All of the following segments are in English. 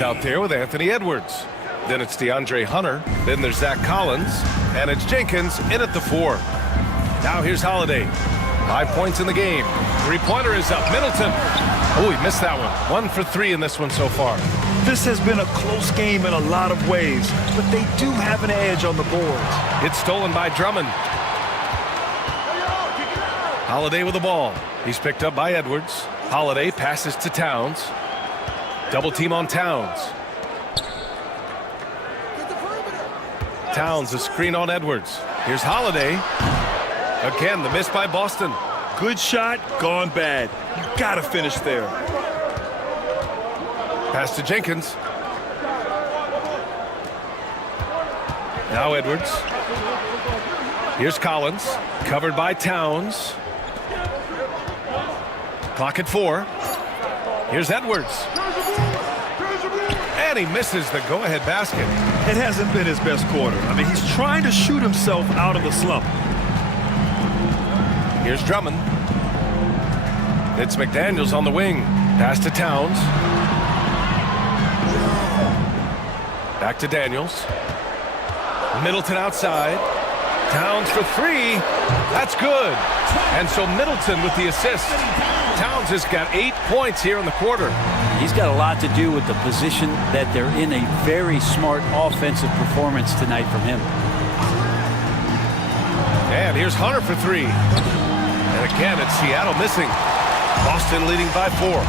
Out there with Anthony Edwards. Then it's DeAndre Hunter. Then there's Zach Collins. And it's Jenkins in at the 4. Now here's Holiday. 5 points in the game. Three-pointer is up. Middleton. Oh, he missed that one. 1 for 3 in this one so far. This has been a close game in a lot of ways, but they do have an edge on the boards. It's stolen by Drummond. Holiday with the ball. He's picked up by Edwards. Holiday passes to Towns. Double team on Towns. Towns, a screen on Edwards. Here's Holiday. Again, the miss by Boston. Good shot, gone bad. You gotta finish there. Pass to Jenkins. Now Edwards. Here's Collins. Covered by Towns. Clock at 4. Here's Edwards. And he misses the go-ahead basket. It hasn't been his best quarter. I mean, he's trying to shoot himself out of the slump. Here's Drummond. It's McDaniels on the wing. Pass to Towns. Back to Daniels. Middleton outside. Towns for 3. That's good. And so Middleton with the assist. Towns has got 8 points here in the quarter. He's got a lot to do with the position that they're in. A very smart offensive performance tonight from him. And here's Hunter for 3. And again, it's Seattle missing. Boston leading by 4.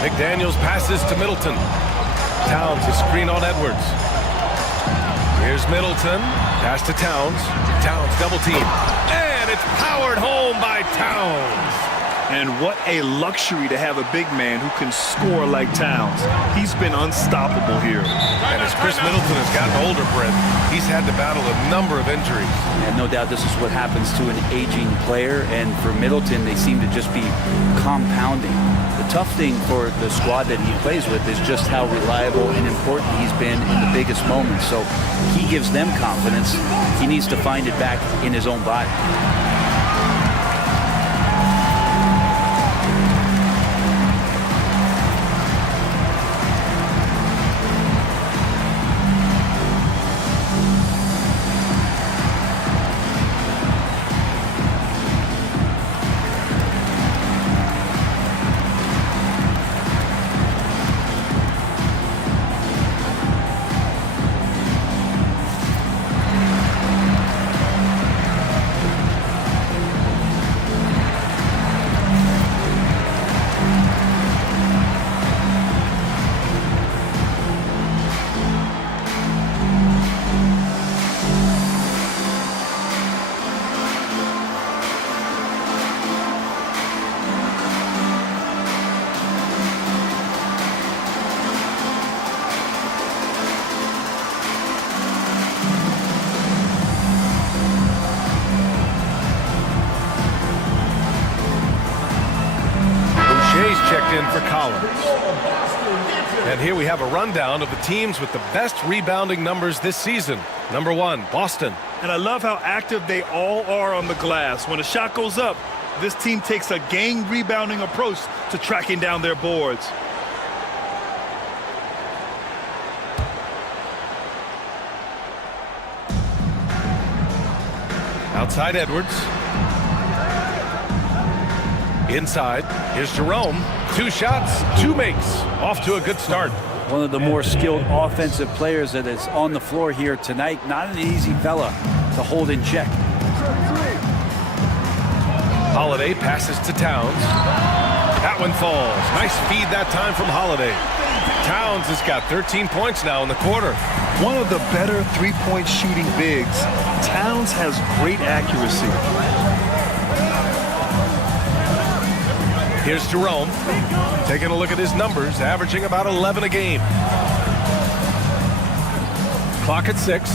McDaniels passes to Middleton. Towns, a screen on Edwards. Here's Middleton. Pass to Towns. Towns double team. And it's powered home by Towns. And what a luxury to have a big man who can score like Towns. He's been unstoppable here. And as Chris Middleton has gotten older, Brent, he's had to battle a number of injuries. And no doubt this is what happens to an aging player. And for Middleton, they seem to just be compounding. The tough thing for the squad that he plays with is just how reliable and important he's been in the biggest moments. So he gives them confidence. He needs to find it back in his own body. Checked in for Collins. And here we have a rundown of the teams with the best rebounding numbers this season. Number 1, Boston. And I love how active they all are on the glass. When a shot goes up, this team takes a game rebounding approach to tracking down their boards. Outside Edwards. Inside, here's Jerome. 2 shots, 2 makes. Off to a good start. One of the more skilled offensive players that is on the floor here tonight. Not an easy fella to hold in check. Holiday passes to Towns. That one falls. Nice feed that time from Holiday. Towns has got 13 points now in the quarter. One of the better three-point shooting bigs. Towns has great accuracy. Here's Jerome. Taking a look at his numbers, averaging about 11 a game. Clock at 6.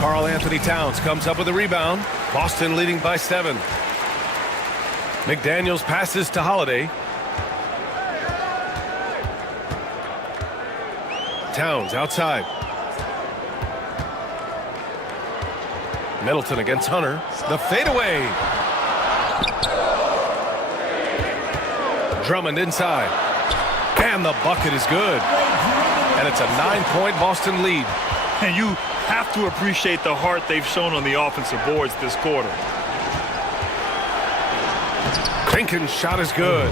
Karl-Anthony Towns comes up with a rebound. Boston leading by 7. McDaniels passes to Holiday. Towns outside. Middleton against Hunter. The fadeaway. Drummond inside. And the bucket is good. And it's a 9-point Boston lead. And you have to appreciate the heart they've shown on the offensive boards this quarter. Jenkins' shot is good.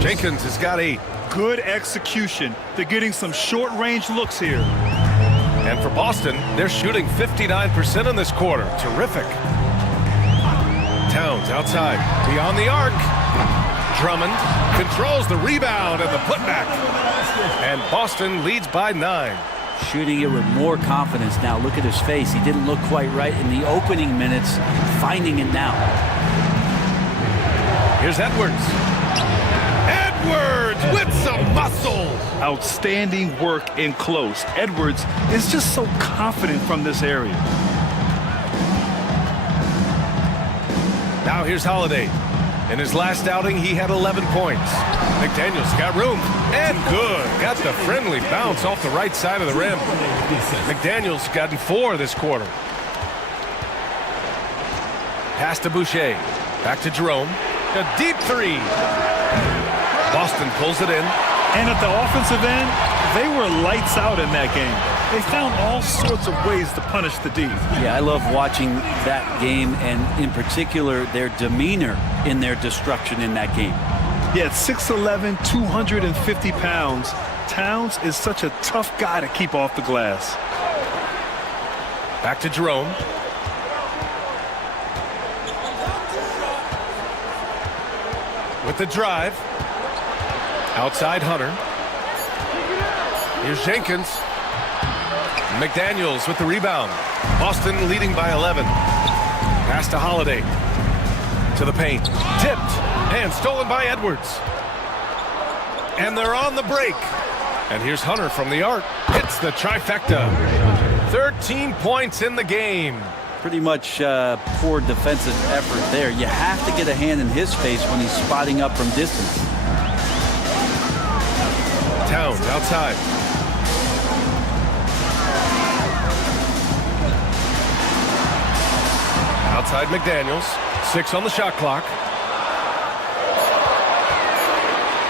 Jenkins has got 8. Good execution. They're getting some short-range looks here. And for Boston, they're shooting 59% in this quarter. Terrific. Towns outside, beyond the arc. Drummond controls the rebound and the putback. And Boston leads by 9. Shooting it with more confidence now. Look at his face. He didn't look quite right in the opening minutes. Finding it now. Here's Edwards. Edwards with some muscle. Outstanding work in close. Edwards is just so confident from this area. Now here's Holiday. In his last outing, he had 11 points. McDaniels got room. And good. Got the friendly bounce off the right side of the rim. McDaniels gotten 4 this quarter. Pass to Boucher. Back to Jerome. A deep 3. Boston pulls it in. And at the offensive end, they were lights out in that game. They found all sorts of ways to punish the D. Yeah, I love watching that game, and in particular, their demeanor in their destruction in that game. Yeah, at 6'11", 250 pounds, Towns is such a tough guy to keep off the glass. Back to Jerome. With the drive. Outside Hunter. Here's Jenkins. McDaniels with the rebound. Boston leading by 11. Pass to Holiday. To the paint. Tipped. And stolen by Edwards. And they're on the break. And here's Hunter from the arc. Hits the trifecta. 13 points in the game. Pretty much poor defensive effort there. You have to get a hand in his face when he's spotting up from distance. Towns outside. Outside McDaniels. 6 on the shot clock.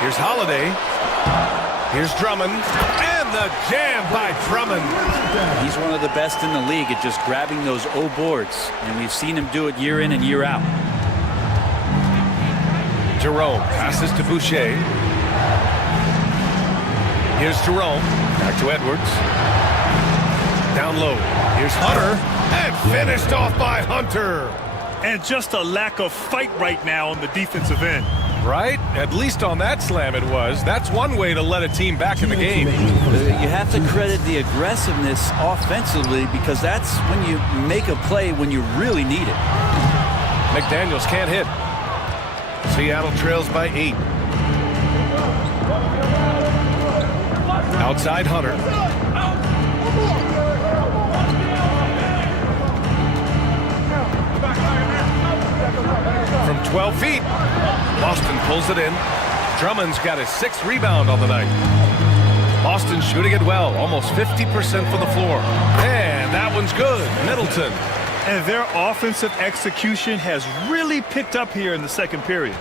Here's Holiday. Here's Drummond. And the jam by Drummond. He's one of the best in the league at just grabbing those O boards. And we've seen him do it year in and year out. Jerome passes to Boucher. Here's Jerome. Back to Edwards. Down low. Here's Hunter. And finished off by Hunter. And just a lack of fight right now on the defensive end. Right? At least on that slam it was. That's one way to let a team back in the game. You have to credit the aggressiveness offensively, because that's when you make a play when you really need it. McDaniels can't hit. Seattle trails by 8. Outside Hunter. From 12 feet. Boston pulls it in. Drummond's got his 6th rebound on the night. Boston shooting it well, almost 50% from the floor. And that one's good. Middleton. And their offensive execution has really picked up here in the second period.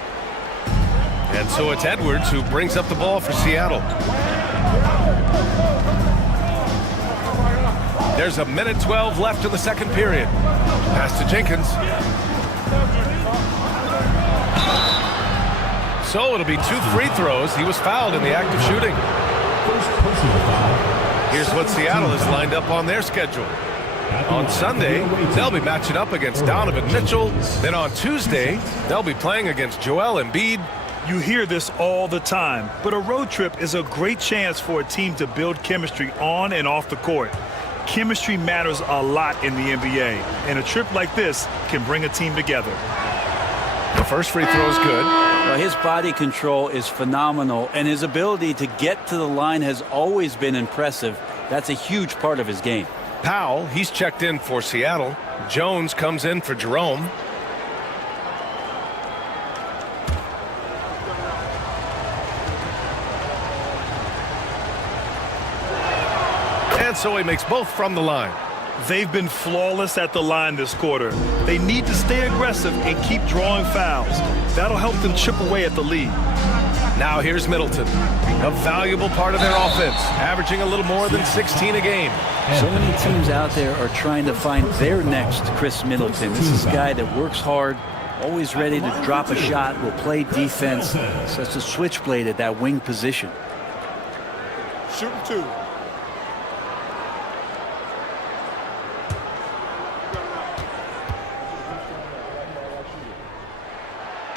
And so it's Edwards who brings up the ball for Seattle. There's a minute 12 left in the second period. Pass to Jenkins. So it'll be 2 free throws. He was fouled in the act of shooting. Here's what Seattle has lined up on their schedule. On Sunday, they'll be matching up against Donovan Mitchell. Then on Tuesday, they'll be playing against Joel Embiid. You hear this all the time, but a road trip is a great chance for a team to build chemistry on and off the court. Chemistry matters a lot in the NBA, and a trip like this can bring a team together. The first free throw is good. Well, his body control is phenomenal, and his ability to get to the line has always been impressive. That's a huge part of his game. Powell, he's checked in for Seattle. Jones comes in for Jerome. And so he makes both from the line. They've been flawless at the line this quarter. They need to stay aggressive and keep drawing fouls. That'll help them chip away at the lead. Now here's Middleton, a valuable part of their offense, averaging a little more than 16 a game. So many teams out there are trying to find their next Chris Middleton. This is a guy that works hard, always ready to drop a shot, will play defense, such a switchblade at that wing position. Shooting 2.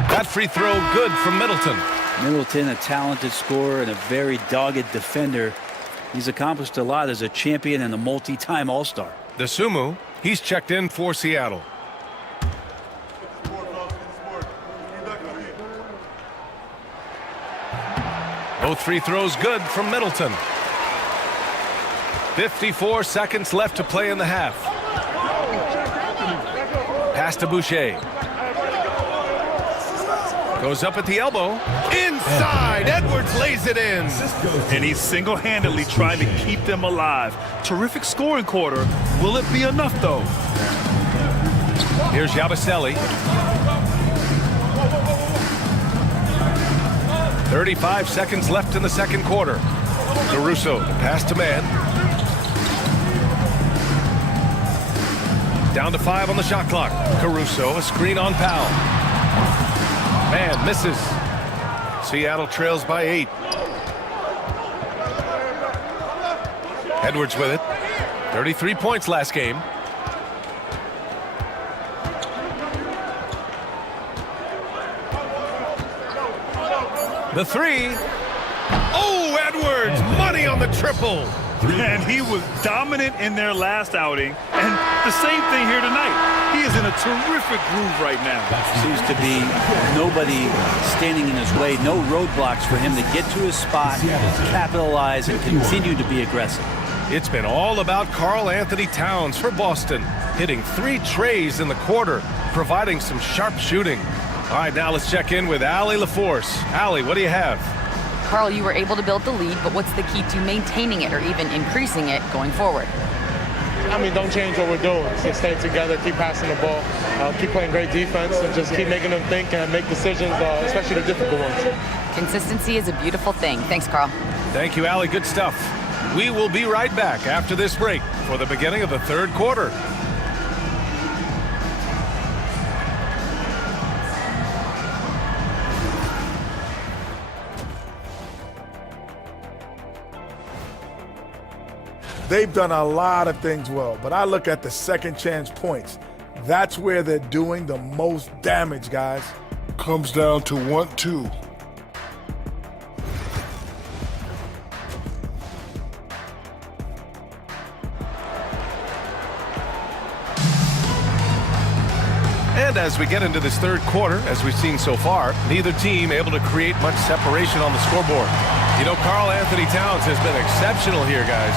That free throw good from Middleton. Middleton, a talented scorer and a very dogged defender. He's accomplished a lot as a champion and a multi-time All-Star. The Sumu, he's checked in for Seattle. Both free throws good from Middleton. 54 seconds left to play in the half. Pass to Boucher. Goes up at the elbow. Inside. Edwards lays it in. And he's single-handedly trying to keep them alive. Terrific scoring quarter. Will it be enough, though? Here's Yabusele. 35 seconds left in the second quarter. Caruso, pass to Mann. Down to 5 on the shot clock. Caruso, a screen on Powell. Man misses. Seattle trails by 8. Edwards with it. 33 points last game. The 3. Oh, Edwards, money on the triple. And he was dominant in their last outing. And the same thing here tonight. He is in a terrific groove right now. Seems to be nobody standing in his way, no roadblocks for him to get to his spot, capitalize, and continue to be aggressive. It's been all about Karl Anthony Towns for Boston, hitting 3 trays in the quarter, providing some sharp shooting. All right, now let's check in with Allie LaForce. Allie, what do you have? Karl, you were able to build the lead, but what's the key to maintaining it or even increasing it going forward? I mean, don't change what we're doing. Just stay together, keep passing the ball, keep playing great defense, and just keep making them think and make decisions, especially the difficult ones. Consistency is a beautiful thing. Thanks, Karl. Thank you, Allie. Good stuff. We will be right back after this break for the beginning of the third quarter. They've done a lot of things well, but I look at the second chance points. That's where they're doing the most damage, guys. Comes down to 1-2. And as we get into this third quarter, as we've seen so far, neither team able to create much separation on the scoreboard. You know, Karl Anthony Towns has been exceptional here, guys.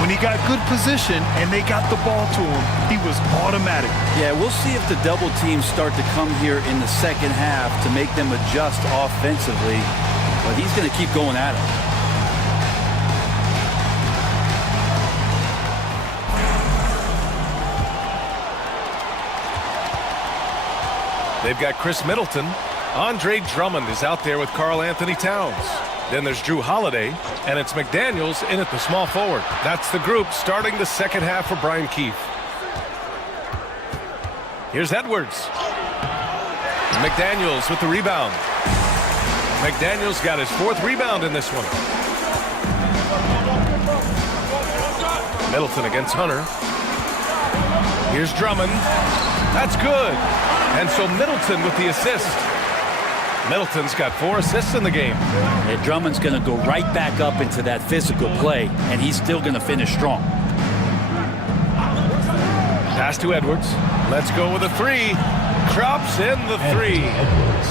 When he got good position and they got the ball to him, he was automatic. Yeah, we'll see if the double teams start to come here in the second half to make them adjust offensively. But he's going to keep going at it. They've got Chris Middleton. Andre Drummond is out there with Karl Anthony Towns. Then there's Drew Holiday, and it's McDaniels in at the small forward. That's the group starting the second half for Brian Keefe. Here's Edwards. McDaniels with the rebound. McDaniels got his 4th rebound in this one. Middleton against Hunter. Here's Drummond. That's good. And so Middleton with the assist. Middleton's got 4 assists in the game. And Drummond's going to go right back up into that physical play, and he's still going to finish strong. Pass to Edwards. Let's go with a 3. Drops in the 3.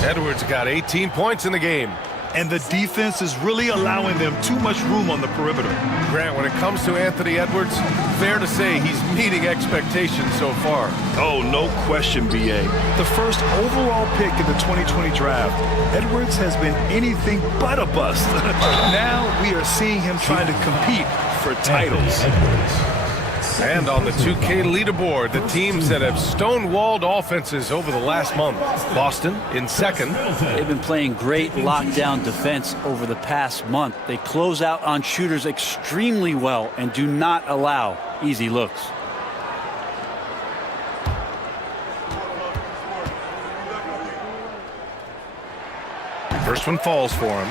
Edwards got 18 points in the game. And the defense is really allowing them too much room on the perimeter. Grant, when it comes to Anthony Edwards, fair to say he's meeting expectations so far. Oh, no question, B.A. The first overall pick in the 2020 draft, Edwards has been anything but a bust. Now we are seeing him trying to compete for titles. And on the 2K leaderboard, the teams that have stonewalled offenses over the last month. Boston in second. They've been playing great lockdown defense over the past month. They close out on shooters extremely well and do not allow easy looks. First one falls for him.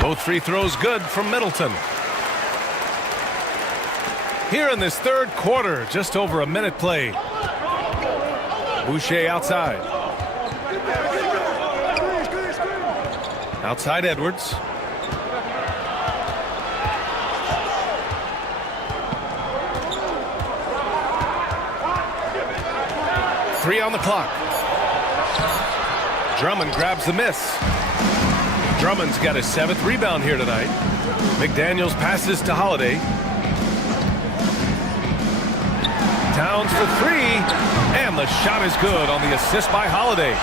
Both free throws good from Middleton. Here in this third quarter, just over a minute played. Boucher outside. Outside Edwards. Three on the clock. Drummond grabs the miss. Drummond's got his 7th rebound here tonight. McDaniels passes to Holiday. Towns for 3, and the shot is good on the assist by Holiday.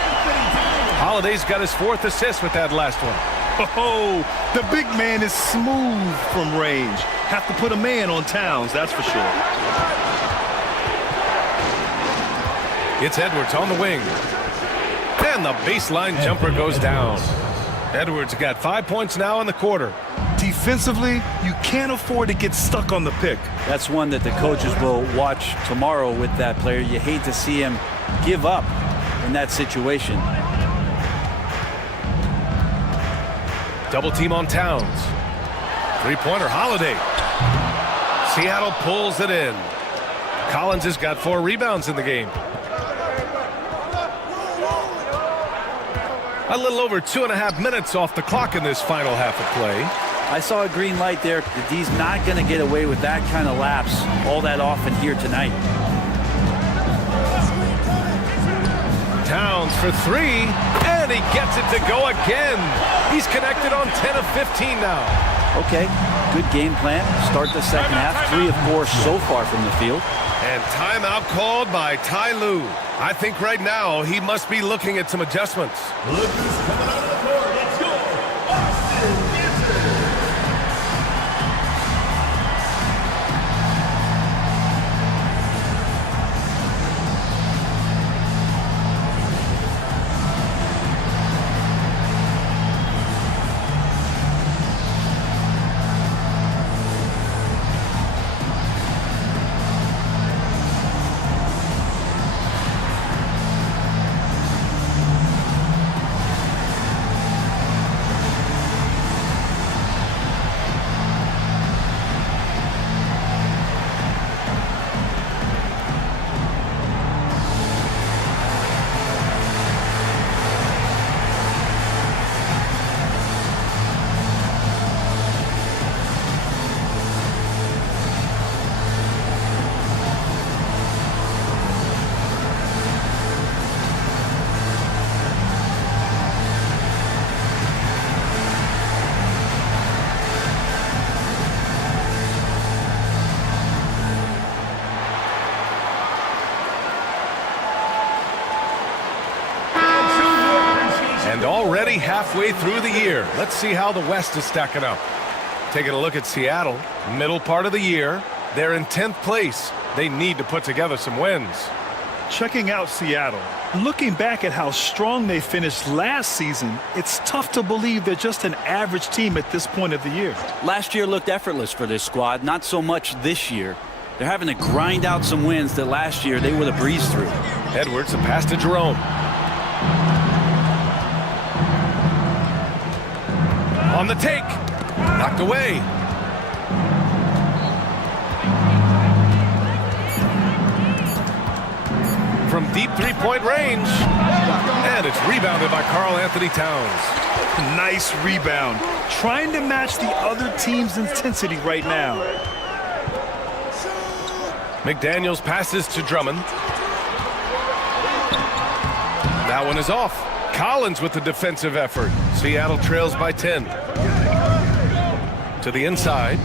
Holiday's got his 4th assist with that last one. Oh, the big man is smooth from range. Have to put a man on Towns, that's for sure. It's Edwards on the wing. And the baseline jumper goes down. Edwards got 5 points now in the quarter. Defensively, you can't afford to get stuck on the pick. That's one that the coaches will watch tomorrow with that player. You hate to see him give up in that situation. Double team on Towns. Three-pointer Holiday. Seattle pulls it in. Collins has got 4 rebounds in the game. A little over 2.5 minutes off the clock in this final half of play. I saw a green light there. The D's not going to get away with that kind of lapse all that often here tonight. Towns for 3, and he gets it to go again. He's connected on 10 of 15 now. Okay, good game plan. Start the second half. 3 of 4 so far from the field. And timeout called by Ty Lue. I think right now he must be looking at some adjustments. And already halfway through the year, let's see how the West is stacking up. Taking a look at Seattle, middle part of the year, they're in 10th place. They need to put together some wins. Checking out Seattle, looking back at how strong they finished last season, it's tough to believe they're just an average team at this point of the year. Last year looked effortless for this squad, not so much this year. They're having to grind out some wins that last year they would have breezed through. Edwards, a pass to Jerome. On the take, knocked away. From deep three-point range, and it's rebounded by Karl Anthony Towns. Nice rebound, trying to match the other team's intensity right now. McDaniels passes to Drummond. That one is off. Collins with the defensive effort. Seattle trails by 10. To the inside.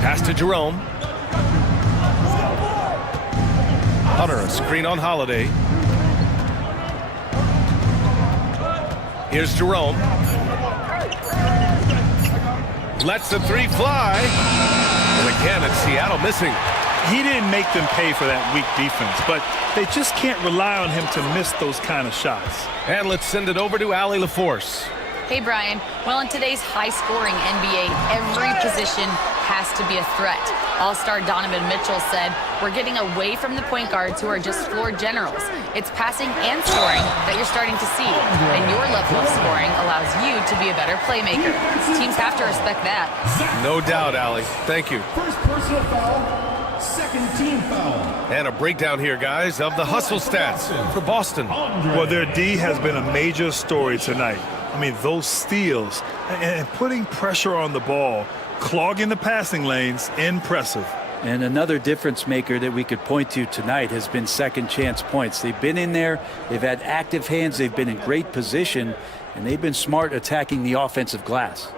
Pass to Jerome. Hunter, a screen on Holiday. Here's Jerome. Lets the three fly. And again, it's Seattle missing. He didn't make them pay for that weak defense, but they just can't rely on him to miss those kind of shots. And let's send it over to Allie LaForce. Hey, Brian. Well, in today's high-scoring NBA, every position has to be a threat. All-star Donovan Mitchell said, "We're getting away from the point guards who are just floor generals. It's passing and scoring that you're starting to see. And your level of scoring allows you to be a better playmaker. Teams have to respect that." No doubt, Allie. Thank you. First personal foul, second team foul. And a breakdown here, guys, of the hustle stats for Boston. Well, their D has been a major story tonight. I mean, those steals and putting pressure on the ball, clogging the passing lanes, impressive. And another difference maker that we could point to tonight has been second chance points. They've been in there, they've had active hands, they've been in great position, and they've been smart attacking the offensive glass.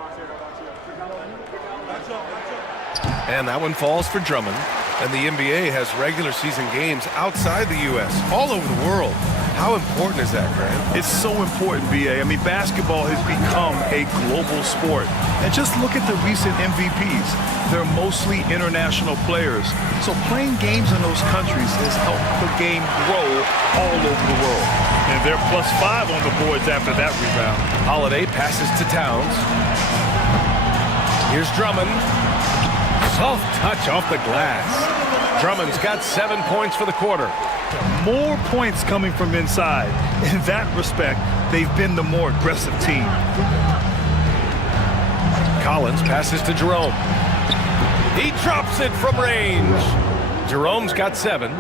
And that one falls for Drummond. And the NBA has regular season games outside the U.S., all over the world. How important is that, Grant? It's so important, B.A. I mean, basketball has become a global sport. And just look at the recent MVPs. They're mostly international players. So playing games in those countries has helped the game grow all over the world. And they're +5 on the boards after that rebound. Holiday passes to Towns. Here's Drummond. Soft touch off the glass. Drummond's got 7 points for the quarter. More points coming from inside. In that respect, they've been the more aggressive team. Collins passes to Jerome. He drops it from range. Jerome's got 7.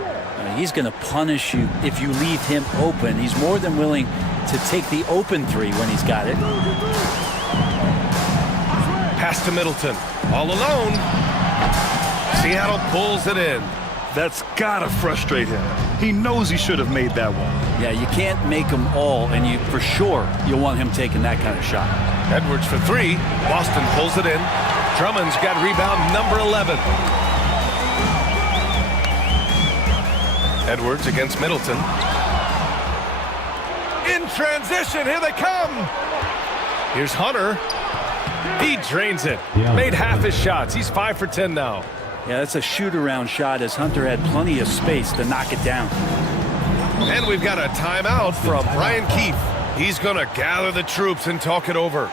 He's going to punish you if you leave him open. He's more than willing to take the open three when he's got it. Pass to Middleton. All alone. Seattle pulls it in. That's got to frustrate him. He knows he should have made that one. Yeah, you can't make them all, and you for sure you'll want him taking that kind of shot. Edwards for 3. Boston pulls it in. Drummond's got rebound number 11. Edwards against Middleton. In transition, here they come. Here's Hunter. He drains it. Made half his shots. He's 5 for 10 now. Yeah, that's a shoot-around shot as Hunter had plenty of space to knock it down. And we've got a timeout from Brian Keefe. He's going to gather the troops and talk it over.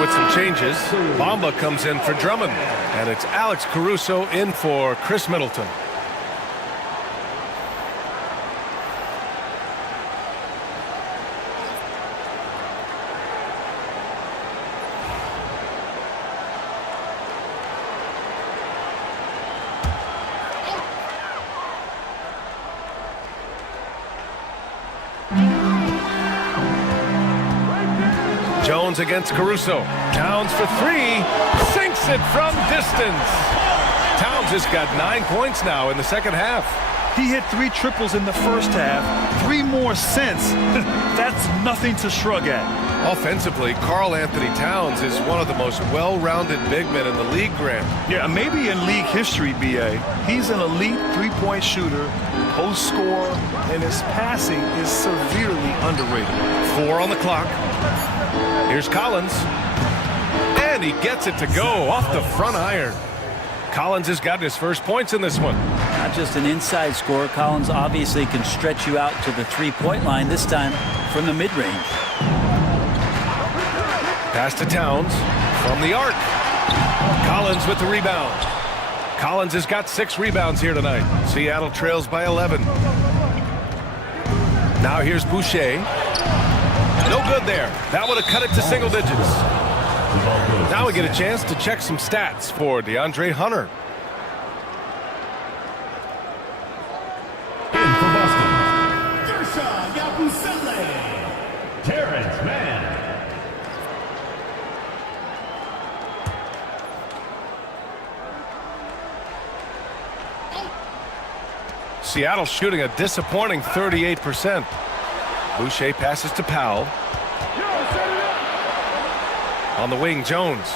With some changes, Bamba comes in for Drummond, and it's Alex Caruso in for Chris Middleton. Jones against Caruso. Towns for 3. Sinks it from distance. Towns has got 9 points now in the second half. He hit 3 triples in the first half, 3 more since. That's nothing to shrug at. Offensively, Karl Anthony Towns is one of the most well-rounded big men in the league, Grant. Yeah, maybe in league history, B.A. He's an elite three-point shooter, post scorer, and his passing is severely underrated. 4 on the clock. Here's Collins. And he gets it to go off the front iron. Collins has gotten his first points in this one. Not just an inside scorer. Collins obviously can stretch you out to the three-point line, this time from the mid-range. Pass to Towns from the arc. Collins with the rebound. Collins has got 6 rebounds here tonight. Seattle trails by 11. Now here's Boucher. No good there. That would have cut it to single digits. Now we get a chance to check some stats for DeAndre Hunter. In for Boston, Gershon Yabusele, Terrence Mann. Seattle shooting a disappointing 38%. Boucher passes to Powell. On the wing, Jones.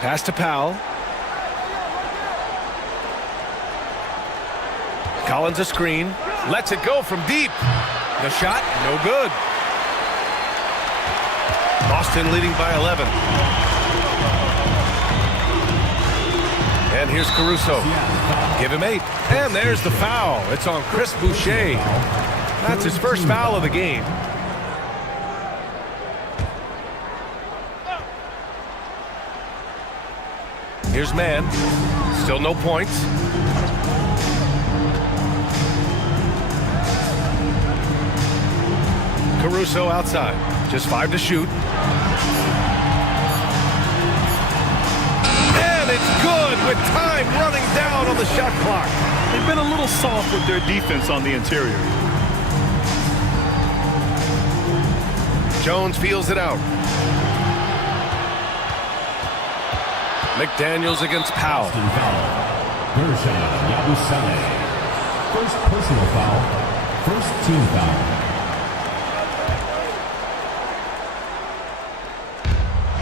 Pass to Powell. Collins a screen. Lets it go from deep. The shot, no good. Boston leading by 11. And here's Caruso. Give him 8. And there's the foul. It's on Chris Boucher. That's his first foul of the game. Here's Mann. Still no points. Caruso outside. Just 5 to shoot. And it's good with time running down on the shot clock. They've been a little soft with their defense on the interior. Jones feels it out. McDaniels against Powell. Gershon Yabusele. First personal foul. First team foul.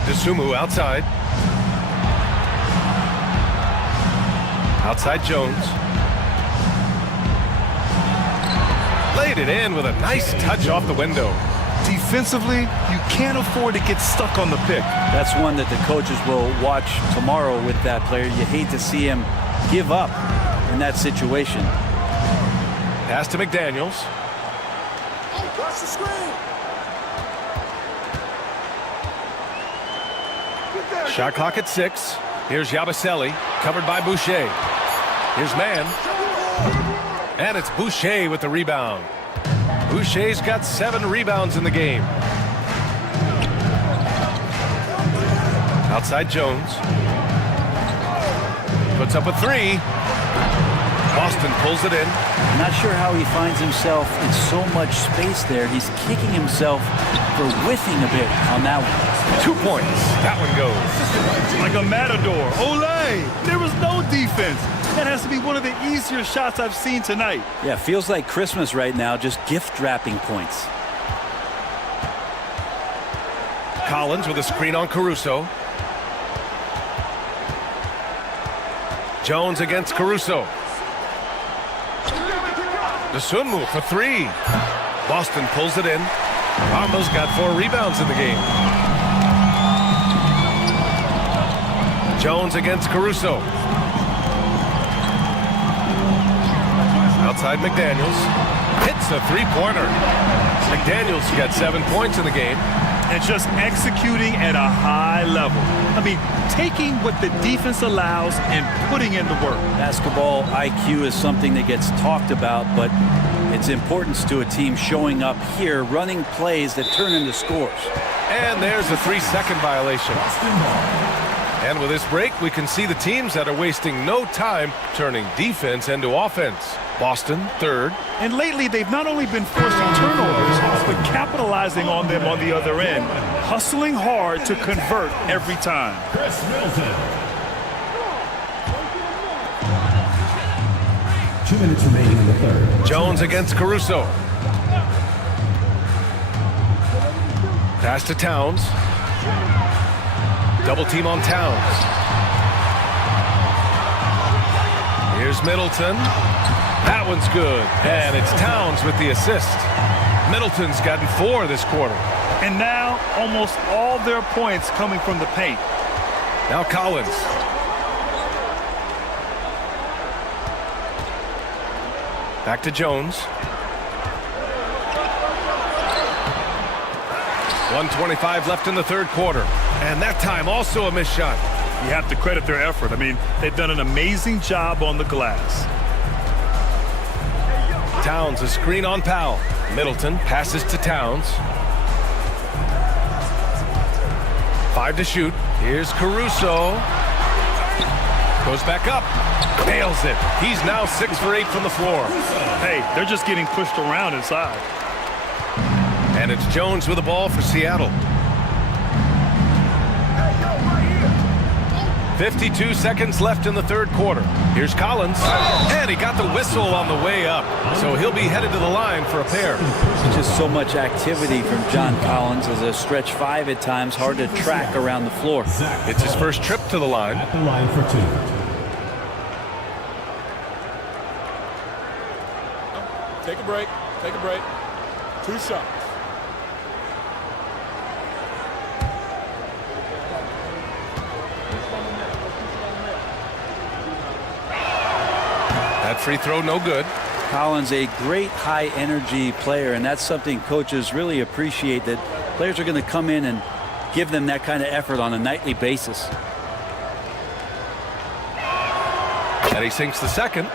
Dosunmu outside. Outside Jones. Laid it in with a nice touch off the window. Defensively, you can't afford to get stuck on the pick. That's one that the coaches will watch tomorrow with that player. You hate to see him give up in that situation. Pass to McDaniels. Watch the screen. Shot clock at 6. Here's Yabusele, covered by Boucher. Here's Mann. And it's Boucher with the rebound. Boucher's got 7 rebounds in the game. Outside Jones. Puts up a 3. Boston pulls it in. I'm not sure how he finds himself in so much space there. He's kicking himself for whiffing a bit on that one. 2 points. That one goes. Like a matador. Olay! There was no defense. That has to be one of the easier shots I've seen tonight. Yeah, feels like Christmas right now, just gift wrapping points. Collins with a screen on Caruso. Jones against Caruso. Dosunmu for 3. Boston pulls it in. Almost got 4 rebounds in the game. Jones against Caruso. Outside McDaniels. Hits a 3-pointer. McDaniels got 7 points in the game. And just executing at a high level. I mean, taking what the defense allows and putting in the work. Basketball IQ is something that gets talked about, but its importance to a team showing up here, running plays that turn into scores. And there's a 3-second violation. And with this break, we can see the teams that are wasting no time turning defense into offense. Boston, 3rd. And lately, they've not only been forcing turnovers, but capitalizing on them on the other end. Hustling hard to convert every time. Chris Middleton. 2 minutes remaining in the third. Jones against Caruso. Pass to Towns. Double team on Towns. Here's Middleton. That one's good. And it's Towns with the assist. Middleton's gotten 4 this quarter. And now almost all their points coming from the paint. Now Collins. Back to Jones. 1:25 left in the third quarter. And that time also a missed shot. You have to credit their effort. I mean, they've done an amazing job on the glass. Towns, a screen on Powell. Middleton passes to Towns. 5 to shoot. Here's Caruso. Goes back up. Nails it. He's now 6 for 8 from the floor. Hey, they're just getting pushed around inside. And it's Jones with the ball for Seattle. 52 seconds left in the third quarter. Here's Collins. And he got the whistle on the way up. So he'll be headed to the line for a pair. Just so much activity from John Collins as a stretch 5 at times. Hard to track around the floor. It's his first trip to the line. At the line for 2. Take a break. Take a break. 2 shots. That free throw no good. Collins, a great high-energy player, and that's something coaches really appreciate, that players are going to come in and give them that kind of effort on a nightly basis. And he sinks the second.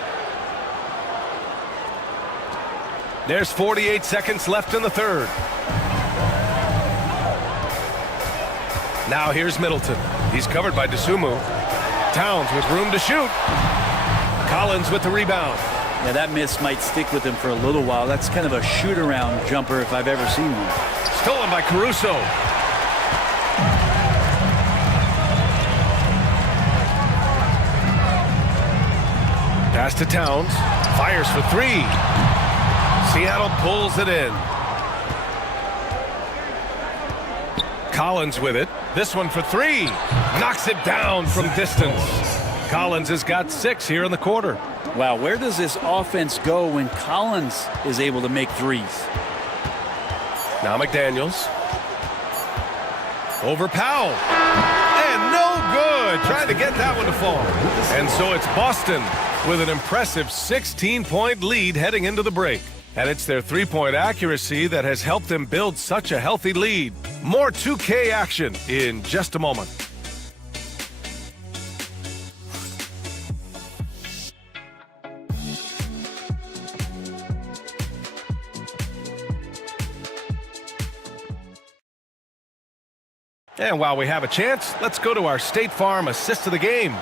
There's 48 seconds left in the third. Now here's Middleton. He's covered by Dosunmu. Towns with room to shoot. Collins with the rebound. Yeah, that miss might stick with him for a little while. That's kind of a shoot-around jumper if I've ever seen one. Stolen by Caruso. Pass to Towns. Fires for 3. Seattle pulls it in. Collins with it. This one for 3. Knocks it down from distance. Collins has got 6 here in the quarter. Wow, where does this offense go when Collins is able to make threes? Now McDaniels. Over Powell. And no good. Trying to get that one to fall. And so it's Boston with an impressive 16-point lead heading into the break. And it's their three-point accuracy that has helped them build such a healthy lead. More 2K action in just a moment. And while we have a chance, let's go to our State Farm assist of the game.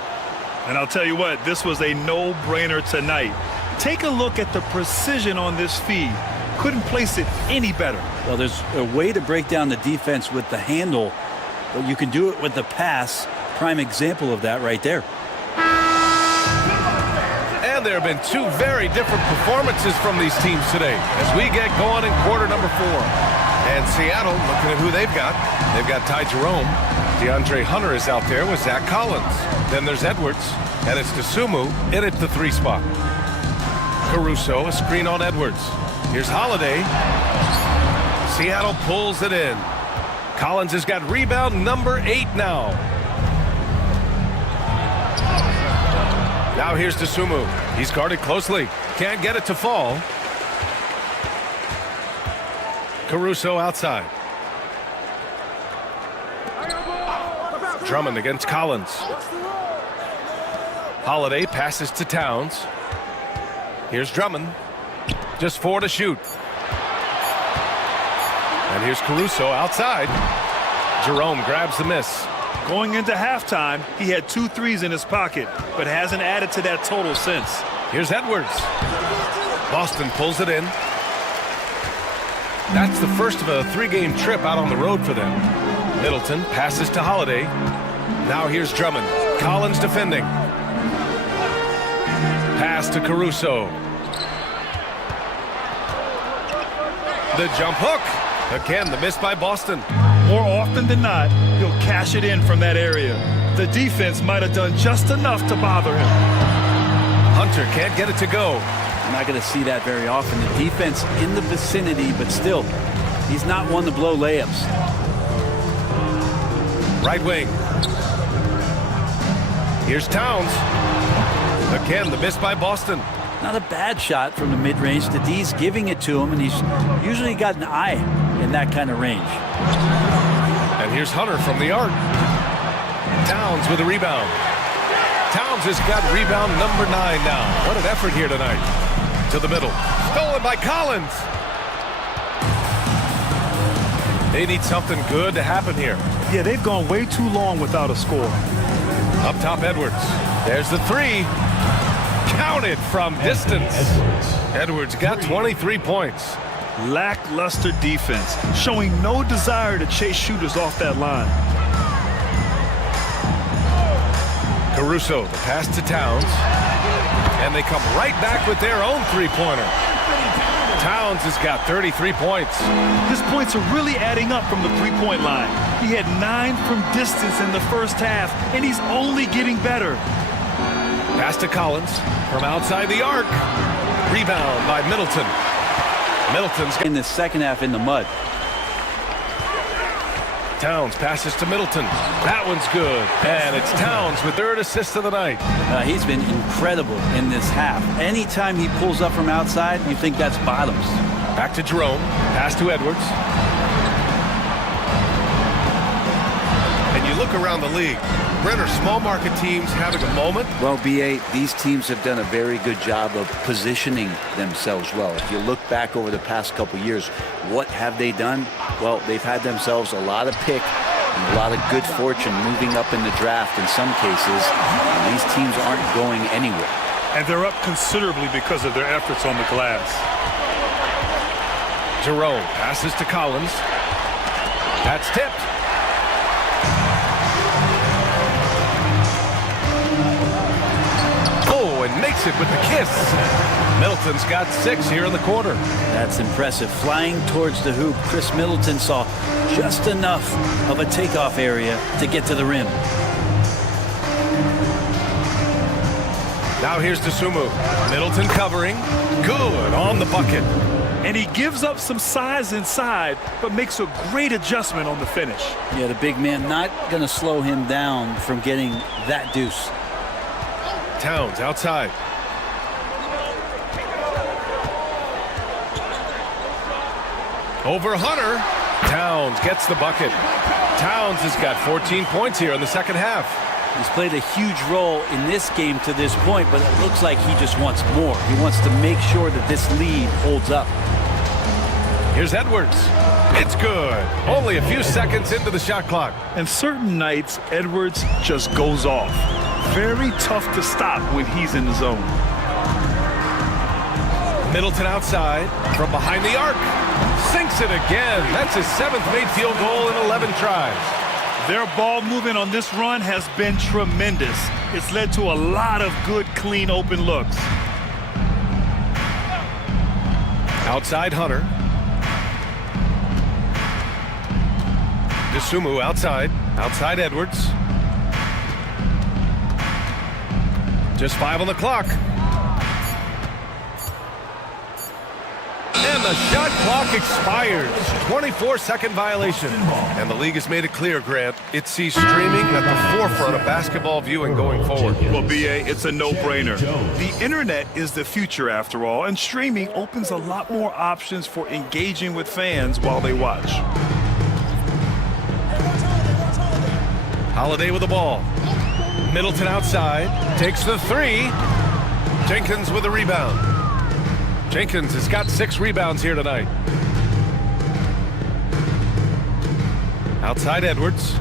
And I'll tell you what, this was a no-brainer tonight. Take a look at the precision on this feed. Couldn't place it any better. Well, there's a way to break down the defense with the handle, but you can do it with the pass. Prime example of that right there. And there have been 2 very different performances from these teams today as we get going in quarter number 4. And Seattle, looking at who they've got. They've got Ty Jerome. DeAndre Hunter is out there with Zach Collins. Then there's Edwards. And it's Dosunmu in at the 3 spot. Caruso, a screen on Edwards. Here's Holiday. Seattle pulls it in. Collins has got rebound number 8 now. Now here's Dosunmu. He's guarded closely. Can't get it to fall. Caruso outside. Drummond against Collins. Holiday passes to Towns. Here's Drummond. Just 4 to shoot. And here's Caruso outside. Jerome grabs the miss. Going into halftime, he had 2 threes in his pocket, but hasn't added to that total since. Here's Edwards. Boston pulls it in. That's the first of a 3-game trip out on the road for them. Middleton passes to Holiday. Now here's Drummond. Collins defending. Pass to Caruso. The jump hook. Again, the miss by Boston. More often than not, he'll cash it in from that area. The defense might have done just enough to bother him. Hunter can't get it to go. You're not going to see that very often. The defense in the vicinity, but still, he's not one to blow layups. Right wing. Here's Towns. Again, the miss by Boston. Not a bad shot from the mid-range. The D's giving it to him, and he's usually got an eye in that kind of range. And here's Hunter from the arc. Towns with a rebound. Towns has got rebound number 9 now. What an effort here tonight. To the middle. Stolen by Collins. They need something good to happen here. Yeah, they've gone way too long without a score. Up top, Edwards. There's the 3. Counted from distance. Edwards got 23 points. Lackluster defense, showing no desire to chase shooters off that line. Caruso, the pass to Towns. And they come right back with their own three-pointer. Towns has got 33 points. His points are really adding up from the three-point line. He had 9 from distance in the first half, and he's only getting better. Pass to Collins from outside the arc. Rebound by Middleton. Middleton's In the second half in the mud. Towns passes to Middleton. That one's good. And it's Towns with 3rd assist of the night. He's been incredible in this half. Anytime he pulls up from outside, you think that's bottoms. Back to Jerome. Pass to Edwards. And you look around the league. Brenner, small market teams having a moment. Well, B.A., these teams have done a very good job of positioning themselves well. If you look back over the past couple years, what have they done? Well, they've had themselves a lot of pick and a lot of good fortune moving up in the draft in some cases. And these teams aren't going anywhere. And they're up considerably because of their efforts on the glass. Jerome passes to Collins. That's tipped. And makes it with the kiss. Middleton's got 6 here in the quarter. That's impressive. Flying towards the hoop, Chris Middleton saw just enough of a takeoff area to get to the rim. Now here's Dosunmu. Middleton covering. Good on the bucket. And he gives up some size inside, but makes a great adjustment on the finish. Yeah, the big man not going to slow him down from getting that deuce. Towns outside. Over Hunter. Towns gets the bucket. Towns has got 14 points here in the second half. He's played a huge role in this game to this point, but it looks like he just wants more. He wants to make sure that this lead holds up. Here's Edwards. It's good. Only a few seconds into the shot clock. And certain nights, Edwards just goes off. Very tough to stop when he's in the zone. Middleton outside from behind the arc. Sinks it again. That's his 7th made field goal in 11 tries. Their ball movement on this run has been tremendous. It's led to a lot of good, clean, open looks. Outside Hunter. Dosunmu outside. Outside Edwards. Just 5 on the clock. And the shot clock expires. 24-second violation. And the league has made it clear, Grant, it sees streaming at the forefront of basketball viewing going forward. Well, B.A., it's a no-brainer. The internet is the future, after all, and streaming opens a lot more options for engaging with fans while they watch. Holiday with the ball. Middleton outside. Takes the 3. Jenkins with a rebound. Jenkins has got 6 rebounds here tonight. Outside Edwards.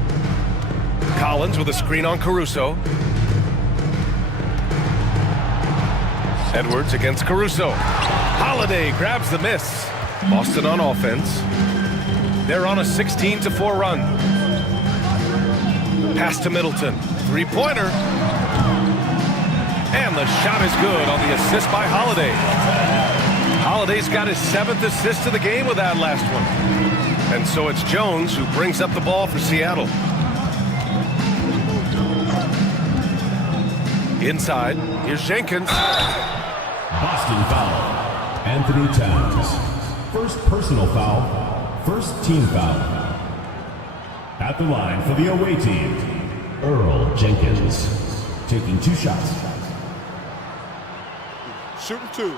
Collins with a screen on Caruso. Edwards against Caruso. Holiday grabs the miss. Boston on offense. They're on a 16-4 run. Pass to Middleton. 3-pointer. And the shot is good on the assist by Holiday. Holiday's got his 7th assist of the game with that last one. And so it's Jones who brings up the ball for Seattle. Inside, here's Jenkins. Boston foul. Anthony Towns. First personal foul. First team foul. At the line for the away team, Earl Jenkins. Taking 2 shots. Shooting 2.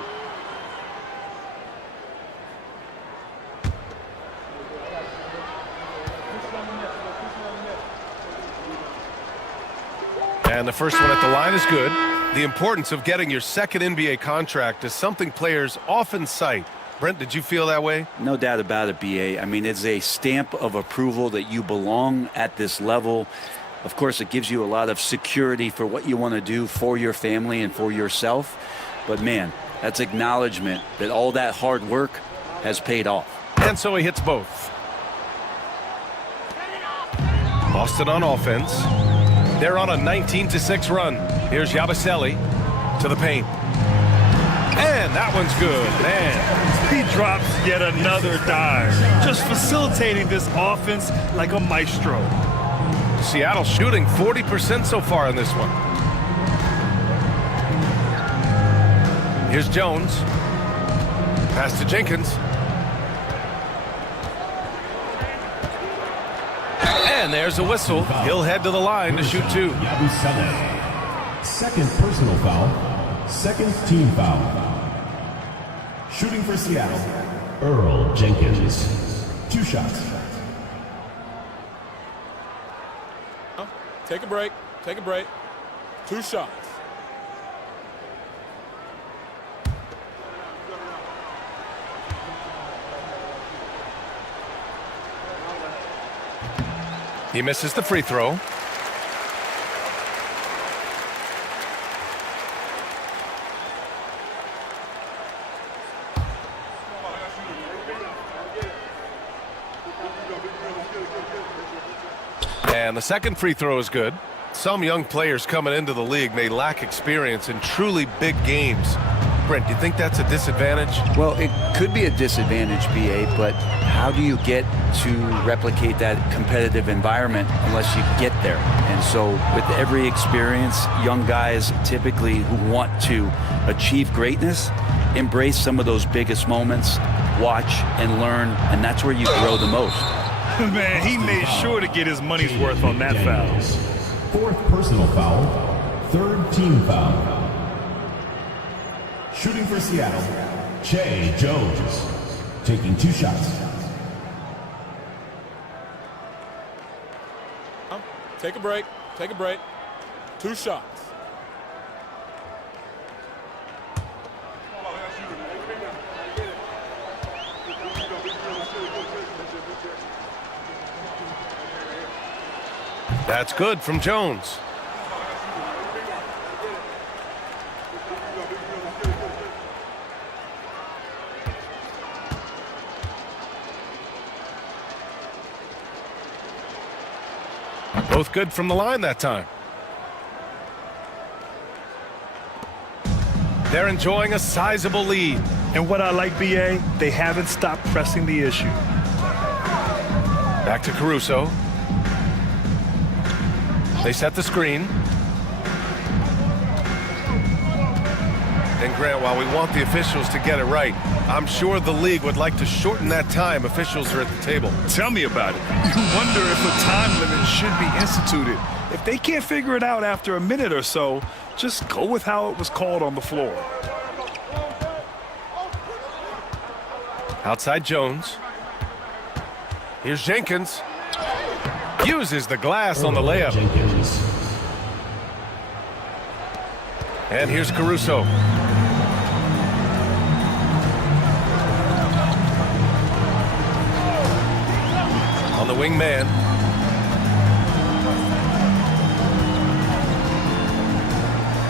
And the first one at the line is good. The importance of getting your second NBA contract is something players often cite. Brent, did you feel that way? No doubt about it, BA. I mean, it's a stamp of approval that you belong at this level. Of course, it gives you a lot of security for what you want to do for your family and for yourself. But, man, that's acknowledgement that all that hard work has paid off. And so he hits both. Boston on offense. They're on a 19-6 run. Here's Yabusele to the paint. And that one's good, man. He drops yet another dime, just facilitating this offense like a maestro. Seattle shooting 40% so far in this one. Here's Jones. Pass to Jenkins. And there's a whistle. He'll head to the line to shoot 2. Yabusele. Second personal foul. Second team foul. Shooting for Seattle, Earl Jenkins. 2 shots. Take a break. Take a break. 2 shots. He misses the free throw. And the second free throw is good. Some young players coming into the league may lack experience in truly big games. Brent, do you think that's a disadvantage? Well, it could be a disadvantage, BA, but how do you get to replicate that competitive environment unless you get there? And so with every experience, young guys typically who want to achieve greatness, embrace some of those biggest moments, watch and learn, and that's where you grow the most. Man, he made sure to get his money's worth on that foul. 4th personal foul. 3rd team foul. Shooting for Seattle, Che Jones. Taking 2 shots. Take a break. Take a break. 2 shots. That's good from Jones. Both good from the line that time. They're enjoying a sizable lead. And what I like, BA, they haven't stopped pressing the issue. Back to Caruso. They set the screen. And Grant, while we want the officials to get it right, I'm sure the league would like to shorten that time officials are at the table. Tell me about it. You wonder if a time limit should be instituted. If they can't figure it out after a minute or so, just go with how it was called on the floor. Outside Jones. Here's Jenkins. Uses the glass on the layup. Jenkins. And here's Caruso. On the wing man.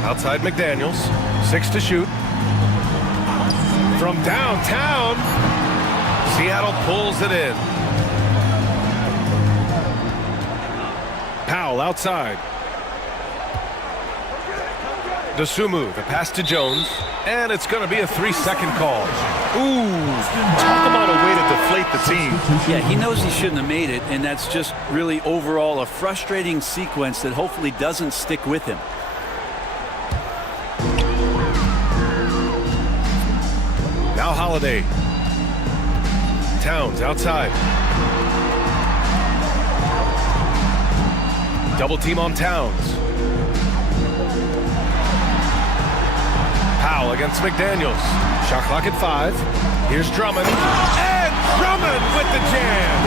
Outside McDaniels. 6 to shoot. From downtown. Seattle pulls it in. Powell outside. DeSumo, the pass to Jones, and it's going to be a 3-second call. Ooh, talk about a way to deflate the team. Yeah, he knows he shouldn't have made it, and that's just really overall a frustrating sequence that hopefully doesn't stick with him. Now Holiday. Towns outside. Double team on Towns. Powell against McDaniels. Shot clock at 5. Here's Drummond. And Drummond with the jam.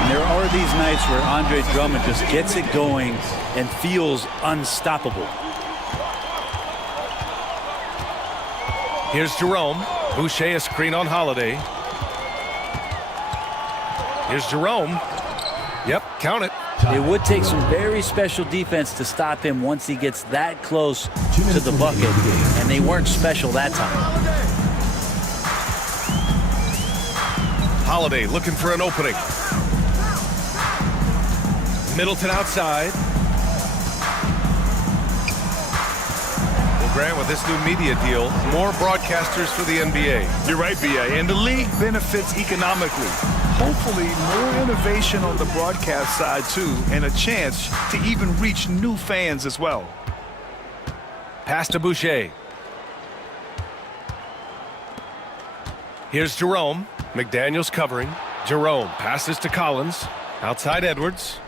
And there are these nights where Andre Drummond just gets it going and feels unstoppable. Here's Jerome. Boucher a screen on Holiday. Here's Jerome. Yep, count it. It would take some very special defense to stop him once he gets that close to the bucket, and they weren't special that time. Holiday looking for an opening. Middleton outside. Well, Grant, with this new media deal, more broadcasters for the NBA. You're right, B.A., and the league benefits economically. Hopefully, more innovation on the broadcast side, too, and a chance to even reach new fans as well. Pass to Boucher. Here's Jerome. McDaniels covering. Jerome passes to Collins. Outside Edwards.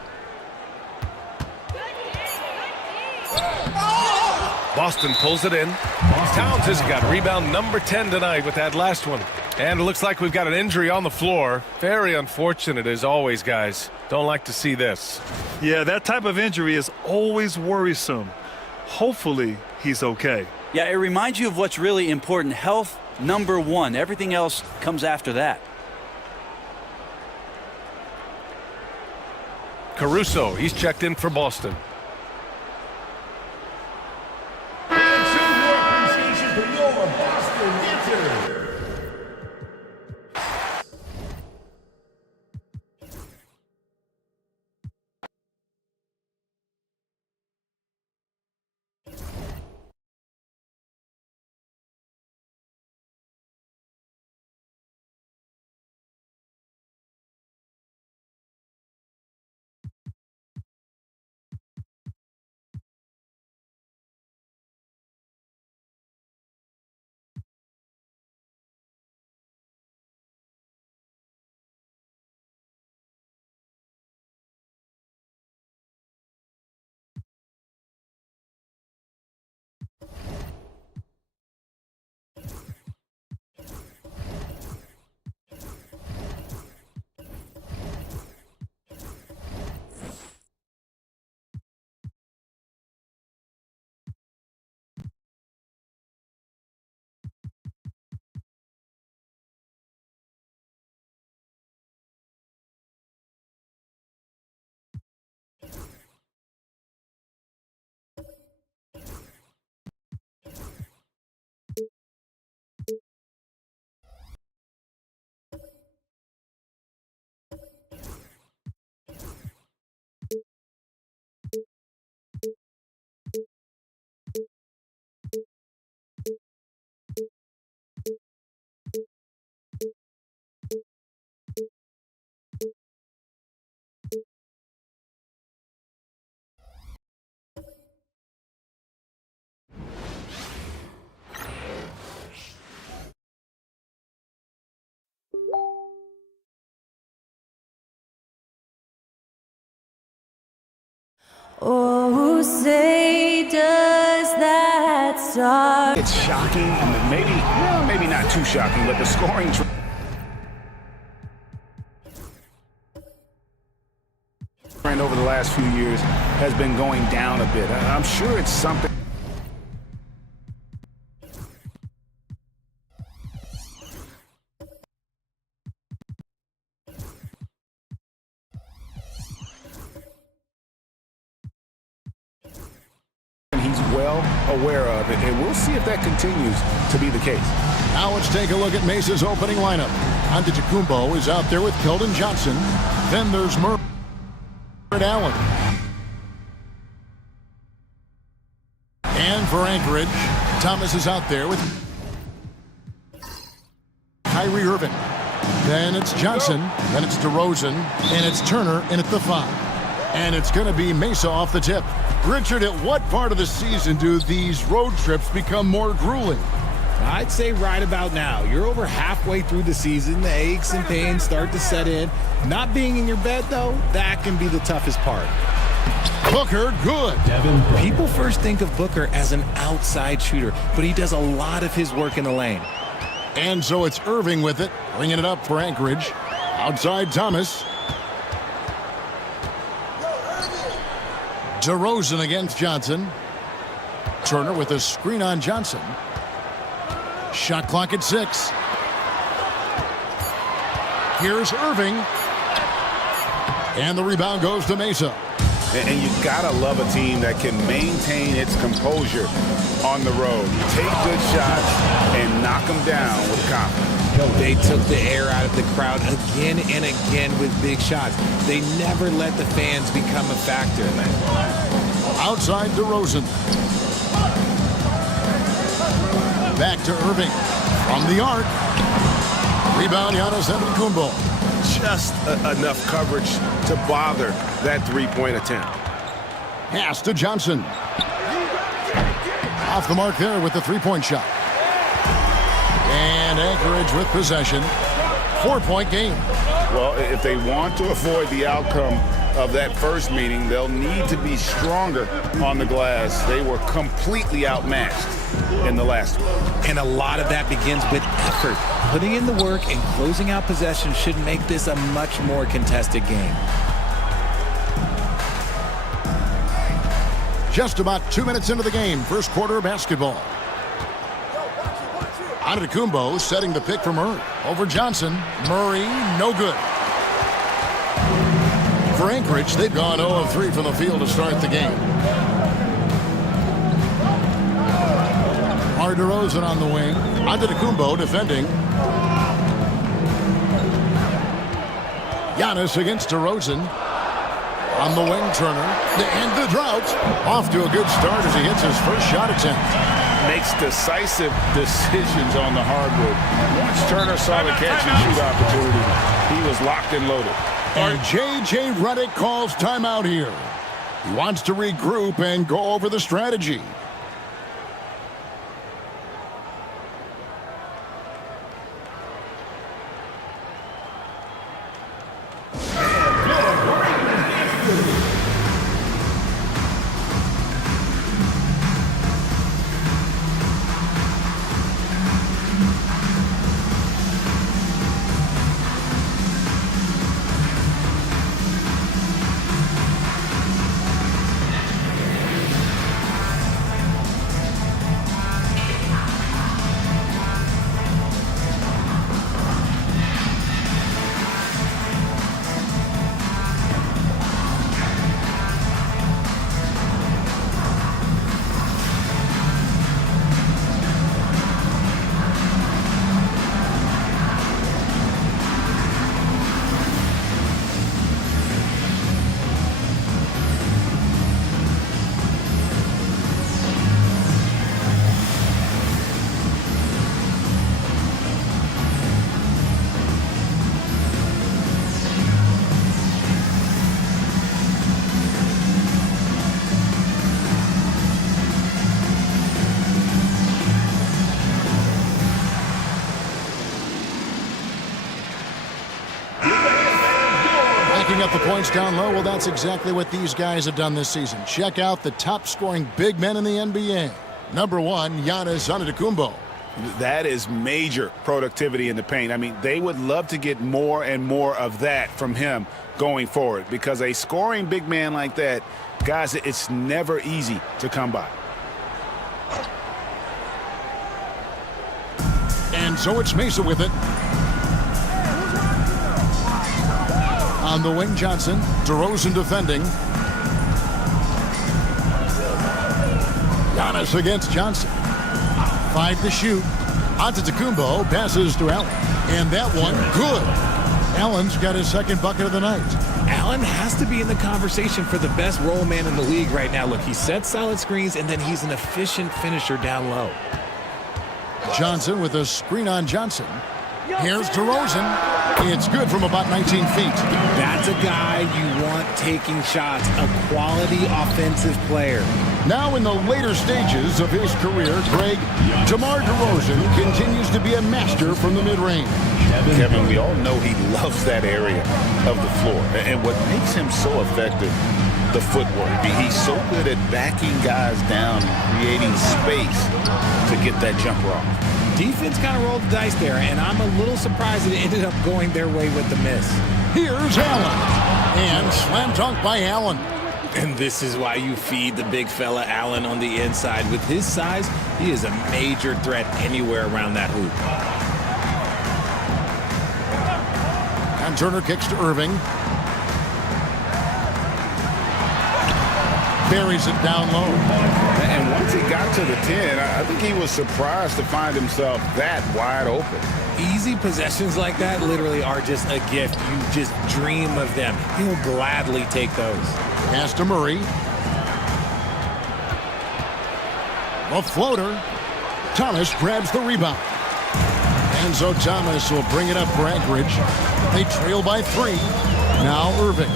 Boston pulls it in. Towns has got rebound number 10 tonight with that last one. And it looks like we've got an injury on the floor. Very unfortunate as always, guys. Don't like to see this. Yeah, that type of injury is always worrisome. Hopefully, he's okay. Yeah, it reminds you of what's really important. Health, number one. Everything else comes after that. Caruso, he's checked in for Boston. Oh, say does that start? It's shocking, and maybe not too shocking, but the scoring trend over the last few years has been going down a bit. I'm sure it's something. He's well aware of it, and we'll see if that continues to be the case. Now let's take a look at Mesa's opening lineup. Antetokounmpo is out there with Keldon Johnson. Then there's Allen. And for Anchorage, Thomas is out there with Kyrie Irving. Then it's Johnson. Then it's DeRozan. And it's Turner in at the 5. And it's going to be Mesa off the tip. Richard, at what part of the season do these road trips become more grueling? I'd say right about now. You're over halfway through the season. The aches and pains start to set in. Not being in your bed, though, that can be the toughest part. Booker, good. People first think of Booker as an outside shooter, but he does a lot of his work in the lane. And so it's Irving with it, bringing it up for Anchorage. Outside Thomas. DeRozan against Johnson. Turner with a screen on Johnson. Shot clock at 6. Here's Irving. And the rebound goes to Mesa. And you gotta love a team that can maintain its composure on the road. Take good shots and knock them down with confidence. They took the air out of the crowd again and again with big shots. They never let the fans become a factor. Outside DeRozan. Back to Irving. From the arc. Rebound, Giannis Antetokounmpo. Just enough coverage to bother that three-point attempt. Pass to Johnson. Off the mark there with the three-point shot. And Anchorage with possession. 4-point game. Well, if they want to avoid the outcome of that first meeting, they'll need to be stronger on the glass. They were completely outmatched in the last one. And a lot of that begins with effort. Putting in the work and closing out possession should make this a much more contested game. Just about 2 minutes into the game, first quarter of basketball. Antetokounmpo setting the pick for Murray. Over Johnson. Murray, no good. For Anchorage, they've gone 0 of 3 from the field to start the game. DeRozan on the wing. Antetokounmpo defending. Giannis against DeRozan. On the wing, Turner. And the drought. Off to a good start as he hits his first shot attempt. Makes decisive decisions on the hardwood. Once Turner saw the catch-and-shoot opportunity, he was locked and loaded. And J.J. Redick calls timeout here. He wants to regroup and go over the strategy. Up the points down low. Well, that's exactly what these guys have done this season. Check out the top scoring big men in the NBA. Number 1, Giannis Antetokounmpo. That is major productivity in the paint. I mean, they would love to get more and more of that from him going forward, because a scoring big man like that, guys, it's never easy to come by. And so it's Mesa with it. On the wing, Johnson. DeRozan defending. Giannis against Johnson. 5 to shoot. Antetokounmpo passes to Allen. And that one, good. Allen's got his second bucket of the night. Allen has to be in the conversation for the best roll man in the league right now. Look, he sets solid screens, and then he's an efficient finisher down low. Johnson with a screen on Johnson. Here's DeRozan. It's good from about 19 feet. That's a guy you want taking shots, a quality offensive player. Now in the later stages of his career, Greg, DeMar DeRozan continues to be a master from the mid-range. Kevin, we all know he loves that area of the floor. And what makes him so effective, the footwork. He's so good at backing guys down and creating space to get that jumper off. Defense kind of rolled the dice there, and I'm a little surprised it ended up going their way with the miss. Here's Allen. And slam dunk by Allen. And this is why you feed the big fella Allen on the inside. With his size, he is a major threat anywhere around that hoop. And Turner kicks to Irving. Buries it down low. And once he got to the 10, I think he was surprised to find himself that wide open. Easy possessions like that literally are just a gift. You just dream of them. He'll gladly take those. Pass to Murray. A floater. Thomas grabs the rebound. Enzo Thomas will bring it up for Anchorage. They trail by 3. Now Irving.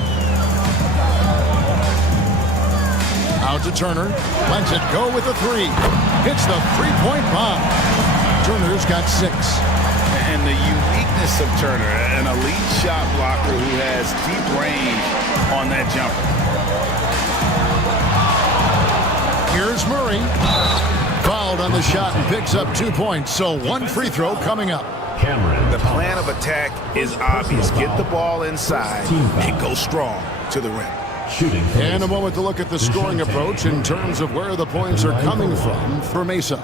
Out to Turner. Lets it go with a 3. Hits the three-point bomb. Turner's got 6. And the uniqueness of Turner, an elite shot blocker who has deep range on that jumper. Here's Murray. Fouled on the shot and picks up 2 points. So 1 free throw coming up. The plan of attack is obvious. Get the ball inside and go strong to the rim. And a moment to look at the scoring approach in terms of where the points are coming from for Mesa.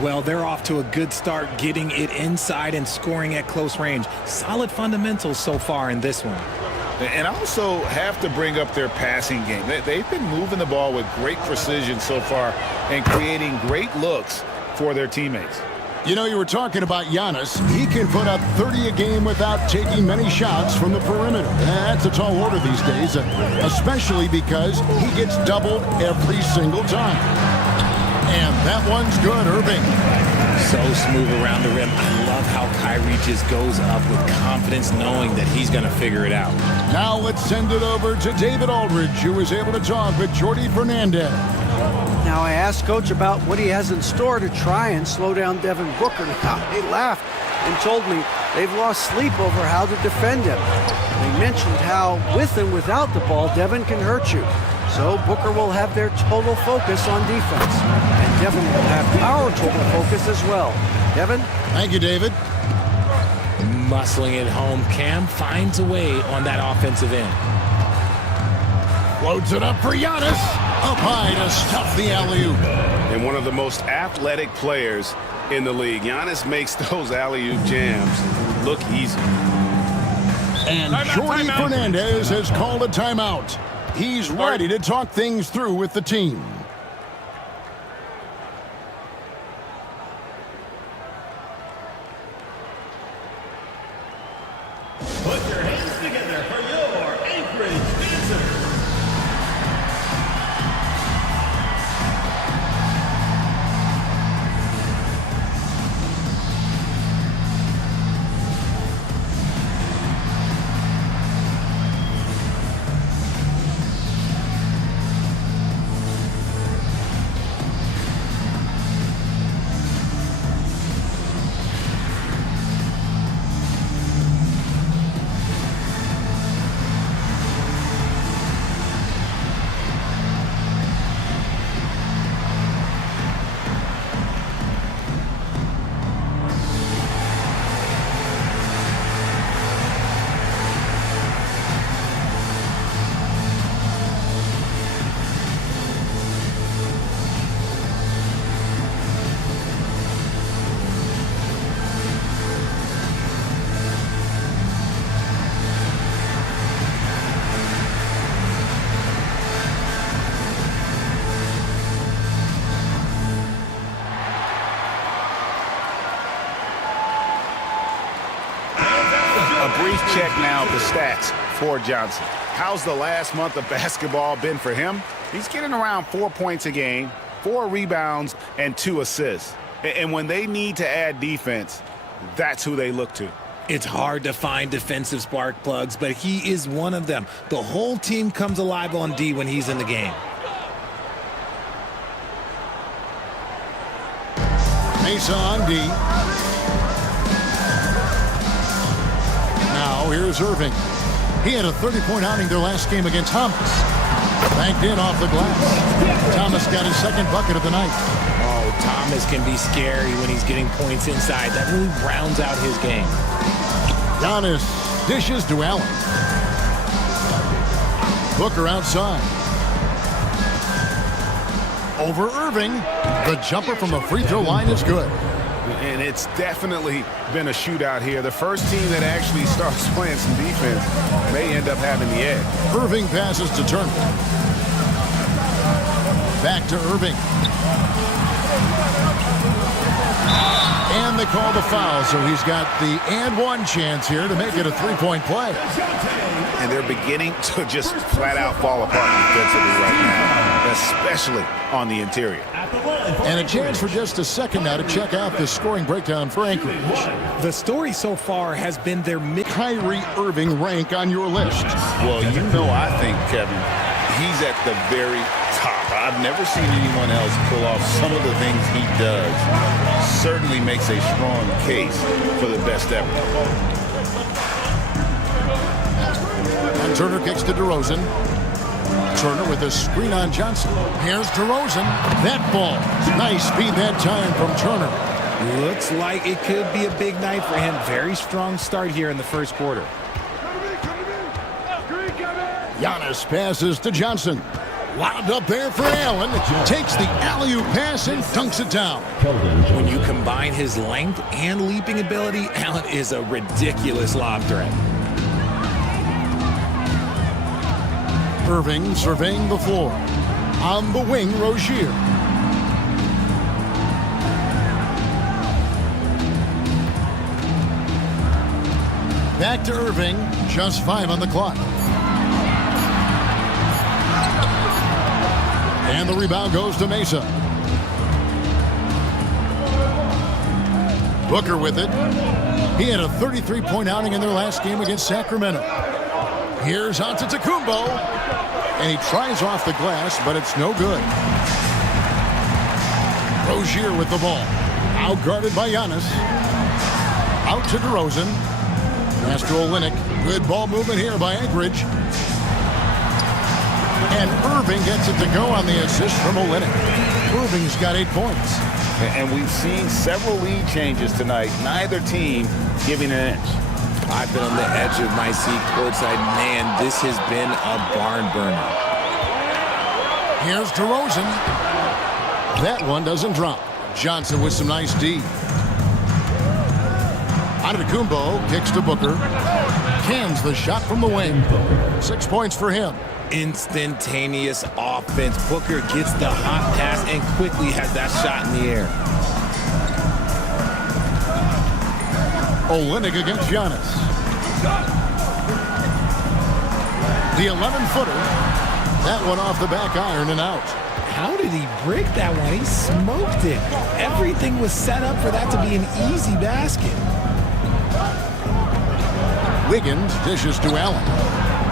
Well, they're off to a good start getting it inside and scoring at close range. Solid fundamentals so far in this one. And also have to bring up their passing game. They've been moving the ball with great precision so far and creating great looks for their teammates. You know, you were talking about Giannis. He can put up 30 a game without taking many shots from the perimeter. That's a tall order these days, especially because he gets doubled every single time. And that one's good, Irving. So smooth around the rim. I love how Kyrie just goes up with confidence knowing that he's going to figure it out. Now let's send it over to David Aldridge, who was able to talk with Jordy Fernandez. Now I asked Coach about what he has in store to try and slow down Devin Booker. Now, he laughed and told me they've lost sleep over how to defend him. They mentioned how with and without the ball, Devin can hurt you. So Booker will have their total focus on defense. And Devin will have our total focus as well. Devin? Thank you, David. Muscling it home. Cam finds a way on that offensive end. Floats it up for Giannis. Up high to stuff the alley-oop. And one of the most athletic players in the league. Giannis makes those alley-oop jams look easy. And Jordy Fernandez has called a timeout. He's ready to talk things through with the team. Put your hands together for your Anchorage visitors. Brief check now of the stats for Johnson. How's the last month of basketball been for him? He's getting around 4 points a game, 4 rebounds, and 2 assists. And when they need to add defense, that's who they look to. It's hard to find defensive spark plugs, but he is one of them. The whole team comes alive on D when he's in the game. Mesa on D. Now here's Irving. He had a 30-point outing their last game against Thomas. Banked in off the glass. Thomas got his second bucket of the night. Oh, Thomas can be scary when he's getting points inside. That really rounds out his game. Giannis dishes to Allen. Booker outside. Over Irving. The jumper from the free throw line is good. And it's definitely been a shootout here. The first team that actually starts playing some defense may end up having the edge. Irving passes to Turner. Back to Irving. And they call the foul, so he's got the and one chance here to make it a three-point play. And they're beginning to just flat-out fall apart defensively right now, especially on the interior. And a chance for just a second now to check out the scoring breakdown for Anchorage. The story so far has been their Kyrie Irving rank on your list. Well, you know, I think, Kevin, he's at the very top. I've never seen anyone else pull off some of the things he does. Certainly makes a strong case for the best ever. And Turner kicks to DeRozan. Turner with a screen on Johnson. Here's DeRozan. That ball. Nice speed that time from Turner. Looks like it could be a big night for him. Very strong start here in the first quarter. Giannis passes to Johnson. Wound up there for Allen. Takes the alley-oop pass and dunks it down. When you combine his length and leaping ability, Allen is a ridiculous lob threat. Irving surveying the floor. On the wing, Rozier. Back to Irving. Just 5 on the clock. And the rebound goes to Mesa. Booker with it. He had a 33-point outing in their last game against Sacramento. Here's Antetokounmpo. And he tries off the glass, but it's no good. Rozier with the ball. Out guarded by Giannis. Out to DeRozan. Master Olynyk. Good ball movement here by Anchorage. And Irving gets it to go on the assist from Olynyk. Irving's got 8 points. And we've seen several lead changes tonight. Neither team giving an inch. I've been on the edge of my seat courtside. Man, this has been a barn burner. Here's DeRozan. That one doesn't drop. Johnson with some nice D. Antetokounmpo kicks to Booker. Cans the shot from the wing. 6 points for him. Instantaneous offense. Booker gets the hot pass and quickly has that shot in the air. Olynyk against Giannis. The 11-footer. That one off the back iron and out. How did he break that one? He smoked it. Everything was set up for that to be an easy basket. Wiggins dishes to Allen.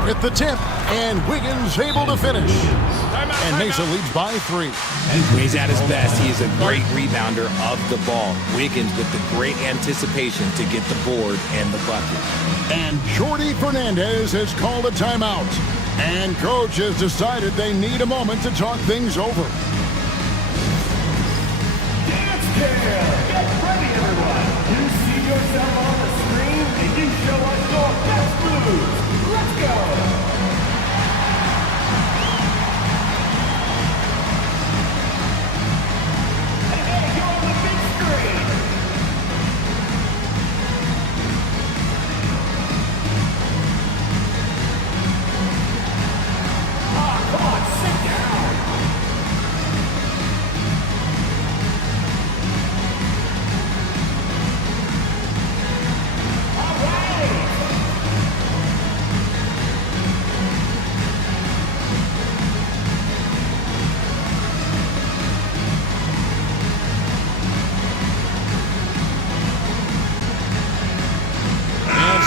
At the tip, and Wiggins able to finish. And Mesa leads by 3. When he's at his best, he is a great rebounder of the ball. Wiggins with the great anticipation to get the board and the bucket. And Jordi Fernandez has called a timeout. And coach has decided they need a moment to talk things over. Dance Cam! Get ready, everyone! You see yourself on the screen, and you show us your best moves. Let's go!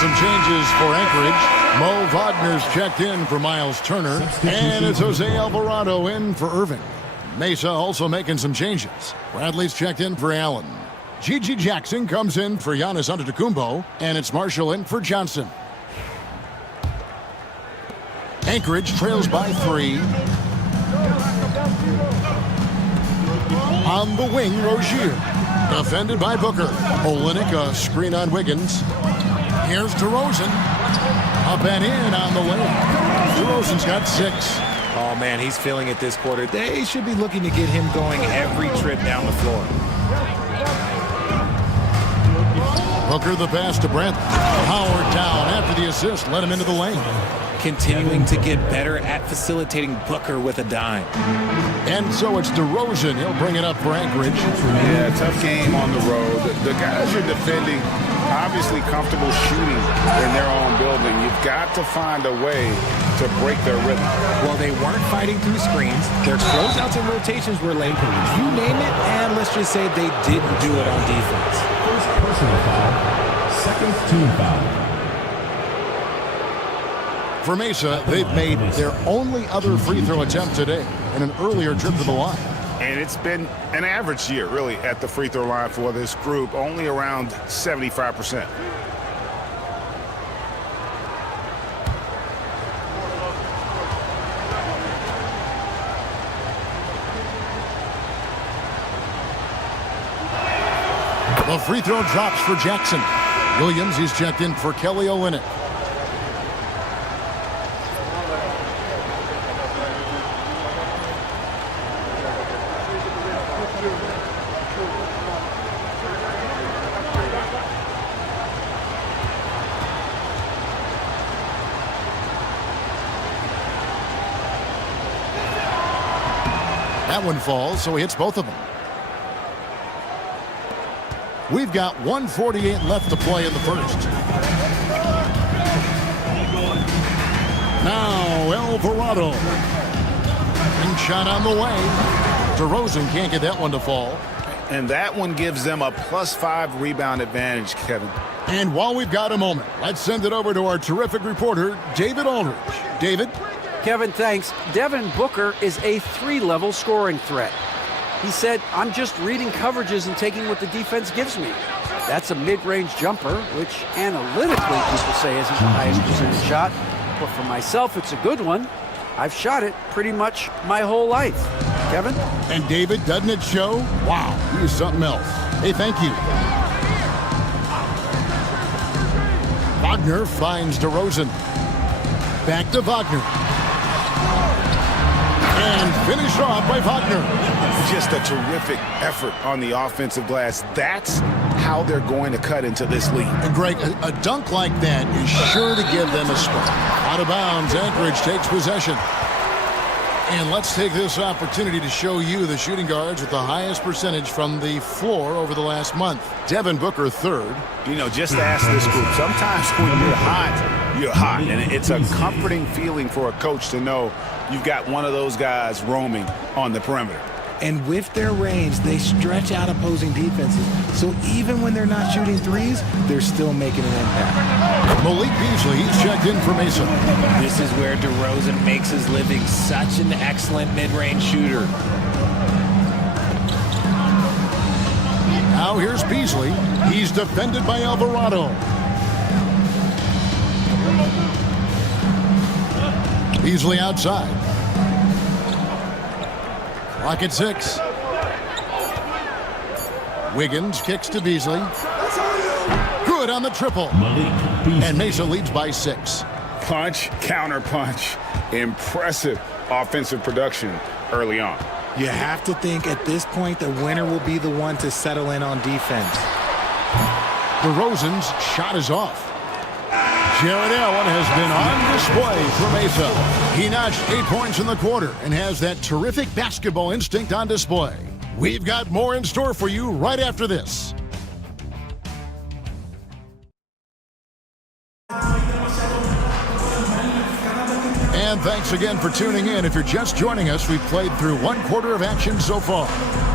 some changes for Anchorage. Mo Wagner's checked in for Miles Turner. And it's Jose Alvarado in for Irving. Mesa also making some changes. Bradley's checked in for Allen. Gigi Jackson comes in for Giannis Antetokounmpo. And it's Marshall in for Johnson. Anchorage trails by 3. On the wing, Rozier. Defended by Booker. Olynyk, a screen on Wiggins. Here's DeRozan. Up and in on the way. DeRozan's got 6. Oh, man, he's feeling it this quarter. They should be looking to get him going every trip down the floor. Booker the pass to Bradley. Howard down after the assist. Let him into the lane. Continuing to get better at facilitating Booker with a dime. And so it's DeRozan. He'll bring it up for Anchorage. Yeah, tough game on the road. The guys you're defending, obviously comfortable shooting in their own building. You've got to find a way to break their rhythm. Well, they weren't fighting through screens. Their closeouts and rotations were late. You name it, and let's just say they didn't do it on defense. First personal foul, second team foul. For Mesa, they've made their only other free throw attempt today in an earlier trip to the line. And it's been an average year, really, at the free throw line for this group, only around 75%. The free throw drops for Jackson. Williams, he's checked in for Kelly Olynyk. That one falls, so he hits both of them. We've got 1:48 left to play in the first. Now Alvarado. And shot on the way. DeRozan can't get that one to fall. And that one gives them a +5 rebound advantage, Kevin. And while we've got a moment, let's send it over to our terrific reporter, David Aldridge. David? Kevin, thanks. Devin Booker is a 3-level scoring threat. He said, I'm just reading coverages and taking what the defense gives me. That's a mid-range jumper, which analytically people say isn't the highest percentage shot. But for myself, it's a good one. I've shot it pretty much my whole life. Kevin? And David, doesn't it show? Wow, he is something else. Hey, thank you. Wagner finds DeRozan. Back to Wagner. And finished off by Wagner. Just a terrific effort on the offensive glass. That's how they're going to cut into this lead. And Greg, a dunk like that is sure to give them a spark. Out of bounds, Anchorage takes possession. And let's take this opportunity to show you the shooting guards with the highest percentage from the floor over the last month. Devin Booker, 3rd. You know, just ask this group. Sometimes when you're hot, you're hot. And it's a comforting feeling for a coach to know you've got one of those guys roaming on the perimeter. And with their range, they stretch out opposing defenses. So even when they're not shooting threes, they're still making an impact. Malik Beasley, he's checked in for Mesa. This is where DeRozan makes his living. Such an excellent mid-range shooter. Now here's Beasley. He's defended by Alvarado. Beasley outside. Clock at 6. Wiggins kicks to Beasley. Good on the triple. And Mesa leads by 6. Punch, counter punch. Impressive offensive production early on. You have to think at this point the winner will be the one to settle in on defense. DeRozan's shot is off. Jared Allen has been on display for Mesa. He notched 8 points in the quarter and has that terrific basketball instinct on display. We've got more in store for you right after this. And And thanks again for tuning in. If you're just joining us, we've played through 1/4 of action so far.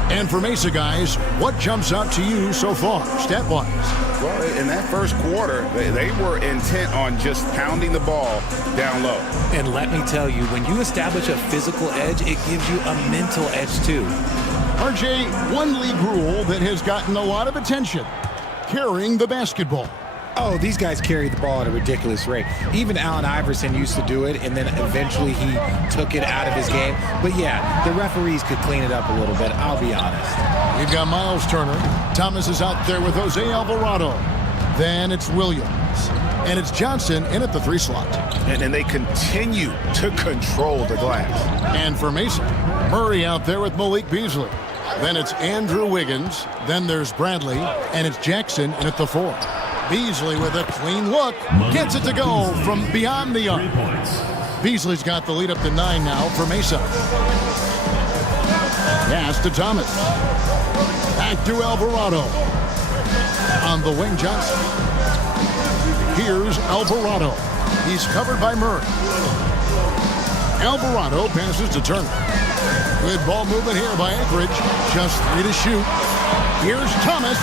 And for Mesa guys, what jumps out to you so far, stat-wise? Well, in that first quarter, they were intent on just pounding the ball down low. And let me tell you, when you establish a physical edge, it gives you a mental edge too. RJ, one league rule that has gotten a lot of attention, carrying the basketball. Oh, these guys carry the ball at a ridiculous rate. Even Allen Iverson used to do it, and then eventually he took it out of his game. But yeah, the referees could clean it up a little bit, I'll be honest. You've got Miles Turner. Thomas is out there with Jose Alvarado. Then it's Williams. And it's Johnson in at the 3 slot. And they continue to control the glass. And for Mason, Murray out there with Malik Beasley. Then it's Andrew Wiggins. Then there's Bradley. And it's Jackson in at the 4. Beasley with a clean look. Gets it to go from beyond the arc. Beasley's got the lead up to 9 now for Mesa. Pass to Thomas. Back to Alvarado. On the wing, Johnson. Here's Alvarado. He's covered by Murray. Alvarado passes to Turner. Good ball movement here by Anchorage. Just 3 to shoot. Here's Thomas.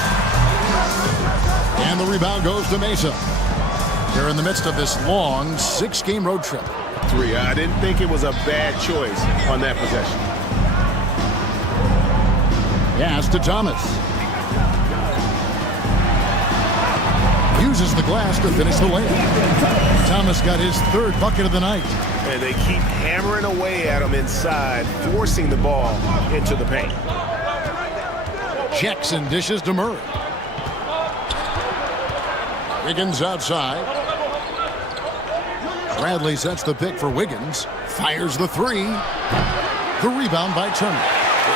And the rebound goes to Mesa. They're in the midst of this long 6-game road trip. 3. I didn't think it was a bad choice on that possession. Pass to Thomas. Uses the glass to finish the layup. Thomas got his 3rd bucket of the night. And they keep hammering away at him inside, forcing the ball into the paint. Jackson dishes to Murray. Wiggins outside. Bradley sets the pick for Wiggins. Fires the 3. The rebound by Turner.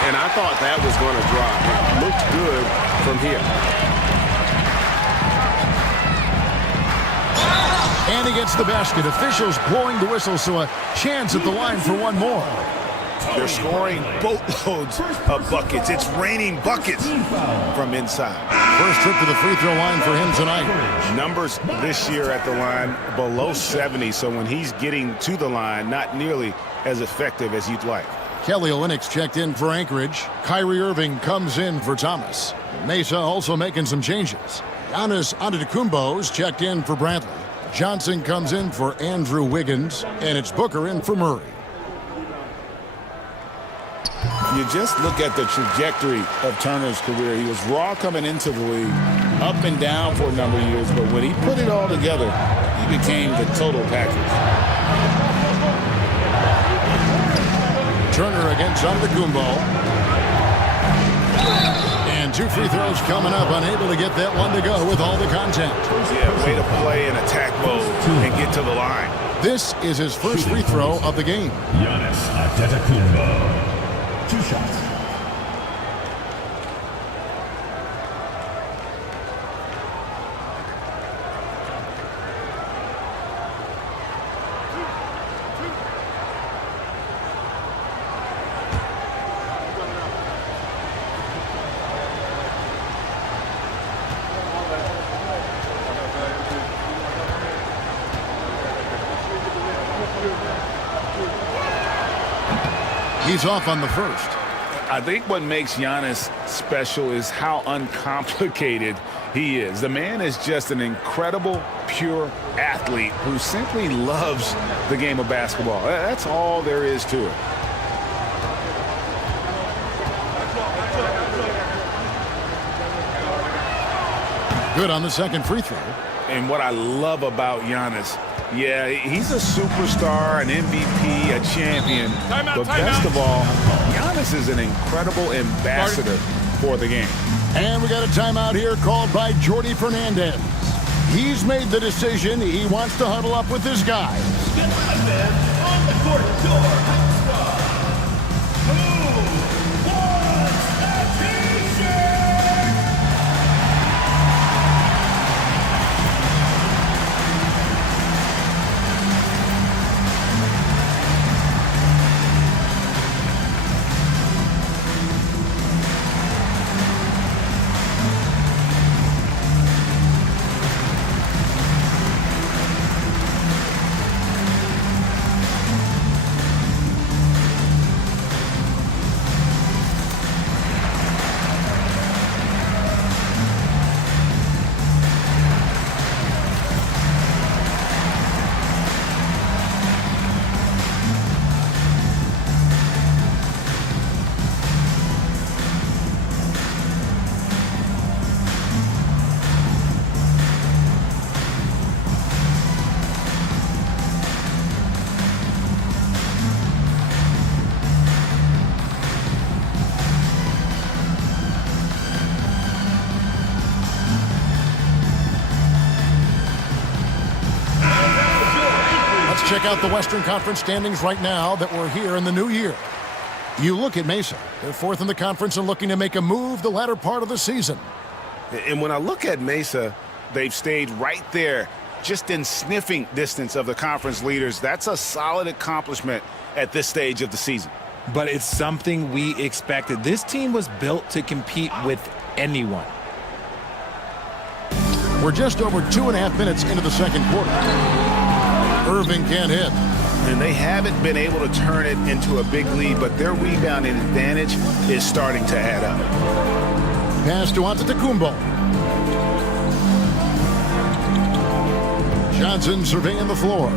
And I thought that was going to drop. It looked good from here. And he gets the basket. Officials blowing the whistle, so a chance at the line for one more. They're scoring boatloads of buckets. It's raining buckets from inside. First trip to the free throw line for him tonight. Numbers this year at the line below 70, so when he's getting to the line, not nearly as effective as you'd like. Kelly Olynyk checked in for Anchorage. Kyrie Irving comes in for Thomas. Mesa also making some changes. Giannis Antetokounmpo's checked in for Bradley. Johnson comes in for Andrew Wiggins, and it's Booker in for Murray. You just look at the trajectory of Turner's career. He was raw coming into the league, up and down for a number of years, but when he put it all together, he became the total package. Turner against Antetokounmpo. And 2 free throws coming up, unable to get that one to go with all the contact. Yeah, way to play in attack mode and get to the line. This is his first free throw of the game. Giannis Antetokounmpo. 2 shots. He's off on the first. I think what makes Giannis special is how uncomplicated he is. The man is just an incredible, pure athlete who simply loves the game of basketball. That's all there is to it. Good on the second free throw. And what I love about Giannis, yeah, he's a superstar, an MVP, a champion. But best of all, Giannis is an incredible ambassador for the game. And we got a timeout here called by Jordy Fernandez. He's made the decision. He wants to huddle up with his guys. Get live, man. On the court, door. Let's check out the Western Conference standings right now that we're here in the new year. You look at Mesa. They're fourth in the conference and looking to make a move the latter part of the season. And when I look at Mesa, they've stayed right there, just in sniffing distance of the conference leaders. That's a solid accomplishment at this stage of the season. But it's something we expected. This team was built to compete with anyone. We're just over 2.5 minutes into the second quarter. Irving can't hit. And they haven't been able to turn it into a big lead, but their rebounding advantage is starting to add up. Pass to Antetokounmpo. Johnson surveying the floor.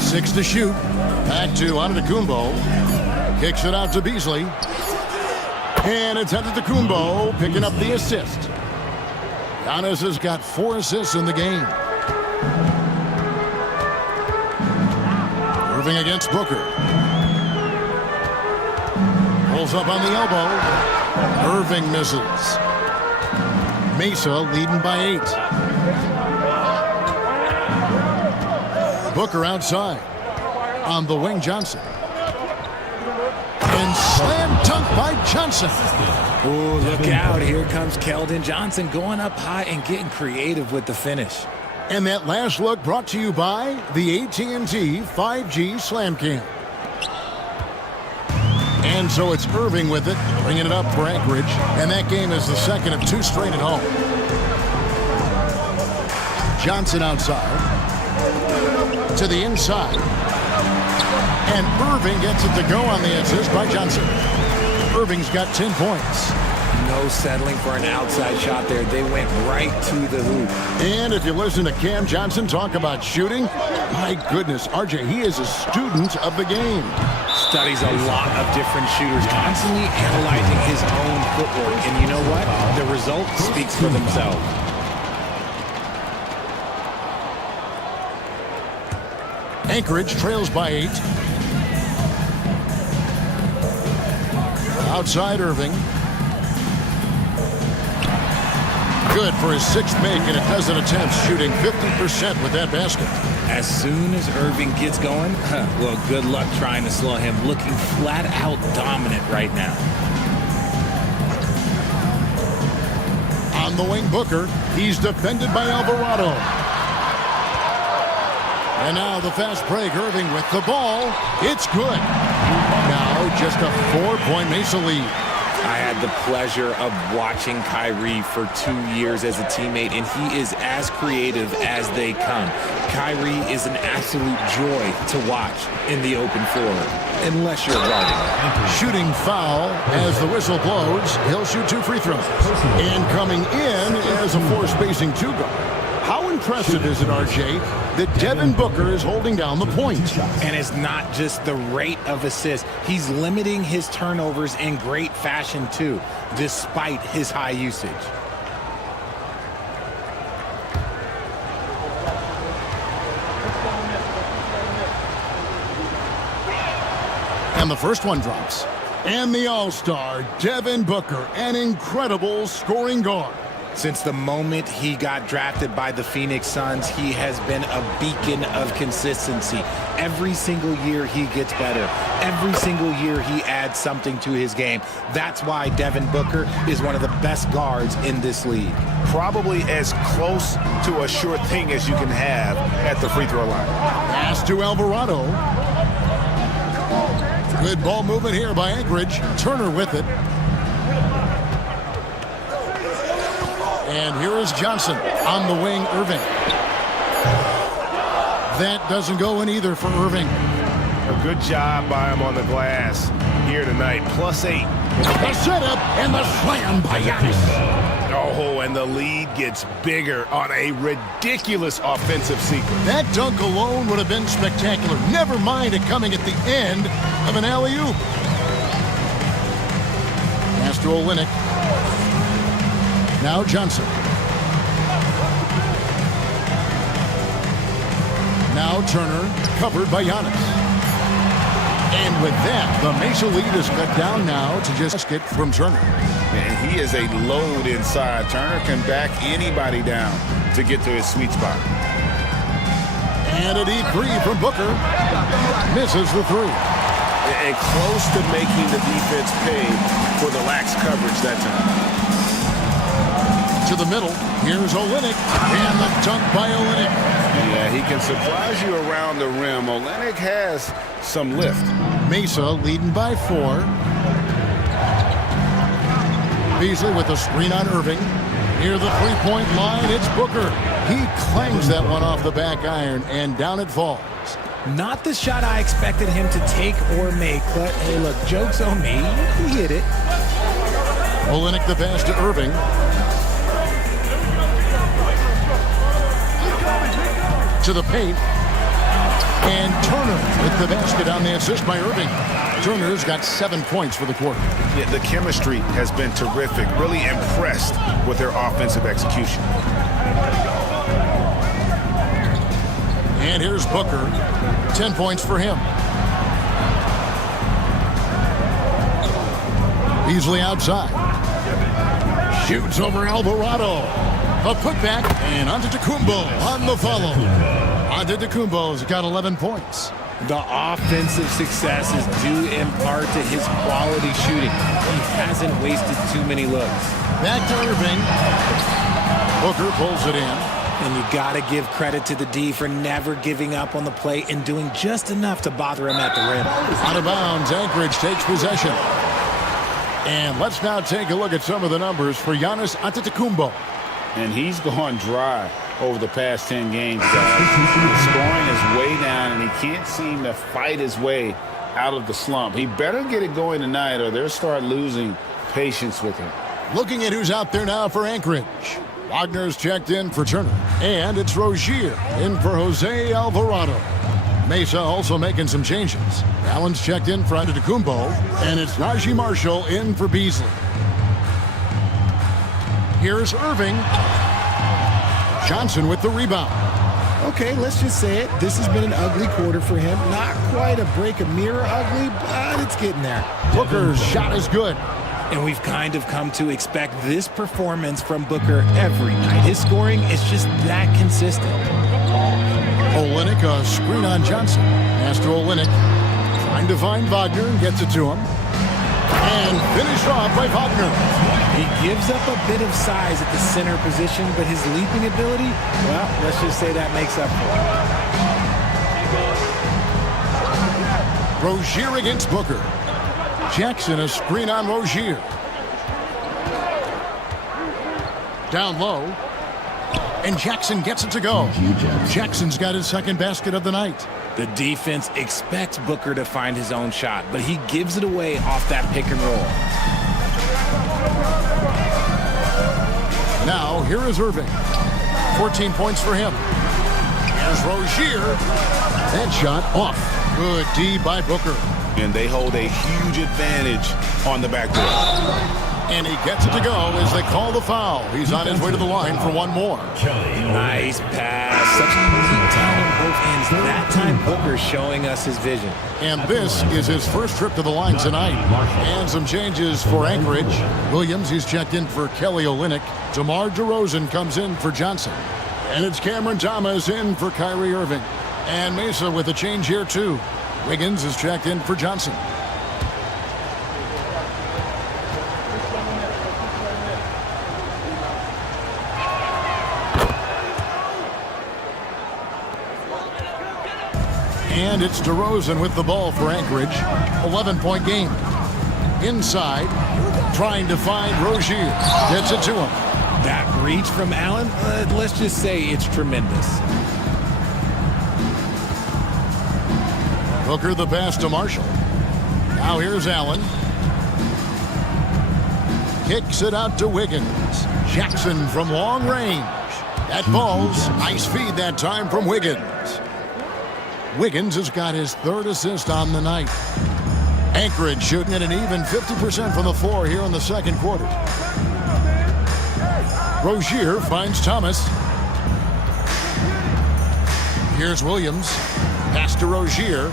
6 to shoot. Back to Antetokounmpo. Kicks it out to Beasley. And it's Antetokounmpo picking up the assist. Giannis has got 4 assists in the game. Irving against Booker. Pulls up on the elbow. Irving misses. Mesa leading by 8. Booker outside. On the wing, Johnson. And slam dunk by Johnson. Oh, look out. Here comes Keldon Johnson going up high and getting creative with the finish. And that last look brought to you by the AT&T 5G Slam Cam. And so it's Irving with it, bringing it up for Anchorage. And that game is the second of 2 straight at home. Johnson outside. To the inside. And Irving gets it to go on the assist by Johnson. Irving's got 10 points. No settling for an outside shot there. They went right to the hoop. And if you listen to Cam Johnson talk about shooting, my goodness, RJ, he is a student of the game. Studies a lot of different shooters, constantly analyzing his own footwork. And you know what? The result speaks for themselves. Anchorage trails by 8. Outside Irving. Good for his 6th make and a dozen attempts, shooting 50% with that basket. As soon as Irving gets going, well, good luck trying to slow him. Looking flat out dominant right now. On the wing, Booker. He's defended by Alvarado. And now the fast break. Irving with the ball. It's good. Now just a 4-point Mesa lead. I had the pleasure of watching Kyrie for 2 years as a teammate, and he is as creative as they come. Kyrie is an absolute joy to watch in the open floor, unless you're guarding. Shooting foul as the whistle blows. He'll shoot 2 free throws. And coming in as a 4-spacing 2-guard. How impressive is it, RJ, that Devin Booker is holding down the point? And it's not just the rate of assists. He's limiting his turnovers in great fashion, too, despite his high usage. And the first one drops. And the All-Star, Devin Booker, an incredible scoring guard. Since the moment he got drafted by the Phoenix Suns, he has been a beacon of consistency. Every single year he gets better. Every single year he adds something to his game. That's why Devin Booker is one of the best guards in this league. Probably as close to a sure thing as you can have at the free throw line. Pass to Alvarado. Good ball movement here by Anchorage. Turner with it. And here is Johnson on the wing, Irving. That doesn't go in either for Irving. A good job by him on the glass here tonight. +8. The setup and the slam by Giannis. Oh, and the lead gets bigger on a ridiculous offensive sequence. That dunk alone would have been spectacular. Never mind it coming at the end of an alley-oop. Pass to Olynyk. Now Johnson. Now Turner, covered by Giannis. And with that, the Mesa lead is cut down now to just get from Turner. And he is a load inside. Turner can back anybody down to get to his sweet spot. And a deep three from Booker. Misses the three. And close to making the defense pay for the lax coverage that time. To the middle. Here's Olynyk. And the dunk by Olynyk. Yeah, he can surprise you around the rim. Olynyk has some lift. Mesa leading by 4. Beasley with a screen on Irving. Near the three-point line, it's Booker. He clangs that one off the back iron, and down it falls. Not the shot I expected him to take or make, but hey, look, joke's on me. He hit it. Olynyk the pass to Irving. To the paint. And Turner with the basket on the assist by Irving. Turner's got 7 points for the quarter. Yeah, the chemistry has been terrific. Really impressed with their offensive execution. And here's Booker. 10 points for him. Beasley outside. Shoots over Alvarado. A putback, and Antetokounmpo on the follow. Antetokounmpo's got 11 points. The offensive success is due in part to his quality shooting. He hasn't wasted too many looks. Back to Irving. Booker pulls it in. And you got to give credit to the D for never giving up on the play and doing just enough to bother him at the rim. Out of bounds, Anchorage takes possession. And let's now take a look at some of the numbers for Giannis Antetokounmpo. And he's gone dry over the past 10 games, guys. His scoring is way down, and he can't seem to fight his way out of the slump. He better get it going tonight, or they'll start losing patience with him. Looking at who's out there now for Anchorage. Wagner's checked in for Turner. And it's Rozier in for Jose Alvarado. Mesa also making some changes. Allen's checked in for Antetokounmpo. And it's Najee Marshall in for Beasley. Here's Irving. Johnson with the rebound. Okay, let's just say it. This has been an ugly quarter for him. Not quite a break a mirror ugly, but it's getting there. Booker's shot is good. And we've kind of come to expect this performance from Booker every night. His scoring is just that consistent. Olynyk, a screen on Johnson. Pass to Olynyk. Trying to find Wagner and gets it to him. And finished off by Wagner. He gives up a bit of size at the center position, but his leaping ability, well, let's just say that makes up for it. Rozier against Booker. Jackson a screen on Rozier. Down low. And Jackson gets it to go. Jackson's got his second basket of the night. The defense expects Booker to find his own shot, but he gives it away off that pick and roll. Now, here is Irving. 14 points for him. Here's Rozier. That shot off. Good D by Booker. And they hold a huge advantage on the backboard. And he gets it to go as they call the foul. He's on his way to the line for one more. Nice pass. Such neat talent on both ends. That time, Booker showing us his vision. And this is his first trip to the line tonight. And some changes for Anchorage. Williams, he's checked in for Kelly Olynyk. DeMar DeRozan comes in for Johnson. And it's Cameron Thomas in for Kyrie Irving. And Mesa with a change here, too. Wiggins is checked in for Johnson. And it's DeRozan with the ball for Anchorage. 11-point game. Inside, trying to find Rozier. Gets it to him. That reach from Allen, let's just say it's tremendous. Booker the pass to Marshall. Now here's Allen. Kicks it out to Wiggins. Jackson from long range. That falls. Nice feed that time from Wiggins. Wiggins has got his third assist on the night. Anchorage shooting at an even 50% from the floor here in the second quarter. Rozier finds Thomas. Here's Williams. Pass to Rozier.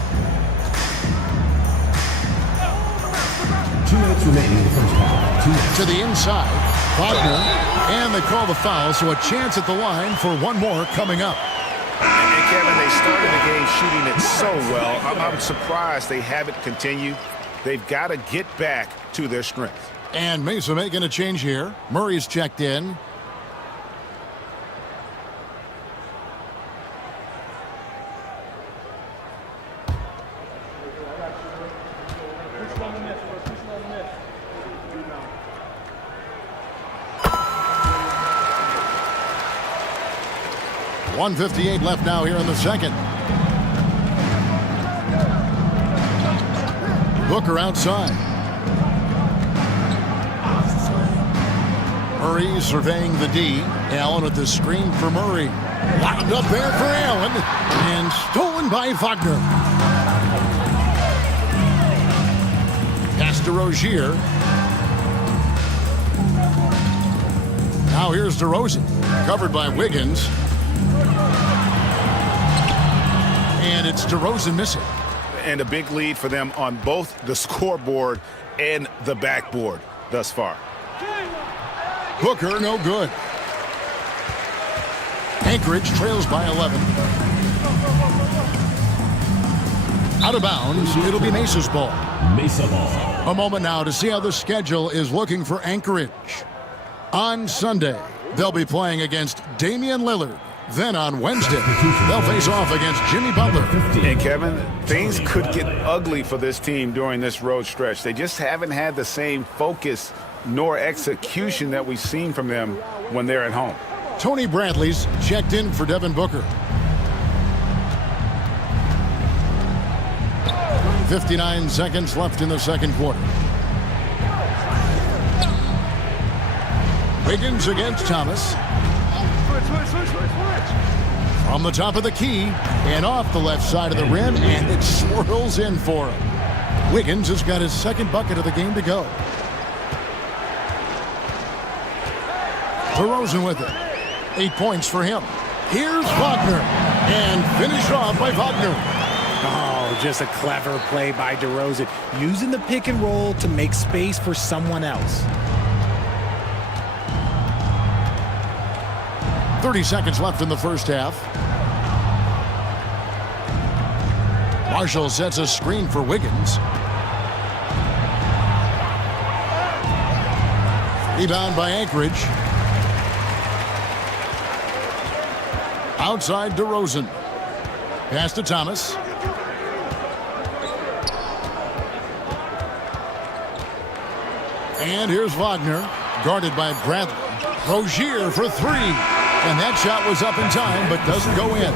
2 minutes remaining in the first half. To the inside. Wagner. And they call the foul, so a chance at the line for one more coming up. And Kevin, they started the game shooting it so well. I'm surprised they haven't continued. They've got to get back to their strength. And Mesa making a change here. Murray's checked in. .158 left now here in the second. Booker outside. Murray surveying the D. Allen with the screen for Murray. Locked up there for Allen. And stolen by Wagner. Pass to Rozier. Now here's DeRozan. Covered by Wiggins. And it's DeRozan missing. And a big lead for them on both the scoreboard and the backboard thus far. Booker, no good. Anchorage trails by 11. Out of bounds, it'll be Mesa's ball. Mesa ball. A moment now to see how the schedule is looking for Anchorage. On Sunday, they'll be playing against Damian Lillard. Then on Wednesday, they'll face off against Jimmy Butler. And Kevin, things could get ugly for this team during this road stretch. They just haven't had the same focus nor execution that we've seen from them when they're at home. Tony Bradley's checked in for Devin Booker. 59 seconds left in the second quarter. Wiggins against Thomas. From the top of the key and off the left side of the rim, and it swirls in for him. Wiggins has got his second bucket of the game to go. DeRozan with it. 8 points for him. Here's Wagner, and finished off by Wagner. Oh, just a clever play by DeRozan, using the pick and roll to make space for someone else. 30 seconds left in the first half. Marshall sets a screen for Wiggins. Rebound by Anchorage. Outside DeRozan. Pass to Thomas. And here's Wagner, guarded by Bradley. Rozier for three. And that shot was up in time, but doesn't go in.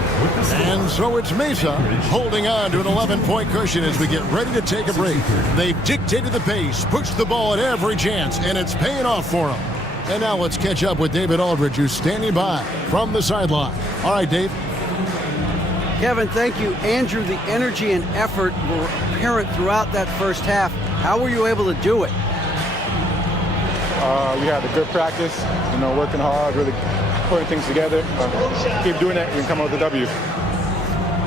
And so it's Mesa holding on to an 11-point cushion as we get ready to take a break. They've dictated the pace, pushed the ball at every chance, and it's paying off for them. And now let's catch up with David Aldridge, who's standing by from the sideline. All right, Dave. Kevin, thank you. Andrew, the energy and effort were apparent throughout that first half. How were you able to do it? We had a good practice, working hard, really putting things together. Keep doing that, we can come out with a W.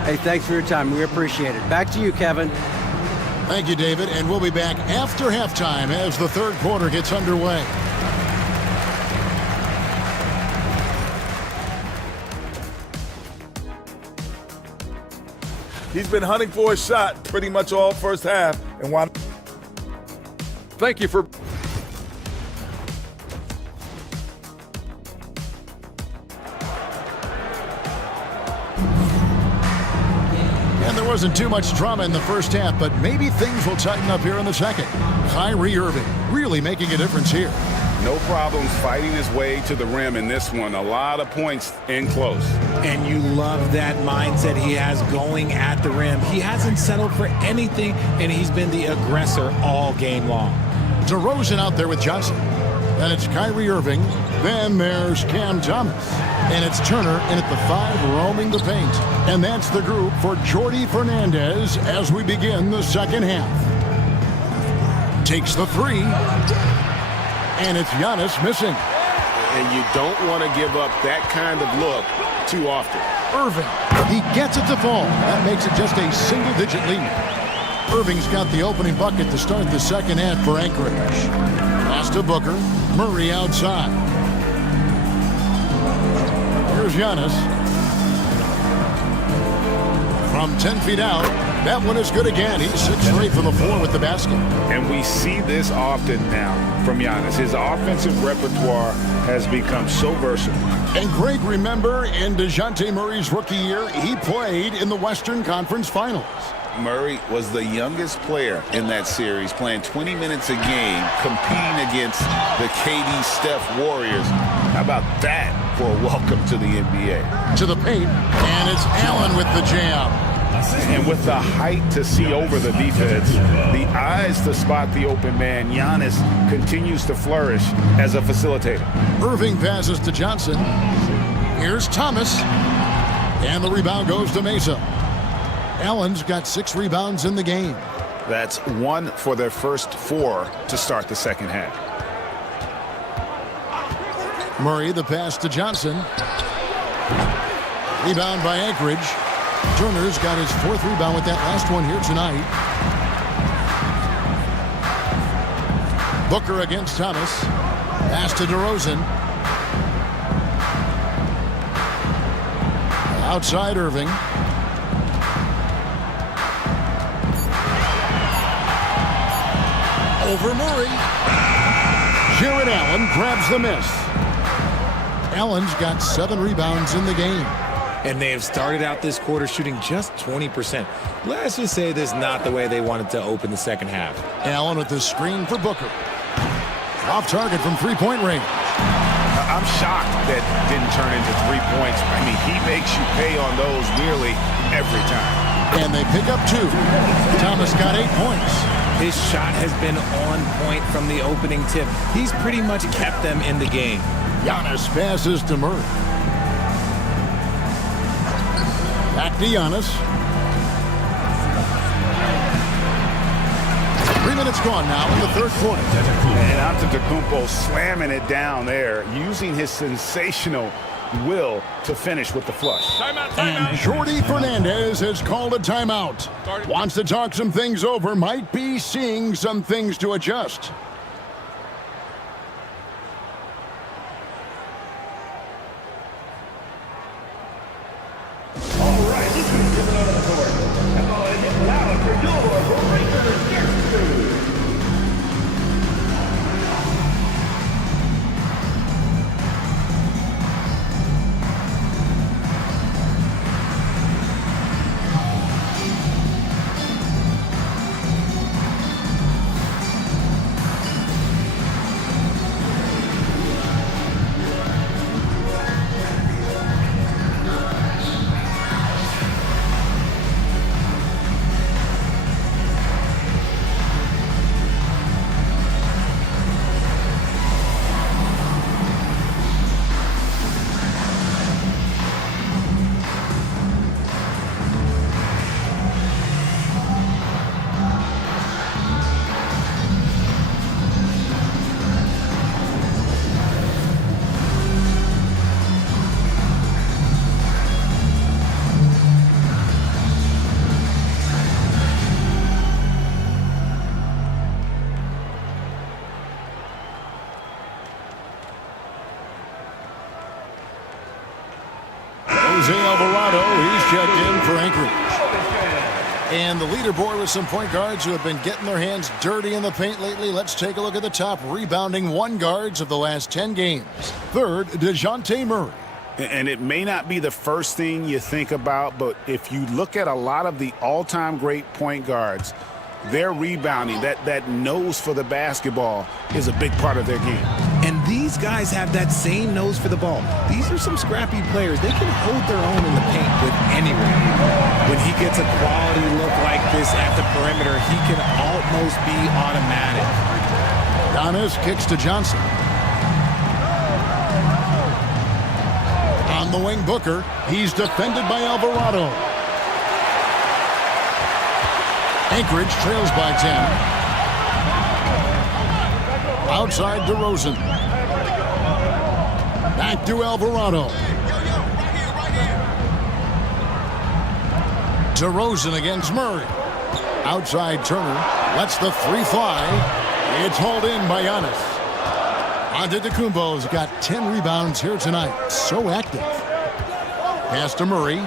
Hey, thanks for your time. We appreciate it. Back to you, Kevin. Thank you, David. And we'll be back after halftime as the third quarter gets underway. He's been hunting for a shot pretty much all first half. And why? Thank you for... And there wasn't too much drama in the first half, but maybe things will tighten up here in the second. Kyrie Irving really making a difference here. No problems fighting his way to the rim in this one. A lot of points in close. And you love that mindset he has going at the rim. He hasn't settled for anything, and he's been the aggressor all game long. DeRozan out there with Johnson. Then it's Kyrie Irving. Then there's Cam Thomas. And it's Turner in at the 5, roaming the paint. And that's the group for Jordi Fernandez as we begin the second half. Takes the 3. And it's Giannis missing. And you don't want to give up that kind of look too often. Irving, he gets it to fall. That makes it just a single-digit lead. Irving's got the opening bucket to start the second half for Anchorage. Pass to Booker. Murray outside. Here's Giannis. From 10 feet out, that one is good again. He's 6 for 8 from the floor with the basket. And we see this often now from Giannis. His offensive repertoire has become so versatile. And Greg, remember, in DeJounte Murray's rookie year, he played in the Western Conference Finals. Murray was the youngest player in that series, playing 20 minutes a game, competing against the KD Steph Warriors. How about that for a welcome to the NBA? To the paint, and it's Allen with the jam. And with the height to see over the defense, the eyes to spot the open man, Giannis continues to flourish as a facilitator. Irving passes to Johnson. Here's Thomas. And the rebound goes to Mesa. Allen's got 6 rebounds in the game. That's 1 for their first 4 to start the second half. Murray, the pass to Johnson. Rebound by Anchorage. Turner's got his 4th rebound with that last one here tonight. Booker against Thomas. Pass to DeRozan. Outside Irving. Over Murray. Jared Allen grabs the miss. Allen's got 7 rebounds in the game. And they have started out this quarter shooting just 20%. Let's just say this is not the way they wanted to open the second half. Allen with the screen for Booker. Off target from 3-point range. I'm shocked that didn't turn into 3 points. I mean, he makes you pay on those nearly every time. And they pick up 2. Thomas got 8 points. His shot has been on point from the opening tip. He's pretty much kept them in the game. Giannis passes to Murray. Back to Giannis. 3 minutes gone now in the third quarter. And Antetokounmpo slamming it down there, using his sensational will to finish with the flush. And Jordi Fernandez has called a timeout. Wants to talk some things over, might be seeing some things to adjust. All right, this is coming out of the court. Come on, get loud for your Lakers next move. Jose Alvarado, he's checked in for Anchorage. And the leaderboard with some point guards who have been getting their hands dirty in the paint lately. Let's take a look at the top rebounding 1 guards of the last 10 games. Third, DeJounte Murray. And it may not be the first thing you think about, but if you look at a lot of the all-time great point guards, their rebounding, that nose for the basketball is a big part of their game. And these guys have that same nose for the ball. These are some scrappy players. They can hold their own in the paint with anyone. When he gets a quality look like this at the perimeter, he can almost be automatic. Giannis kicks to Johnson. On the wing, Booker. He's defended by Alvarado. Anchorage trails by 10. Outside DeRozan. Back to Alvarado. DeRozan against Murray. Outside Turner. Lets the 3 fly. It's hauled in by Giannis. Antetokounmpo's got 10 rebounds here tonight. So active. Pass to Murray.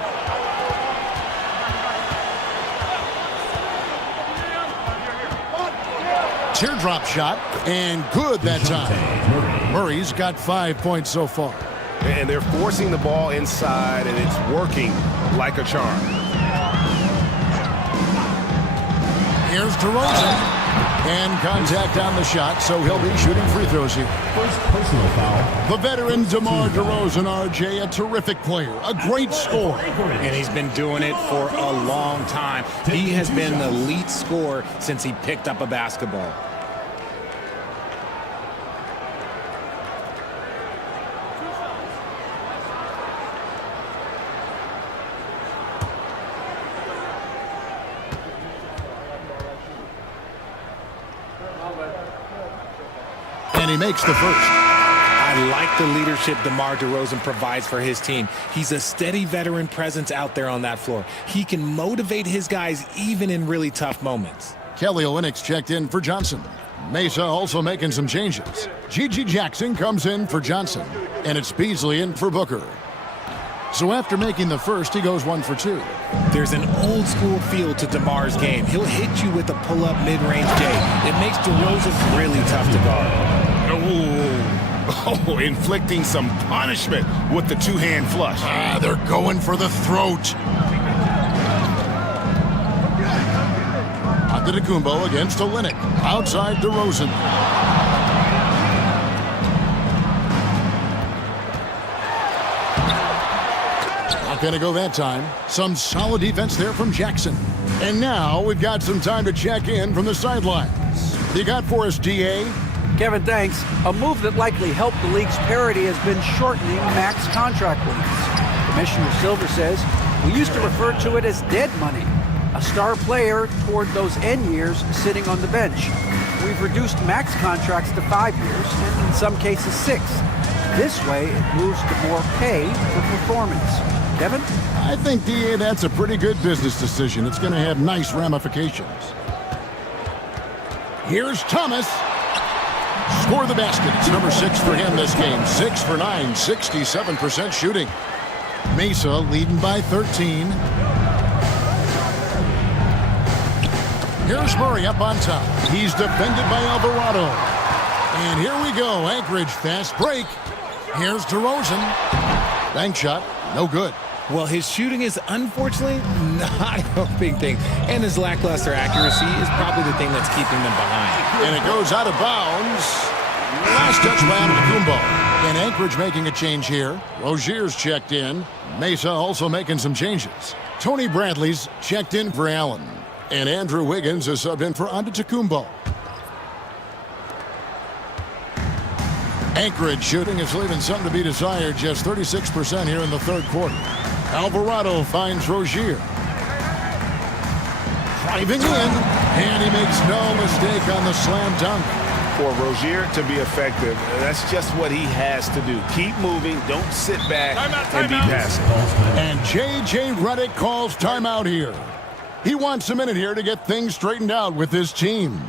teardrop shot, and good that time. Murray's got 5 points so far. And they're forcing the ball inside, and it's working like a charm. Here's DeRozan. And contact on the shot, so he'll be shooting free throws here. First personal foul. The veteran DeMar DeRozan, RJ, a terrific player, a great scorer. And he's been doing it for a long time. He has been an elite scorer since he picked up a basketball. And he makes the first. I like the leadership DeMar DeRozan provides for his team. He's a steady veteran presence out there on that floor. He can motivate his guys even in really tough moments. Kelly Olynyk's checked in for Johnson. Mesa also making some changes. Gigi Jackson comes in for Johnson. And it's Beasley in for Booker. So after making the first, he goes 1 for 2. There's an old school feel to DeMar's game. He'll hit you with a pull-up mid-range J. It makes DeRozan really tough to guard. Oh, inflicting some punishment with the two-hand flush. They're going for the throat. Antetokounmpo against Olynyk. Outside DeRozan. Not going to go that time. Some solid defense there from Jackson. And now we've got some time to check in from the sidelines. What you got for us, DA? Kevin, thanks. A move that likely helped the league's parity has been shortening max contract lengths. Commissioner Silver says we used to refer to it as dead money, a star player toward those end years sitting on the bench. We've reduced max contracts to 5 years, and in some cases 6. This way, it moves to more pay for performance. Kevin? I think, DA, that's a pretty good business decision. It's going to have nice ramifications. Here's Thomas. Score the basket. It's number 6 for him this game. 6 for 9, 67% shooting. Mesa leading by 13. Here's Murray up on top. He's defended by Alvarado. And here we go. Anchorage fast break. Here's DeRozan. Bank shot. No good. Well, his shooting is unfortunately not helping things. And his lackluster accuracy is probably the thing that's keeping them behind. And it goes out of bounds. Last touch by Antetokounmpo. And Anchorage making a change here. Rozier's checked in. Mesa also making some changes. Tony Bradley's checked in for Allen. And Andrew Wiggins is subbed in for Antetokounmpo. Anchorage shooting is leaving something to be desired. Just 36% here in the third quarter. Alvarado finds Rozier. Driving in. And he makes no mistake on the slam dunk. For Rozier to be effective, that's just what he has to do. Keep moving. Don't sit back and be passive. And J.J. Redick calls timeout here. He wants a minute here to get things straightened out with his team.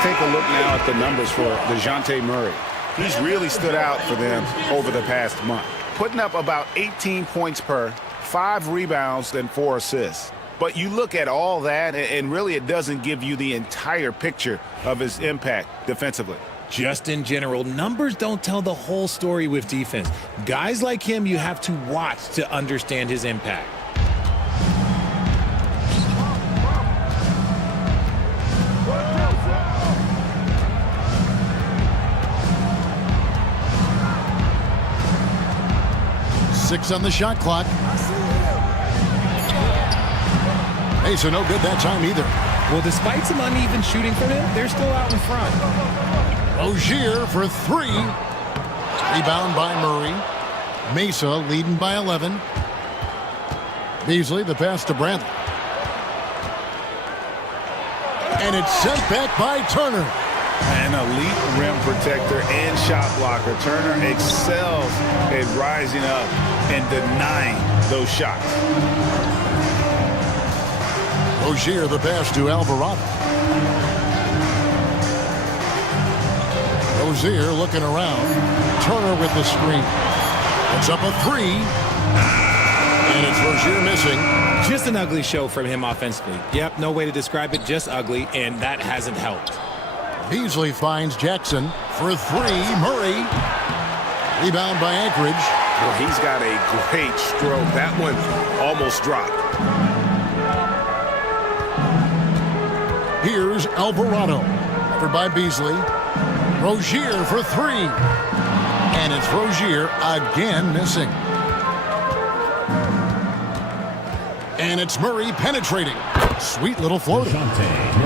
Take a look now at the numbers for DeJounte Murray. He's really stood out for them over the past month, putting up about 18 points per, 5 rebounds, and 4 assists. But you look at all that, and really it doesn't give you the entire picture of his impact defensively. Just in general, numbers don't tell the whole story with defense. Guys like him, you have to watch to understand his impact. Six on the shot clock. Mesa no good that time either. Well, despite some uneven shooting from him, they're still out in front. Rozier for three. Rebound by Murray. Mesa leading by 11. Beasley, the pass to Bradley. And it's sent back by Turner. An elite rim protector and shot blocker. Turner excels at rising up and denying those shots. Rozier the pass to Alvarado. Rozier looking around. Turner with the screen. It's up a three. And it's Rozier missing. Just an ugly show from him offensively. Yep, no way to describe it, just ugly, and that hasn't helped. Beasley finds Jackson for three. Murray. Rebound by Anchorage. Well, he's got a great stroke. That one almost dropped. Here's Alvarado. Covered by Beasley. Rozier for three. And it's Rozier again missing. And it's Murray penetrating. Sweet little floater.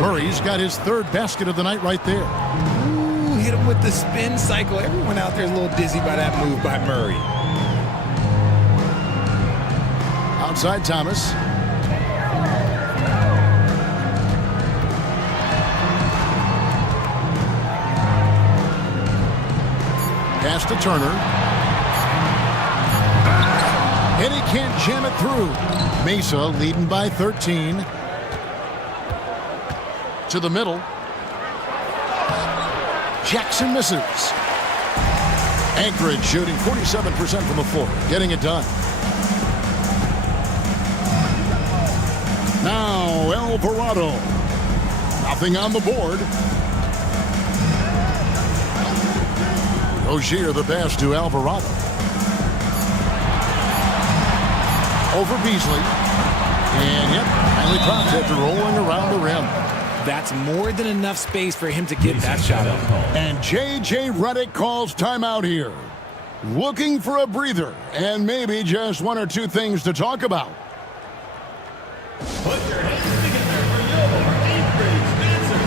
Murray's got his third basket of the night right there. Ooh, hit him with the spin cycle. Everyone out there is a little dizzy by that move by Murray. Outside Thomas. Pass to Turner. And he can't jam it through. Mesa leading by 13. To the middle. Jackson misses. Anchorage shooting 47% from the floor. Getting it done. Now Alvarado. Nothing on the board. Rozier the pass to Alvarado. Over Beasley. And yep, finally dropped after rolling around the rim. That's more than enough space for him to get that shot up. And J.J. Redick calls timeout here. Looking for a breather and maybe just one or two things to talk about. Put your hands together for your 8th grade dancers.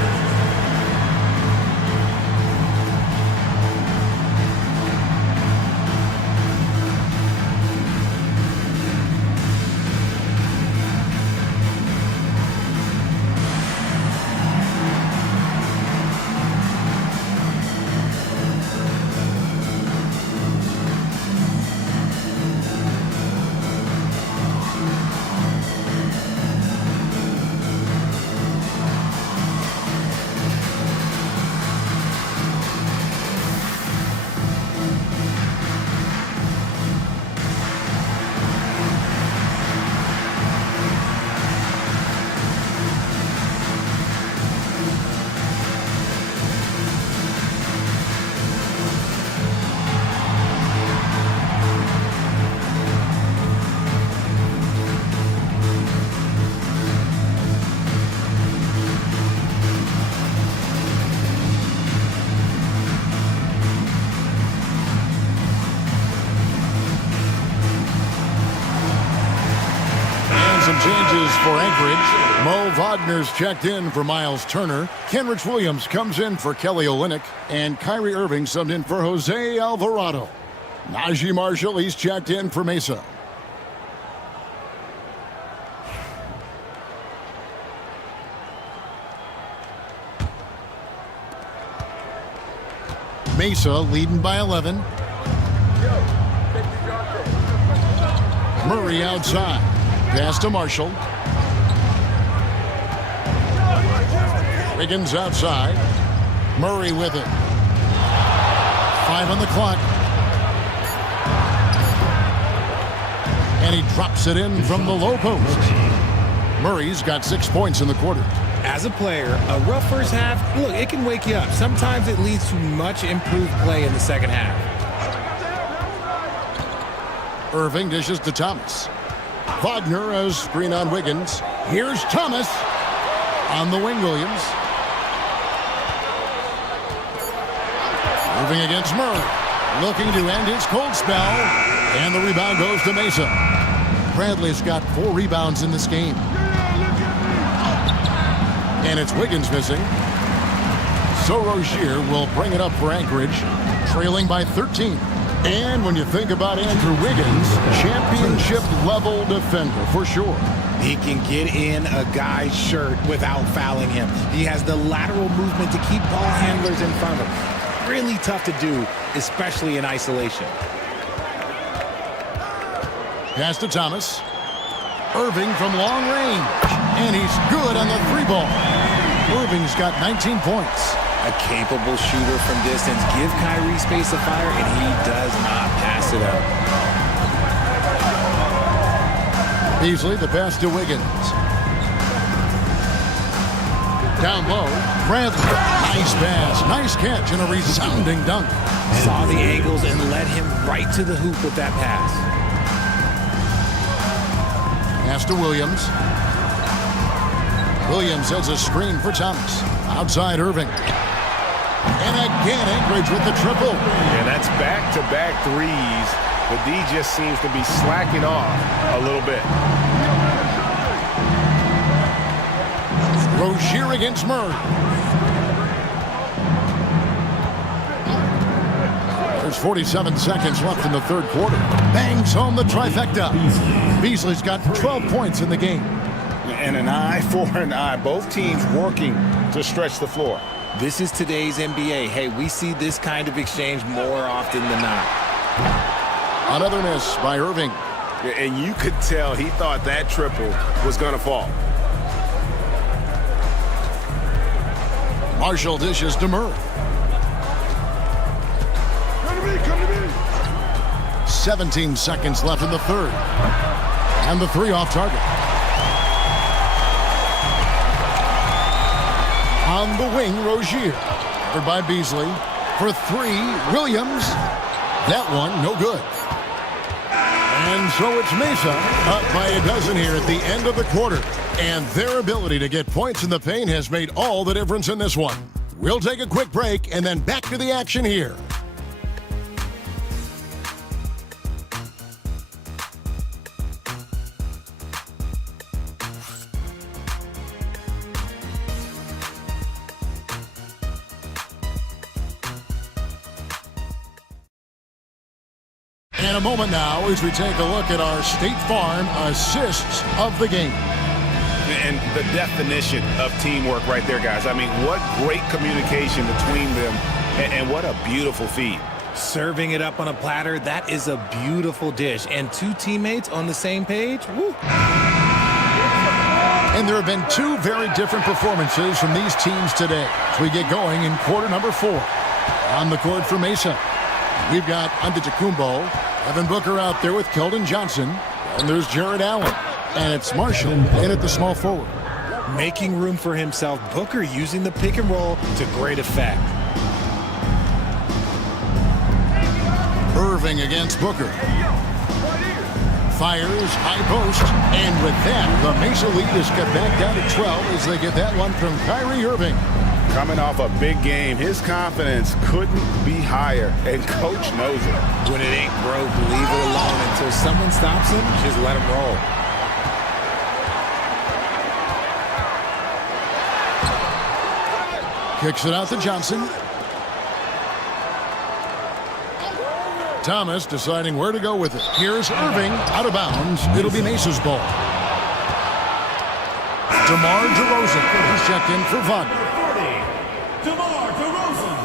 Changes for Anchorage. Mo Wagner's checked in for Miles Turner. Kenrich Williams comes in for Kelly Olynyk. And Kyrie Irving subbed in for Jose Alvarado. Najee Marshall, he's checked in for Mesa. Mesa leading by 11. Murray outside. Pass to Marshall. Wiggins outside. Murray with it. 5 on the clock. And he drops it in from the low post. Murray's got 6 points in the quarter. As a player, a rough first half, look, it can wake you up. Sometimes it leads to much improved play in the second half. Irving dishes to Thomas. Wagner has screen on Wiggins. Here's Thomas on the wing, Williams. Moving against Murray. Looking to end his cold spell. And the rebound goes to Mesa. Bradley's got 4 rebounds in this game. And it's Wiggins missing. So Rozier will bring it up for Anchorage, trailing by 13. And when you think about Andrew Wiggins, championship-level defender for sure. He can get in a guy's shirt without fouling him. He has the lateral movement to keep ball handlers in front of him. Really tough to do, especially in isolation. Pass to Thomas. Irving from long range. And he's good on the 3-ball. Irving's got 19 points. A capable shooter from distance. Give Kyrie space to fire, and he does not pass it up. Beasley, the pass to Wiggins. Down low, Bradley. Nice pass, nice catch, and a resounding dunk. Saw the angles and led him right to the hoop with that pass. Pass to Williams. Williams has a screen for Thomas. Outside Irving. And again, Anchorage with the triple. And that's back-to-back threes. But D just seems to be slacking off a little bit. Rozier against Murray. There's 47 seconds left in the third quarter. Bangs home the trifecta. Beasley's got 12 points in the game. And an eye for an eye. Both teams working to stretch the floor. This is today's NBA. Hey, we see this kind of exchange more often than not. Another miss by Irving. And you could tell he thought that triple was going to fall. Marshall dishes to Murray. 17 seconds left in the third. And the 3 off target. On the wing, Rozier. Covered by Beasley. For 3, Williams. That one, no good. And so it's Mesa up by a dozen here at the end of the quarter. And their ability to get points in the paint has made all the difference in this one. We'll take a quick break and then back to the action here. In a moment now as we take a look at our State Farm assists of the game. And the definition of teamwork right there, guys. I mean, what great communication between them, and what a beautiful feed. Serving it up on a platter, that is a beautiful dish. And 2 teammates on the same page, woo. And there have been 2 very different performances from these teams today as we get going in quarter number 4. On the court for Mesa, we've got Antetokounmpo, Evan Booker out there with Keldon Johnson, and there's Jared Allen. And it's Marshall in at the small forward. Making room for himself, Booker using the pick and roll to great effect. Irving against Booker. Fires, high post, and with that, the Mesa lead is cut back down to 12 as they get that one from Kyrie Irving. Coming off a big game, his confidence couldn't be higher, and Coach knows it. When it ain't broke, leave it alone until someone stops him, just let him roll. Kicks it out to Johnson. Thomas deciding where to go with it. Here's Irving out of bounds. It'll be Mesa's ball. DeMar DeRozan is checked in for Wagner. DeMar DeRozan.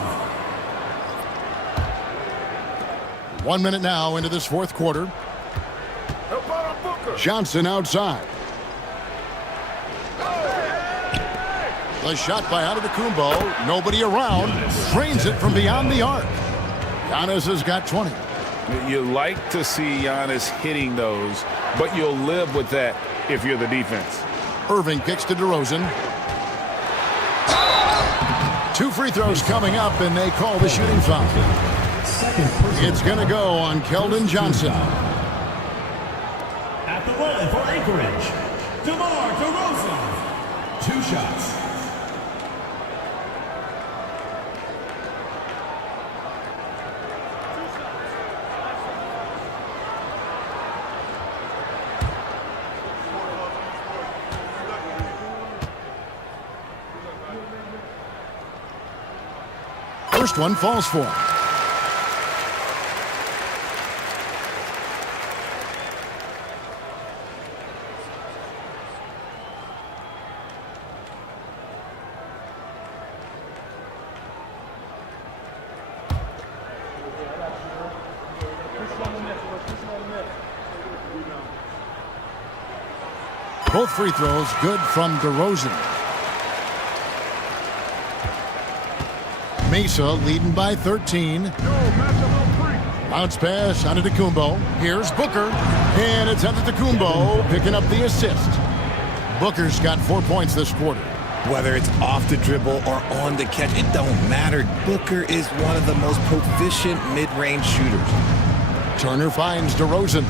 1 minute now into this fourth quarter. Johnson outside. The shot by Antetokounmpo. Nobody around. Drains it from beyond the arc. Giannis has got 20. You like to see Giannis hitting those, but you'll live with that if you're the defense. Irving kicks to DeRozan. 2 free throws coming up, and they call the shooting foul. It's going to go on Keldon Johnson. At the line for Anchorage, DeMar DeRozan. 2 shots. First one falls for him. Both free throws good from DeRozan. Mesa leading by 13. Bounce pass Antetokounmpo. Here's Booker. And it's Antetokounmpo picking up the assist. Booker's got 4 points this quarter. Whether it's off the dribble or on the catch, it don't matter. Booker is one of the most proficient mid-range shooters. Turner finds DeRozan.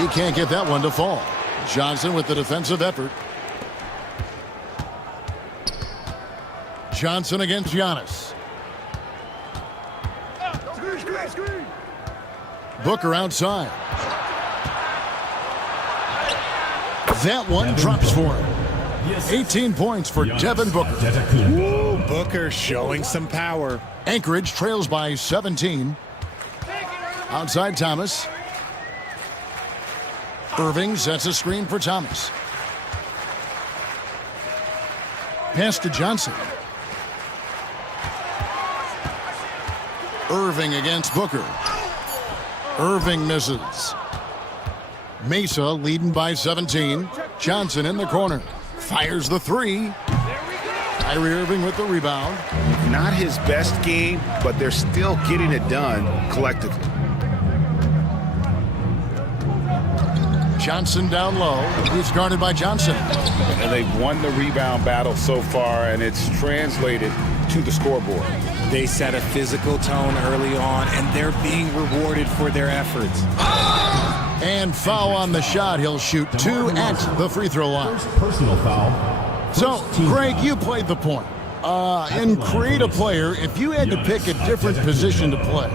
He can't get that one to fall. Johnson with the defensive effort. Johnson against Giannis. Booker outside. That one drops for him. 18 points for Devin Booker. Woo, Booker showing some power. Anchorage trails by 17. Outside Thomas. Irving sets a screen for Thomas. Pass to Johnson. Irving against Booker. Irving misses. Mesa leading by 17. Johnson in the corner. Fires the 3. Kyrie Irving with the rebound. Not his best game, but they're still getting it done collectively. Johnson down low. He's guarded by Johnson. And they've won the rebound battle so far, and it's translated to the scoreboard. They set a physical tone early on, and they're being rewarded for their efforts. And foul on the shot. He'll shoot 2 at the free throw line. Personal foul. So, Greg, you played the point. In create a player, if you had to pick a different position to play,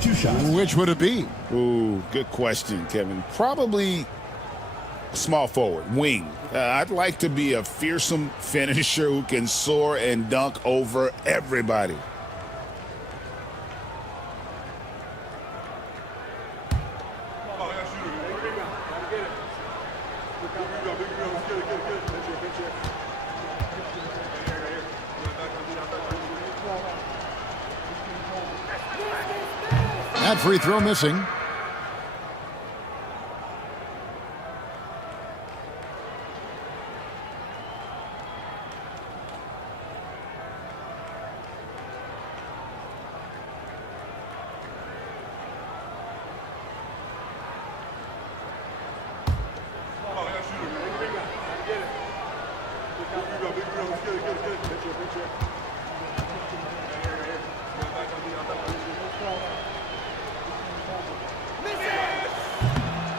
2 shots. Which would it be? Ooh, good question, Kevin. Probably small forward, wing. I'd like to be a fearsome finisher who can soar and dunk over everybody. That free throw missing.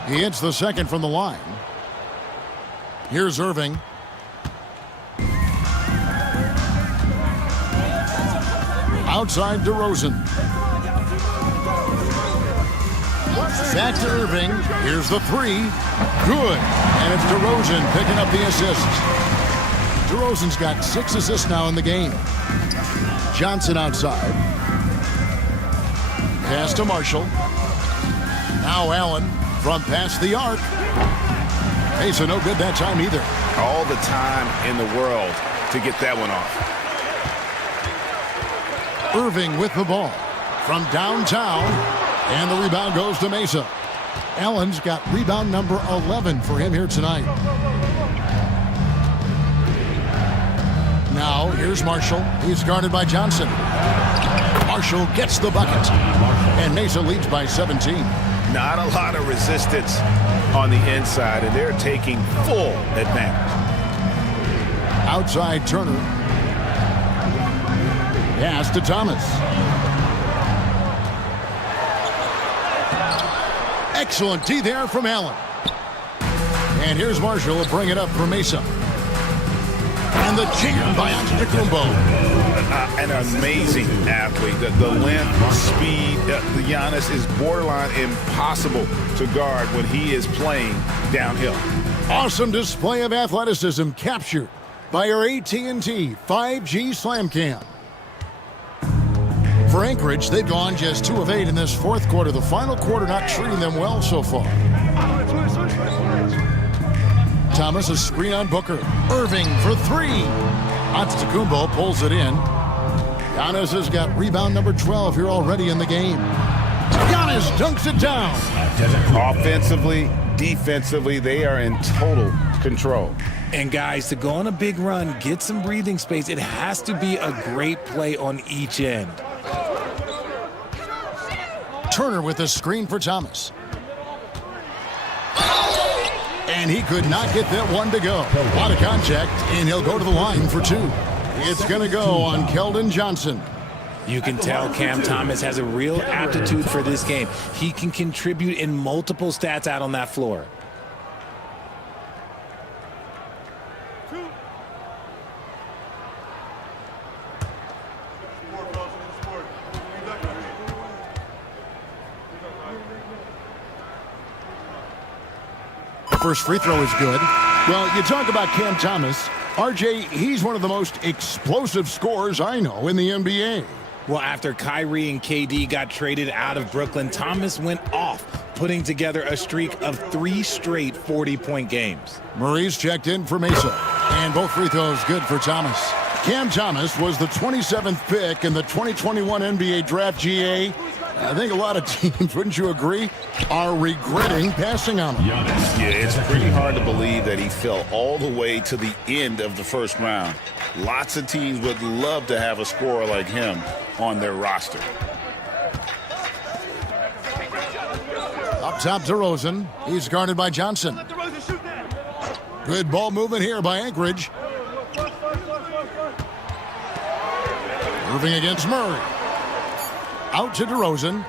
He hits the second from the line. Here's Irving. Outside DeRozan. Back to Irving. Here's the 3. Good. And it's DeRozan picking up the assist. DeRozan's got 6 assists now in the game. Johnson outside. Pass to Marshall. Now Allen. From past the arc. Hey, so no good that time either. All the time in the world to get that one off. Irving with the ball. From downtown. And the rebound goes to Mesa. Allen's got rebound number 11 for him here tonight. Now, here's Marshall. He's guarded by Johnson. Marshall gets the bucket. And Mesa leads by 17. Not a lot of resistance on the inside, and they're taking full advantage. Outside Turner. Pass to Thomas. Excellent D there from Allen. And here's Marshall to bring it up for Mesa. And the jam by Antetokounmpo. An amazing athlete. The length, speed, the Giannis is borderline impossible to guard when he is playing downhill. Awesome display of athleticism captured by our AT&T 5G Slam Cam. For Anchorage, they've gone just 2 of 8 in this fourth quarter. The final quarter not treating them well so far. Thomas, a screen on Booker. Irving for 3. Antetokounmpo pulls it in. Giannis has got rebound number 12 here already in the game. Giannis dunks it down. Offensively, defensively, they are in total control. And guys, to go on a big run, get some breathing space, it has to be a great play on each end. Turner with a screen for Thomas. And he could not get that one to go. A lot of contact, and he'll go to the line for 2. It's going to go on Keldon Johnson. You can tell Cam Thomas has a real aptitude for this game. He can contribute in multiple stats out on that floor. First free throw is good. Well, you talk about Cam Thomas. RJ, he's one of the most explosive scorers I know in the NBA. Well, after Kyrie and KD got traded out of Brooklyn, Thomas went off, putting together a streak of 3 straight 40-point games. Murray's checked in for Mesa, and both free throws good for Thomas. Cam Thomas was the 27th pick in the 2021 NBA Draft. GA. I think a lot of teams, wouldn't you agree, are regretting passing on him. Yeah, it's pretty hard to believe that he fell all the way to the end of the first round. Lots of teams would love to have a scorer like him on their roster. Up top to Rosen. He's guarded by Johnson. Good ball movement here by Anchorage. Irving against Murray. Out to DeRozan.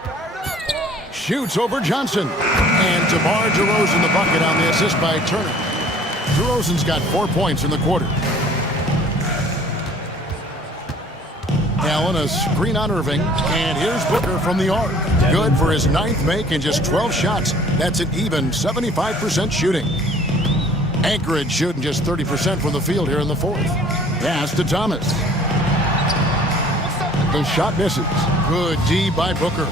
Shoots over Johnson. And DeMar DeRozan the bucket on the assist by Turner. DeRozan's got 4 points in the quarter. Allen, a screen on Irving. And here's Booker from the arc. Good for his 9th make and just 12 shots. That's an even 75% shooting. Anchorage shooting just 30% from the field here in the fourth. Pass to Thomas. The shot misses. Good D by Booker.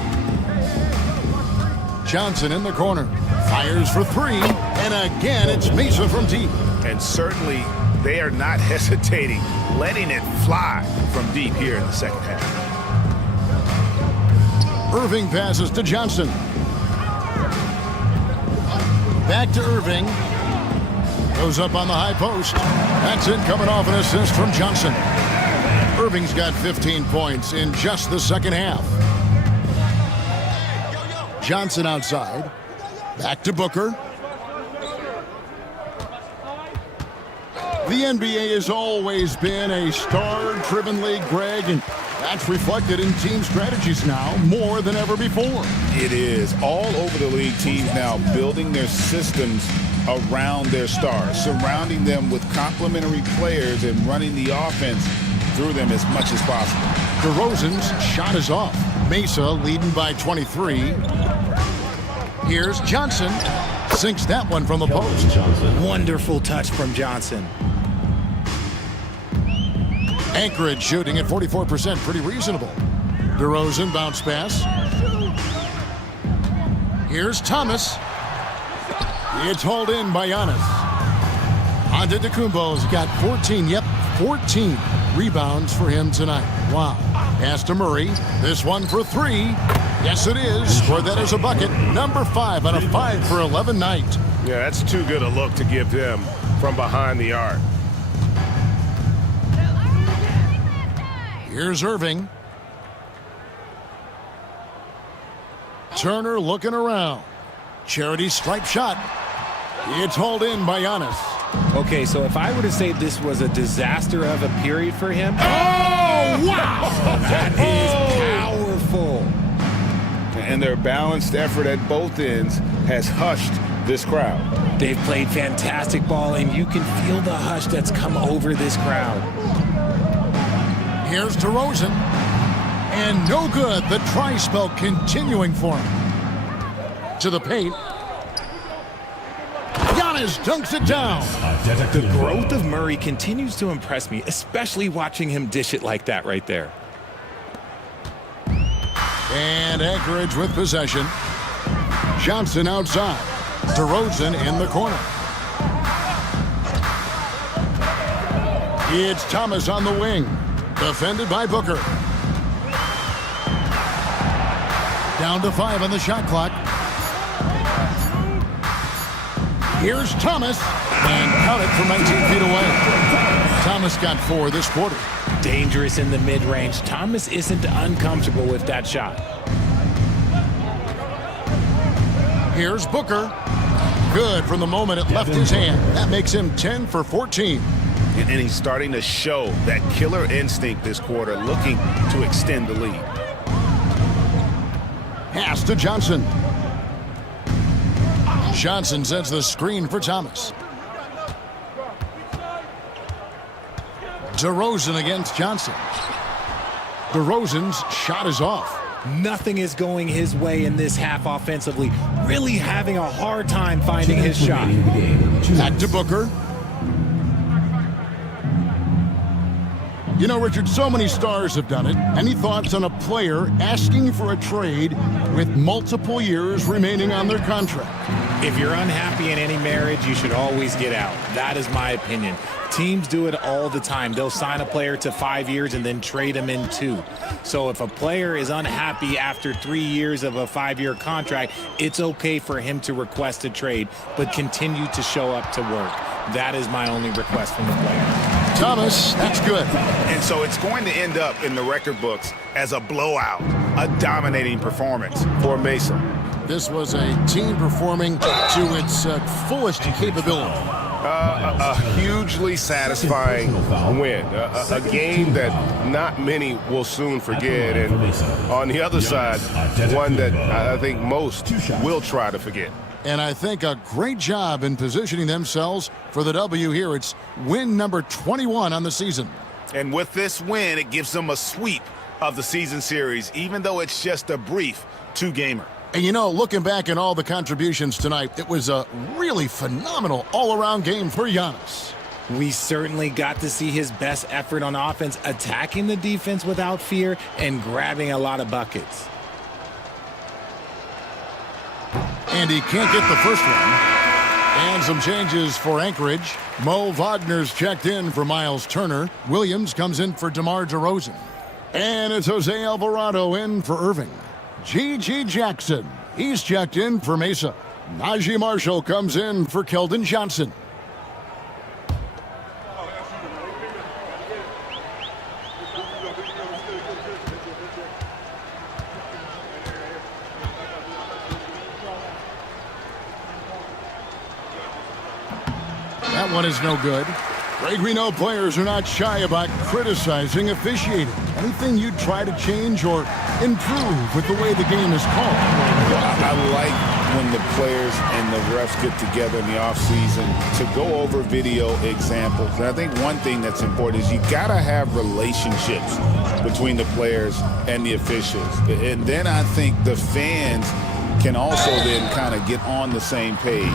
Johnson in the corner. Fires for 3. And again, it's Mesa from deep. And certainly, they are not hesitating, letting it fly from deep here in the second half. Irving passes to Johnson. Back to Irving. Goes up on the high post. That's it, coming off an assist from Johnson. Irving's got 15 points in just the second half. Johnson outside. Back to Booker. The NBA has always been a star-driven league, Greg, and that's reflected in team strategies now more than ever before. It is. All over the league, teams now building their systems around their stars, surrounding them with complementary players and running the offense through them as much as possible. DeRozan's shot is off. Mesa leading by 23. Here's Johnson. Sinks that one from the post. Wonderful touch from Johnson. Anchorage shooting at 44%, pretty reasonable. DeRozan bounce pass. Here's Thomas. It's hauled in by Giannis. Antetokounmpo's got 14, 14 rebounds for him tonight. Wow. Pass to Murray. This one for 3. Yes, it is. For that is a bucket. Number 5 on a 5 for 11 night. Yeah, that's too good a look to give him from behind the arc. Here's Irving. Turner looking around. Charity stripe shot. It's hauled in by Giannis. Okay, so if I were to say this was a disaster of a period for him. Oh, wow! That is powerful. And their balanced effort at both ends has hushed this crowd. They've played fantastic ball, and you can feel the hush that's come over this crowd. Here's DeRozan. And no good. The tri-spell continuing for him. To the paint. Giannis dunks it down. The growth of Murray continues to impress me, especially watching him dish it like that right there. And Anchorage with possession. Johnson outside. DeRozan in the corner. It's Thomas on the wing. Defended by Booker. Down to 5 on the shot clock. Here's Thomas. And count it from 19 feet away. Thomas got 4 this quarter. Dangerous in the mid-range. Thomas isn't uncomfortable with that shot. Here's Booker. Good from the moment it left his hand. That makes him 10 for 14. And he's starting to show that killer instinct this quarter, looking to extend the lead. Pass to Johnson. Johnson sets the screen for Thomas. DeRozan against Johnson. DeRozan's shot is off. Nothing is going his way in this half offensively. Really having a hard time finding his shot. Back to Booker. You know, Richard, so many stars have done it. Any thoughts on a player asking for a trade with multiple years remaining on their contract? If you're unhappy in any marriage, you should always get out. That is my opinion. Teams do it all the time. They'll sign a player to 5 years and then trade him in 2. So if a player is unhappy after 3 years of a 5-year contract, it's okay for him to request a trade, but continue to show up to work. That is my only request from the player. Thomas, that's good. And so it's going to end up in the record books as a blowout, a dominating performance for Mesa. This was a team performing to its fullest capability. A hugely satisfying win. A game that not many will soon forget. And on the other side, one that I think most will try to forget. And I think a great job in positioning themselves for the W here. It's win number 21 on the season. And with this win, it gives them a sweep of the season series, even though it's just a brief 2-gamer. And you know, looking back at all the contributions tonight, it was a really phenomenal all-around game for Giannis. We certainly got to see his best effort on offense, attacking the defense without fear and grabbing a lot of buckets. And he can't get the first one. And some changes for Anchorage. Mo Wagner's checked in for Miles Turner. Williams comes in for DeMar DeRozan. And it's Jose Alvarado in for Irving. G.G. Jackson, he's checked in for Mesa. Najee Marshall comes in for Keldon Johnson. That one is no good. Greg, we know players are not shy about criticizing officiating. Anything you'd try to change or improve with the way the game is called? I like when the players and the refs get together in the offseason to go over video examples. And I think one thing that's important is you got to have relationships between the players and the officials. And then I think the fans can also then kind of get on the same page.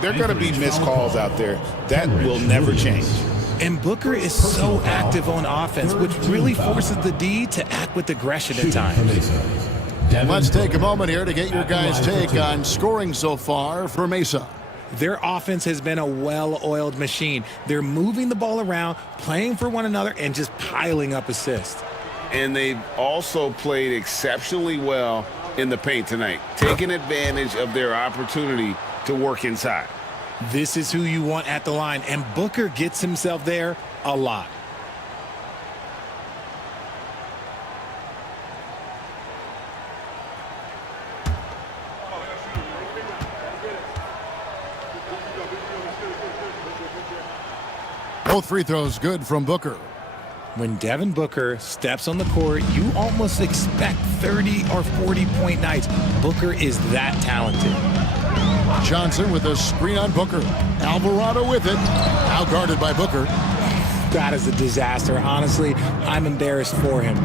There are going to be missed calls out there. That will never change. And Booker is so active on offense, which really forces the D to act with aggression at times. Let's take a moment here to get your guys' take on scoring so far for Mesa. Their offense has been a well-oiled machine. They're moving the ball around, playing for one another, and just piling up assists. And they've also played exceptionally well in the paint tonight, taking advantage of their opportunity to work inside. This is who you want at the line, and Booker gets himself there a lot. Both free throws good from Booker. When Devin Booker steps on the court, you almost expect 30 or 40-point nights. Booker is that talented. Johnson with a screen on Booker. Alvarado with it. Now guarded by Booker. That is a disaster. Honestly, I'm embarrassed for him.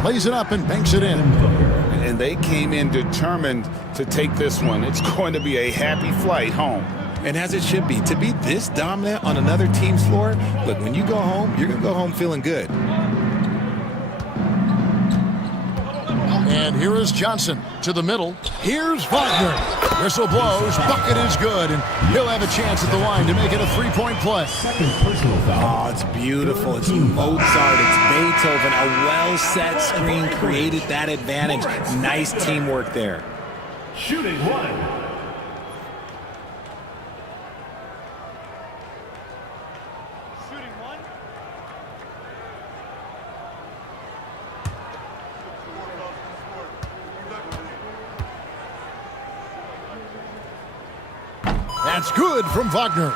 Plays it up and banks it in. And they came in determined to take this one. It's going to be a happy flight home. And as it should be. To be this dominant on another team's floor, look, when you go home, you're going to go home feeling good. And here is Johnson to the middle. Here's Wagner. Whistle blows. Bucket is good. And he'll have a chance at the line to make it a three-point play. Second personal foul. Oh, it's beautiful. It's Mozart. It's Beethoven. A well-set screen created that advantage. Nice teamwork there. Shooting one. That's good from Wagner.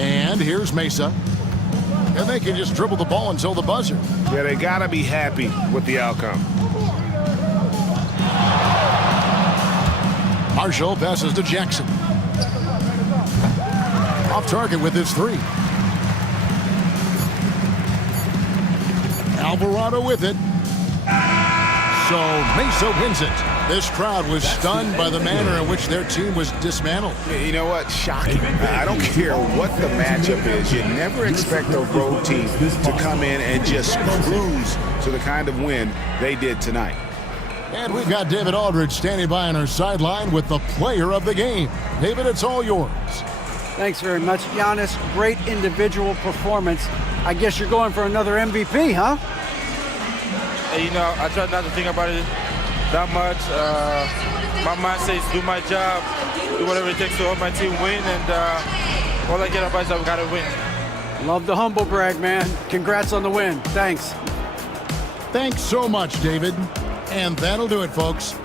And here's Mesa. And they can just dribble the ball until the buzzer. Yeah, they got to be happy with the outcome. Marshall passes to Jackson. Off target with his three. Alvarado with it. So Mesa wins it. This crowd was stunned by the manner in which their team was dismantled. You know what? Shocking. I don't care what the matchup is. You never expect a road team to come in and just cruise to the kind of win they did tonight. And we've got David Aldridge standing by on our sideline with the player of the game. David, it's all yours. Thanks very much, Giannis. Great individual performance. I guess you're going for another MVP, huh? Hey, you know, I try not to think about it that much. My mind says do my job, do whatever it takes to help my team win, and all I get advice is I've got to win. Love the humble brag, man. Congrats on the win. Thanks. Thanks so much, David. And that'll do it, folks.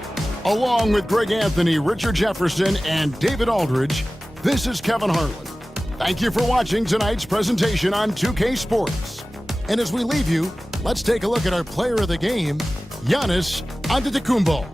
Along with Greg Anthony, Richard Jefferson, and David Aldridge, this is Kevin Harlan. Thank you for watching tonight's presentation on 2K Sports. And as we leave you, let's take a look at our player of the game, Giannis Antetokounmpo.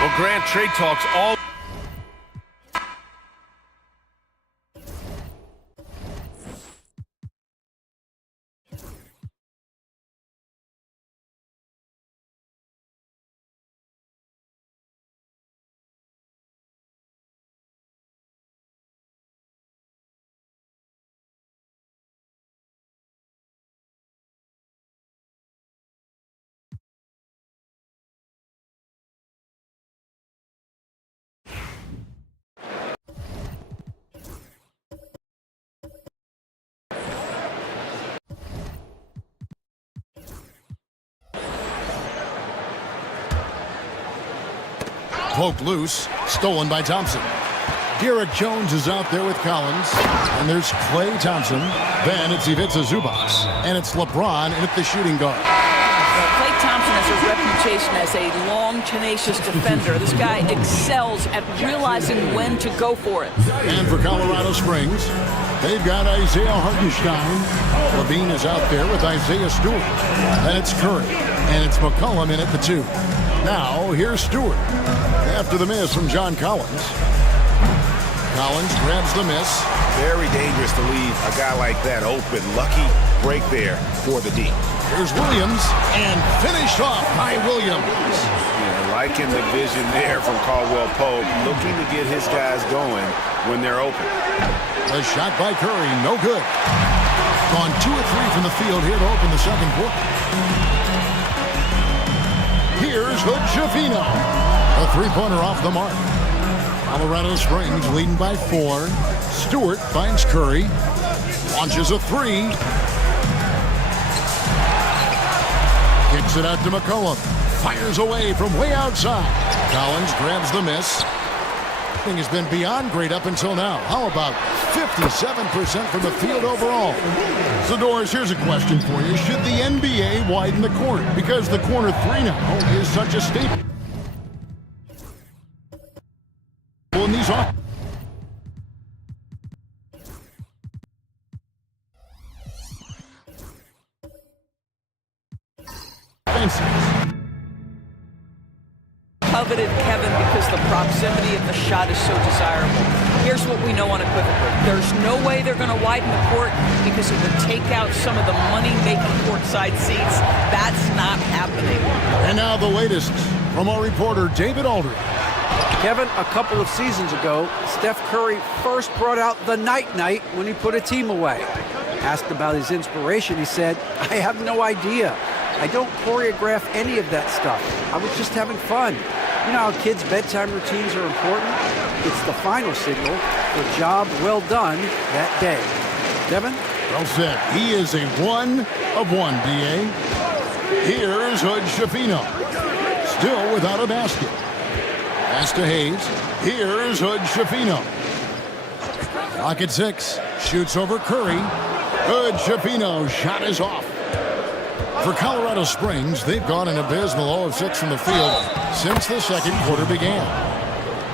Well, Grant, trade talks all... Poked loose, stolen by Thompson. Derek Jones is out there with Collins. And there's Klay Thompson. Then it's Ivica Zubac. And it's LeBron in at the shooting guard. Klay Thompson has a reputation as a long, tenacious defender. This guy excels at realizing when to go for it. And for Colorado Springs, they've got Isaiah Hartenstein. Levine is out there with Isaiah Stewart. Then it's Curry. And it's McCollum in at the 2. Now, here's Stewart. After the miss from John Collins. Collins grabs the miss. Very dangerous to leave a guy like that open. Lucky break there for the D. Here's Williams, and finished off by Williams. Yeah, liking the vision there from Caldwell Pope, looking to get his guys going when they're open. A shot by Curry, no good. Gone 2 of 3 from the field here to open the second quarter. Here's Hood-Schifino. A three-pointer off the mark. Colorado Springs leading by 4. Stewart finds Curry. Launches a 3. Kicks it out to McCollum. Fires away from way outside. Collins grabs the miss. Thing has been beyond great up until now. How about 57% from the field overall? So, Doris, here's a question for you. Should the NBA widen the court? Because the corner three now is such a staple. In these Coveted Kevin because the proximity of the shot is so desirable. Here's what we know unequivocally. There's no way they're going to widen the court because it would take out some of the money-making courtside seats. That's not happening. And now the latest from our reporter, David Aldridge. Kevin, a couple of seasons ago, Steph Curry first brought out the night-night when he put a team away. Asked about his inspiration, he said, "I have no idea. I don't choreograph any of that stuff. I was just having fun." You know how kids' bedtime routines are important? It's the final signal for a job well done that day. Kevin? Well said. He is a 1 of 1, D.A. Here's Hood Schifino. Still without a basket. Pass to Hayes. Here's Hood Schifino. Clock at 6. Shoots over Curry. Hood Schifino. Shot is off. For Colorado Springs, they've gone an abysmal 0 of 6 from the field since the second quarter began.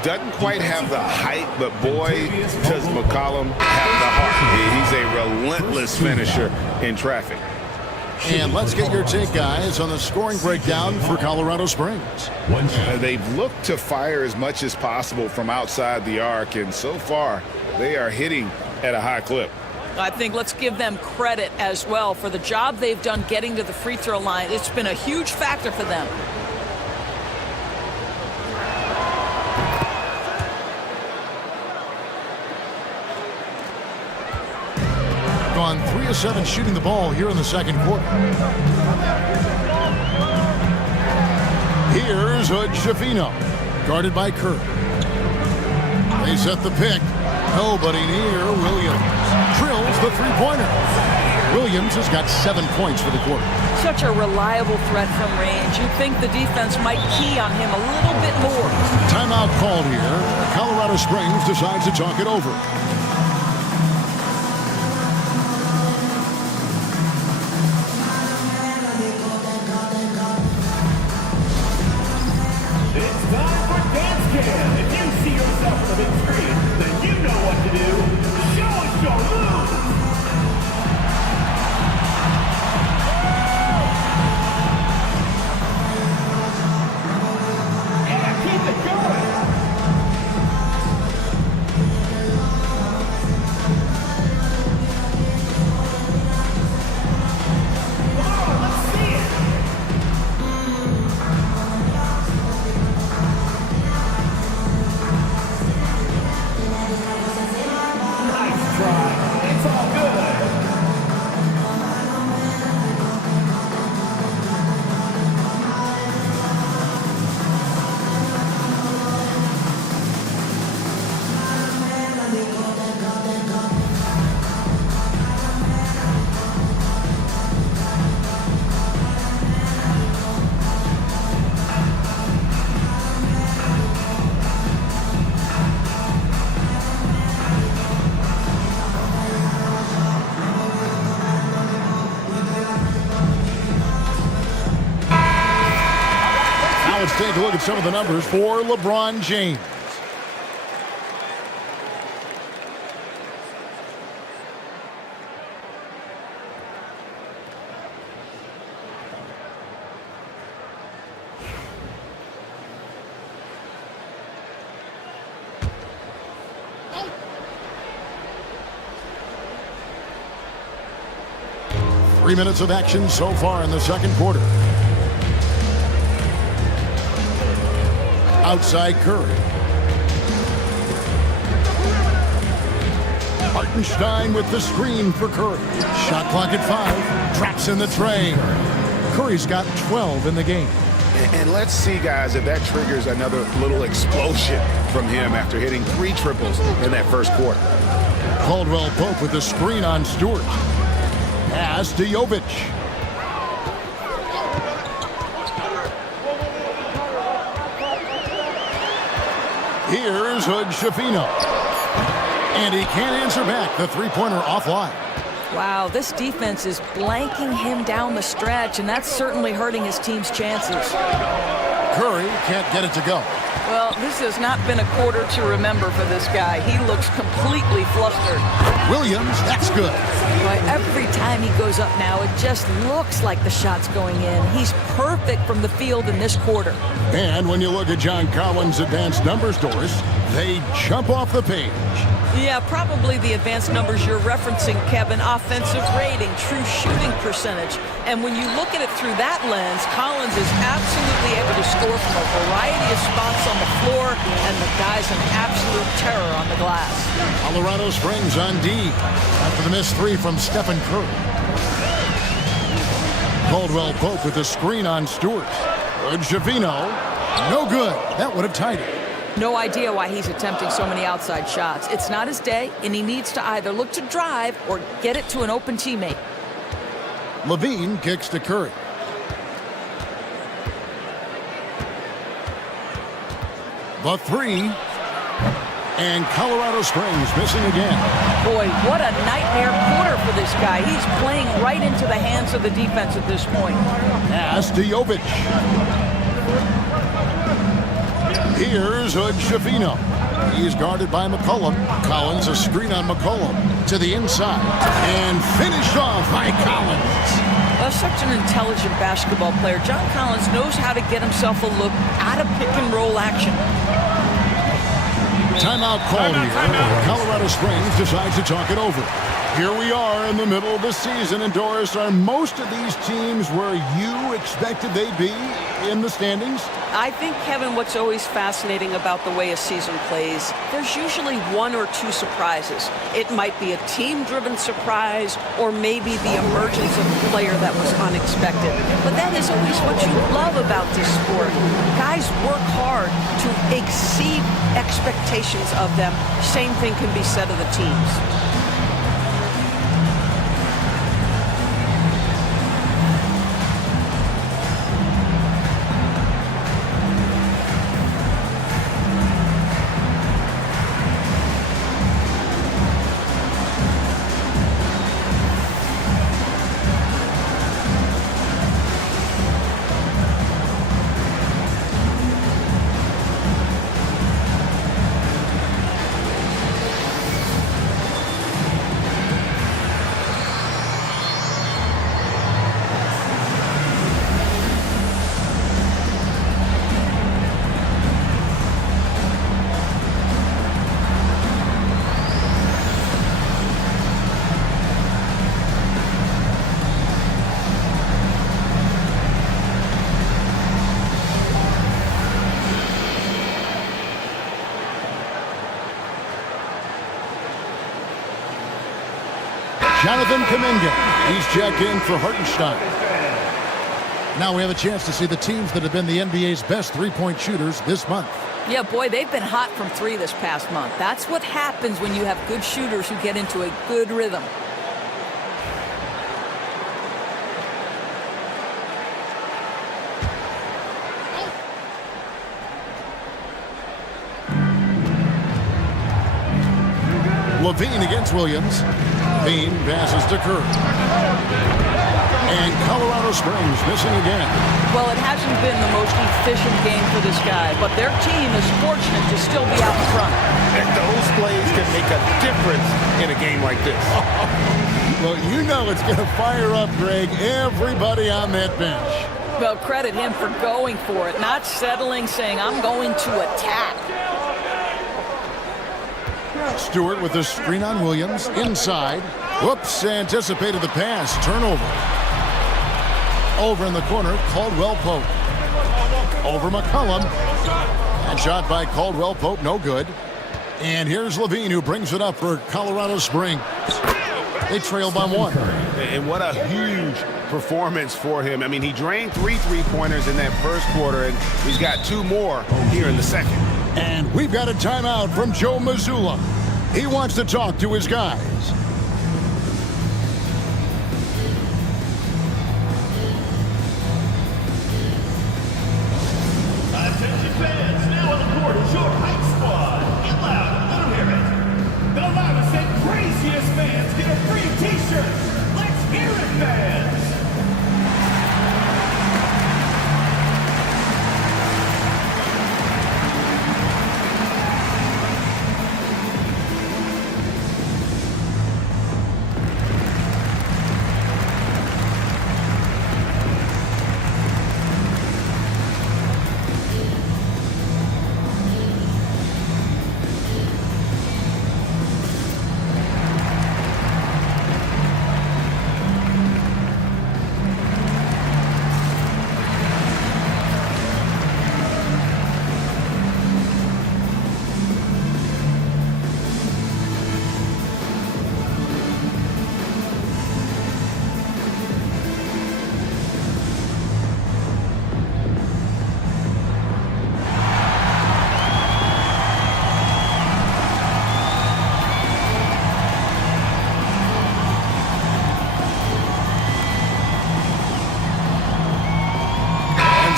Doesn't quite have the height, but boy, does McCollum have the heart. He's a relentless finisher in traffic. And let's get your take, guys, on the scoring breakdown for Colorado Springs. They've looked to fire as much as possible from outside the arc, and so far, they are hitting at a high clip. I think let's give them credit as well for the job they've done getting to the free throw line. It's been a huge factor for them. Gone 3 of 7 shooting the ball here in the second quarter. Here's Hood Schifino, guarded by Curry. They set the pick. Nobody near Williams. Drills the three-pointer. Williams has got 7 points for the quarter. Such a reliable threat from range. You'd think the defense might key on him a little bit more. Timeout called here. Colorado Springs decides to talk it over. It's time for Dance Cam. If you see yourself on the big screen, then you know what to do. Show us your moves. Yeah, keep it going. Come on, let's see it. Nice try. It's all good. Now let's take a look at some of the numbers for LeBron James. Three minutes of action so far in the second quarter. Outside Curry. Hartenstein with the screen for Curry. Shot clock at 5. Traps in the tray. Curry's got 12 in the game. And let's see, guys, if that triggers another little explosion from him after hitting 3 triples in that first quarter. Caldwell Pope with the screen on Stewart. Pass to Jovic. Here's Hood Schifino. And he can't answer back. The three-pointer offline. Wow, this defense is blanking him down the stretch, and that's certainly hurting his team's chances. Curry can't get it to go. Well, this has not been a quarter to remember for this guy. He looks completely flustered. Williams, that's good. Boy, every time he goes up now, it just looks like the shot's going in. He's perfect from the field in this quarter. And when you look at John Collins' advanced numbers, Doris, they jump off the page. Yeah, probably the advanced numbers you're referencing, Kevin. Offensive rating, true shooting percentage. And when you look at it through that lens, Collins is absolutely able to score from a variety of spots on the floor, and the guy's an absolute terror on the glass. Colorado Springs on D after the missed three from Stephen Curry. Caldwell Pope with the screen on Stewart. Good Schifino. No good. That would have tied it. No idea why he's attempting so many outside shots. It's not his day, and he needs to either look to drive or get it to an open teammate. Levine kicks to Curry. The three. And Colorado Springs missing again. Boy, what a nightmare quarter for this guy. He's playing right into the hands of the defense at this point. Pass to Jovic. Here's Hood Schifino. He's guarded by McCollum. Collins, a screen on McCollum. To the inside. And finished off by Collins. Well, such an intelligent basketball player. John Collins knows how to get himself a look out of pick-and-roll action. Timeout called here. Colorado Springs decides to talk it over. Here we are in the middle of the season, and Doris, are most of these teams where you expected they'd be in the standings? I think, Kevin, what's always fascinating about the way a season plays, there's usually one or two surprises. It might be a team-driven surprise, or maybe the emergence of a player that was unexpected. But that is always what you love about this sport. Guys work hard to exceed expectations of them. Same thing can be said of the teams. Jonathan Kuminga. He's checked in for Hartenstein. Now we have a chance to see the teams that have been the NBA's best three-point shooters this month. Yeah, boy, they've been hot from three this past month. That's what happens when you have good shooters who get into a good rhythm. Levine against Williams. Levine passes to Curry. And Colorado Springs missing again. Well, it hasn't been the most efficient game for this guy, but their team is fortunate to still be out in front. And those plays can make a difference in a game like this. Well, you know it's going to fire up, Greg, everybody on that bench. Well, credit him for going for it, not settling, saying, I'm going to attack. Stewart with the screen on Williams. Inside. Whoops, anticipated the pass. Turnover. Over in the corner, Caldwell Pope. Over McCollum. And shot by Caldwell Pope, no good. And here's Levine, who brings it up for Colorado Springs. They trail by one. And what a huge performance for him. I mean, he drained three-pointers in that first quarter, and he's got two more here in the second. And we've got a timeout from Joe Mazzulla. He wants to talk to his guys. Attention fans, now on the court is your hype squad.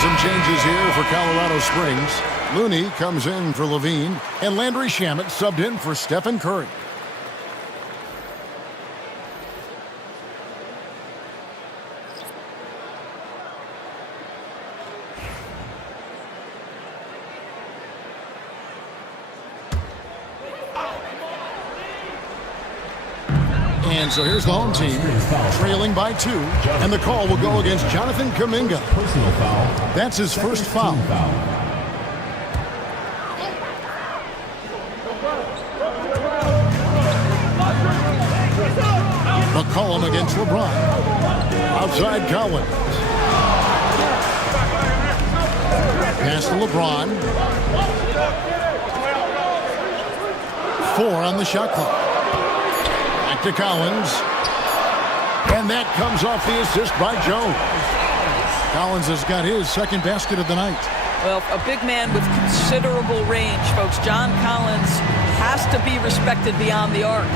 some changes here for Colorado Springs. Looney comes in for Levine, and Landry Shamet subbed in for Stephen Curry. And so here's the home team, trailing by 2, and the call will go against Jonathan Kuminga. Personal foul. That's his first foul. McCollum against LeBron. Outside Collins. Pass to LeBron. 4 on the shot clock. Back to Collins. And that comes off the assist by Jones. Collins has got his second basket of the night. Well, a big man with considerable range, folks. John Collins has to be respected beyond the arc.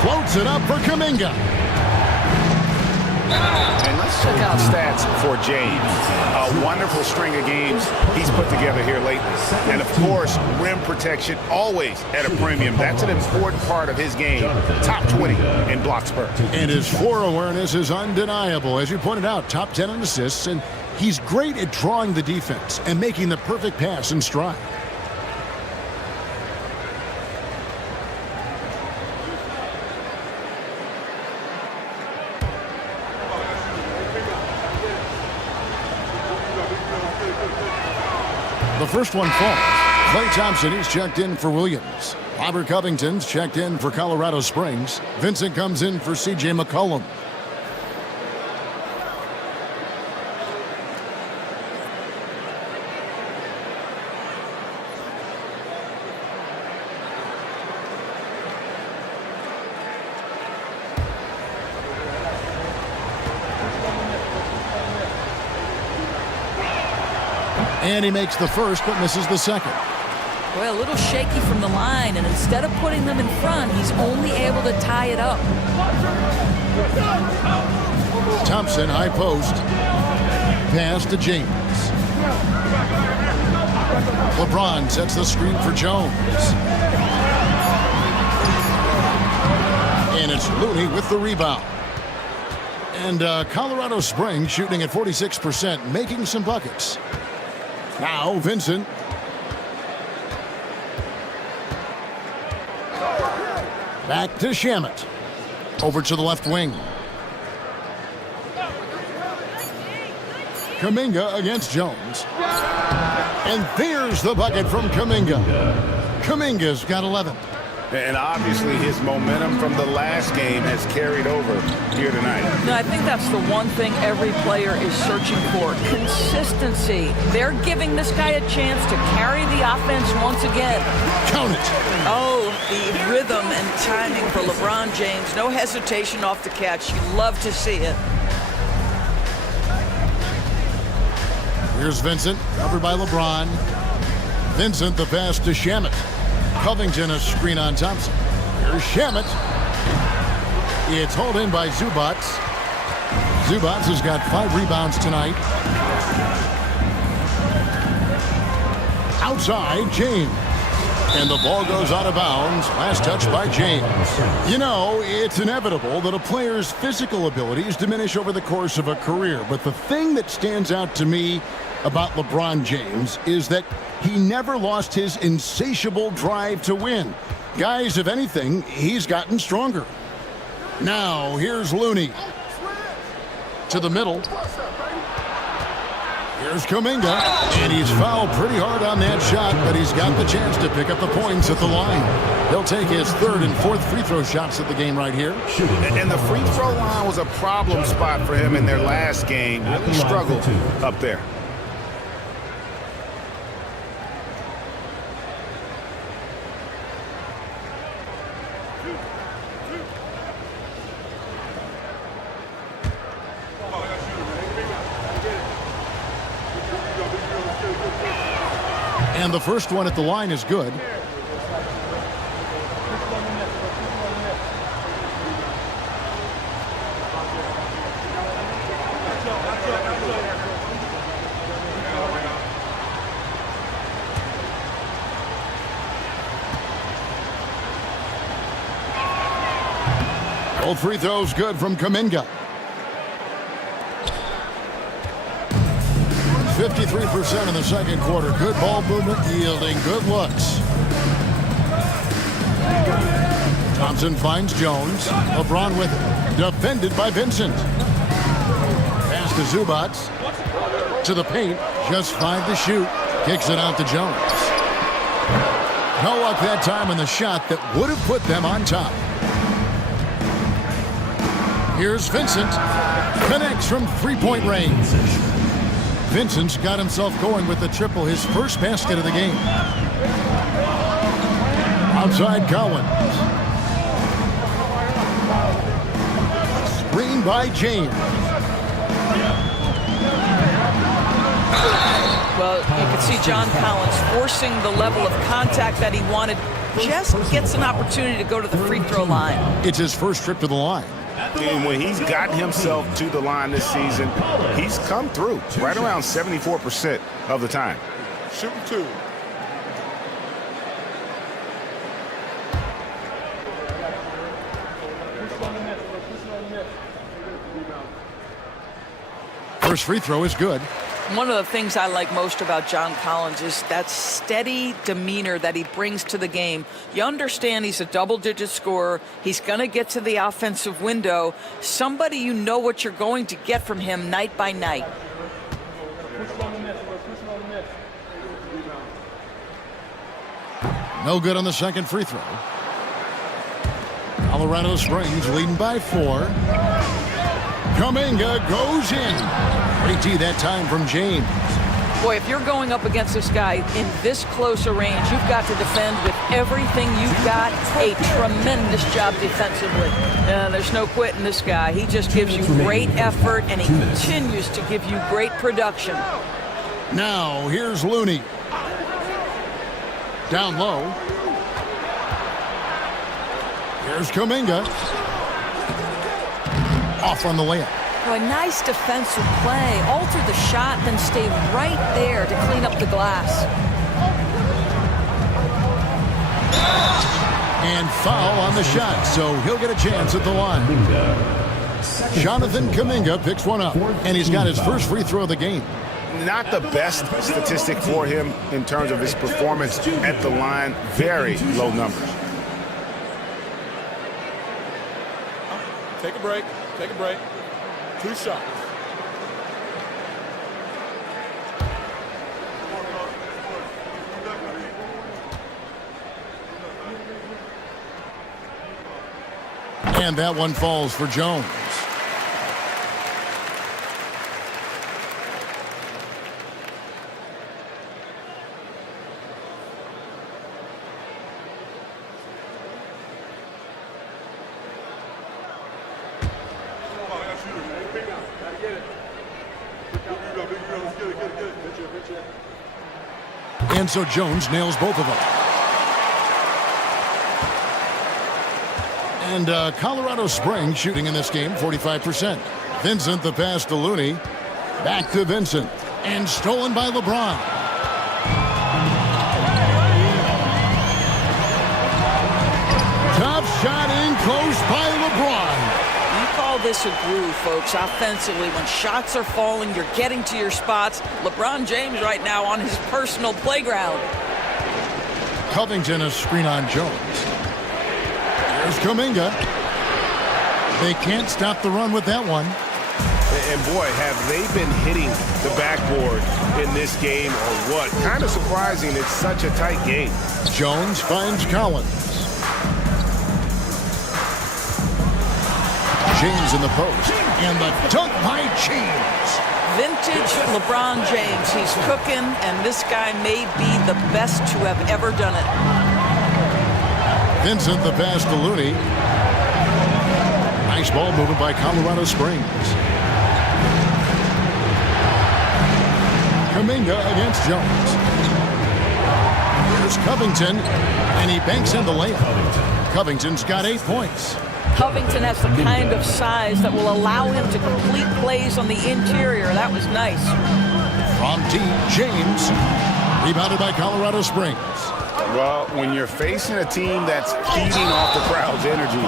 Floats it up for Kuminga. And let's check out stats for James. A wonderful string of games he's put together here lately. And, of course, rim protection always at a premium. That's an important part of his game. Top 20 in block spurt. And his floor awareness is undeniable. As you pointed out, top 10 in assists. And he's great at drawing the defense and making the perfect pass in stride. The first one falls. Klay Thompson, he's checked in for Williams. Robert Covington's checked in for Colorado Springs. Vincent comes in for C.J. McCollum. And he makes the first, but misses the second. Well, a little shaky from the line, and instead of putting them in front, he's only able to tie it up. Thompson, high post. Pass to James. LeBron sets the screen for Jones. And it's Looney with the rebound. And Colorado Springs shooting at 46%, making some buckets. Now Vincent. Back to Shamet. Over to the left wing. Kuminga against Jones. And there's the bucket from Kuminga. Kuminga's got 11. And obviously his momentum from the last game has carried over here tonight. No, I think that's the one thing every player is searching for. Consistency. They're giving this guy a chance to carry the offense once again. Count it. Oh, the rhythm and timing for LeBron James. No hesitation off the catch. You love to see it. Here's Vincent, covered by LeBron. Vincent, the pass to Shamet. Covington, a screen on Thompson. Here's Shamet. It's hauled in by Zubats. Zubats has got 5 rebounds tonight. Outside, James. And the ball goes out of bounds. Last touch by James. You know, it's inevitable that a player's physical abilities diminish over the course of a career. But the thing that stands out to me about LeBron James is that he never lost his insatiable drive to win. Guys, if anything, he's gotten stronger. Now, here's Looney. To the middle. Here's Kuminga. And he's fouled pretty hard on that shot, but he's got the chance to pick up the points at the line. He'll take his 3rd and 4th free throw shots of the game right here. And the free throw line was a problem spot for him in their last game. Really struggled up there. And the first one at the line is good. Both free throws good from Kuminga. 53% in the second quarter. Good ball movement, yielding good looks. Thompson finds Jones. LeBron with it. Defended by Vincent. Pass to Zubac. To the paint. Just 5 to shoot. Kicks it out to Jones. No luck that time on the shot that would have put them on top. Here's Vincent. Connects from three-point range. Vincent's got himself going with the triple, his first basket of the game. Outside Collins. Screen by James. Well, you can see John Collins forcing the level of contact that he wanted. Just gets an opportunity to go to the free throw line. It's his first trip to the line. And when he's gotten himself to the line this season, he's come through right around 74% of the time. Shooting 2. First free throw is good. One of the things I like most about John Collins is that steady demeanor that he brings to the game. You understand he's a double-digit scorer. He's going to get to the offensive window. Somebody you know what you're going to get from him night by night. No good on the second free throw. Colorado Springs leading by 4. Kuminga goes in. Great D that time from James. Boy, if you're going up against this guy in this close a range, you've got to defend with everything you've got. A tremendous job defensively. There's no quitting this guy. He just gives you great effort, and he continues to give you great production. Now, here's Looney. Down low. Here's Kuminga. Off on the layup. Oh, a nice defensive play. Alter the shot, then stay right there to clean up the glass. And foul on the shot, so he'll get a chance at the line. Jonathan Kuminga picks one up, and he's got his first free throw of the game. Not the best statistic for him in terms of his performance at the line. Very low numbers. Take a break. Take a break. 2 shots. And that one falls for Jones. And so Jones nails both of them. And Colorado Springs shooting in this game 45%. Vincent the pass to Looney. Back to Vincent. And stolen by LeBron. Top shot in close by LeBron. You call this a groove, folks, offensively. When shots are falling, you're getting to your spots. LeBron James right now on his personal playground. Covington a screen on Jones. Here's Kuminga. They can't stop the run with that one. And boy, have they been hitting the backboard in this game or what? Kind of surprising, it's such a tight game. Jones finds Collins. James in the post. And the dunk by James. Vintage LeBron James. He's cooking, and this guy may be the best to have ever done it. Vincent the pass to Looney. Nice ball movement by Colorado Springs. Kuminga against Jones. Here's Covington, and he banks in the layup. Covington's got 8 points. Covington has the kind of size that will allow him to complete plays on the interior. That was nice. From deep, James. Rebounded by Colorado Springs. Well, when you're facing a team that's feeding off the crowd's energy,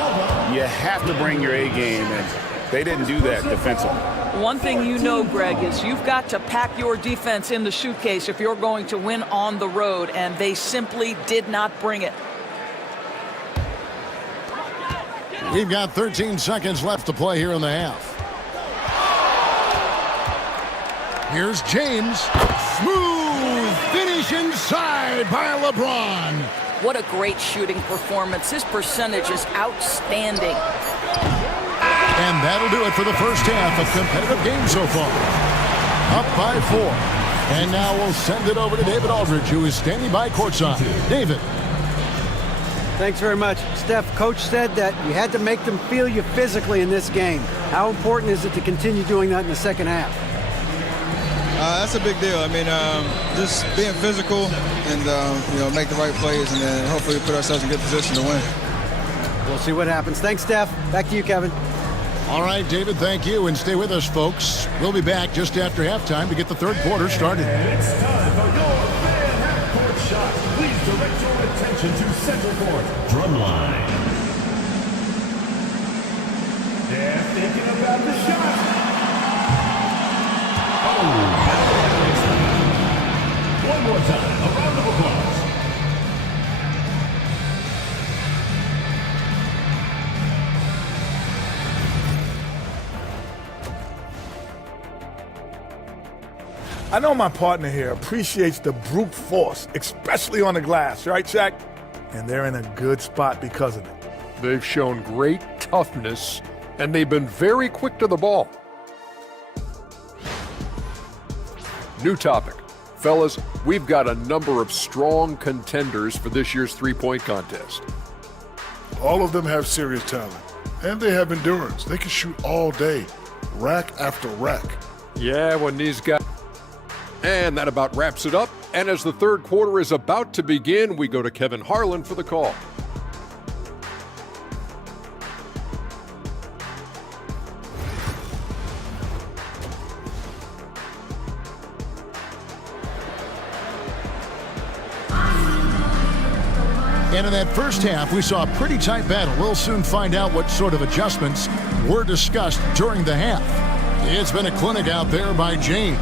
you have to bring your A game, and they didn't do that defensively. One thing you know, Greg, is you've got to pack your defense in the suitcase if you're going to win on the road, and they simply did not bring it. We've got 13 seconds left to play here in the half. Here's James. Smooth finish inside by LeBron. What a great shooting performance. His percentage is outstanding. And that'll do it for the first half. A competitive game so far. Up by 4. And now we'll send it over to David Aldridge, who is standing by courtside. David. Thanks very much. Steph, Coach said that you had to make them feel you physically in this game. How important is it to continue doing that in the second half? That's a big deal. I mean, just being physical and, make the right plays and then hopefully put ourselves in good position to win. We'll see what happens. Thanks, Steph. Back to you, Kevin. All right, David, thank you. And stay with us, folks. We'll be back just after halftime to get the third quarter started. It's time for your fan half-court shot. Please direct your attention to center court. Drumline. They're thinking about the shot. One more time, a round of applause. I know my partner here appreciates the brute force, especially on the glass, right, Shaq? And they're in a good spot because of it. They've shown great toughness, and they've been very quick to the ball. New topic. Fellas, we've got a number of strong contenders for this year's three-point contest. All of them have serious talent, and they have endurance. They can shoot all day, rack after rack. Yeah, when these guys... And that about wraps it up. And as the third quarter is about to begin, we go to Kevin Harlan for the call. And in that first half, we saw a pretty tight battle. We'll soon find out what sort of adjustments were discussed during the half. It's been a clinic out there by James.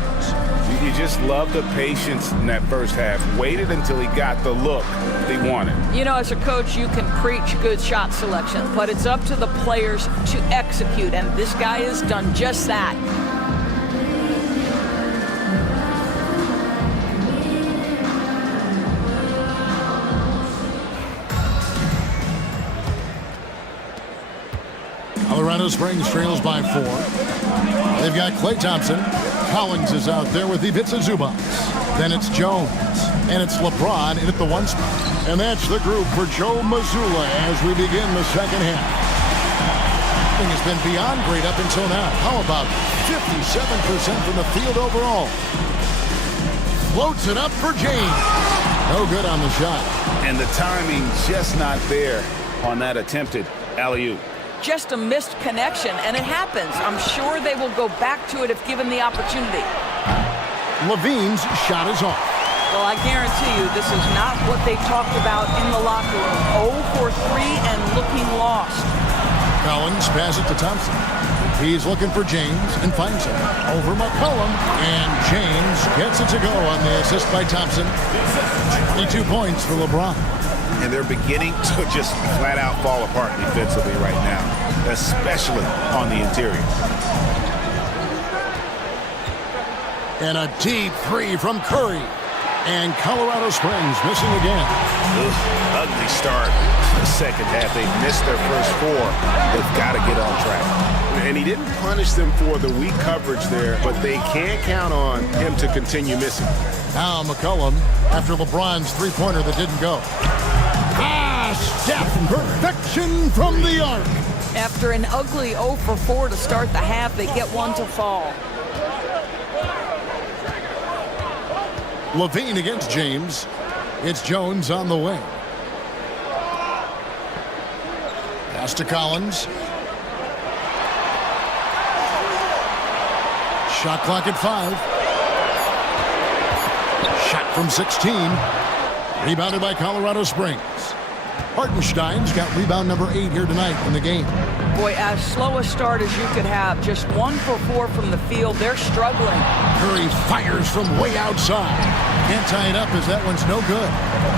You just love the patience in that first half. Waited until he got the look they wanted. You know, as a coach, you can preach good shot selection, but it's up to the players to execute, and this guy has done just that. Colorado Springs trails by 4. They've got Klay Thompson. Collins is out there with Ivica Zubac. Then it's Jones. And it's LeBron in at the 1 spot. And that's the group for Joe Mazzulla as we begin the second half. Everything has been beyond great up until now. How about 57% from the field overall? Floats it up for James. No good on the shot. And the timing just not there on that attempted alley-oop. Just a missed connection, and it happens. I'm sure they will go back to it if given the opportunity. Levine's shot is off. Well, I guarantee you this is not what they talked about in the locker room. 0 for 3 and looking lost. Collins passes it to Thompson. He's looking for James and finds him. Over McCollum, and James gets it to go on the assist by Thompson. 22 points for LeBron. And they're beginning to just flat out fall apart defensively right now, especially on the interior. And a deep 3 from Curry. And Colorado Springs missing again. Ugly start the second half. They missed their first 4. They've got to get on track. And he didn't punish them for the weak coverage there, but they can't count on him to continue missing. Now McCollum after LeBron's three-pointer that didn't go. Steph, perfection from the arc. After an ugly 0 for 4 to start the half, they get one to fall. Levine against James. It's Jones on the wing. Pass to Collins. Shot clock at 5. Shot from 16. Rebounded by Colorado Springs. Hartenstein's got rebound number 8 here tonight in the game. Boy, as slow a start as you could have. Just 1 for 4 from the field. They're struggling. Curry fires from way outside. Can't tie it up as that one's no good.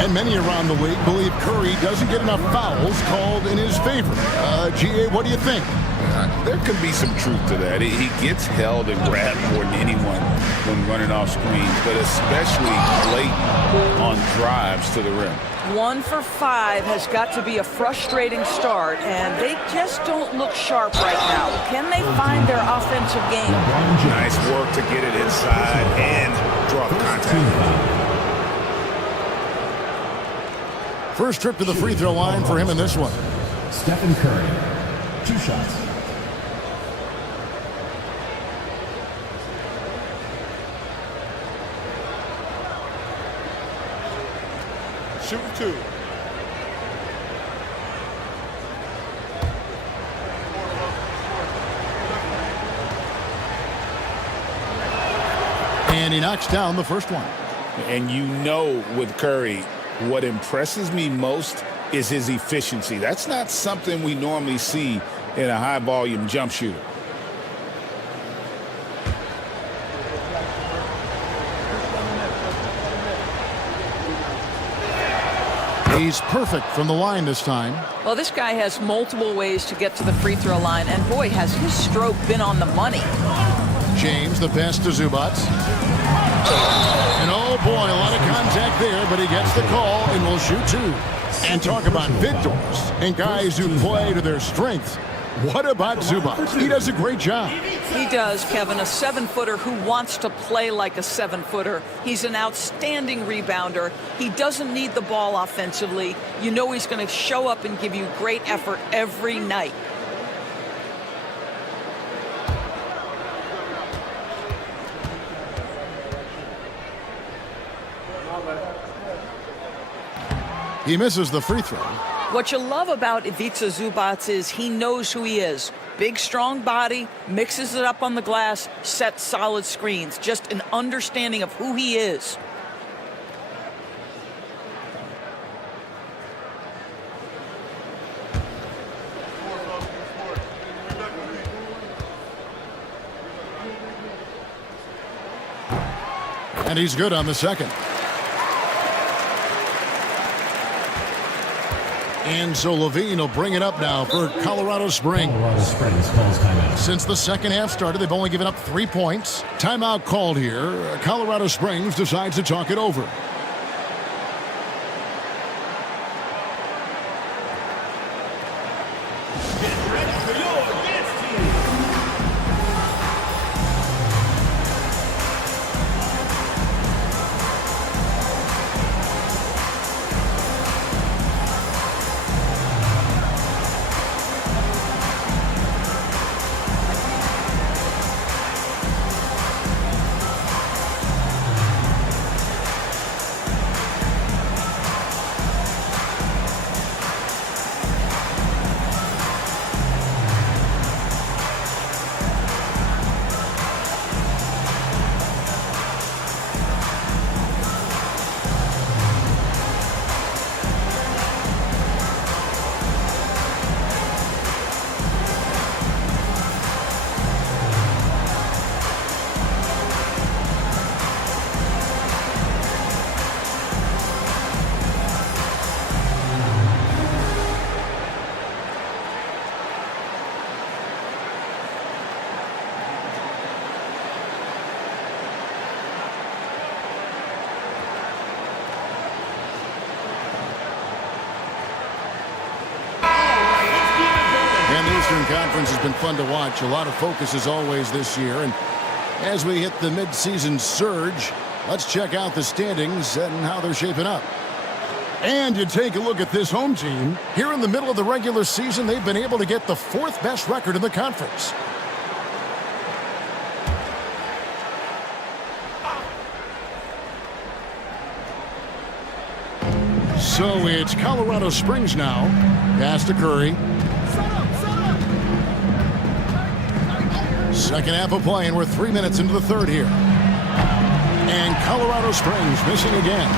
And many around the league believe Curry doesn't get enough fouls called in his favor. G.A., what do you think? There could be some truth to that. He gets held and grabbed more than anyone when running off screens, but especially late on drives to the rim. 1 for 5 has got to be a frustrating start, and they just don't look sharp right now. Can they find their offensive game? Nice work to get it inside and draw the contact. First trip to the free throw line for him in this one. Stephen Curry, 2 shots. Shooting 2. And he knocks down the first one. And you know with Curry, what impresses me most is his efficiency. That's not something we normally see in a high-volume jump shooter. He's perfect from the line this time. Well, this guy has multiple ways to get to the free throw line, and boy, has his stroke been on the money. James, the pass to Zubac. And oh boy, a lot of contact there, but he gets the call and will shoot 2. And talk about victors and guys who play to their strengths. What about Zubac? He does a great job. He does, Kevin, a 7-footer who wants to play like a 7-footer. He's an outstanding rebounder. He doesn't need the ball offensively. You know he's going to show up and give you great effort every night. He misses the free throw. What you love about Ivica Zubac is he knows who he is. Big, strong body, mixes it up on the glass, sets solid screens. Just an understanding of who he is. And he's good on the second. And so Levine will bring it up now for Colorado Springs. Colorado Springs calls timeout. Since the second half started, they've only given up 3 points. Timeout called here. Colorado Springs decides to talk it over. Conference has been fun to watch. A lot of focus as always this year. And as we hit the midseason surge, let's check out the standings and how they're shaping up. And you take a look at this home team. Here in the middle of the regular season, they've been able to get the 4th best record in the conference. So it's Colorado Springs now. Pass to Curry. Second half of play, and we're 3 minutes into the third here. And Colorado Springs missing again.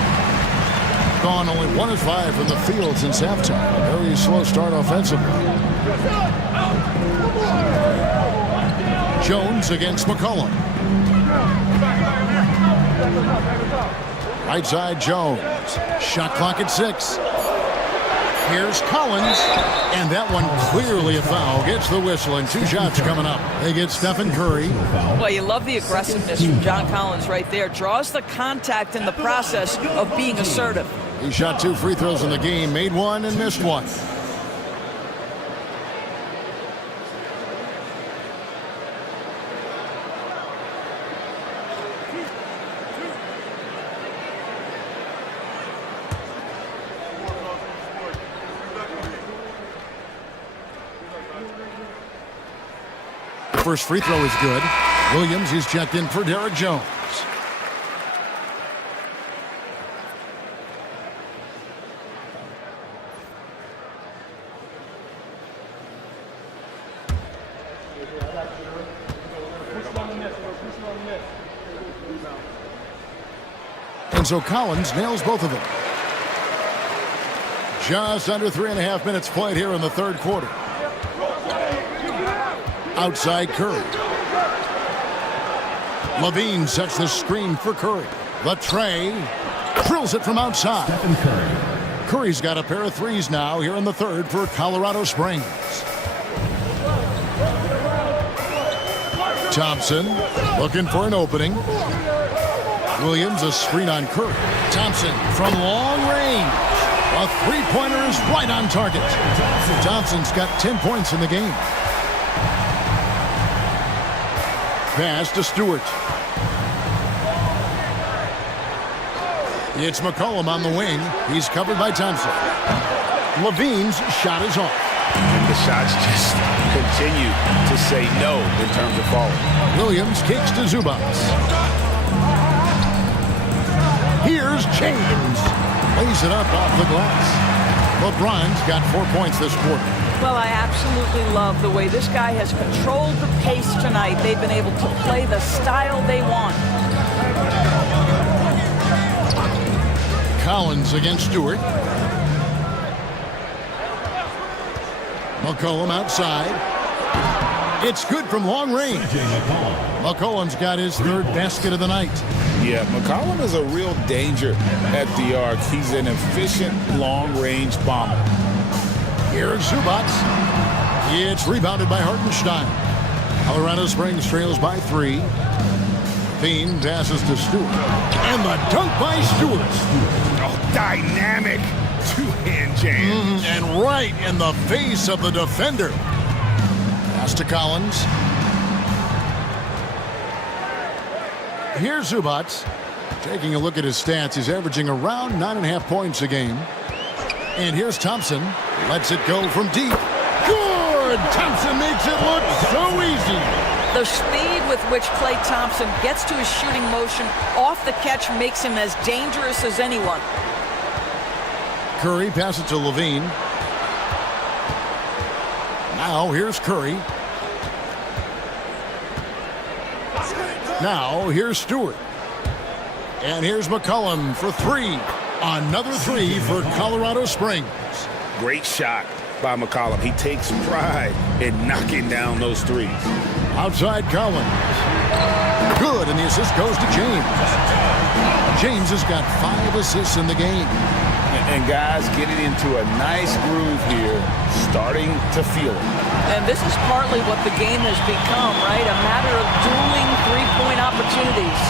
gone only 1 of 5 from the field since halftime. Very slow start offensively. Jones against McCollum. Right side Jones. Shot clock at 6. Here's Collins, and that one clearly a foul. Gets the whistle, and 2 shots coming up. They get Stephen Curry. Well, you love the aggressiveness from John Collins right there. Draws the contact in the process of being assertive. He shot 2 free throws in the game, made 1 and missed 1. First free throw is good. Williams, he's checked in for Derek Jones. And so Collins nails both of them. Just under 3.5 minutes played here in the third quarter. Outside Curry. Levine sets the screen for Curry. The tray. Drills it from outside. Curry's got a pair of threes now here in the third for Colorado Springs. Thompson looking for an opening. Williams a screen on Curry. Thompson from long range. A three-pointer is right on target. Thompson's got 10 points in the game. Pass to Stewart. It's McCollum on the wing. He's covered by Thompson. Levine's shot is off. And the shots just continue to say no in terms of falling. Williams kicks to Zubac. Here's James. Lays it up off the glass. LeBron's got 4 points this quarter. Well, I absolutely love the way this guy has controlled the pace tonight. They've been able to play the style they want. Collins against Stewart. McCollum outside. It's good from long range. McCollum's got his third basket of the night. Yeah, McCollum is a real danger at the arc. He's an efficient long-range bomber. Here's Zubac. It's rebounded by Hartenstein. Colorado Springs trails by 3. Bean passes to Stewart. And the dunk by Stewart. Oh, dynamic two-hand jam. And right in the face of the defender. Pass to Collins. Here's Zubac. Taking a look at his stats, he's averaging around 9.5 points a game. And here's Thompson. Lets it go from deep. Good! Thompson makes it look so easy. The speed with which Klay Thompson gets to his shooting motion off the catch makes him as dangerous as anyone. Curry passes to Levine. Now here's Curry. Now here's Stewart. And here's McCollum for 3. Another 3 for Colorado Springs. Great shot by McCollum. He takes pride in knocking down those threes. Outside Collins. Good, and the assist goes to James. James has got 5 assists in the game. And guys getting into a nice groove here, starting to feel it. And this is partly what the game has become, right? A matter of dueling three-point opportunities.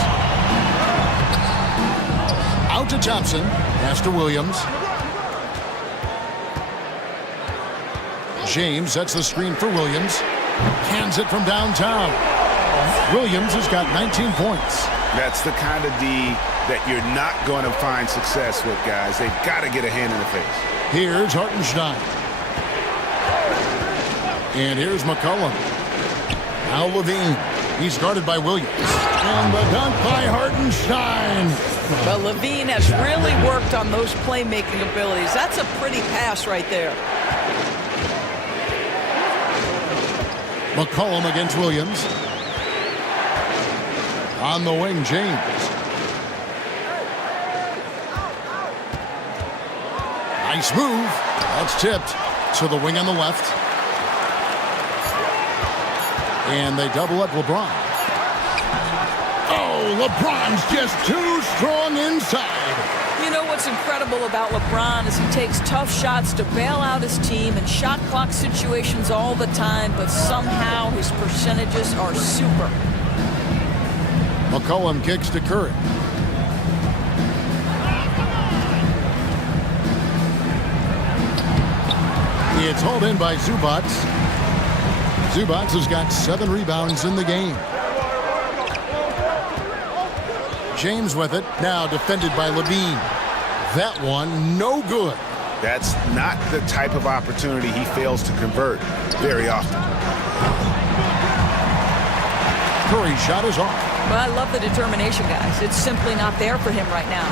Out to Thompson. Pass to Williams. James sets the screen for Williams. Hands it from downtown. Williams has got 19 points. That's the kind of D that you're not going to find success with, guys. They've got to get a hand in the face. Here's Hartenstein. And here's McCollum. Now Levine. He's guarded by Williams. And the dunk by Hartenstein. Well, Levine has really worked on those playmaking abilities. That's a pretty pass right there. McCollum against Williams. On the wing, James. Nice move. That's tipped to the wing on the left. And they double up LeBron. Oh, LeBron's just too strong inside. You know what's incredible about LeBron is he takes tough shots to bail out his team in shot clock situations all the time, but somehow his percentages are super. McCollum kicks to Curry. It's hauled in by Zubac. Zubac has got 7 rebounds in the game. James with it, now defended by Levine. That one, no good. That's not the type of opportunity he fails to convert very often. Curry's shot is off. Well, I love the determination, guys. It's simply not there for him right now.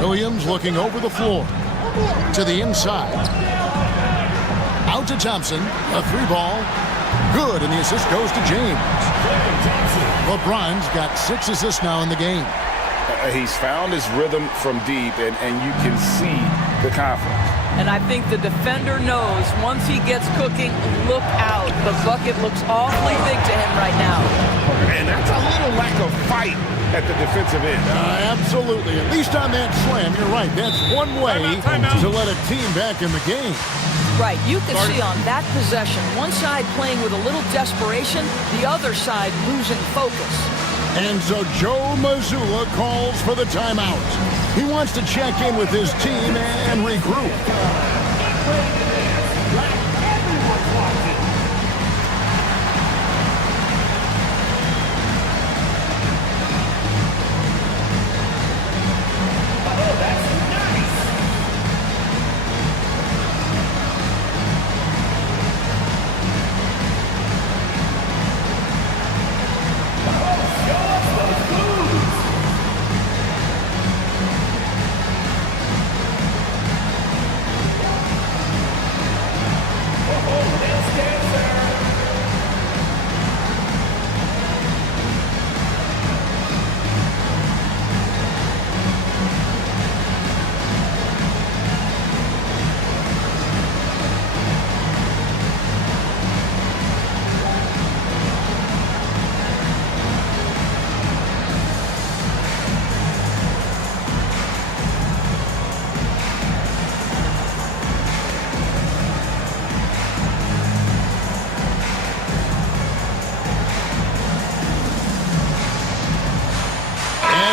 Williams looking over the floor. To the inside. Out to Thompson. A 3-ball. Good, and the assist goes to James. LeBron's got 6 assists now in the game. He's found his rhythm from deep, and you can see the confidence. And I think the defender knows once he gets cooking, look out. The bucket looks awfully big to him right now. And that's a little lack of fight at the defensive end. Absolutely. At least on that slam, you're right. That's one way to let a team back in the game. Right. You can see on that possession, one side playing with a little desperation, the other side losing focus. And so Joe Mazzulla calls for the timeout. He wants to check in with his team and regroup.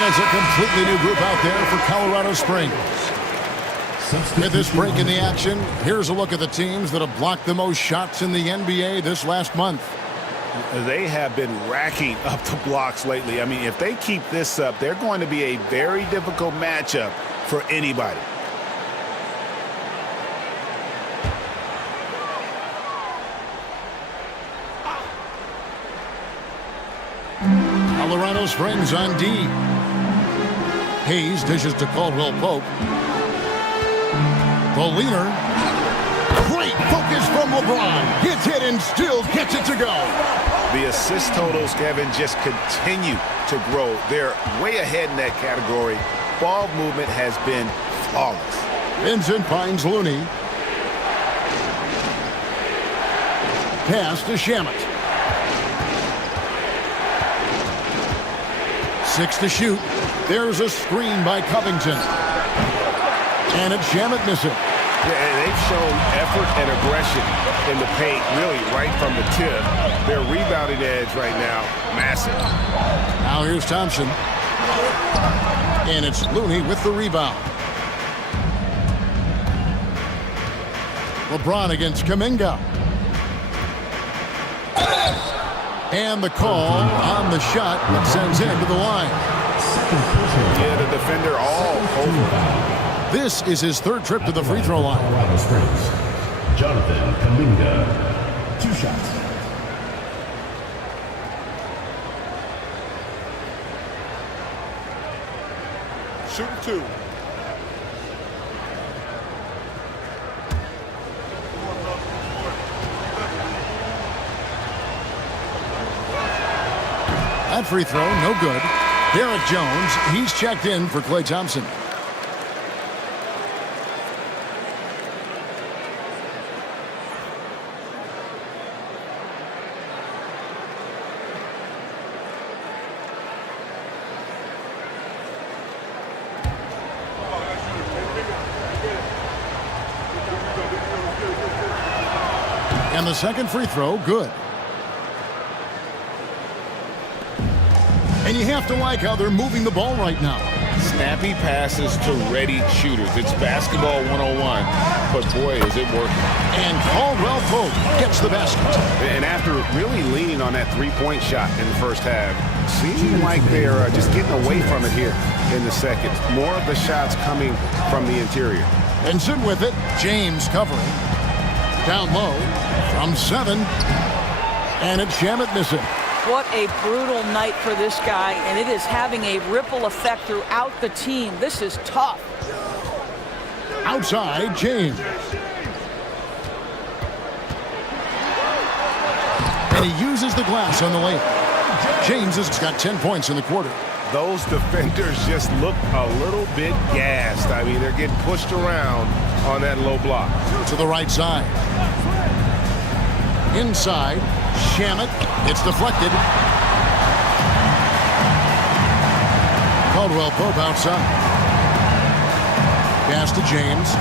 It's a completely new group out there for Colorado Springs. With this break in the action, here's a look at the teams that have blocked the most shots in the NBA this last month. They have been racking up the blocks lately. I mean, if they keep this up, they're going to be a very difficult matchup for anybody. Colorado Springs on D. Hayes dishes to Caldwell Pope. The leaner. Great focus from LeBron. Gets hit and still gets it to go. The assist totals, Kevin, just continue to grow. They're way ahead in that category. Ball movement has been flawless. Vincent finds Looney. Pass to Shamet. 6 to shoot. There's a screen by Covington. And it's Shamet missing. Yeah, they've shown effort and aggression in the paint, really right from the tip. Their rebounding edge right now, massive. Now here's Thompson. And it's Looney with the rebound. LeBron against Kuminga. And the call on the shot that sends him to the line. Yeah, the defender all over. This is his third trip to the free throw line. Colorado Springs, Jonathan Kuminga, 2 shots. Shooting 2. That free throw, no good. Derek Jones, he's checked in for Klay Thompson. And the second free throw, good. And you have to like how they're moving the ball right now. Snappy passes to ready shooters. It's basketball 101, but boy, is it working. And Caldwell Pope gets the basket. And after really leaning on that three-point shot in the first half, seeming like they're just getting away from it here in the second. More of the shots coming from the interior. Benson with it. James covering. Down low from 7. And it's Shamet missing. What a brutal night for this guy, and it is having a ripple effect throughout the team. This is tough. Outside, James. And he uses the glass on the layup. James has got 10 points in the quarter. Those defenders just look a little bit gassed. I mean, they're getting pushed around on that low block. To the right side. Inside, Shamet. It's deflected. Caldwell Pope outside. Pass to James.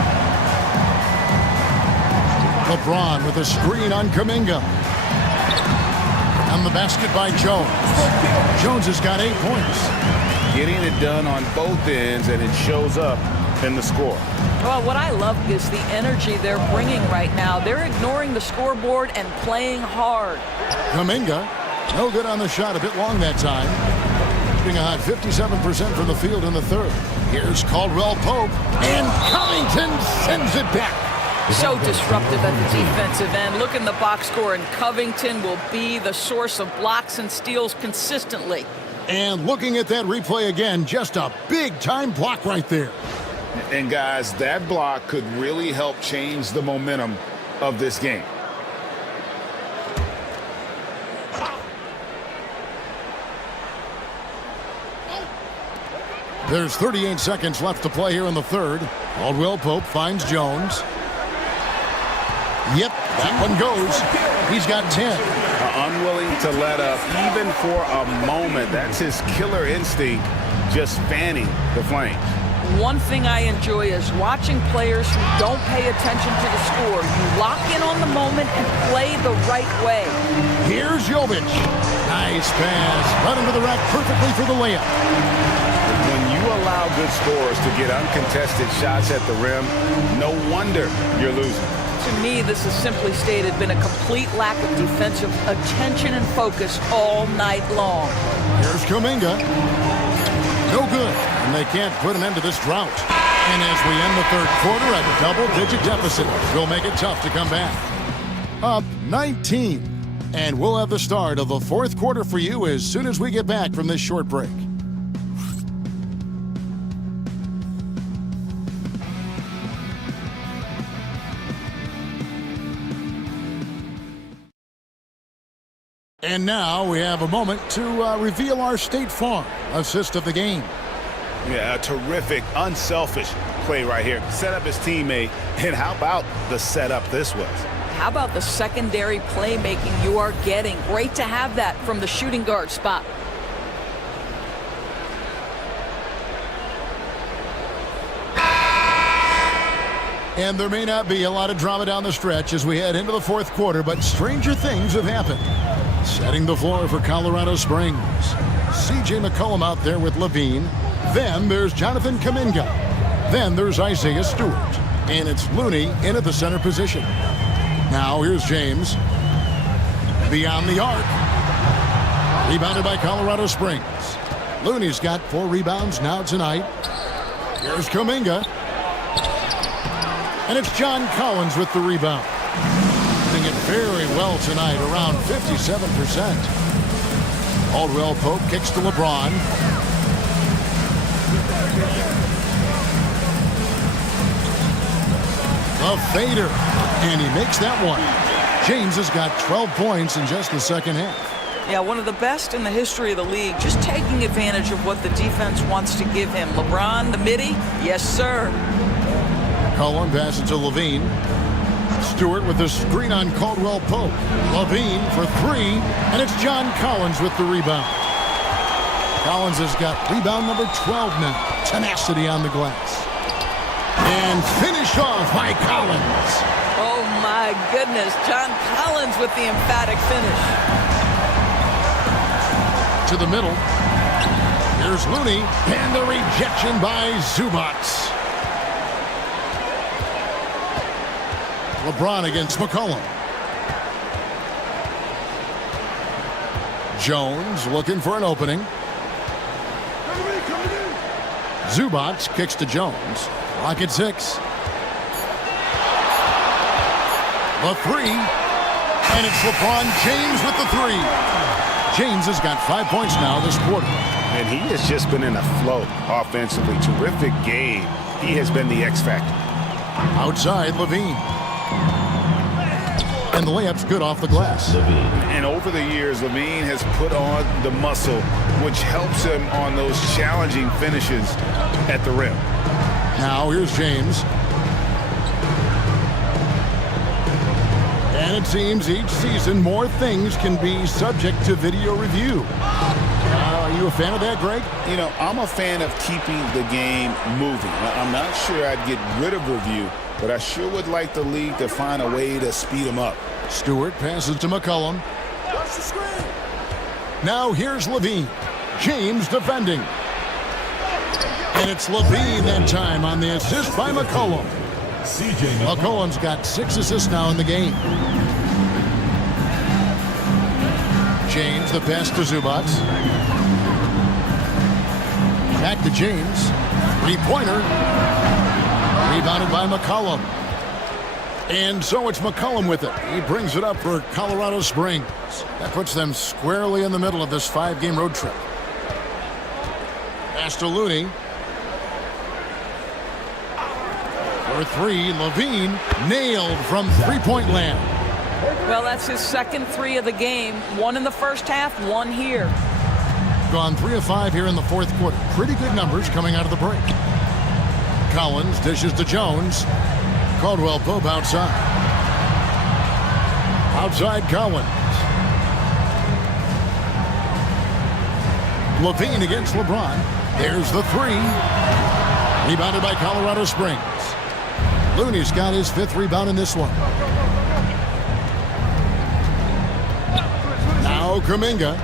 LeBron with a screen on Kuminga. And the basket by Jones. Jones has got 8 points. Getting it done on both ends, and it shows up in the score. Well, what I love is the energy they're bringing right now. They're ignoring the scoreboard and playing hard. Kuminga, no good on the shot, a bit long that time. Shooting a hot 57% from the field in the third. Here's Caldwell Pope, and Covington sends it back. So disruptive at the defensive end. Look in the box score, and Covington will be the source of blocks and steals consistently. And looking at that replay again, just a big-time block right there. And guys, that block could really help change the momentum of this game. There's 38 seconds left to play here in the third. Caldwell Pope finds Jones. Yep, that one goes. He's got 10. Unwilling to let up even for a moment. That's his killer instinct, just fanning the flames. One thing I enjoy is watching players who don't pay attention to the score. You lock in on the moment and play the right way. Here's Jovic. Nice pass. Run into the rack perfectly for the layup. When you allow good scorers to get uncontested shots at the rim, no wonder you're losing. To me, this has simply stated been a complete lack of defensive attention and focus all night long. Here's Kuminga. No good, and they can't put an end to this drought. And as we end the third quarter, a double-digit deficit will make it tough to come back. Up 19, and we'll have the start of the fourth quarter for you as soon as we get back from this short break. And now we have a moment to reveal our State Farm assist of the game. Yeah, a terrific, unselfish play right here. Set up his teammate, and how about the setup this was? How about the secondary playmaking you are getting? Great to have that from the shooting guard spot. And there may not be a lot of drama down the stretch as we head into the fourth quarter, but stranger things have happened. Setting the floor for Colorado Springs. C.J. McCollum out there with Levine. Then there's Jonathan Kuminga. Then there's Isaiah Stewart. And it's Looney in at the center position. Now here's James. Beyond the arc. Rebounded by Colorado Springs. Looney's got 4 rebounds now tonight. Here's Kuminga. And it's John Collins with the rebound. Doing it very well tonight, around 57%. Caldwell Pope kicks to LeBron. A fader, and he makes that one. James has got 12 points in just the second half. Yeah, one of the best in the history of the league, just taking advantage of what the defense wants to give him. LeBron, the midi, yes, sir. McCollum passes to Levine. Stewart with the screen on Caldwell Pope. Levine for three, and it's John Collins with the rebound. Collins has got rebound number 12 now. Tenacity on the glass. And finished off by Collins. Oh, my goodness. John Collins with the emphatic finish. To the middle. Here's Looney, and the rejection by Zubac. LeBron against McCollum. Jones looking for an opening. Zubac kicks to Jones. Clock at 6. The three. And it's LeBron James with the three. James has got 5 points now this quarter. And he has just been in a flow offensively. Terrific game. He has been the X factor. Outside, Levine. And the layup's good off the glass. And over the years, Levine has put on the muscle, which helps him on those challenging finishes at the rim. Now here's James. And it seems each season more things can be subject to video review. Are you a fan of that, Greg? You know, I'm a fan of keeping the game moving. I'm not sure I'd get rid of review, but I sure would like the league to find a way to speed them up. Stewart passes to McCollum. Now here's Levine. James defending. And it's Levine that time on the assist by McCollum. McCollum's got 6 assists now in the game. James, the pass to Zubac. Back to James. Three-pointer. Rebounded by McCollum. And so it's McCollum with it. He brings it up for Colorado Springs. That puts them squarely in the middle of this 5-game road trip. Pass to Looney. For three, Levine nailed from three-point land. Well, that's his second three of the game. One in the first half, one here. Gone 3 of 5 here in the fourth quarter. Pretty good numbers coming out of the break. Collins dishes to Jones. Caldwell Pope outside. Outside Collins. Levine against LeBron. There's the three. Rebounded by Colorado Springs. Looney's got his 5th rebound in this one. Now Kuminga.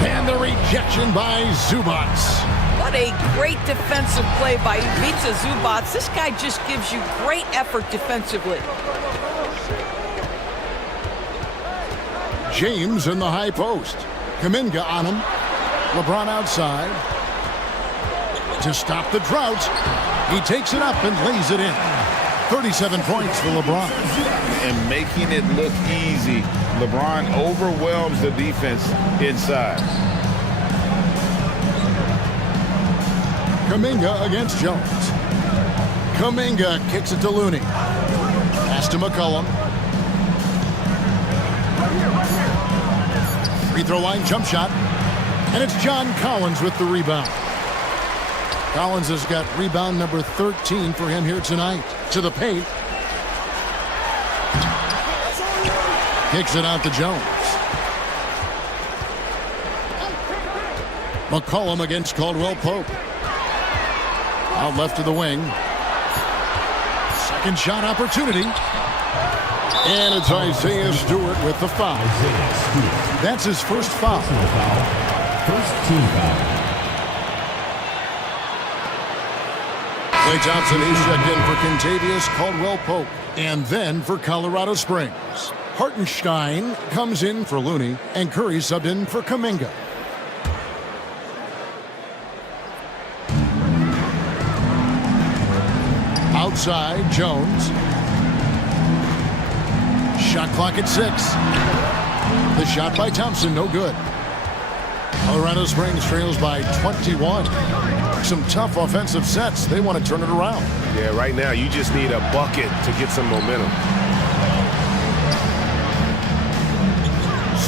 And the rejection by Zubac. What a great defensive play by Ivica Zubac. This guy just gives you great effort defensively. James in the high post. Kuminga on him. LeBron outside. To stop the drought. He takes it up and lays it in. 37 points for LeBron. And making it look easy. LeBron overwhelms the defense inside. Kuminga against Jones. Kuminga kicks it to Looney. Pass to McCollum. Free throw line jump shot. And it's John Collins with the rebound. Collins has got rebound number 13 for him here tonight. To the paint. Kicks it out to Jones. McCollum against Caldwell Pope. Out left to the wing. Second shot opportunity. And it's Isaiah Stewart with the foul. That's his first foul. First team foul. Clay Thompson is checked in for Kentavious Caldwell Pope. And then for Colorado Springs. Hartenstein comes in for Looney. And Curry subbed in for Kuminga. Outside, Jones. Shot clock at 6. The shot by Thompson, no good. Colorado Springs trails by 21. Some tough offensive sets. They want to turn it around. Yeah, right now you just need a bucket to get some momentum.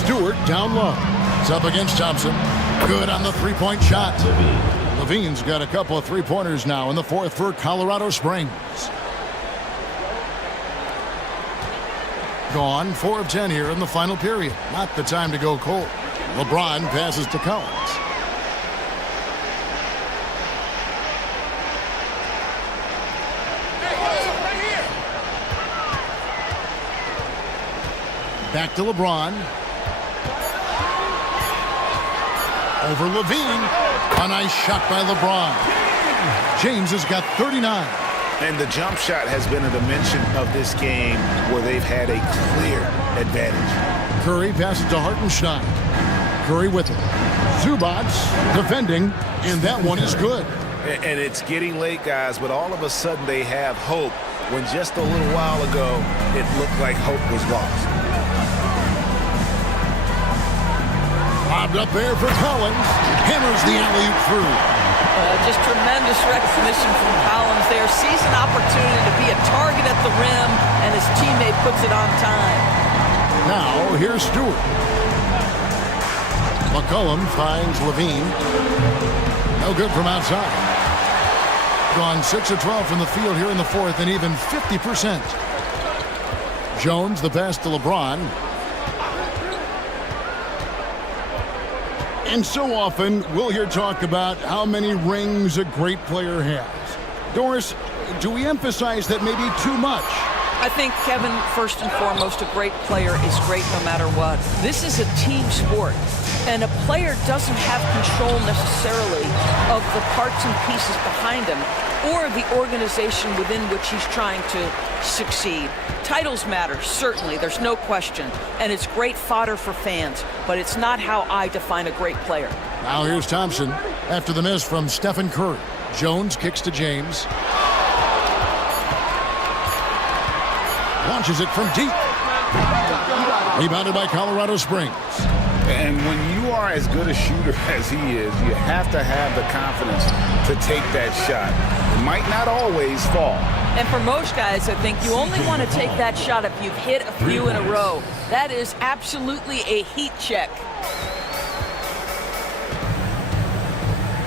Stewart down low. It's up against Thompson. Good on the three-point shot. Levine's got a couple of three-pointers now in the fourth for Colorado Springs. Gone 4 of 10 here in the final period. Not the time to go cold. LeBron passes to Collins. Back to LeBron. Over Levine. A nice shot by LeBron. James has got 39. And the jump shot has been a dimension of this game where they've had a clear advantage. Curry passes to Hartenstein. Curry with it. Zubac defending, and that one is good. And it's getting late, guys, but all of a sudden they have hope when just a little while ago it looked like hope was lost. Lobbed up there for Collins. Hammers the alley-oop through. Just tremendous recognition from Collins there. Sees an opportunity to be a target at the rim, and his teammate puts it on time. Now, here's Stewart. McCollum finds Levine. No good from outside. Gone 6 of 12 from the field here in the fourth, and even 50%. Jones, the pass to LeBron. And so often, we'll hear talk about how many rings a great player has. Doris, do we emphasize that maybe too much? I think, Kevin, first and foremost, a great player is great no matter what. This is a team sport, and a player doesn't have control necessarily of the parts and pieces behind him or the organization within which he's trying to succeed. Titles matter, certainly, there's no question, and it's great fodder for fans, but it's not how I define a great player. Now here's Thompson after the miss from Stephen Curry. Jones kicks to James. Launches it from deep. Rebounded by Colorado Springs. And when you are as good a shooter as he is, you have to have the confidence to take that shot. It might not always fall. And for most guys, I think you only want to take that shot if you've hit a few in a row. That is absolutely a heat check.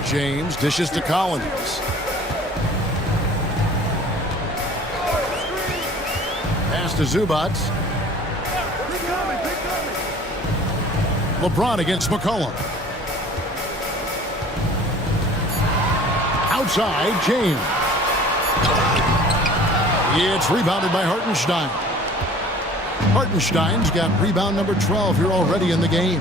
James dishes to Collins. Pass to Zubac. LeBron against McCollum. Outside, James. It's rebounded by Hartenstein. Hartenstein's got rebound number 12 here already in the game.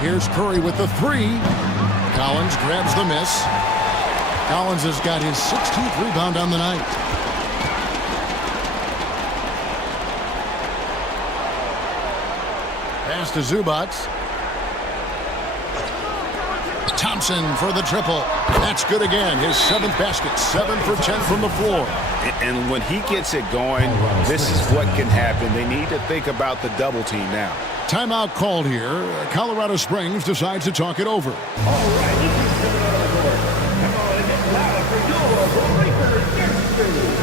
Here's Curry with the three. Collins grabs the miss. Collins has got his 16th rebound on the night. Pass to Zubac. Thompson for the triple. That's good again. His 7th basket. 7 for 10 from the floor. And when he gets it going, this is what can happen. They need to think about the double team now. Timeout called here. Colorado Springs decides to talk it over. All right, you can fill it on the court. Come on and get louder for your Breakers Dance Crew.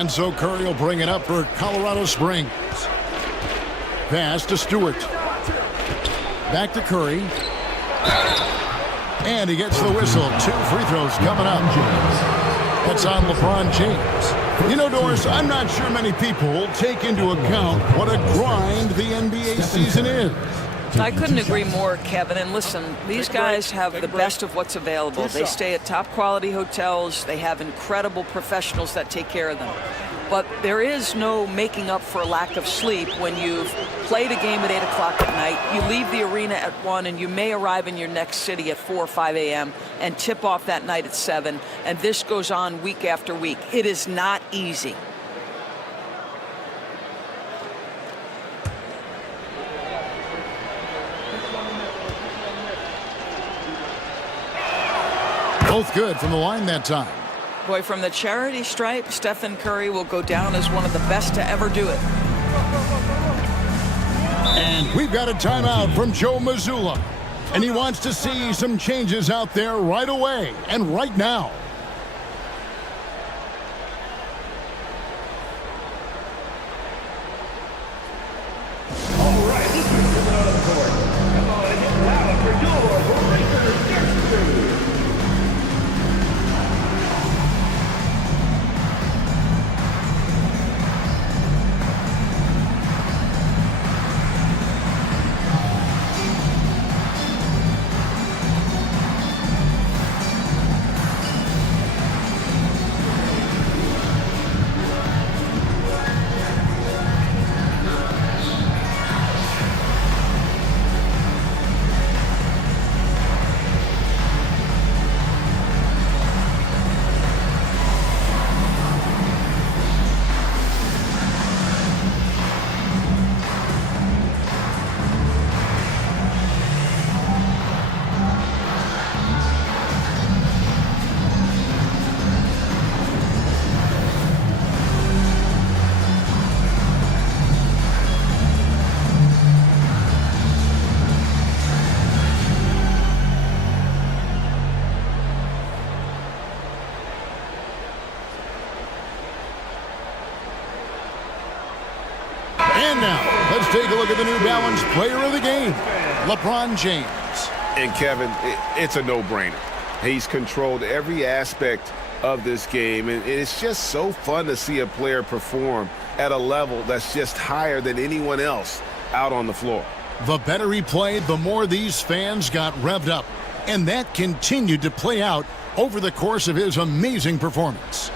And so Curry will bring it up for Colorado Springs. Pass to Stewart. Back to Curry. And he gets the whistle. 2 free throws coming up. That's on LeBron James. You know, Doris, I'm not sure many people take into account what a grind the NBA season is. I couldn't agree more, Kevin. And listen, these guys have the best of what's available. They stay at top quality hotels. They have incredible professionals that take care of them. But there is no making up for a lack of sleep when you've played a game at 8 o'clock at night, you leave the arena at 1, and you may arrive in your next city at 4 or 5 a.m. and tip off that night at 7, and this goes on week after week. It is not easy. Both good from the line that time. Boy, from the charity stripe, Stephen Curry will go down as one of the best to ever do it. And we've got a timeout from Joe Mazzulla. And he wants to see some changes out there right away and right now. All right, this is the middle of the court. Come on and get loud for your Lakers next move. And now, let's take a look at the New Balance player of the game, LeBron James. And Kevin, it's a no-brainer. He's controlled every aspect of this game, and it's just so fun to see a player perform at a level that's just higher than anyone else out on the floor. The better he played, the more these fans got revved up. And that continued to play out over the course of his amazing performance.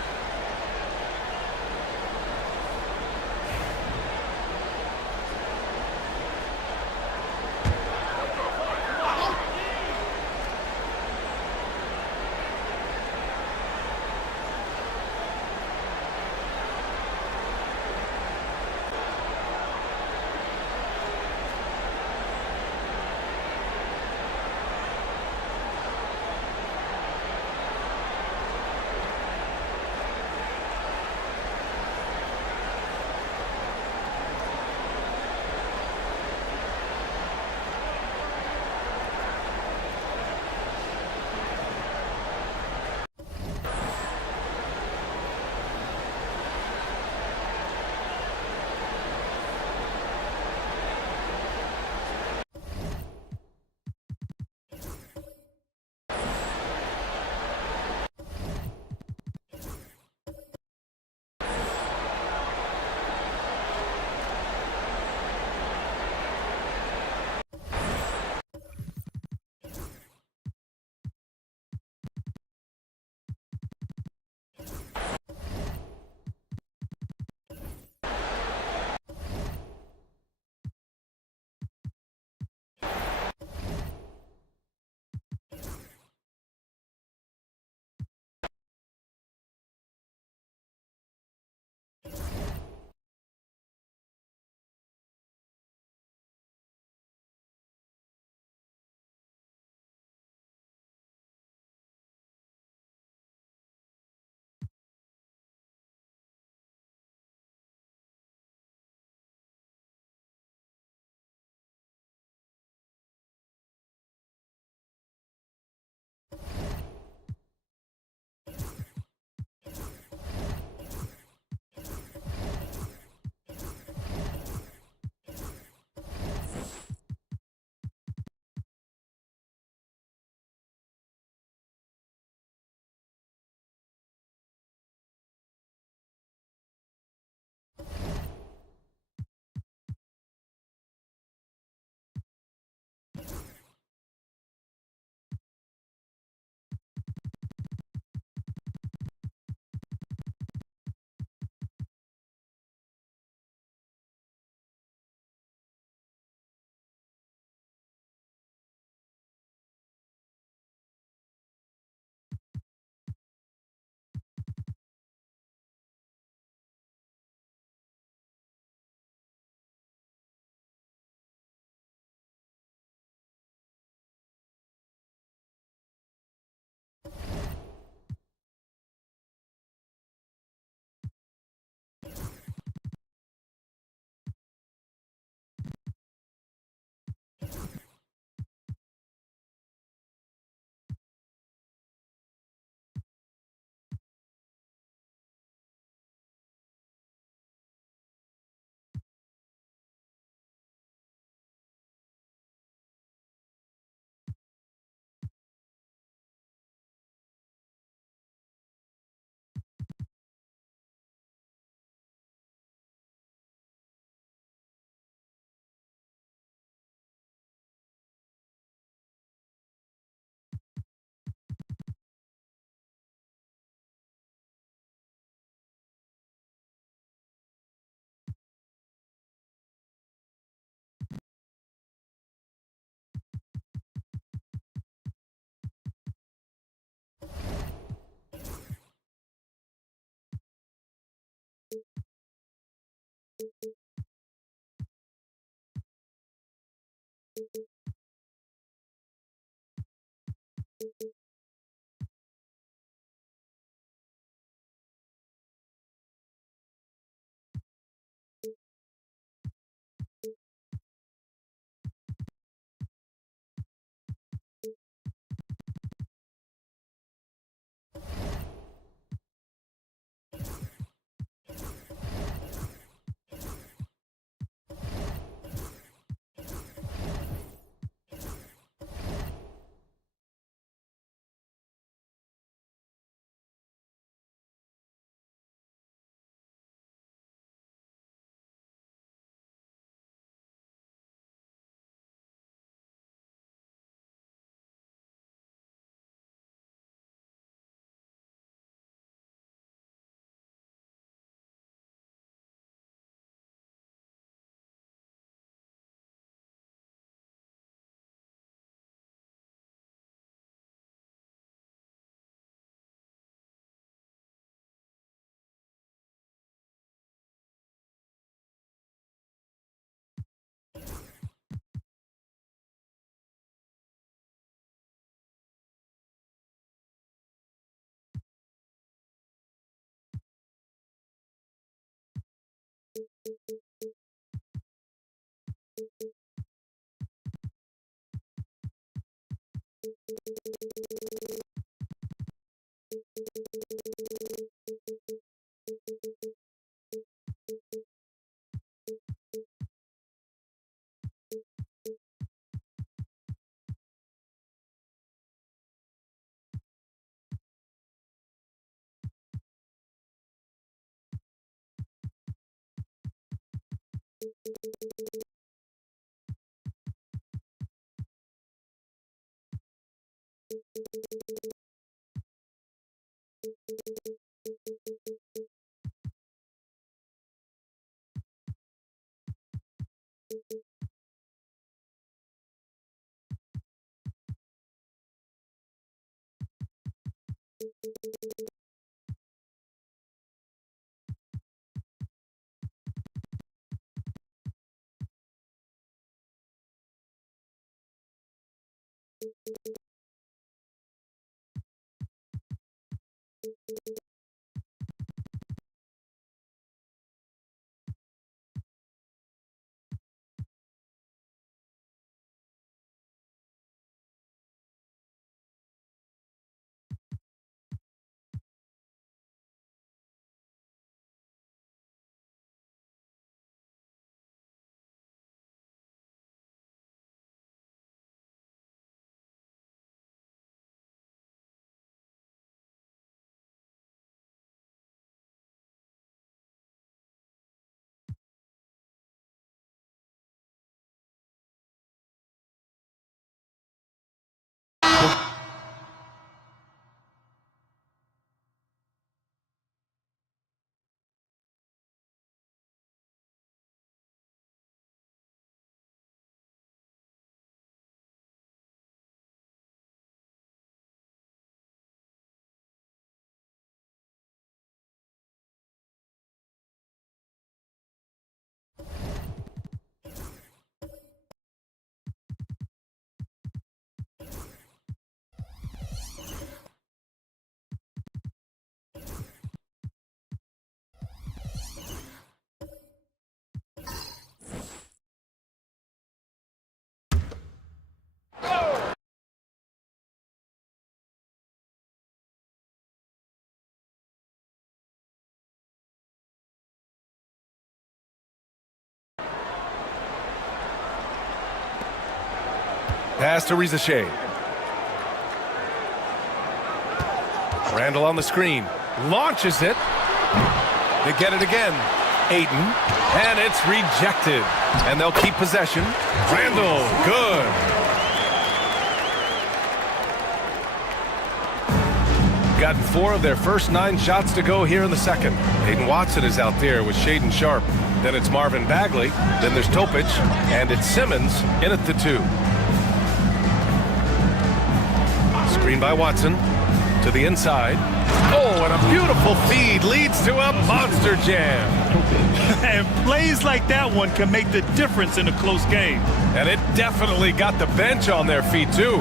Pass to Rizashea. Randall on the screen. Launches it. They get it again. Ayton. And it's rejected. And they'll keep possession. Randall. Good. Got 4 of their first 9 shots to go here in the second. Hayden Watson is out there with Shaedon Sharpe. Then it's Marvin Bagley. Then there's Topic. And it's Simmons in at the 2. Screen by Watson to the inside. Oh, and a beautiful feed leads to a monster jam. And plays like that one can make the difference in a close game. And it definitely got the bench on their feet, too.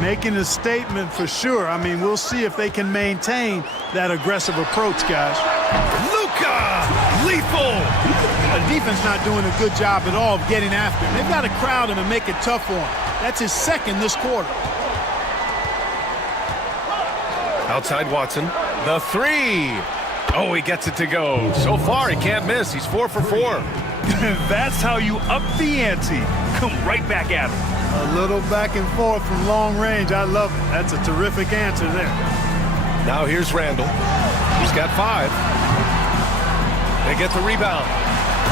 Making a statement for sure. I mean, we'll see if they can maintain that aggressive approach, guys. Luka! Lethal! The defense not doing a good job at all of getting after him. They've got to crowd him and make it tough for him. That's his second this quarter. Outside Watson. The three. Oh, he gets it to go. So far, he can't miss. He's 4 for 4. That's how you up the ante. Come right back at him. A little back and forth from long range. I love it. That's a terrific answer there. Now here's Randall. He's got 5. They get the rebound.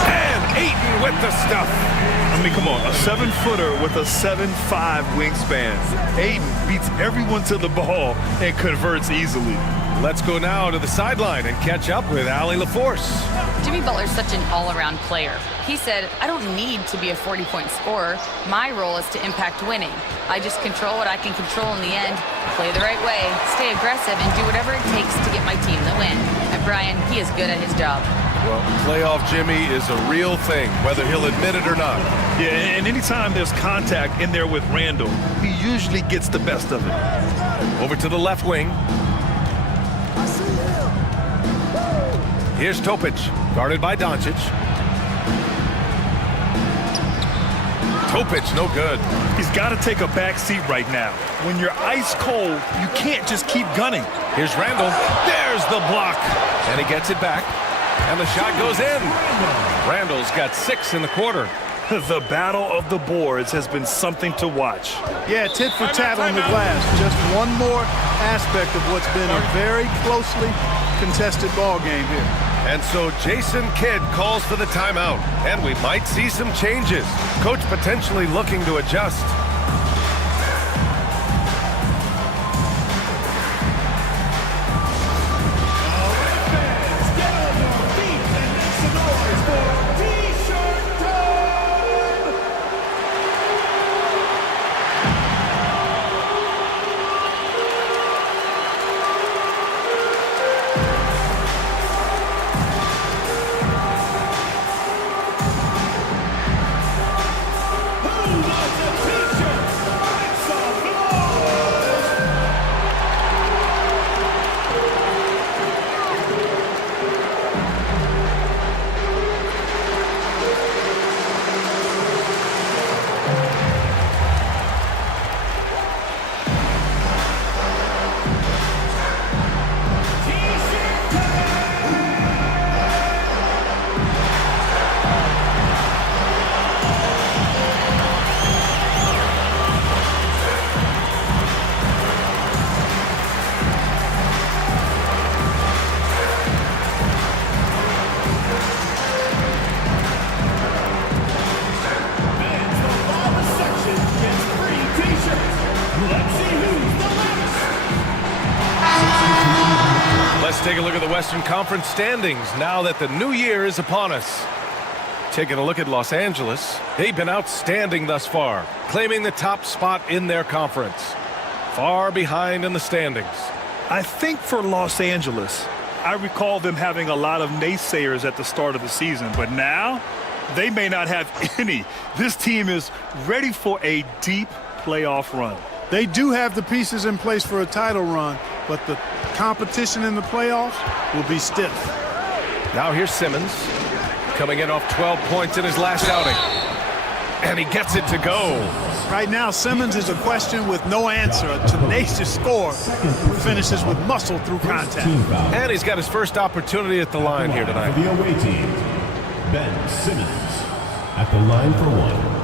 And Ayton with the stuff. I mean, come on. A 7-footer with a 7'5" wingspan. Ayton beats everyone to the ball and converts easily. Let's go now to the sideline and catch up with Allie LaForce. Jimmy Butler's such an all-around player. He said, I don't need to be a 40-point scorer. My role is to impact winning. I just control what I can control in the end, play the right way, stay aggressive, and do whatever it takes to get my team the win. And Brian, he is good at his job. Well, playoff Jimmy is a real thing, whether he'll admit it or not. Yeah, and anytime there's contact in there with Randall, he usually gets the best of it. Over to the left wing. Here's Topic, guarded by Doncic. Topic, no good. He's got to take a back seat right now. When you're ice cold, you can't just keep gunning. Here's Randall. There's the block. And he gets it back. And the shot goes in. Randall's got 6 in the quarter. The battle of the boards has been something to watch. Yeah, tit for tat on the glass. Just one more aspect of what's been a very closely contested ball game here. And so Jason Kidd calls for the timeout, and we might see some changes. Coach potentially looking to adjust. Let's take a look at the Western Conference standings now that the new year is upon us. Taking a look at Los Angeles, they've been outstanding thus far, claiming the top spot in their conference. Far behind in the standings. I think for Los Angeles, I recall them having a lot of naysayers at the start of the season, but now they may not have any. This team is ready for a deep playoff run. They do have the pieces in place for a title run, but the competition in the playoffs will be stiff. Now here's Simmons, coming in off 12 points in his last outing. And he gets it to go. Right now, Simmons is a question with no answer. A tenacious scorer who finishes with muscle through contact. And he's got his first opportunity at the line here tonight. For the away team, Ben Simmons at the line for one.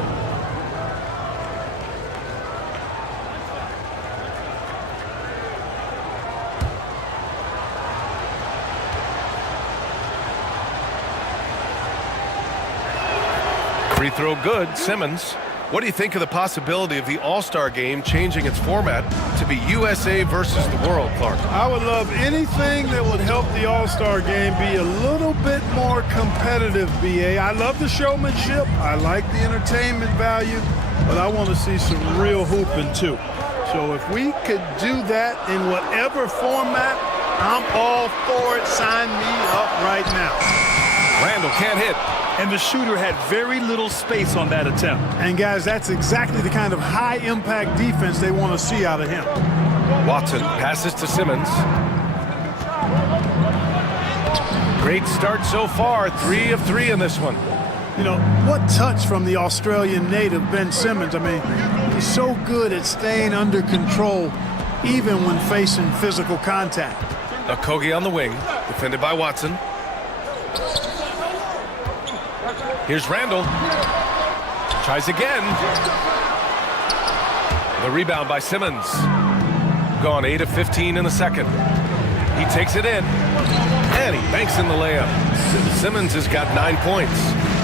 Free throw good, Simmons. What do you think of the possibility of the All-Star game changing its format to be USA versus the world, Clark? I would love anything that would help the All-Star game be a little bit more competitive, BA. I love the showmanship. I like the entertainment value, but I want to see some real hooping too. So if we could do that in whatever format, I'm all for it. Sign me up right now. Randall can't hit. And the shooter had very little space on that attempt. And guys, that's exactly the kind of high-impact defense they want to see out of him. Watson passes to Simmons. Great start so far, 3 of 3 in this one. You know, what touch from the Australian native, Ben Simmons. I mean, he's so good at staying under control, even when facing physical contact. Okogie on the wing, defended by Watson. Here's Randall. Tries again. The rebound by Simmons. Gone 8 of 15 in the second. He takes it in, and he banks in the layup. Simmons has got 9 points.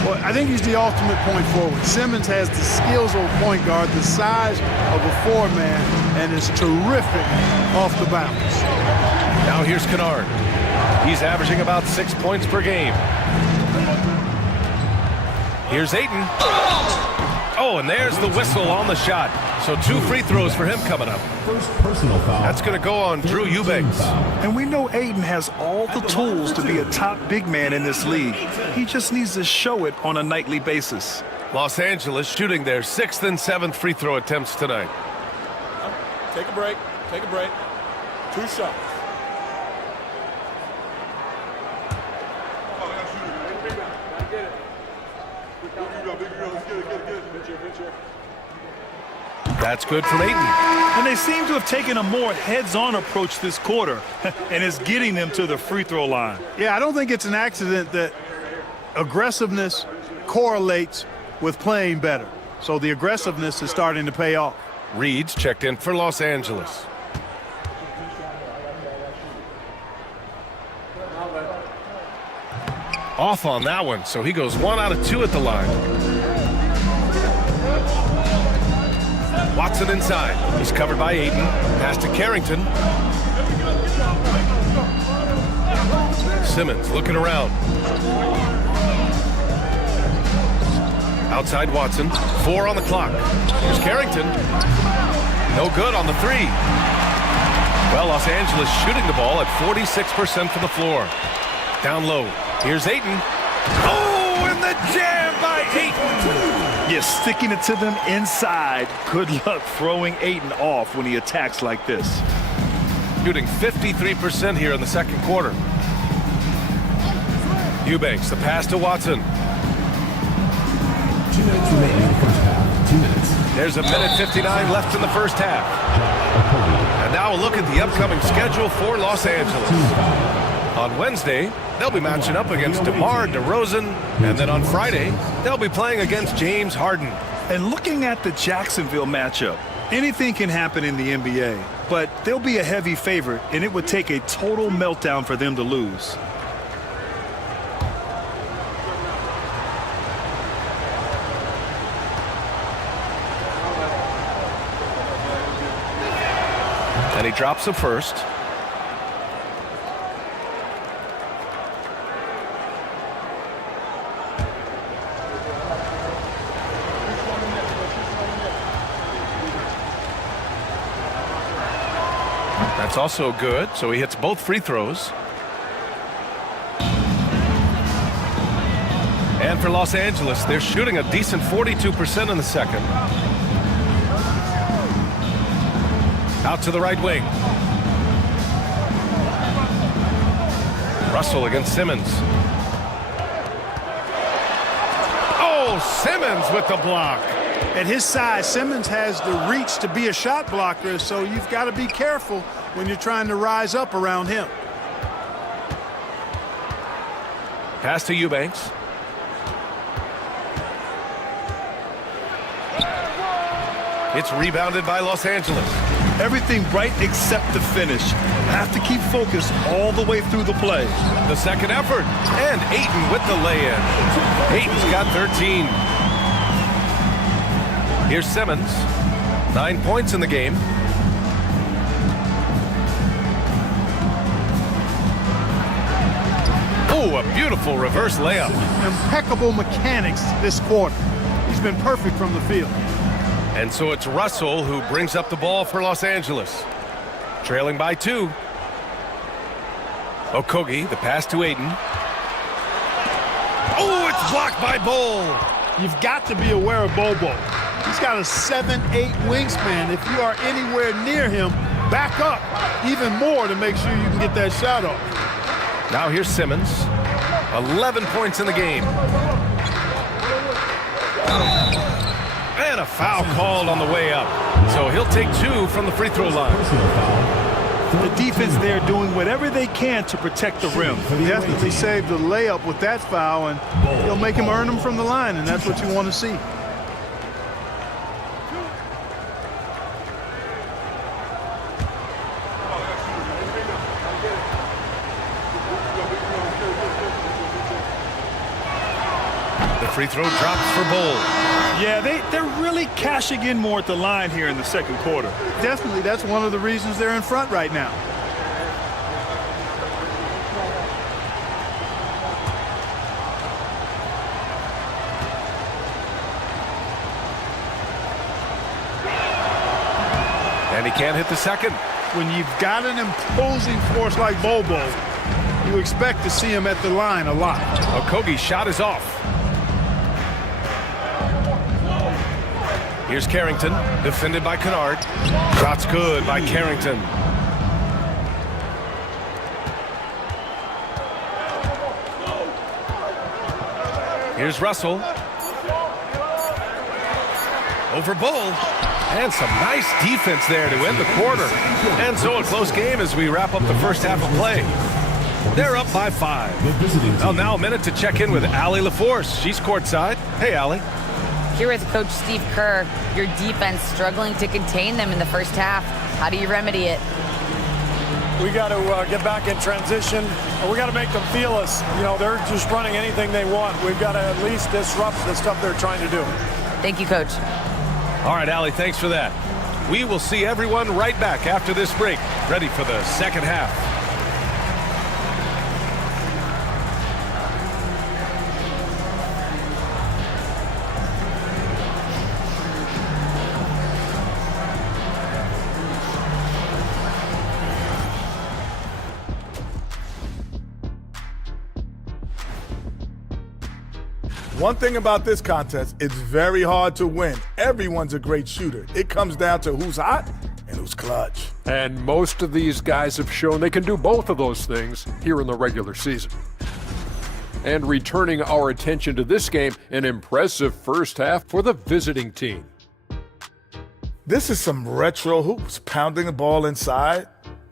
Well, I think he's the ultimate point forward. Simmons has the skills of a point guard, the size of a four-man, and is terrific off the bounce. Now here's Kennard. He's averaging about 6 points per game. Here's Ayton. Oh, and there's the whistle on the shot. So 2 free throws for him coming up. First personal foul. That's going to go on Drew Eubanks. And we know Ayton has all the tools to be a top big man in this league. He just needs to show it on a nightly basis. Los Angeles shooting their 6th and 7th free throw attempts tonight. Take a break. Take a break. 2 shots. That's good from Ayton. And they seem to have taken a more heads-on approach this quarter, and it's getting them to the free throw line. Yeah, I don't think it's an accident that aggressiveness correlates with playing better. So the aggressiveness is starting to pay off. Reed's checked in for Los Angeles. Off on that one, so he goes 1 out of 2 at the line. Watson inside. He's covered by Ayton. Pass to Carrington. Simmons looking around. Outside Watson. 4 on the clock. Here's Carrington. No good on the 3. Well, Los Angeles shooting the ball at 46% from the floor. Down low. Here's Ayton. Oh, and the jam by Ayton. You're sticking it to them inside. Good luck throwing Ayton off when he attacks like this. Shooting 53% here in the second quarter. Eubanks, the pass to Watson. 2 minutes remaining in the first half. 2 minutes. There's 1:59 left in the first half. And now a look at the upcoming schedule for Los Angeles. On Wednesday, they'll be matching up against DeMar DeRozan, and then on Friday, they'll be playing against James Harden. And looking at the Jacksonville matchup, anything can happen in the NBA, but they'll be a heavy favorite, and it would take a total meltdown for them to lose. And he drops the first. That's also good, so he hits both free throws. And for Los Angeles, they're shooting a decent 42% in the second. Out to the right wing. Russell against Simmons. Oh, Simmons with the block. At his size, Simmons has the reach to be a shot blocker, so you've got to be careful when you're trying to rise up around him. Pass to Eubanks. It's rebounded by Los Angeles. Everything right except the finish. Have to keep focused all the way through the play. The second effort, and Ayton with the lay-in. Ayton's got 13. Here's Simmons. 9 points in the game. Oh, a beautiful reverse layup. Impeccable mechanics this quarter. He's been perfect from the field. And so it's Russell who brings up the ball for Los Angeles. Trailing by 2. Okogie, the pass to Ayton. Oh, it's blocked by Bull. You've got to be aware of Bobo. He's got a 7'8" wingspan. If you are anywhere near him, back up even more to make sure you can get that shot off. Now here's Simmons. 11 points in the game. And a foul called on the way up. So he'll take 2 from the free throw line. The defense there doing whatever they can to protect the rim. He definitely saved the layup with that foul, and he'll make him earn them from the line, and that's what you want to see. The free throw drops for Bull. Yeah, they're really cashing in more at the line here in the second quarter. Definitely, that's one of the reasons they're in front right now. And he can't hit the second. When you've got an imposing force like Bobo, you expect to see him at the line a lot. Okogie's shot is off. Here's Carrington, defended by Kennard. Shot's good by Carrington. Here's Russell. Over Bull. And some nice defense there to end the quarter. And so a close game as we wrap up the first half of play. They're up by 5. Well, now a minute to check in with Allie LaForce. She's courtside. Hey, Allie. Here with Coach Steve Kerr, your defense struggling to contain them in the first half. How do you remedy it? We got to get back in transition, and we got to make them feel us. You know, they're just running anything they want. We've got to at least disrupt the stuff they're trying to do. Thank you, Coach. All right, Allie, thanks for that. We will see everyone right back after this break, ready for the second half. One thing about this contest, it's very hard to win. Everyone's a great shooter. It comes down to who's hot and who's clutch. And most of these guys have shown they can do both of those things here in the regular season. And returning our attention to this game, an impressive first half for the visiting team. This is some retro hoops, pounding the ball inside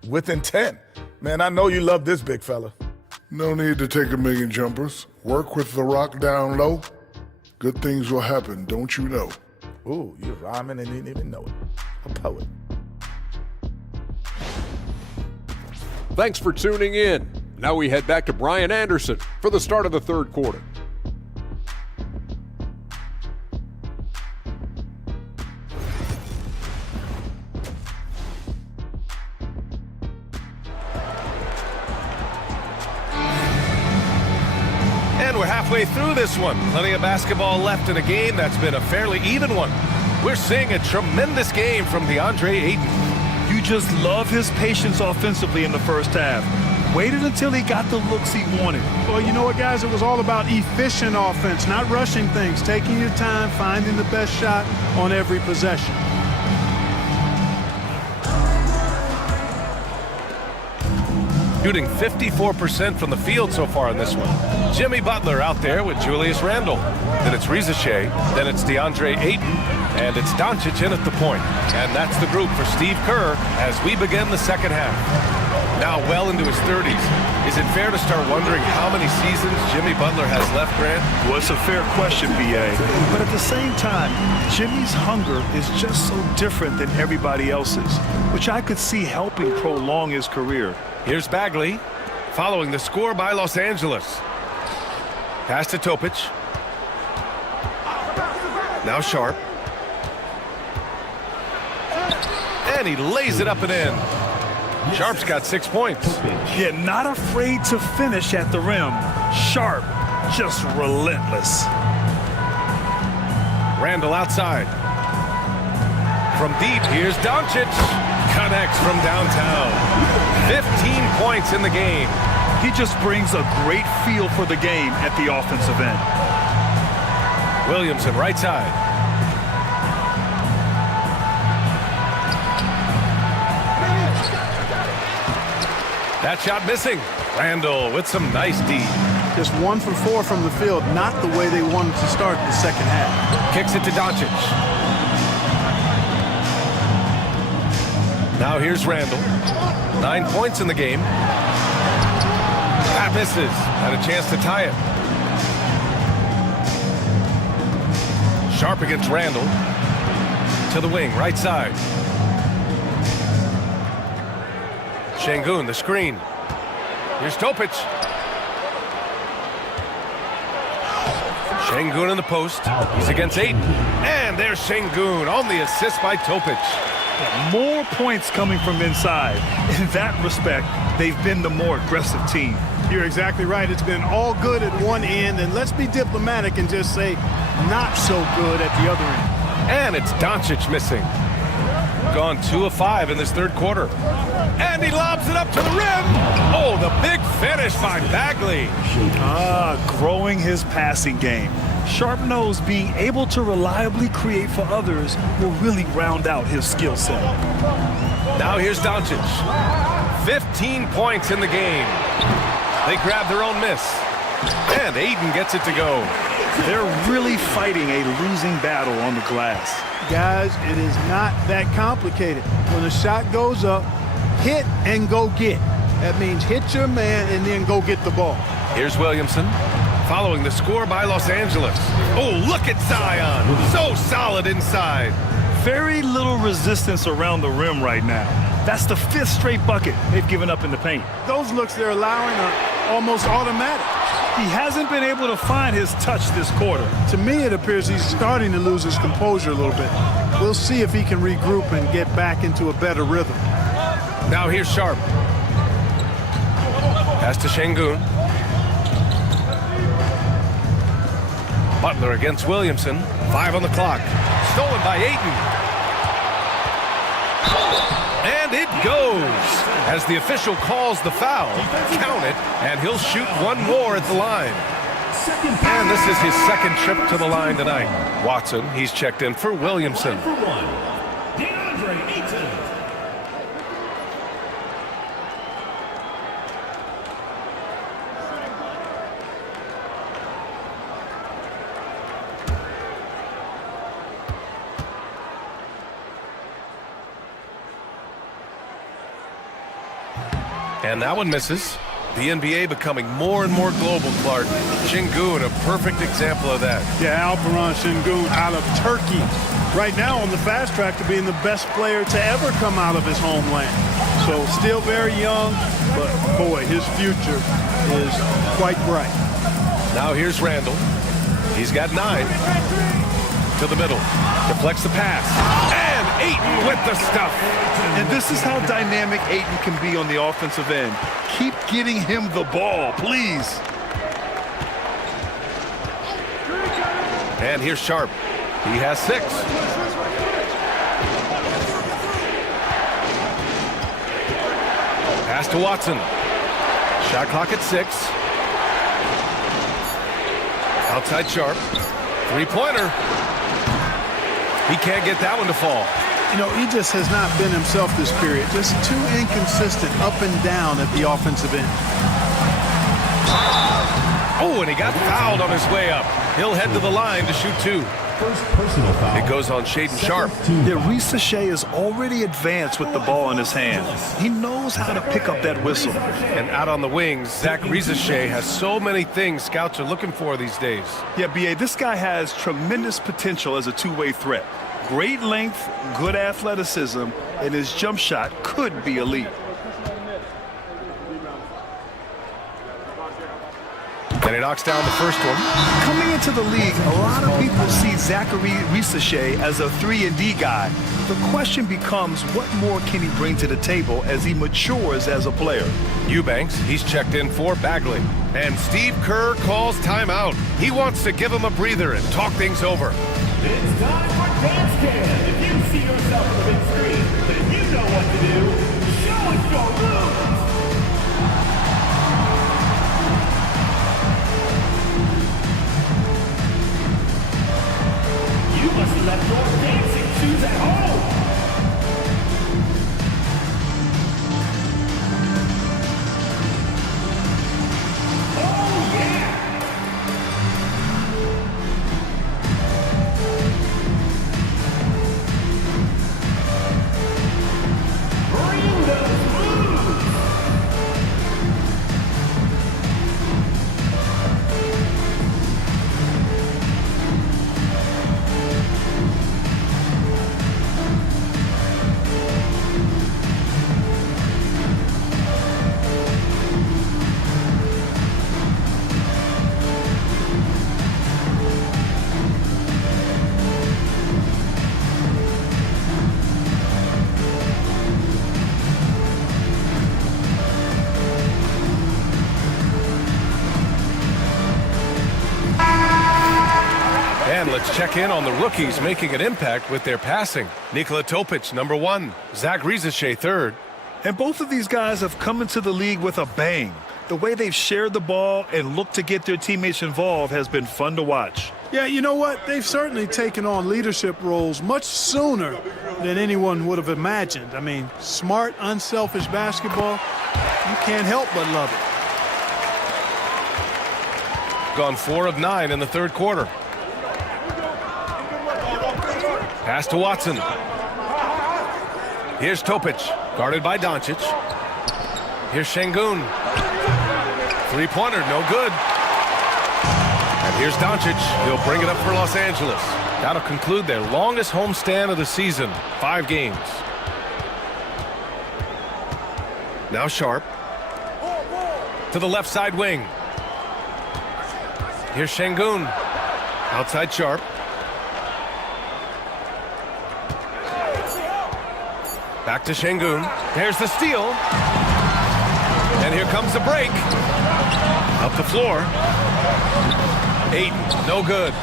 with intent. Man, I know you love this big fella. No need to take a million jumpers. Work with the rock down low. Good things will happen, don't you know? Ooh, you're rhyming and didn't even know it. A poet. Thanks for tuning in. Now we head back to Brian Anderson for the start of the third quarter. And we're halfway through this one. Plenty of basketball left in a game that's been a fairly even one. We're seeing a tremendous game from DeAndre Ayton. You just love his patience offensively in the first half. Waited until he got the looks he wanted. Well, you know what, guys? It was all about efficient offense, not rushing things, taking your time, finding the best shot on every possession. Shooting 54% from the field so far in this one. Jimmy Butler out there with Julius Randle. Then it's Reza Shea. Then it's DeAndre Ayton. And it's Doncic in at the point. And that's the group for Steve Kerr as we begin the second half. Now well into his 30s. Is it fair to start wondering how many seasons Jimmy Butler has left, Grant? Well, it's a fair question, B.A. But at the same time, Jimmy's hunger is just so different than everybody else's, which I could see helping prolong his career. Here's Bagley, following the score by Los Angeles. Pass to Topic. Now Sharp. And he lays it up and in. Sharp's got 6 points. Yeah, not afraid to finish at the rim. Sharp, just relentless. Randle outside. From deep, here's Doncic. Connects from downtown. 15 points in the game. He just brings a great feel for the game at the offensive end. Williamson, right side. That shot missing. Randall with some nice D. Just 1 for 4 from the field, not the way they wanted to start the second half. Kicks it to Doncic. Now here's Randall. 9 points in the game. That misses. Had a chance to tie it. Sharp against Randall. To the wing, right side. Şengün, the screen. Here's Topic. Şengün in the post. He's against Ayton. And there's Şengün on the assist by Topic. More points coming from inside. In that respect, they've been the more aggressive team. You're exactly right. It's been all good at one end, and let's be diplomatic and just say not so good at the other end. And it's Doncic missing. Gone 2 of 5 in this third quarter. And he lobs it up to the rim. Oh, the big finish by Bagley. Growing his passing game. Sharp knows being able to reliably create for others will really round out his skill set. Now here's Doncic. 15 points in the game. They grab their own miss. And Ayton gets it to go. They're really fighting a losing battle on the glass. Guys, it is not that complicated. When a shot goes up, hit and go get. That means hit your man and then go get the ball. Here's Williamson. Following the score by Los Angeles. Oh, look at Zion. So solid inside. Very little resistance around the rim right now. That's the 5th straight bucket they've given up in the paint. Those looks they're allowing are almost automatic. He hasn't been able to find his touch this quarter. To me, it appears he's starting to lose his composure a little bit. We'll see if he can regroup and get back into a better rhythm. Now here's Sharp. Pass to Şengün. Butler against Williamson. 5 on the clock. Stolen by Ayton. And it goes. As the official calls the foul, count it, and he'll shoot one more at the line. And this is his second trip to the line tonight. Watson, he's checked in for Williamson. And that one misses. The NBA becoming more and more global, Clark. Şengün, a perfect example of that. Yeah, Alperen Şengün out of Turkey. Right now on the fast track to being the best player to ever come out of his homeland. So still very young, but boy, his future is quite bright. Now here's Randall. He's got 9. To the middle. Deflects the pass. And Ayton with the stuff. And this is how dynamic Ayton can be on the offensive end. Keep getting him the ball, please. And here's Sharp. He has 6. Pass to Watson. Shot clock at 6. Outside Sharp. 3-pointer. He can't get that one to fall. You know, he just has not been himself this period. Just too inconsistent up and down at the offensive end. Oh, and he got fouled on his way up. He'll head to the line to shoot 2. First personal foul. It goes on Shaedon Sharp. Yeah, Risache is already advanced with the ball in his hand. He knows how to pick up that whistle. And out on the wings, Zach Risache has so many things scouts are looking for these days. Yeah, B.A., this guy has tremendous potential as a two-way threat. Great length, good athleticism, and his jump shot could be elite. And he knocks down the first one. Coming into the league, a lot of people see Zachary Risache as a 3-and-D guy. The question becomes, what more can he bring to the table as he matures as a player? Eubanks, he's checked in for Bagley. And Steve Kerr calls timeout. He wants to give him a breather and talk things over. It's time for Dance Cam. If you see yourself on the big screen, then you know what to do. Show us your moves. let's check in on the rookies making an impact with their passing. Nikola Topic, number 1. Zach Rizachet, 3rd. And both of these guys have come into the league with a bang. The way they've shared the ball and looked to get their teammates involved has been fun to watch. Yeah, you know what? They've certainly taken on leadership roles much sooner than anyone would have imagined. I mean, smart, unselfish basketball, you can't help but love it. Gone 4 of 9 in the 3rd quarter. Pass to Watson. Here's Topic, guarded by Doncic. Here's Şengün. Three-pointer, no good. And here's Doncic. He'll bring it up for Los Angeles. That'll conclude their longest homestand of the season, 5 games. Now Sharp. To the left side wing. Here's Şengün. Outside Sharp. Back to Şengün. There's the steal. And here comes the break. Up the floor. Ayton, no good.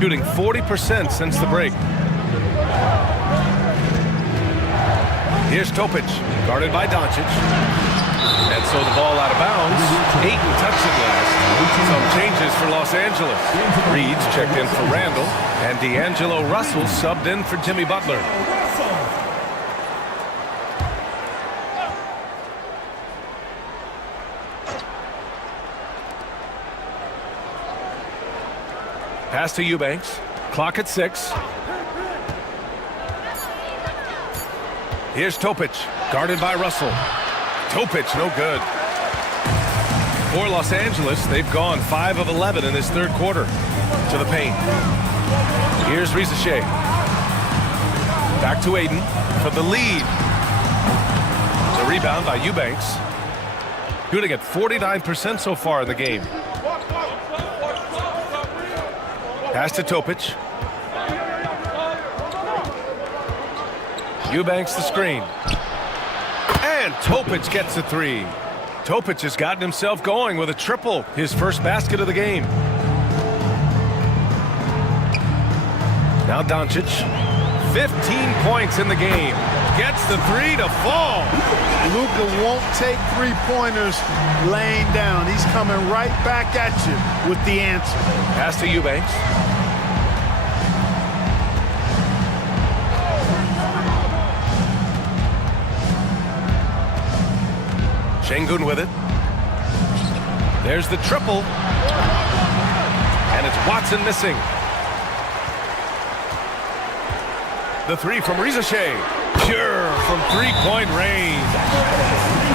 Shooting 40% since the break. Here's Topic, guarded by Doncic. And so the ball out of bounds. Ayton touched it last. Some changes for Los Angeles. Reed's checked in for Randall. And D'Angelo Russell subbed in for Jimmy Butler. Pass to Eubanks. Clock at 6. Here's Topic, guarded by Russell. Topic, no good. For Los Angeles, they've gone 5 of 11 in this 3rd quarter. To the paint. Here's Rizachet. Back to Ayton for the lead. The rebound by Eubanks. Shooting at 49% so far in the game. Pass to Topic. Eubanks the screen. And Topic gets the 3. Topic has gotten himself going with a triple, his first basket of the game. Now Doncic, 15 points in the game. Gets the 3 to fall. Luka won't take three-pointers laying down. He's coming right back at you with the answer. Pass to Eubanks. Şengün with it. There's the triple. And it's Watson missing. The 3 from Rizachet. Pure from 3-point range.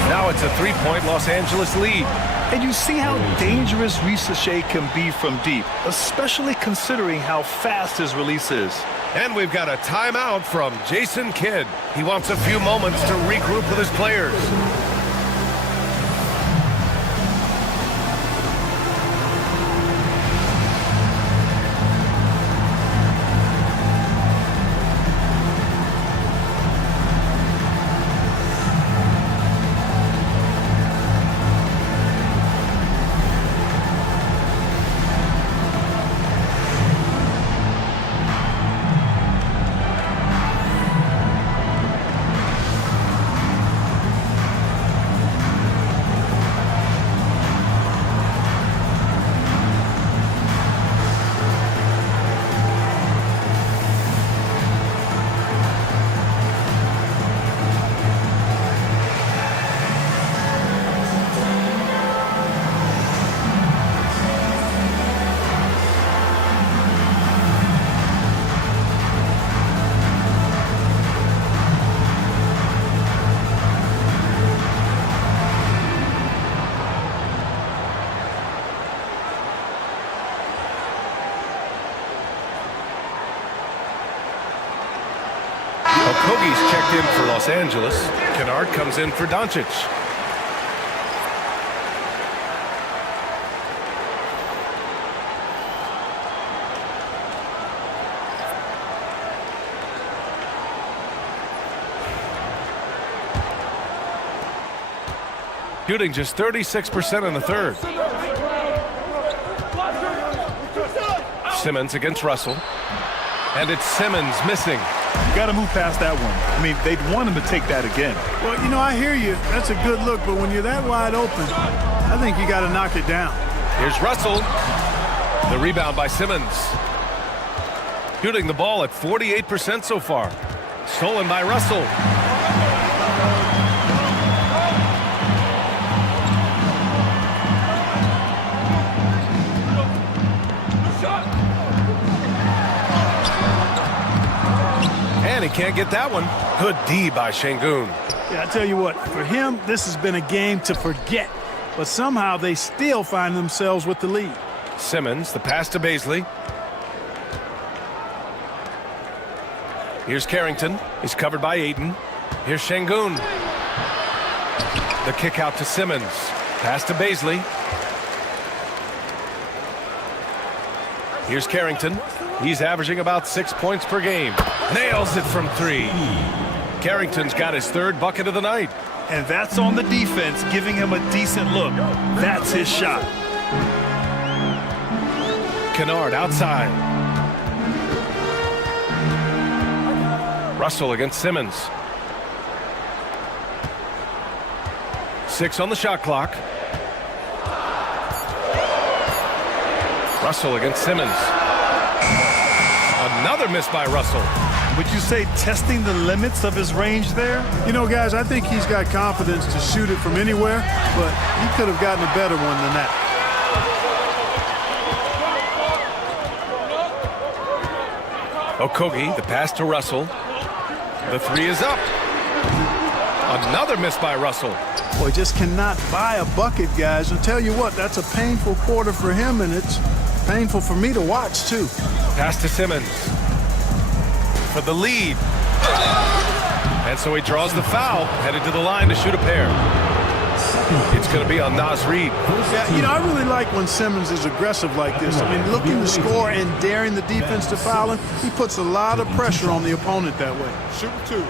Now it's a 3-point Los Angeles lead. And you see how dangerous Rizachet can be from deep, especially considering how fast his release is. And we've got a timeout from Jason Kidd. He wants a few moments to regroup with his players. Okogie's checked in for Los Angeles. Kennard comes in for Doncic. Shooting just 36% in the 3rd. Simmons against Russell. And it's Simmons missing. You got to move past that one. I mean, they'd want him to take that again. Well, you know, I hear you. That's a good look, but when you're that wide open, I think you got to knock it down. Here's Russell. The rebound by Simmons. Shooting the ball at 48% so far. Stolen by Russell. And he can't get that one. Good D by Şengün. Yeah, I tell you what, for him, this has been a game to forget. But somehow they still find themselves with the lead. Simmons, the pass to Baisley. Here's Carrington. He's covered by Ayton. Here's Şengün. The kick out to Simmons. Pass to Baisley. Here's Carrington. He's averaging about 6 points per game. Nails it from 3. Carrington's got his 3rd bucket of the night. And that's on the defense, giving him a decent look. That's his shot. Kennard outside. Russell against Simmons. 6 on the shot clock. Russell against Simmons. Another miss by Russell. Would you say testing the limits of his range there? You know, guys, I think he's got confidence to shoot it from anywhere, but he could have gotten a better one than that. Okogie, the pass to Russell. The 3 is up. Another miss by Russell. Boy, just cannot buy a bucket, guys. I'll tell you what, that's a painful quarter for him, and it's painful for me to watch, too. Pass to Simmons. For the lead. And so he draws the foul, headed to the line to shoot a pair. It's going to be on Naz Reid. Yeah, you know, I really like when Simmons is aggressive like this. I mean, looking to score and daring the defense to foul him, he puts a lot of pressure on the opponent that way. Shoot 2.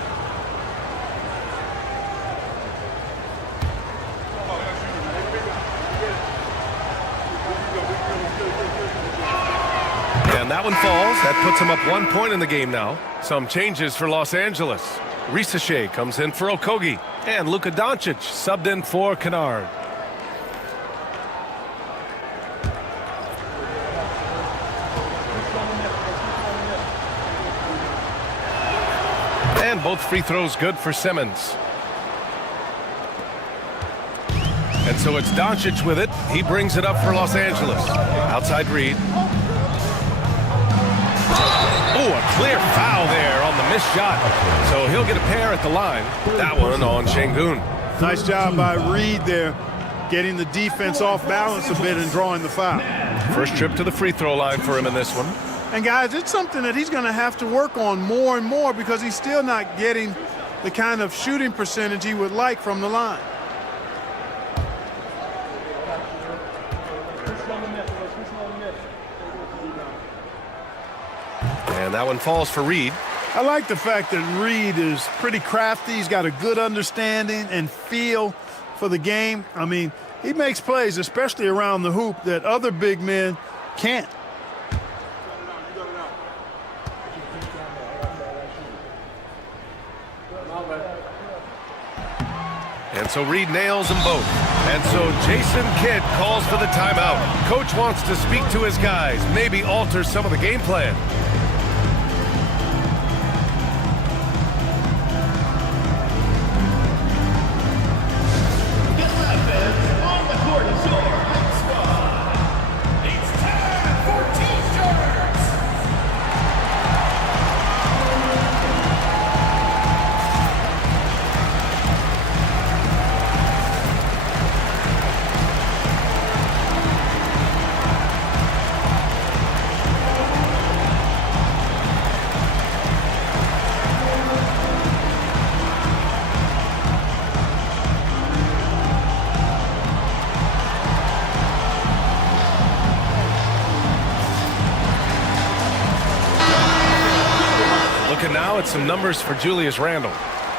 And that one falls. That puts him up 1 point in the game now. Some changes for Los Angeles. Risache comes in for Okogie. And Luka Doncic subbed in for Kennard. And both free throws good for Simmons. And so it's Doncic with it. He brings it up for Los Angeles. Outside Reid. Oh, a clear foul there on the missed shot. So he'll get a pair at the line. That one on Şengün. Nice job by Reid there, getting the defense off balance a bit and drawing the foul. First trip to the free throw line for him in this one. And guys, it's something that he's going to have to work on more and more because he's still not getting the kind of shooting percentage he would like from the line. And that one falls for Reid. I like the fact that Reid is pretty crafty. He's got a good understanding and feel for the game. I mean, he makes plays, especially around the hoop, that other big men can't. And so Reid nails them both. And so Jason Kidd calls for the timeout. Coach wants to speak to his guys, maybe alter some of the game plan. Looking now at some numbers for Julius Randle.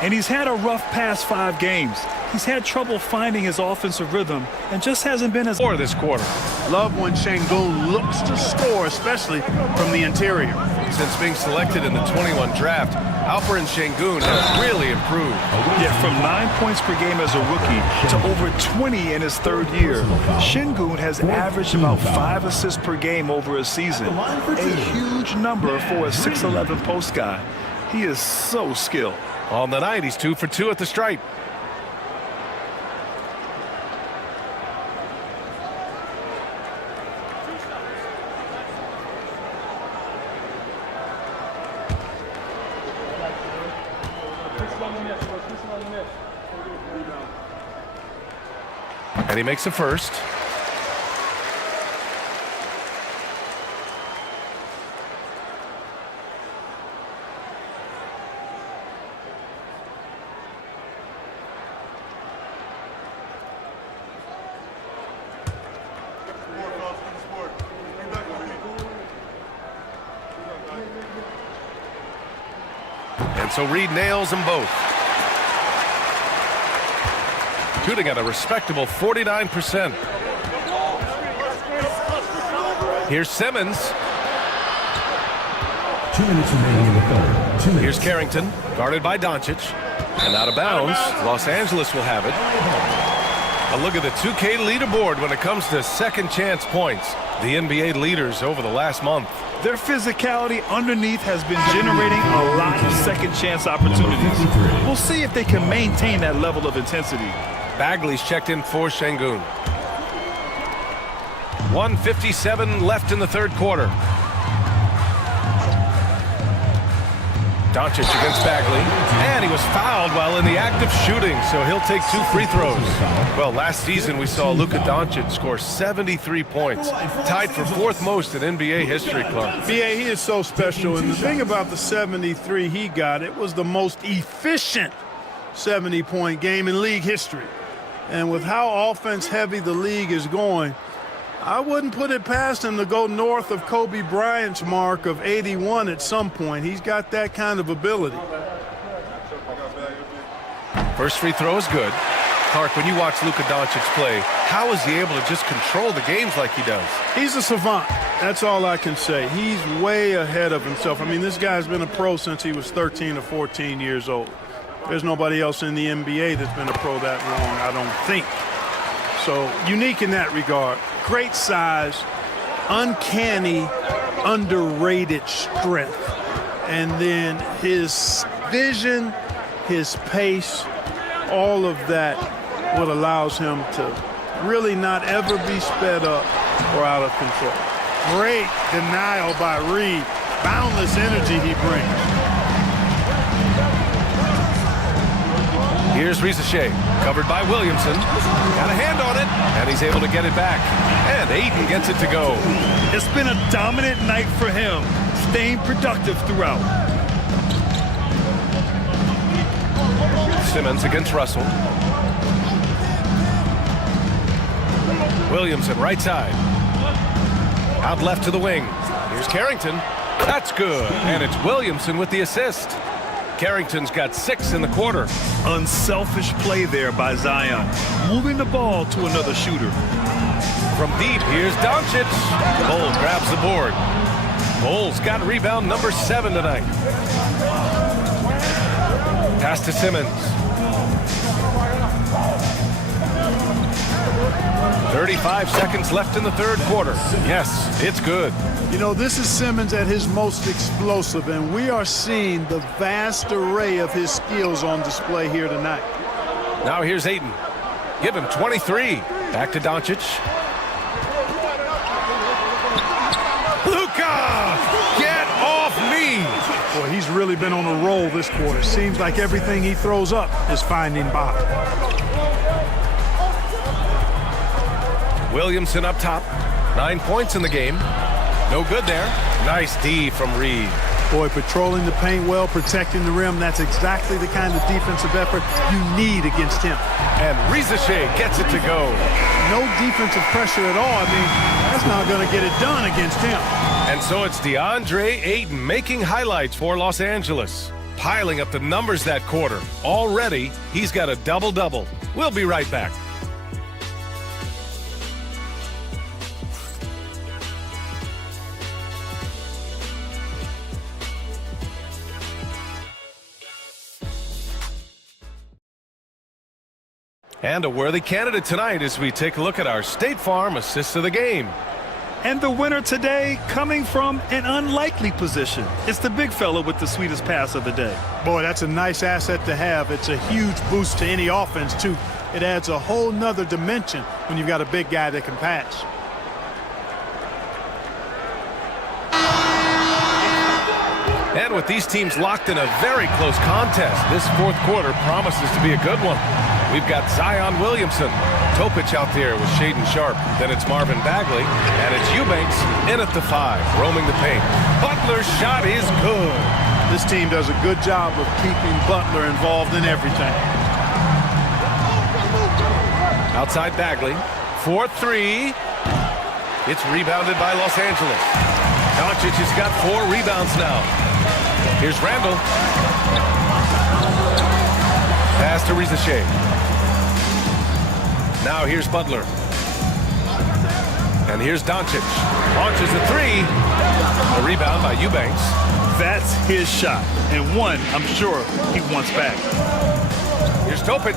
And he's had a rough past 5 games. He's had trouble finding his offensive rhythm and just hasn't been as for this quarter. Love when Şengün looks to score, especially from the interior. Since being selected in the 21 draft, Alperen Şengün has really improved. Yeah, from 9 points per game as a rookie to over 20 in his 3rd year. Şengün has averaged about 5 assists per game over a season. A huge number for a 6'11 post guy. He is so skilled. On the night, he's 2 for 2 at the stripe. And he makes a first. And so Reed nails them both. Shooting at a respectable 49%. Here's Simmons. 2 minutes remaining in the third. 2 minutes. Here's Carrington, guarded by Doncic. And out of bounds, Los Angeles will have it. A look at the 2K leaderboard when it comes to second chance points. The NBA leaders over the last month. Their physicality underneath has been generating a lot of second chance opportunities. We'll see if they can maintain that level of intensity. Bagley's checked in for Şengün. 1:57 left in the 3rd quarter. Doncic against Bagley, and he was fouled while in the act of shooting, so he'll take 2 free throws. Well, last season we saw Luka Doncic score 73 points, tied for 4th most in NBA history, Clark. BA, he is so special, and the thing about the 73 he got, it was the most efficient 70-point game in league history. And with how offense-heavy the league is going, I wouldn't put it past him to go north of Kobe Bryant's mark of 81 at some point. He's got that kind of ability. First free throw is good. Clark, when you watch Luka Doncic play, how is he able to just control the games like he does? He's a savant. That's all I can say. He's way ahead of himself. I mean, this guy's been a pro since he was 13 or 14 years old. There's nobody else in the NBA that's been a pro that long, I don't think. So unique in that regard. Great size, uncanny, underrated strength. And then his vision, his pace, all of that what allows him to really not ever be sped up or out of control. Great denial by Reed. Boundless energy he brings. Here's Rizachet, covered by Williamson. Got a hand on it, and he's able to get it back. And Ayton gets it to go. It's been a dominant night for him, staying productive throughout. Simmons against Russell. Williamson, right side. Out left to the wing. Here's Carrington. That's good. And it's Williamson with the assist. Carrington's got 6 in the quarter. Unselfish play there by Zion, moving the ball to another shooter. From deep, here's Doncic. Cole grabs the board. Cole's got rebound number 7 tonight. Pass to Simmons. 35 seconds left in the 3rd quarter. Yes, it's good. You know, this is Simmons at his most explosive, and we are seeing the vast array of his skills on display here tonight. Now here's Ayton. Give him 23. Back to Doncic. Luka! Get off me! Boy, he's really been on a roll this quarter. Seems like everything he throws up is finding bottom. Williamson up top. 9 points in the game. No good there. Nice D from Reed. Boy, patrolling the paint well, protecting the rim. That's exactly the kind of defensive effort you need against him. And Rizachet gets it to go. No defensive pressure at all. I mean, that's not going to get it done against him. And so it's DeAndre Ayton making highlights for Los Angeles. piling up the numbers that quarter. Already, he's got a double-double. We'll be right back. And a worthy candidate tonight as we take a look at our State Farm Assist of the Game. And the winner today coming from an unlikely position. It's the big fella with the sweetest pass of the day. Boy, that's a nice asset to have. It's a huge boost to any offense, too. It adds a whole nother dimension when you've got a big guy that can pass. And with these teams locked in a very close contest, this fourth quarter promises to be a good one. We've got Zion Williamson. Topic out there with Shaden Sharp. Then it's Marvin Bagley. And it's Eubanks in at the 5, roaming the paint. Butler's shot is good. This team does a good job of keeping Butler involved in everything. Outside Bagley. 4-3. It's rebounded by Los Angeles. Doncic has got 4 rebounds now. Here's Randall. Pass to Rizachet. Now here's Butler. And here's Doncic. Launches a 3. A rebound by Eubanks. That's his shot. And one, I'm sure, he wants back. Here's Topic.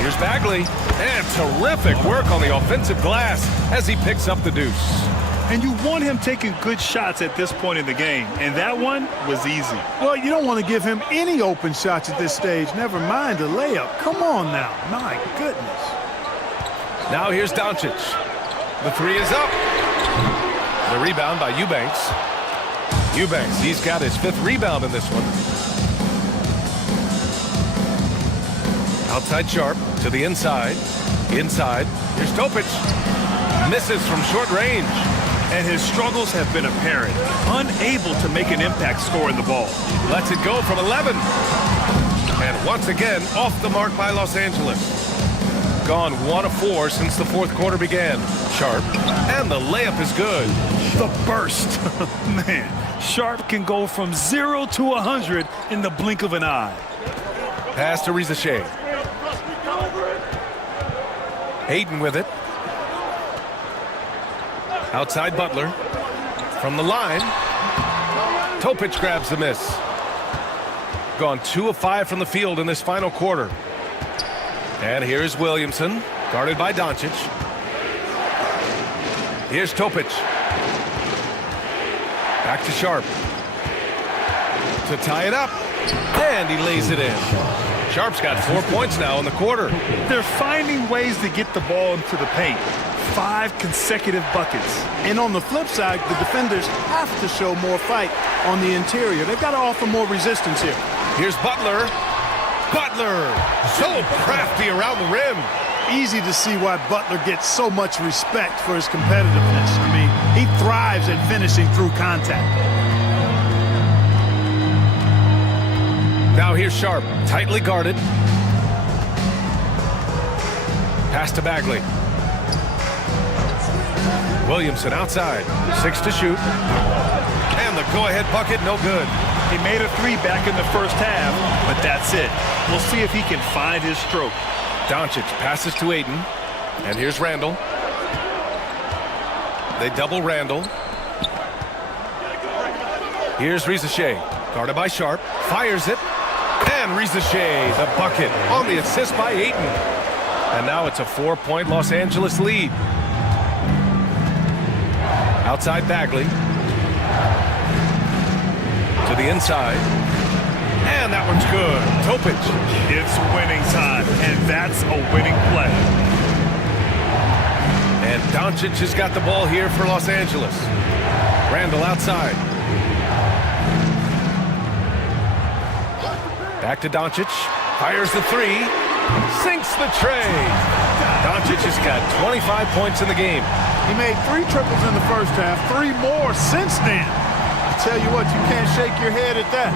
Here's Bagley. And terrific work on the offensive glass as he picks up the deuce. And you want him taking good shots at this point in the game. And that one was easy. Well, you don't want to give him any open shots at this stage. Never mind a layup. Come on now. My goodness. Now here's Doncic. The 3 is up. The rebound by Eubanks. Eubanks, he's got his 5th rebound in this one. Outside Sharp to the inside. Inside. Here's Topic. Misses from short range. And his struggles have been apparent. Unable to make an impact scoring the ball. Lets it go from 11. And once again, off the mark by Los Angeles. Gone 1 of 4 since the fourth quarter began. Sharp. And the layup is good. The burst. Man, Sharp can go from 0 to 100 in the blink of an eye. Pass to Rizachet. Hayden with it. Outside Butler. From the line. Topic grabs the miss. Gone 2 of 5 from the field in this final quarter. And here's Williamson, guarded by Doncic. Here's Topic. Back to Sharp. To tie it up. And he lays it in. Sharp's got 4 points now in the quarter. They're finding ways to get the ball into the paint. 5 consecutive buckets. And on the flip side, the defenders have to show more fight on the interior. They've got to offer more resistance here. Here's Butler. Butler, so crafty around the rim. Easy to see why Butler gets so much respect for his competitiveness. I mean, he thrives at finishing through contact. Now here's Sharp, tightly guarded. Pass to Bagley. Williamson outside, 6 to shoot. And the go-ahead bucket, no good. He made a 3 back in the first half, but that's it. We'll see if he can find his stroke. Doncic passes to Ayton. And here's Randall. They double Randall. Here's Rizachet, guarded by Sharp. Fires it. And Rizachet, the bucket on the assist by Ayton. And now it's a 4-point Los Angeles lead. Outside Bagley. To the inside. And that one's good. Topic. It's winning time, and that's a winning play. And Doncic has got the ball here for Los Angeles. Randall outside. Back to Doncic. Fires the 3. Sinks the tray. Doncic has got 25 points in the game. He made 3 triples in the first half, 3 more since then. I tell you what, you can't shake your head at that.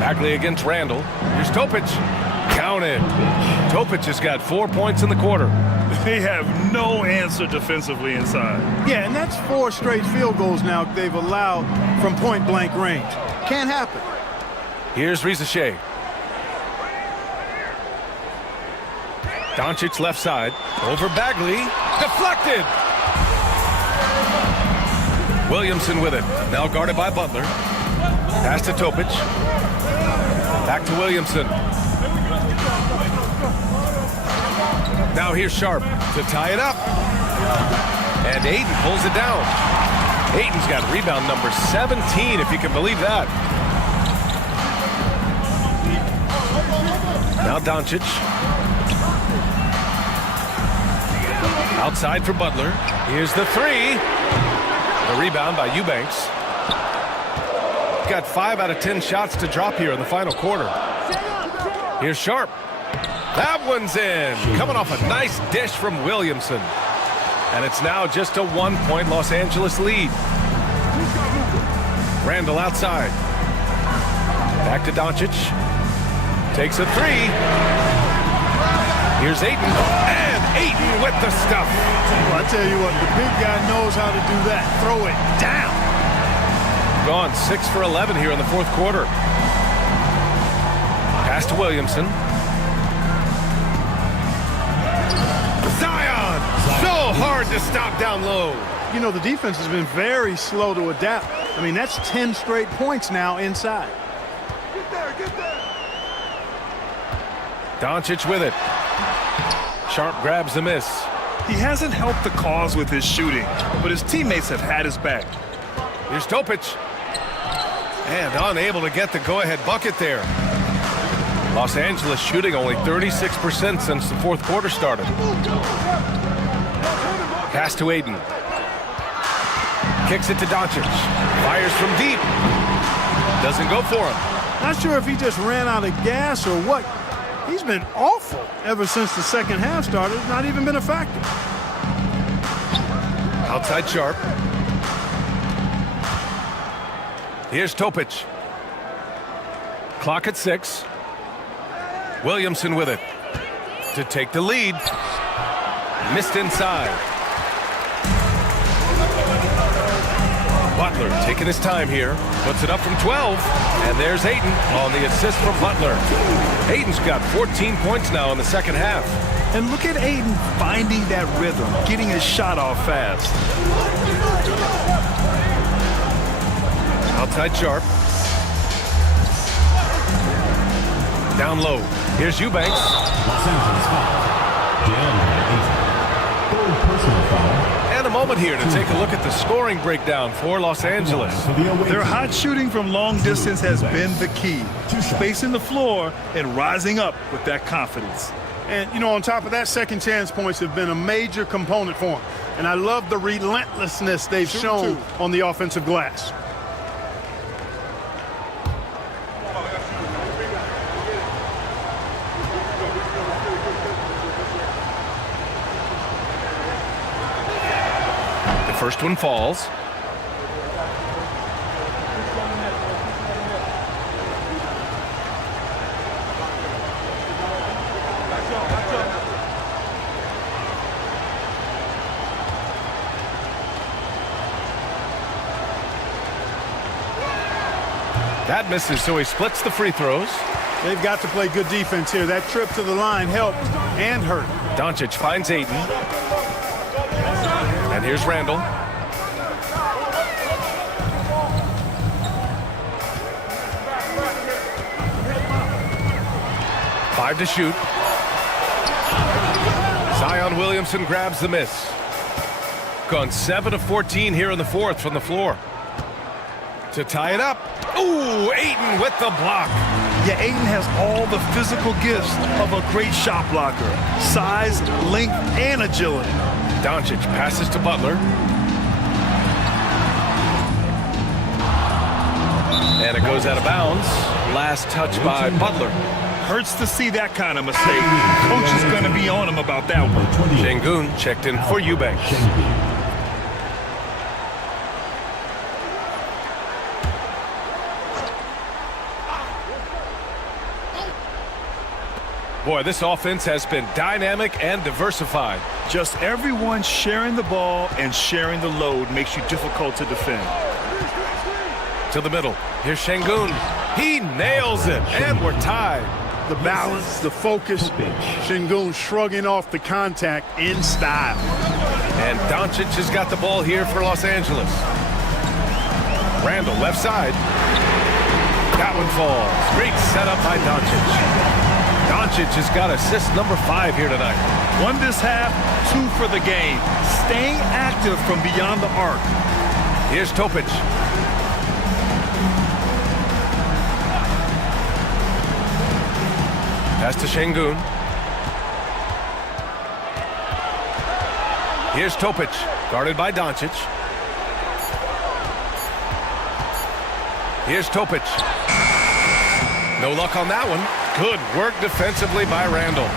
Bagley against Randall. Here's Topic. Counted. Topic has got 4 points in the quarter. They have no answer defensively inside. Yeah, and that's 4 straight field goals now they've allowed from point-blank range. Can't happen. Here's Rizachet. Doncic left side. Over Bagley. Deflected. Williamson with it. Now guarded by Butler. Pass to Topic. Back to Williamson. Now here's Sharp to tie it up. And Ayton pulls it down. Ayton's got rebound number 17, if you can believe that. Now Doncic. Outside for Butler. Here's the 3. The rebound by Eubanks. Got 5 out of 10 shots to drop here in the final quarter. Here's Sharp. That one's in. Coming off a nice dish from Williamson. And it's now just a 1-point Los Angeles lead. Randall outside. Back to Doncic. Takes a 3. Here's Ayton. And Ayton with the stuff. Well, I tell you what, the big guy knows how to do that. Throw it down. Gone 6 for 11 here in the fourth quarter. Pass to Williamson. Zion! So hard to stop down low. You know, the defense has been very slow to adapt. I mean, that's 10 straight points now inside. Get there. Doncic with it. Sharp grabs the miss. He hasn't helped the cause with his shooting, but his teammates have had his back. Here's Topic. And unable to get the go-ahead bucket there. Los Angeles shooting only 36% since the fourth quarter started. Pass to Ayton. Kicks it to Doncic. Fires from deep. Doesn't go for him. Not sure if he just ran out of gas or what. He's been awful ever since the second half started. Not even been a factor. Outside Sharp. Here's Topic. Clock at 6. Williamson with it to take the lead. Missed inside. Butler taking his time here. Puts it up from 12. And there's Ayton on the assist from Butler. Ayton's got 14 points now in the second half. And look at Ayton finding that rhythm, getting his shot off fast. Outside Sharp. Down low. Here's Eubanks. Los Angeles foul. DeAndre Ayton. Third personal foul. And a moment here to take a look at the scoring breakdown for Los Angeles. Their hot shooting from long distance has been the key. Spacing the floor and rising up with that confidence. And, you know, on top of that, second chance points have been a major component for them. And I love the relentlessness they've shown on the offensive glass. First one falls. That misses, so he splits the free throws. They've got to play good defense here. That trip to the line helped and hurt. Doncic finds Ayton. And here's Randall. Five to shoot. Zion Williamson grabs the miss. Gone 7 of 14 here in the fourth from the floor. To tie it up. Ooh, Ayton with the block. Yeah, Ayton has all the physical gifts of a great shot blocker. Size, length, and agility. Doncic passes to Butler. And it goes out of bounds. Last touch by Butler. Hurts to see that kind of mistake. Coach is going to be on him about that one. Şengün checked in for Eubanks. Boy, this offense has been dynamic and diversified. Just everyone sharing the ball and sharing the load makes you difficult to defend. To the middle. Here's Şengün. He nails it, and we're tied. The balance, the focus. Şengün shrugging off the contact in style. And Doncic has got the ball here for Los Angeles. Randall, left side. That one falls. Great setup by Doncic. Doncic has got assist number 5 here tonight. 1 this half, 2 for the game. Staying active from beyond the arc. Here's Topic. Pass to Şengün. Here's Topic, guarded by Doncic. Here's Topic. No luck on that one. Good work defensively by Randall.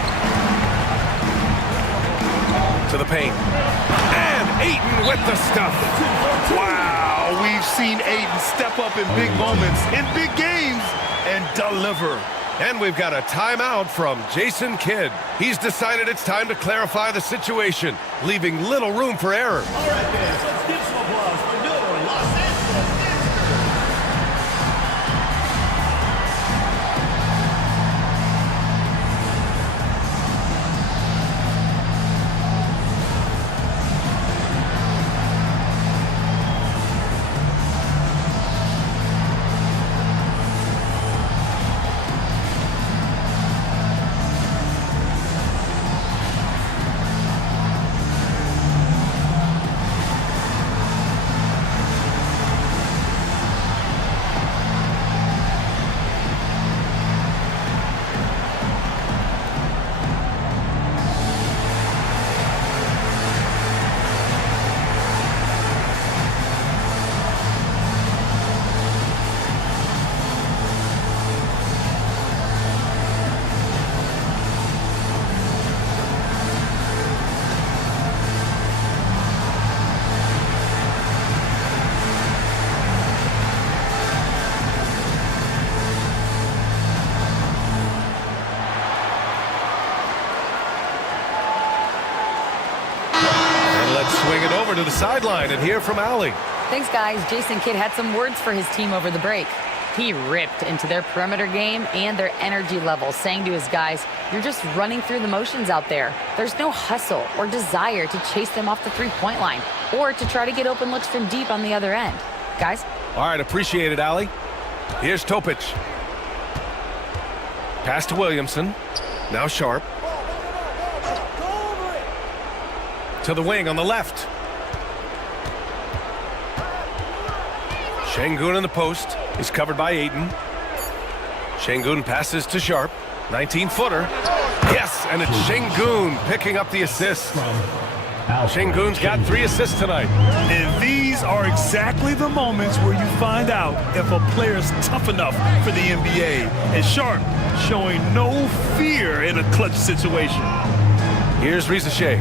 To the paint. And Ayton with the stuff. Wow, we've seen Ayton step up in big moments, in big games, and deliver. And we've got a timeout from Jason Kidd. He's decided it's time to clarify the situation, leaving little room for error. All right, fans, let's give some applause for your Los Angeles. Swing it over to the sideline and hear from Allie. Thanks, guys. Jason Kidd had some words for his team over the break. He ripped into their perimeter game and their energy level, saying to his guys, you're just running through the motions out there. There's no hustle or desire to chase them off the three-point line or to try to get open looks from deep on the other end. Guys? All right, appreciate it, Allie. Here's Topic. Pass to Williamson. Now Sharp. To the wing on the left. Şengün in the post is covered by Ayton. Şengün passes to Sharp. 19-footer. Yes, and it's Şengün picking up the assist. Şengün's got 3 assists tonight. And these are exactly the moments where you find out if a player's tough enough for the NBA. And Sharp showing no fear in a clutch situation. Here's Rizachet.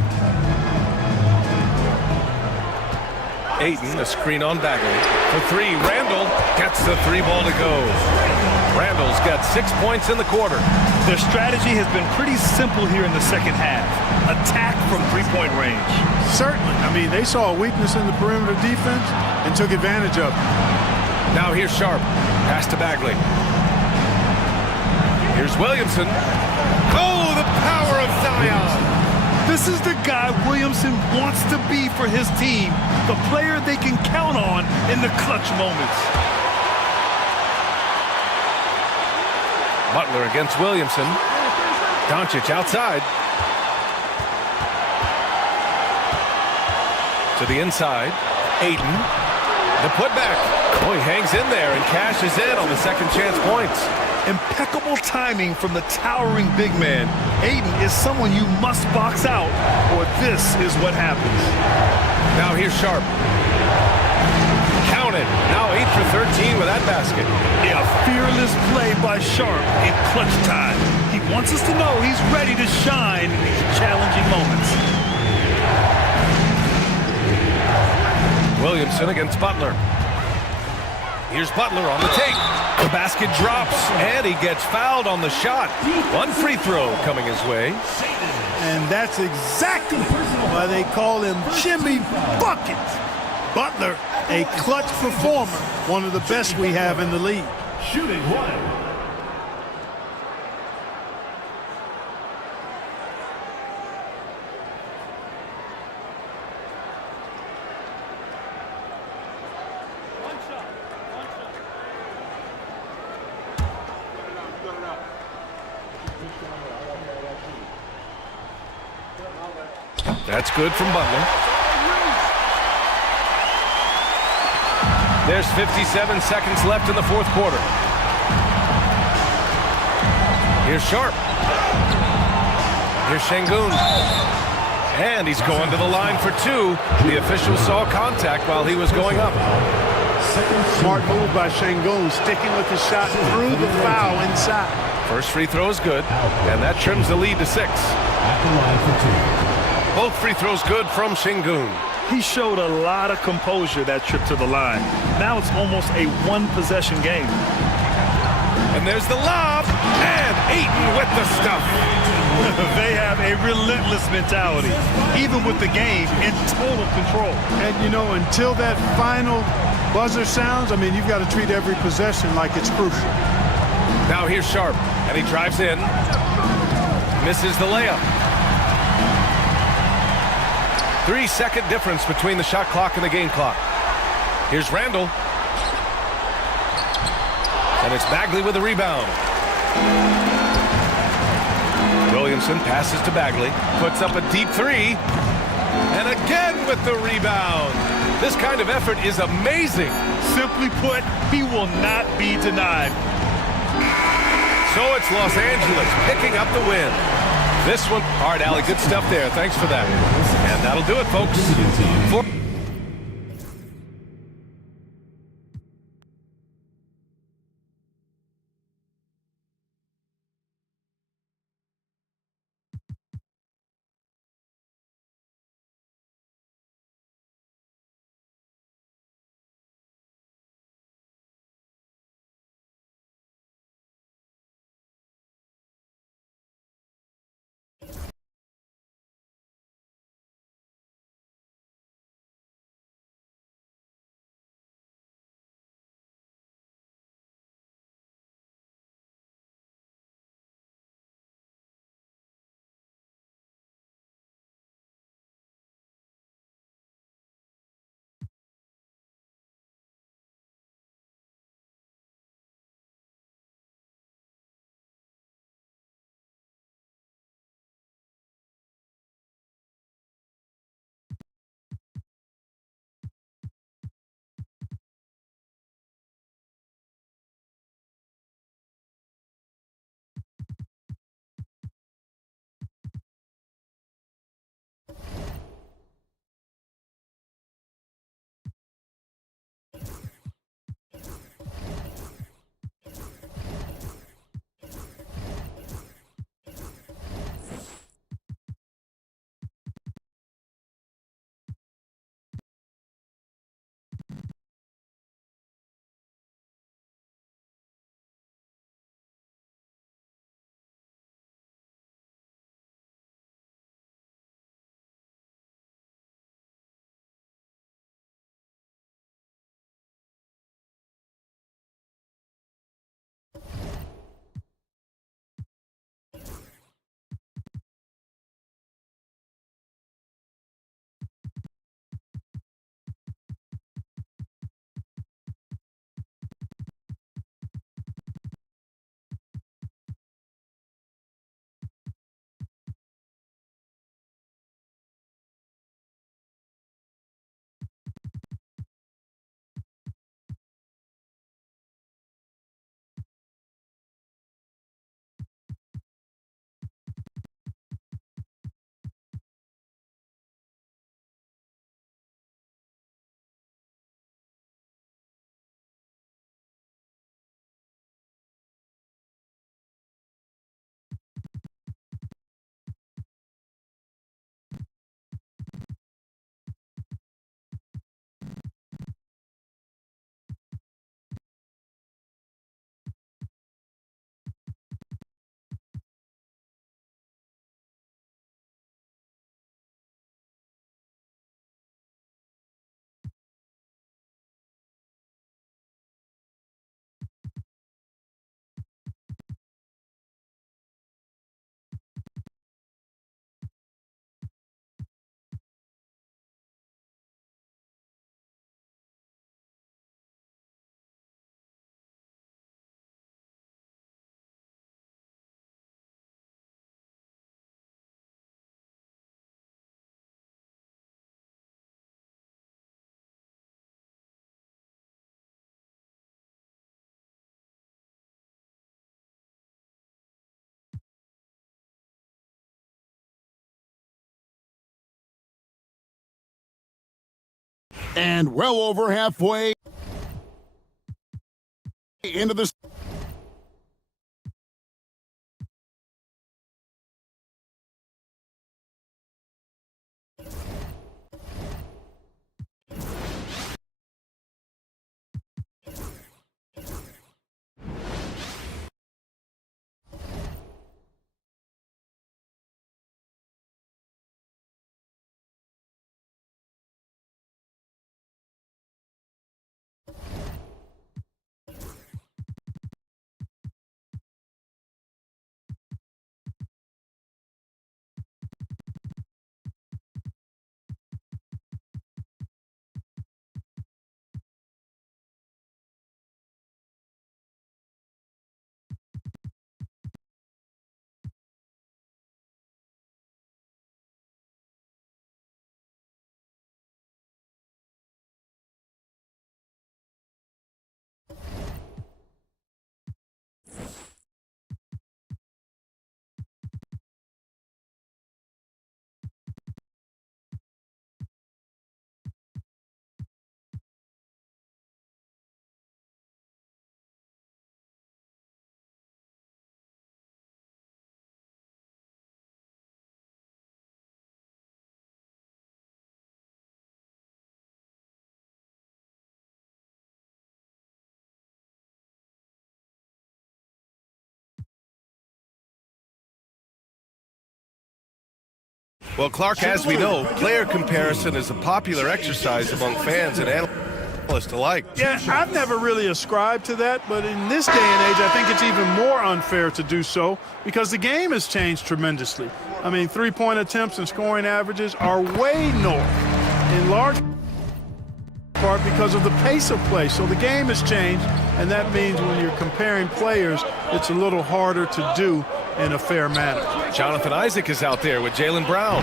Ayton, a screen on Bagley. For 3, Randall gets the 3 ball to go. Randall's got 6 points in the quarter. Their strategy has been pretty simple here in the second half. Attack from three-point range. Certainly. I mean, they saw a weakness in the perimeter defense and took advantage of it. Now here's Sharp. Pass to Bagley. Here's Williamson. Oh, the power of Zion. This is the guy Williamson wants to be for his team, the player they can count on in the clutch moments. Butler against Williamson. Doncic outside. To the inside. Ayton. The putback. Oh, he hangs in there and cashes in on the second chance points. Impeccable timing from the towering big man. Ayton is someone you must box out, or this is what happens. Now here's Sharp. Counted. Now 8 for 13 with that basket. A fearless play by Sharp in clutch time. He wants us to know he's ready to shine in these challenging moments. Williamson against Butler. Here's Butler on the take. basket drops, and he gets fouled on the shot. One free throw coming his way. And that's exactly why they call him Jimmy Buckets. Butler, a clutch performer, one of the best we have in the league. Shooting one. That's good from Butler. There's 57 seconds left in the fourth quarter. Here's Sharp. Here's Şengün. And he's going to the line for two. The official saw contact while he was going up. Smart move by Şengün, sticking with the shot through the foul inside. First free throw is good, and that trims the lead to 6. At the line for two. Both free throws good from Şengün. He showed a lot of composure that trip to the line. Now it's almost a one-possession game. And there's the lob, and Ayton with the stuff. They have a relentless mentality, even with the game in total control. And, you know, until that final buzzer sounds, I mean, you've got to treat every possession like it's crucial. Now here's Sharp, and he drives in. Misses the layup. 3-second difference between the shot clock and the game clock. Here's Randall. And it's Bagley with the rebound. Williamson passes to Bagley. Puts up a deep three. And again with the rebound. This kind of effort is amazing. Simply put, he will not be denied. So it's Los Angeles picking up the win. This one, all right, Allie, good stuff there. Thanks for that. And that'll do it, folks. And well over halfway into the Well, Clark, as we know, player comparison is a popular exercise among fans and analysts alike. Yeah, I've never really ascribed to that, but in this day and age, I think it's even more unfair to do so because the game has changed tremendously. I mean, three-point attempts and scoring averages are way north, in large part because of the pace of play. So the game has changed, and that means when you're comparing players, it's a little harder to do in a fair manner. Jonathan Isaac is out there with Jaylen Brown.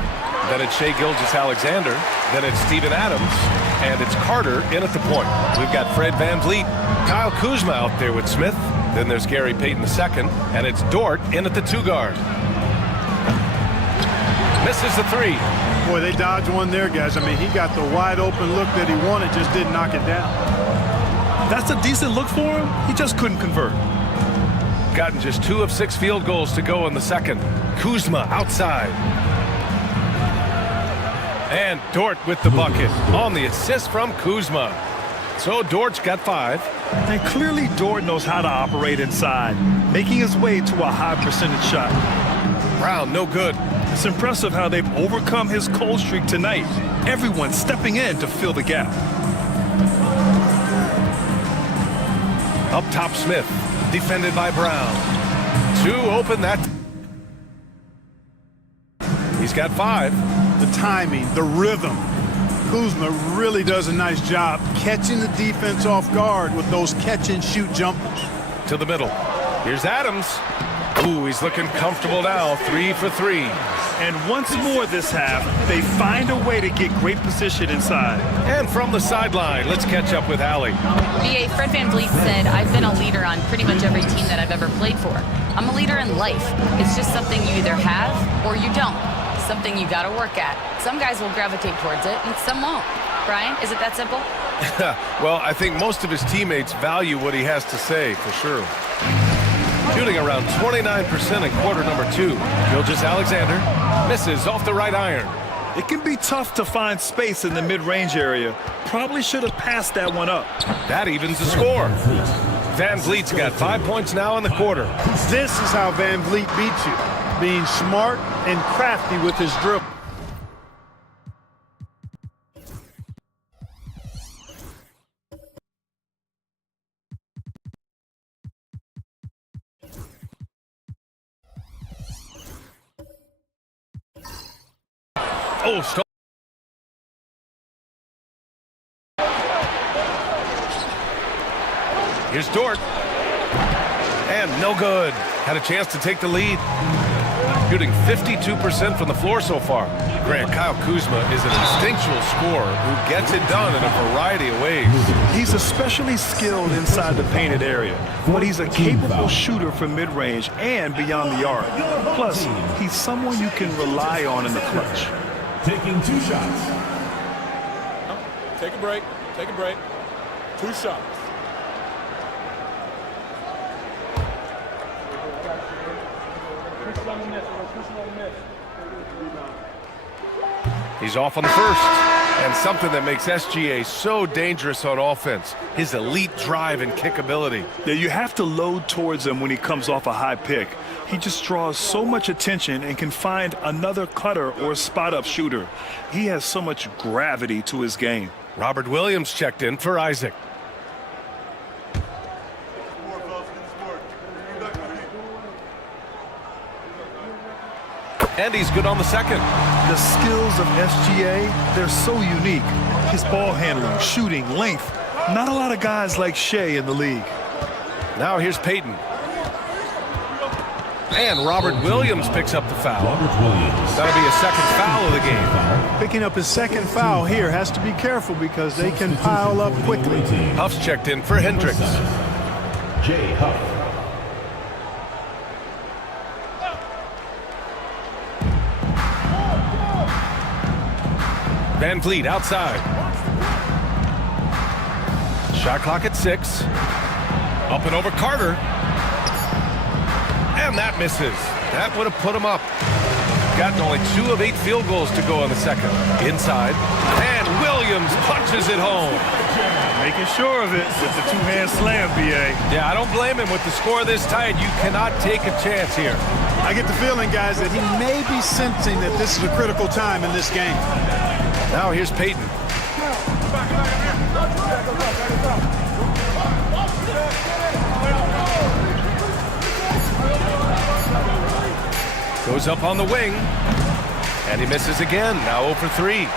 Then it's Shai Gilgeous-Alexander. Then it's Steven Adams. And it's Carter in at the point. We've got Fred VanVleet, Kyle Kuzma out there with Smith. Then there's Gary Payton II. And it's Dort in at the 2 guard. Misses the 3. Boy, they dodged one there, guys. I mean, he got the wide open look that he wanted, just didn't knock it down. That's a decent look for him. He just couldn't convert. Gotten just 2 of 6 field goals to go in the second. Kuzma outside. And Dort with the bucket on the assist from Kuzma. So Dort's got 5. And clearly Dort knows how to operate inside, making his way to a high percentage shot. Brown, no good. It's impressive how they've overcome his cold streak tonight. Everyone stepping in to fill the gap. Up top, Smith. Defended by Brown. 2 open that. He's got 5. The timing, the rhythm. Kuzma really does a nice job catching the defense off guard with those catch-and-shoot jumpers. To the middle. Here's Adams. Ooh, he's looking comfortable now. 3 for 3. And once more this half, they find a way to get great position inside. And from the sideline, let's catch up with Allie. BA, Fred VanVleet said, I've been a leader on pretty much every team that I've ever played for. I'm a leader in life. It's just something you either have or you don't. Something you got to work at. Some guys will gravitate towards it and some won't. Brian, is it that simple? Well, I think most of his teammates value what he has to say, for sure. Shooting around 29% in quarter number 2. Gilgeous-Alexander misses off the right iron. It can be tough to find space in the mid-range area. Probably should have passed that one up. That evens the score. VanVleet's got 5 points now in the quarter. This is how VanVleet beats you, being smart and crafty with his dribble. Oh, stop. Here's Dort. And no good. Had a chance to take the lead. Shooting 52% from the floor so far. Grant, Kyle Kuzma is an instinctual scorer who gets it done in a variety of ways. He's especially skilled inside the painted area, but he's a capable shooter from mid-range and beyond the arc. Plus, he's someone you can rely on in the clutch. Taking 2 shots. Take a break. Take a break. 2 shots. He's off on the first. And something that makes SGA so dangerous on offense, his elite drive and kick ability. Yeah, you have to load towards him when he comes off a high pick. He just draws so much attention and can find another cutter or spot-up shooter. He has so much gravity to his game. Robert Williams checked in for Isaac. And he's good on the second. The skills of SGA, they're so unique. His ball handling, shooting, length. Not a lot of guys like Shea in the league. Now here's Peyton. And Robert Williams picks up the foul. That'll be a second foul of the game. Picking up his second foul here. Has to be careful because they can pile up quickly. Huff's checked in for Hendricks. Jay Huff. Van Vliet outside. Shot clock at 6. Up and over Carter. And that misses. That would have put him up. Gotten only 2 of 8 field goals to go in the second. Inside. And Williams punches it home. Making sure of it with the 2-hand slam, BA. Yeah, I don't blame him with the score this tight. You cannot take a chance here. I get the feeling, guys, that he may be sensing that this is a critical time in this game. Now here's Peyton. Goes up on the wing. And he misses again. Now 0 for 3. You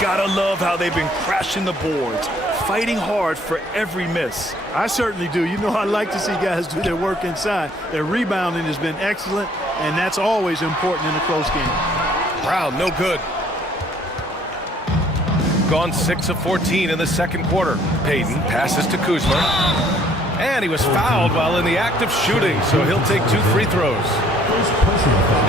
gotta love how they've been crashing the boards, fighting hard for every miss. I certainly do. You know, I like to see guys do their work inside. Their rebounding has been excellent, and that's always important in a close game. Brown, no good. Gone 6 of 14 in the second quarter. Payton passes to Kuzma. And he was fouled while in the act of shooting, so he'll take 2 free throws.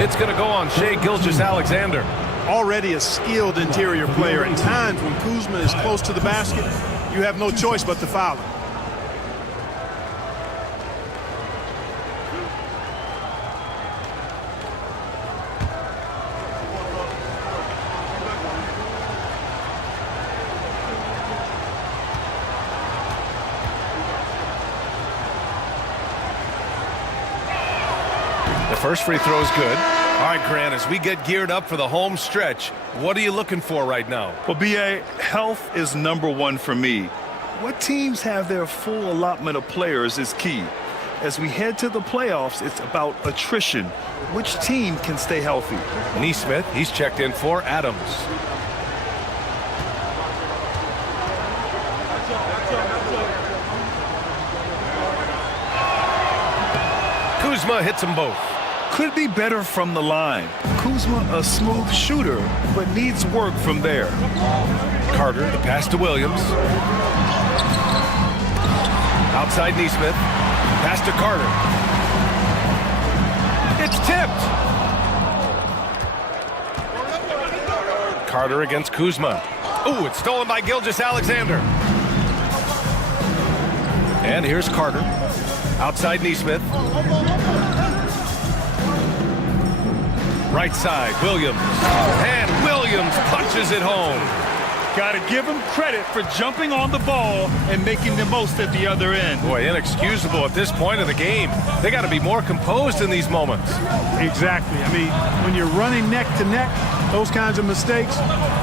It's going to go on Shai Gilgeous-Alexander. Already a skilled interior player. At times when Kuzma is close to the basket, you have no choice but to foul him. First free throw is good. All right, Grant, as we get geared up for the home stretch, what are you looking for right now? Well, BA, health is #1 for me. What teams have their full allotment of players is key. As we head to the playoffs, it's about attrition. Which team can stay healthy? Neesmith, he's checked in for Adams. Kuzma hits them both. Could be better from the line. Kuzma a smooth shooter, but needs work from there. Carter, the pass to Williams. Outside Neesmith. Pass to Carter. It's tipped. Carter against Kuzma. Ooh, it's stolen by Gilgeous-Alexander. And here's Carter. Outside Neesmith. Right side, Williams. And Williams punches it home. Got to give him credit for jumping on the ball and making the most at the other end. Boy, inexcusable at this point of the game. They got to be more composed in these moments. Exactly. I mean, when you're running neck to neck, those kinds of mistakes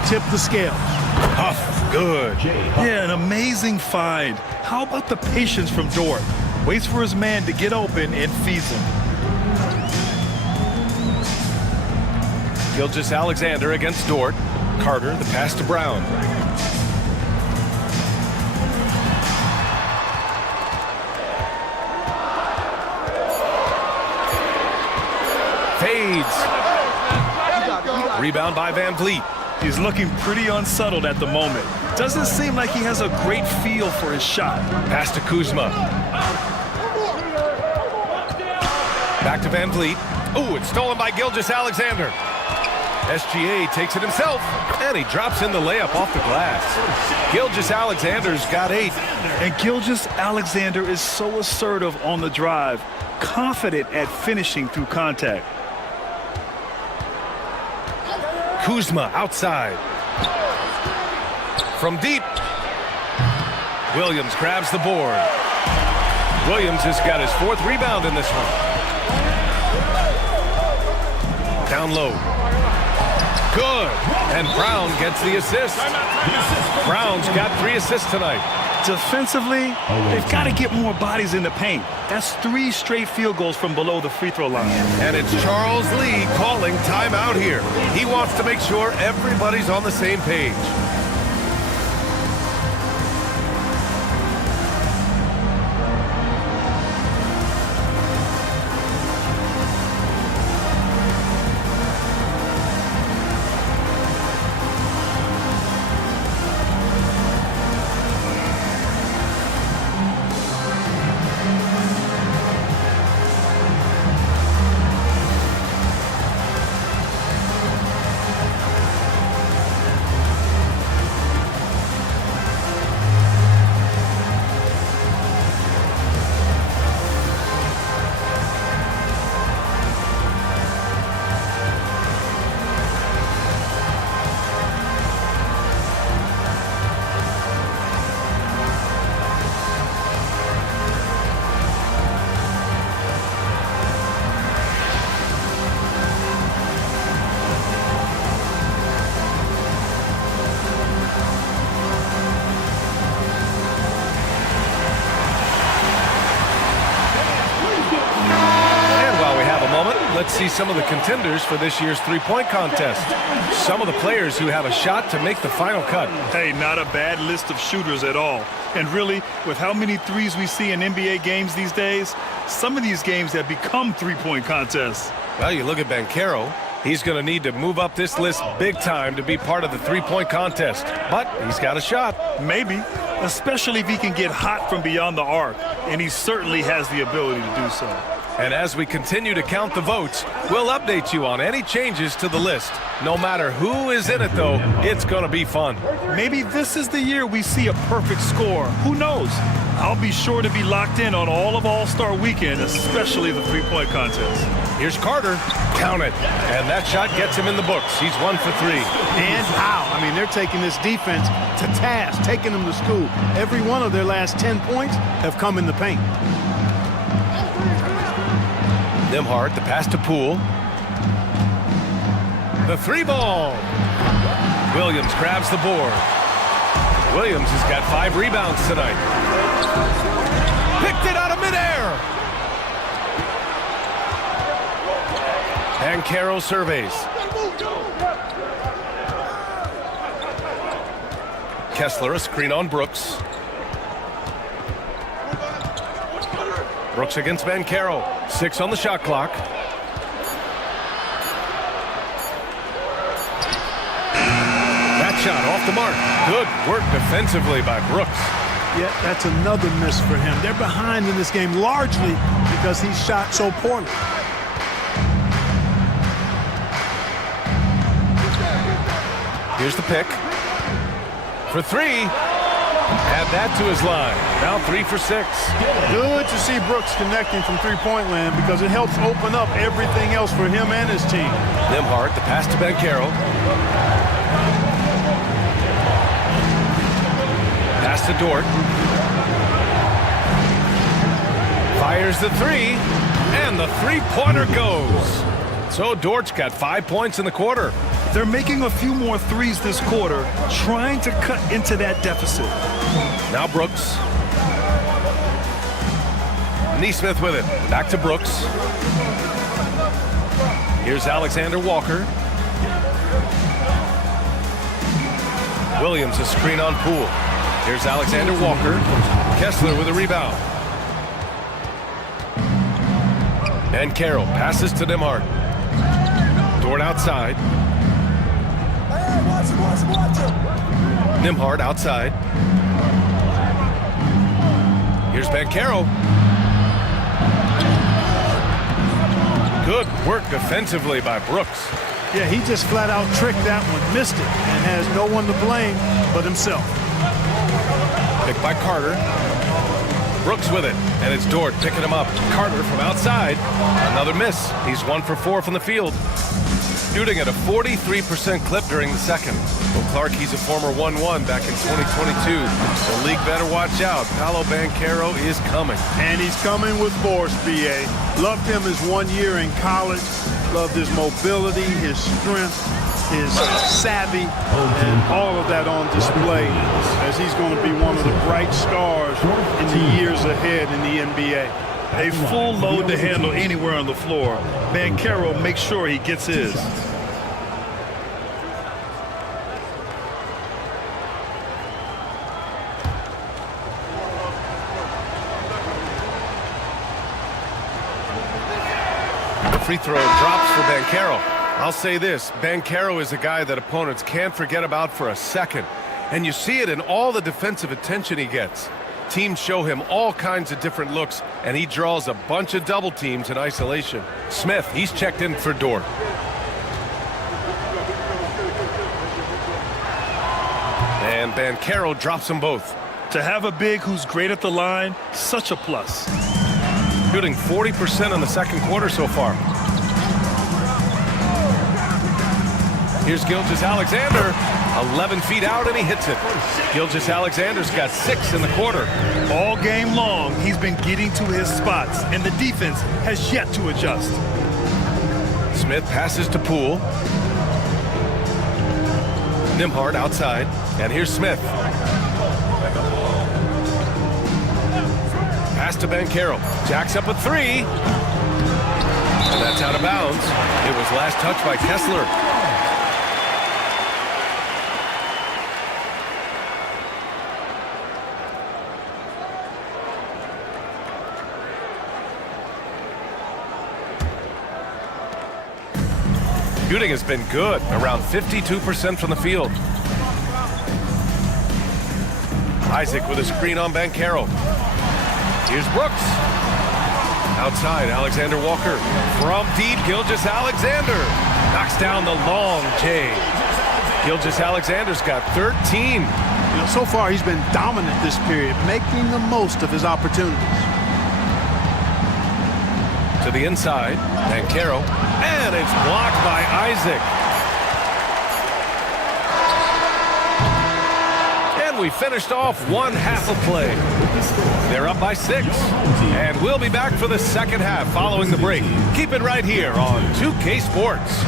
tip the scale. Huff, good. Yeah, an amazing find. How about the patience from Dort? Waits for his man to get open and feeds him. Gilgeous-Alexander against Dort. Carter, the pass to Brown. Fades. Rebound by Van Vliet. He's looking pretty unsettled at the moment. Doesn't seem like he has a great feel for his shot. Pass to Kuzma. Back to Van Vliet. Ooh, it's stolen by Gilgeous-Alexander. SGA takes it himself, and he drops in the layup off the glass. Gilgeous-Alexander's got 8. And Gilgeous-Alexander is so assertive on the drive, confident at finishing through contact. Kuzma outside. From deep. Williams grabs the board. Williams has got his 4th rebound in this one. Down low. Good. And Brown gets the assist. Brown's got 3 assists tonight. Defensively, they've got to get more bodies in the paint. That's 3 straight field goals from below the free throw line. And it's Charles Lee calling timeout here. He wants to make sure everybody's on the same page. Let's see some of the contenders for this year's three-point contest. Some of the players who have a shot to make the final cut. Hey, not a bad list of shooters at all. And really, with how many threes we see in NBA games these days, some of these games have become three-point contests. Well, you look at Banchero. He's going to need to move up this list big time to be part of the three-point contest. But he's got a shot. Maybe, especially if he can get hot from beyond the arc. And he certainly has the ability to do so. And as we continue to count the votes, we'll update you on any changes to the list. No matter who is in it, though, it's going to be fun. Maybe this is the year we see a perfect score. Who knows? I'll be sure to be locked in on all of All-Star Weekend, especially the three-point contest. Here's Carter. Count it. And that shot gets him in the books. He's 1 for 3. And how? I mean, they're taking this defense to task, taking them to school. Every one of their last 10 points have come in the paint. Nembhard, the pass to Poole. The 3-ball. Williams grabs the board. Williams has got 5 rebounds tonight. Picked it out of midair. Banchero surveys. Kessler, a screen on Brooks. Brooks against Banchero. 6 on the shot clock. That shot off the mark. Good work defensively by Brooks. Yeah, that's another miss for him. They're behind in this game largely because he shot so poorly. Here's the pick. For 3. Add that to his line. Now 3 for 6. Good to see Brooks connecting from three-point land because it helps open up everything else for him and his team. Nembhard, the pass to Banchero. Pass to Dort. Fires the 3, and the three-pointer goes. So Dort's got 5 points in the quarter. They're making a few more threes this quarter, trying to cut into that deficit. Now Brooks. Neesmith with it. Back to Brooks. Here's Alexander Walker. Williams a screen on Poole. Here's Alexander Walker. Kessler with a rebound. And Carroll passes to Nembhard. Dort outside. Nembhard outside. Here's Banchero. Good work defensively by Brooks. Yeah, he just flat out tricked that one, missed it, and has no one to blame but himself. Picked by Carter. Brooks with it, and it's Dort picking him up. Carter from outside. Another miss. He's 1 for 4 from the field. Shooting at a 43% clip during the second. Well, Clark, he's a former 1-1 back in 2022. The league better watch out. Paolo Banchero is coming. And he's coming with force, B.A. Loved him his 1 year in college. Loved his mobility, his strength, his savvy, and all of that on display as he's going to be one of the bright stars in the years ahead in the NBA. A full load to handle anywhere on the floor. Banchero makes sure he gets his. The free throw drops for Banchero. I'll say this, Banchero is a guy that opponents can't forget about for a second. And you see it in all the defensive attention he gets. Teams show him all kinds of different looks, and he draws a bunch of double teams in isolation. Smith, he's checked in for Dort. And Banchero drops them both. To have a big who's great at the line, such a plus. Shooting 40% in the second quarter so far. Here's Gilgeous-Alexander, 11 feet out, and he hits it. Gilgeous-Alexander's got 6 in the quarter. All game long, he's been getting to his spots, and the defense has yet to adjust. Smith passes to Poole. Nembhard outside, and here's Smith. Pass to Banchero. Jacks up a 3. And that's out of bounds. It was last touched by Kessler. Shooting has been good, around 52% from the field. Isaac with a screen on Banchero. Here's Brooks. Outside, Alexander Walker. From deep, Gilgeous-Alexander. Knocks down the long J. Gilgeous-Alexander's got 13. You know, so far he's been dominant this period, making the most of his opportunities. To the inside, Banchero, and it's blocked by Isaac. And we finished off one half of play. They're up by 6, and we'll be back for the second half following the break. Keep it right here on 2K Sports.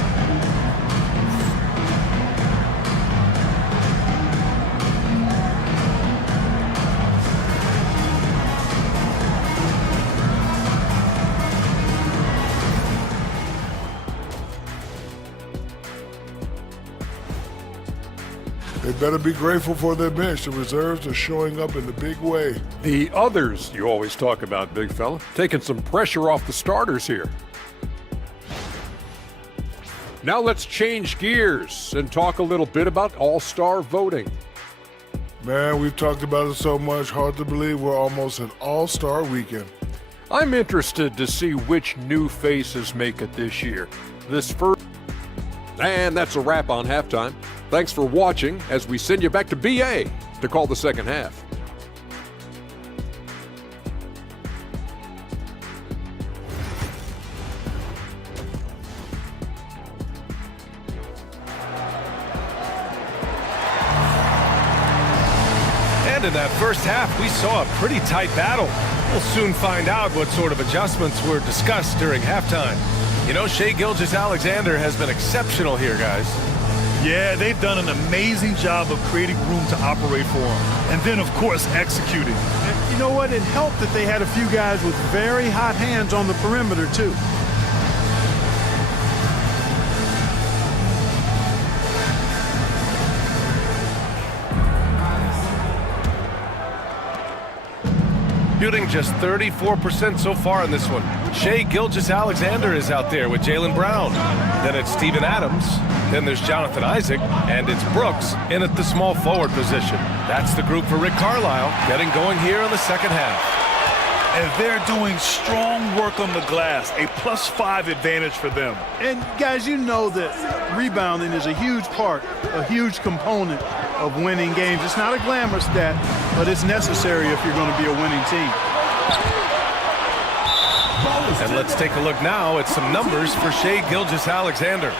They better be grateful for their bench. The reserves are showing up in a big way. The others you always talk about, big fella. Taking some pressure off the starters here. Now let's change gears and talk a little bit about all-star voting. Man, we've talked about it so much. Hard to believe we're almost at all-star weekend. I'm interested to see which new faces make it this year. And that's a wrap on halftime. Thanks for watching as we send you back to BA to call the second half. And in that first half, we saw a pretty tight battle. We'll soon find out what sort of adjustments were discussed during halftime. You know, Shai Gilgeous-Alexander has been exceptional here, guys. Yeah, they've done an amazing job of creating room to operate for him. And then, of course, executing. And you know what? It helped that they had a few guys with very hot hands on the perimeter, too. Shooting just 34% so far in this one. Shai Gilgeous-Alexander is out there with Jaylen Brown. Then it's Steven Adams. Then there's Jonathan Isaac. And it's Brooks in at the small forward position. That's the group for Rick Carlisle getting going here in the second half. And they're doing strong work on the glass, a +5 advantage for them. And guys, you know that rebounding is a huge part, a huge component of winning games. It's not a glamour stat, but it's necessary if you're going to be a winning team. And let's take a look now at some numbers for Shai Gilgeous-Alexander.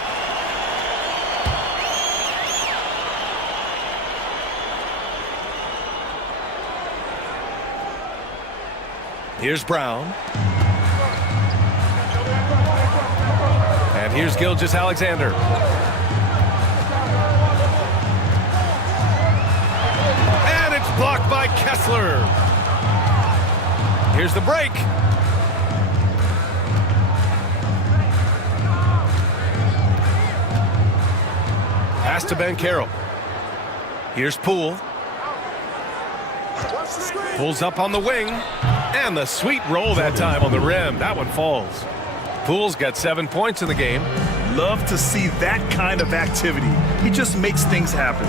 Here's Brown. And here's Gilgeous-Alexander. And it's blocked by Kessler. Here's the break. Pass to Banchero. Here's Poole. Pulls up on the wing. And the sweet roll that time on the rim. That one falls. Poole's got 7 points in the game. Love to see that kind of activity. He just makes things happen.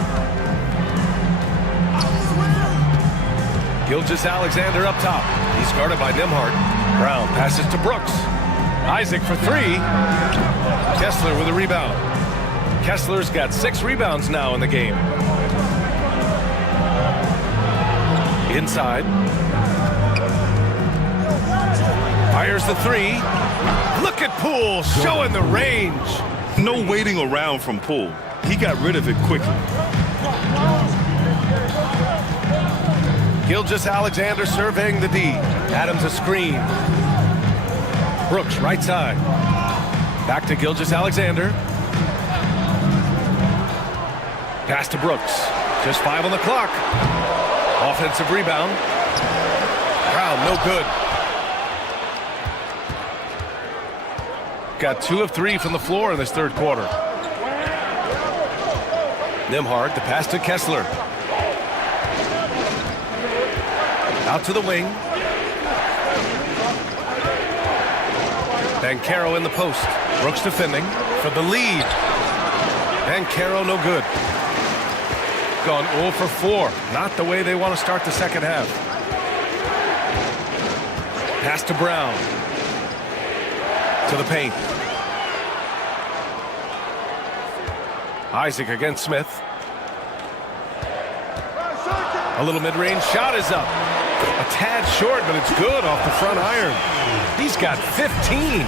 Gilgeous-Alexander up top. He's guarded by Nembhard. Brown passes to Brooks. Isaac for 3. Kessler with a rebound. Kessler's got 6 rebounds now in the game. Inside. Fires the 3. Look at Poole showing the range. No waiting around from Poole. He got rid of it quickly. Gilgeous-Alexander surveying the D. Adams a screen. Brooks right side. Back to Gilgeous-Alexander. Pass to Brooks. Just 5 on the clock. Offensive rebound. Brown no good. Got 2 of 3 from the floor in this third quarter. Nembhard, the pass to Kessler. Out to the wing. Banchero in the post. Brooks defending for the lead. Banchero no good. Gone 0 for 4. Not the way they want to start the second half. Pass to Brown. To the paint. Isaac against Smith. A little mid-range shot is up. A tad short, but it's good off the front iron. He's got 15.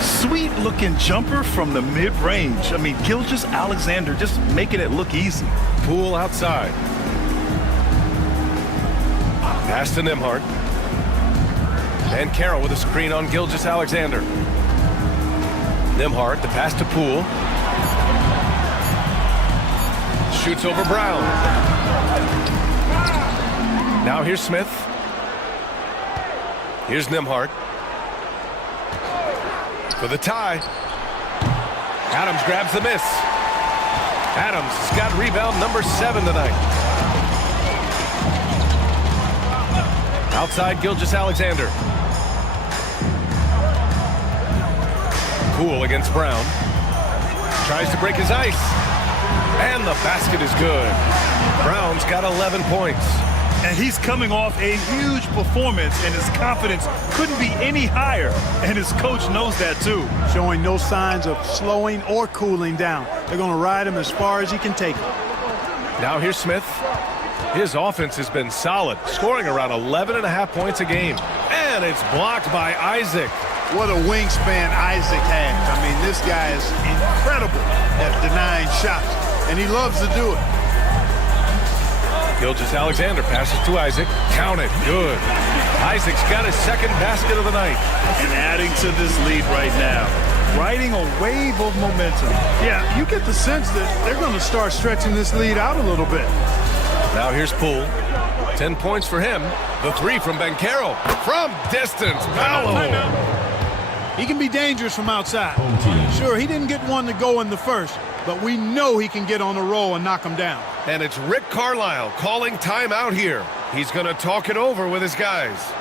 Sweet-looking jumper from the mid-range. I mean, Gilgeous-Alexander just making it look easy. Poole outside. Pass to Nembhard. Banchero with a screen on Gilgeous-Alexander. Nembhard, the pass to Poole. Shoots over Brown. Now here's Smith. Here's Nembhard. For the tie. Adams grabs the miss. Adams has got rebound number 7 tonight. Outside Gilgeous-Alexander. Poole against Brown. Tries to break his ice. And the basket is good. Brown's got 11 points. And he's coming off a huge performance, and his confidence couldn't be any higher. And his coach knows that, too. Showing no signs of slowing or cooling down. They're going to ride him as far as he can take him. Now here's Smith. His offense has been solid, scoring around 11.5 points a game. And it's blocked by Isaac. What a wingspan Isaac has. I mean, this guy is incredible at denying shots, and he loves to do it. Gilgeous-Alexander passes to Isaac. Count it. Good. Isaac's got his second basket of the night. And adding to this lead right now. Riding a wave of momentum. Yeah, you get the sense that they're going to start stretching this lead out a little bit. Now here's Poole. 10 points for him. The 3 from Banchero. From distance. Paolo. He can be dangerous from outside. Sure, he didn't get one to go in the first, but we know he can get on a roll and knock him down. And it's Rick Carlisle calling timeout here. He's going to talk it over with his guys.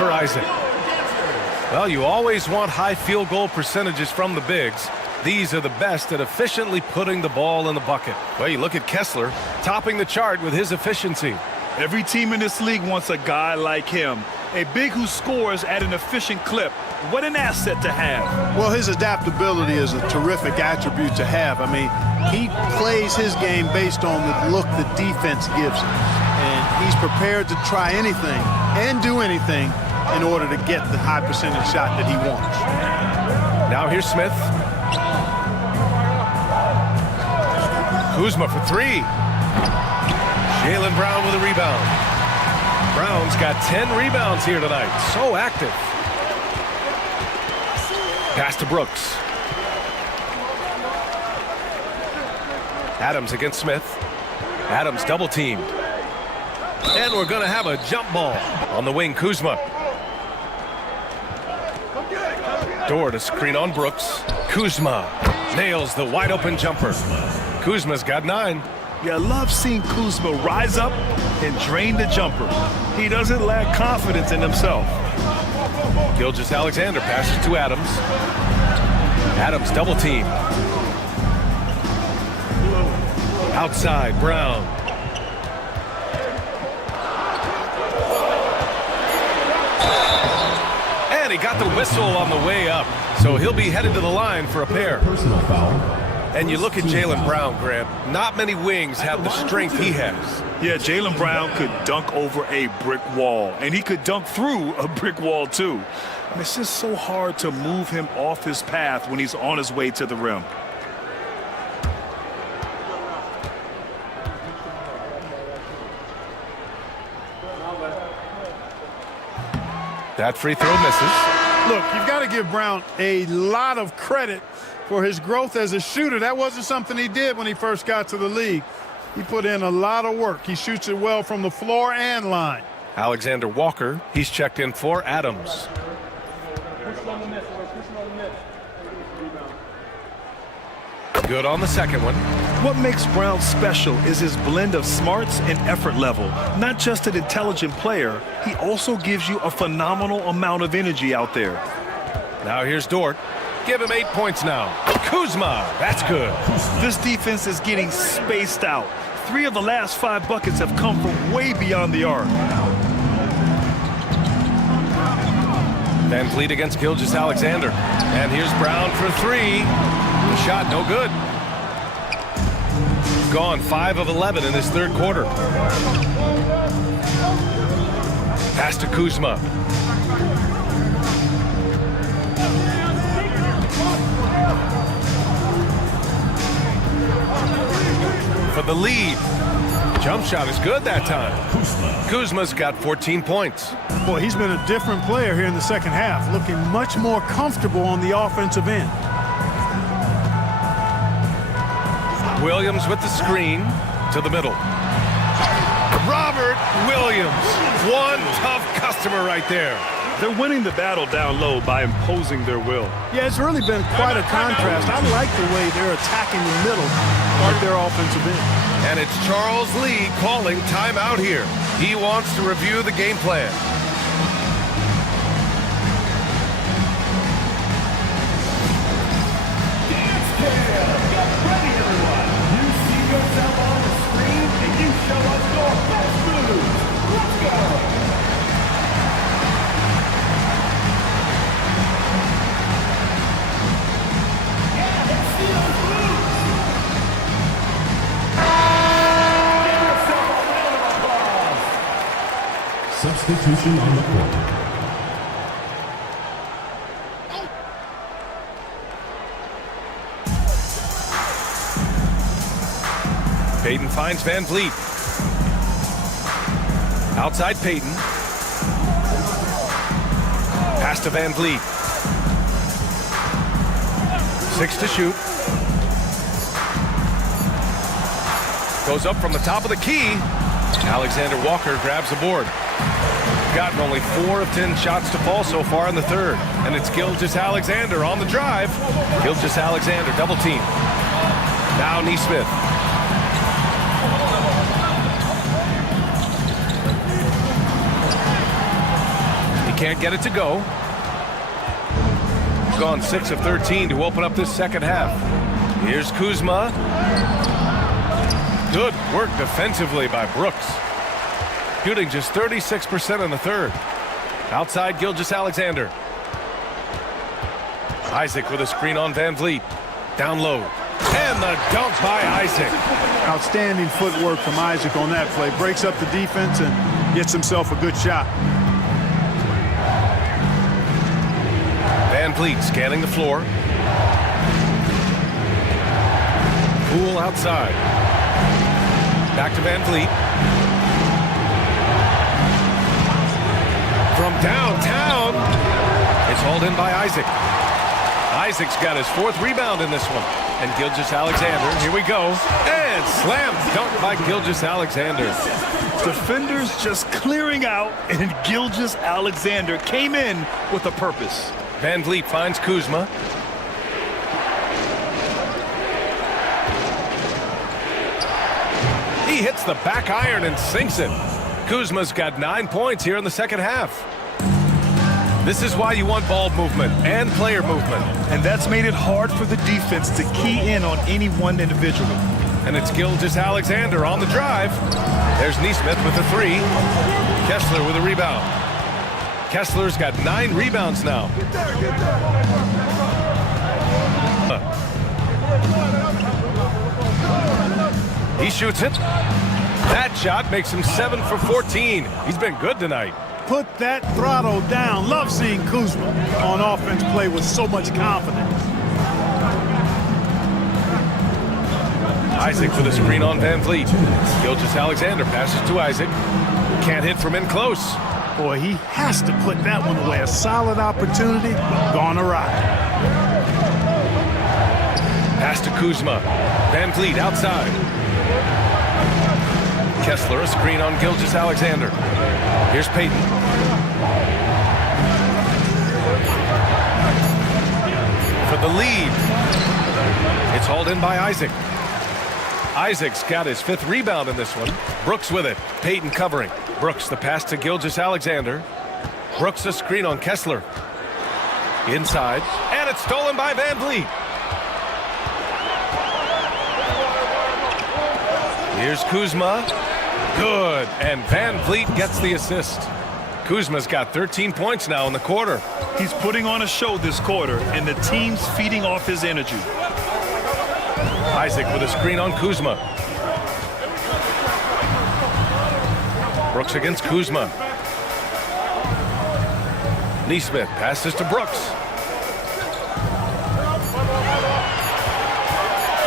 for Isaac. Well, you always want high field goal percentages from the bigs. These are the best at efficiently putting the ball in the bucket. Well, you look at Kessler, topping the chart with his efficiency. Every team in this league wants a guy like him. A big who scores at an efficient clip. What an asset to have. Well, his adaptability is a terrific attribute to have. I mean, he plays his game based on the look the defense gives him. And he's prepared to try anything and do anything in order to get the high percentage shot that he wants. Now here's Smith. Kuzma for three. Jaylen Brown with a rebound. Brown's got 10 rebounds here tonight. So active. Pass to Brooks. Adams against Smith. Adams double teamed. And we're going to have a jump ball on the wing. Kuzma. Door to screen on Brooks. Kuzma nails the wide open jumper. Kuzma's got 9. Yeah, I love seeing Kuzma rise up and drain the jumper. He doesn't lack confidence in himself. Gilgeous-Alexander passes to Adams. Adams double team. Outside, Brown. And he got the whistle on the way up. So he'll be headed to the line for a pair. Personal foul. And you look at Jaylen Brown, Grant. Not many wings have the strength he has. Yeah, Jaylen Brown could dunk over a brick wall, and he could dunk through a brick wall, too. I mean, it's just so hard to move him off his path when he's on his way to the rim. That free throw misses. Look, you've got to give Brown a lot of credit for his growth as a shooter. That wasn't something he did when he first got to the league. He put in a lot of work. He shoots it well from the floor and line. Alexander Walker, he's checked in for Adams. Good on the second one. What makes Brown special is his blend of smarts and effort level. Not just an intelligent player, he also gives you a phenomenal amount of energy out there. Now here's Dort. Give him 8 points now. Kuzma, that's good. This defense is getting spaced out. 3 of the last 5 buckets have come from way beyond the arc. Van Vliet against Gilgeous-Alexander. And here's Brown for 3. The shot no good. Gone 5 of 11 in this third quarter. Pass to Kuzma. For the lead. Jump shot is good that time. Kuzma's got 14 points. Boy, he's been a different player here in the second half, looking much more comfortable on the offensive end. Williams with the screen to the middle. Robert Williams, one tough customer right there. They're winning the battle down low by imposing their will. Yeah, it's really been quite a contrast. I like the way they're attacking the middle of their offensive end. And it's Charles Lee calling timeout here. He wants to review the game plan. Dance cam! Get ready, everyone! You see yourself on the screen, and you show us your best moves. Let's go! Substitution on the court. Payton finds Van Vliet. Outside Payton. Pass to Van Vliet. 6 to shoot. Goes up from the top of the key. Alexander Walker grabs the board. Gotten only 4 of 10 shots to fall so far in the third. And it's Gilgeous-Alexander on the drive. Gilgeous-Alexander double team. Now Nesmith. He Can't get it to go. Gone 6 of 13 to open up this second half. Here's Kuzma. Good work defensively by Brooks. Shooting just 36% in the third. Outside Gilgeous-Alexander. Isaac with a screen on Van Vliet. Down low. And the dunk by Isaac. Outstanding footwork from Isaac on that play. Breaks up the defense and gets himself a good shot. Van Vliet scanning the floor. Poole outside. Back to Van Vliet. From downtown, it's hauled in by Isaac. Isaac's got his 4th rebound in this one. And Gilgeous-Alexander, here we go. And slam dunk by Gilgeous-Alexander. Defenders just clearing out, and Gilgeous-Alexander came in with a purpose. Van Vliet finds Kuzma. He hits the back iron and sinks it. Kuzma's got 9 points here in the second half. This is why you want ball movement and player movement. And that's made it hard for the defense to key in on any one individual. And it's Gilgeous-Alexander on the drive. There's Neesmith with a 3. Kessler with a rebound. Kessler's got 9 rebounds now. He shoots it. That shot makes him 7 for 14. He's been good tonight. Put that throttle down. Love seeing Kuzma on offense play with so much confidence. Isaac with a screen on Van Vliet. Gilgeous-Alexander passes to Isaac. Can't hit from in close. Boy, he has to put that one away. A solid opportunity, gone awry. Pass to Kuzma. Van Vliet outside. Kessler, a screen on Gilgeous-Alexander. Here's Payton. For the lead. It's hauled in by Isaac. Isaac's got his 5th rebound in this one. Brooks with it. Payton covering. Brooks, the pass to Gilgeous-Alexander. Brooks, a screen on Kessler. Inside. And it's stolen by Van Vliet. Here's Kuzma. Good. And Van Vliet gets the assist. Kuzma's got 13 points now in the quarter. He's putting on a show this quarter, and the team's feeding off his energy. Isaac with a screen on Kuzma. Brooks against Kuzma. Neesmith passes to Brooks.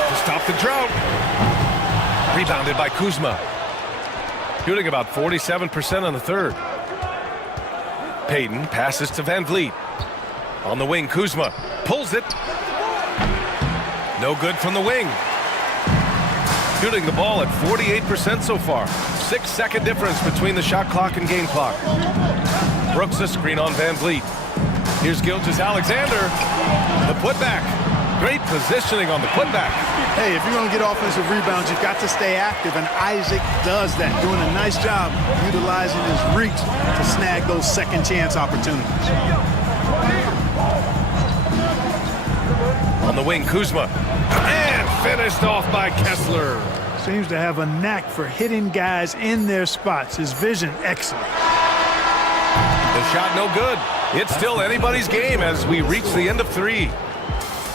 To stop the drought. Rebounded by Kuzma. Shooting about 47% on the third. Payton passes to Van Vliet. On the wing, Kuzma pulls it. No good from the wing. Shooting the ball at 48% so far. 6-second difference between the shot clock and game clock. Brooks a screen on Van Vliet. Here's Gilgeous-Alexander. The putback. Great positioning on the putback. Hey, if you're going to get offensive rebounds, you've got to stay active, and Isaac does that, doing a nice job utilizing his reach to snag those second chance opportunities. On the wing, Kuzma. And finished off by Kessler. Seems to have a knack for hitting guys in their spots. His vision, excellent. The shot no good. It's still anybody's game as we reach the end of 3.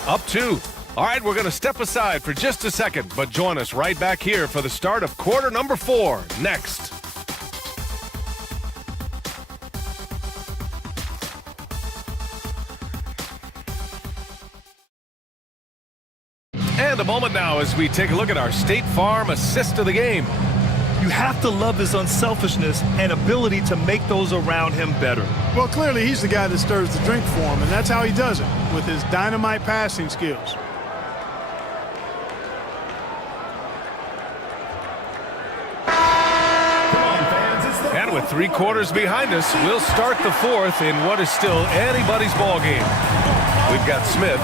Up 2. All right, we're going to step aside for just a second, but join us right back here for the start of quarter number 4 next. And a moment now as we take a look at our State Farm assist of the game. You have to love his unselfishness and ability to make those around him better. Well, clearly he's the guy that stirs the drink for him, and that's how he does it, with his dynamite passing skills. And with 3 quarters behind us, we'll start the 4th in what is still anybody's ball game. We've got Smith,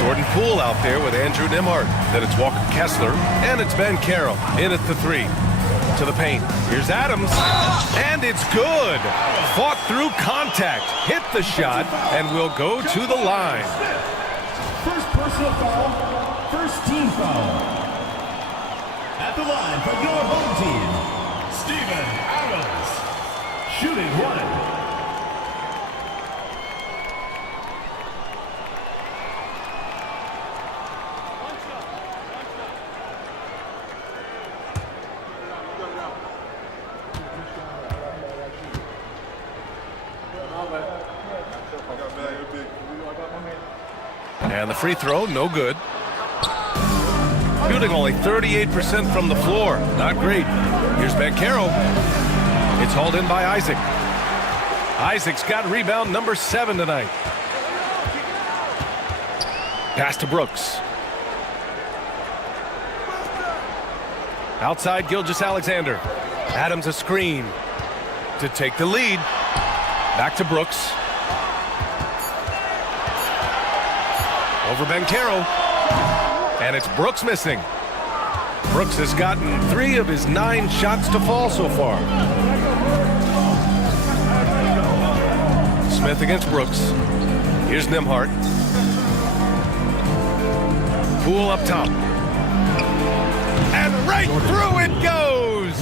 Jordan Poole out there with Andrew Nimhart. Then it's Walker Kessler, and it's Ben Carroll in at the 3. To the paint. Here's Adams. And it's good. Fought through contact. Hit the shot. And will go to the line. First personal foul. First team foul. At the line for your home team, Steven Adams. Shooting one. And the free throw, no good. Shooting only 38% from the floor. Not great. Here's Banchero. It's hauled in by Isaac. Isaac's got rebound number 7 tonight. Pass to Brooks. Outside, Gilgeous-Alexander. Adams a screen to take the lead. Back to Brooks. Over Banchero. And it's Brooks missing. Brooks has gotten 3 of his 9 shots to fall so far. Smith against Brooks. Here's Nembhard. Poole up top. And right through it goes!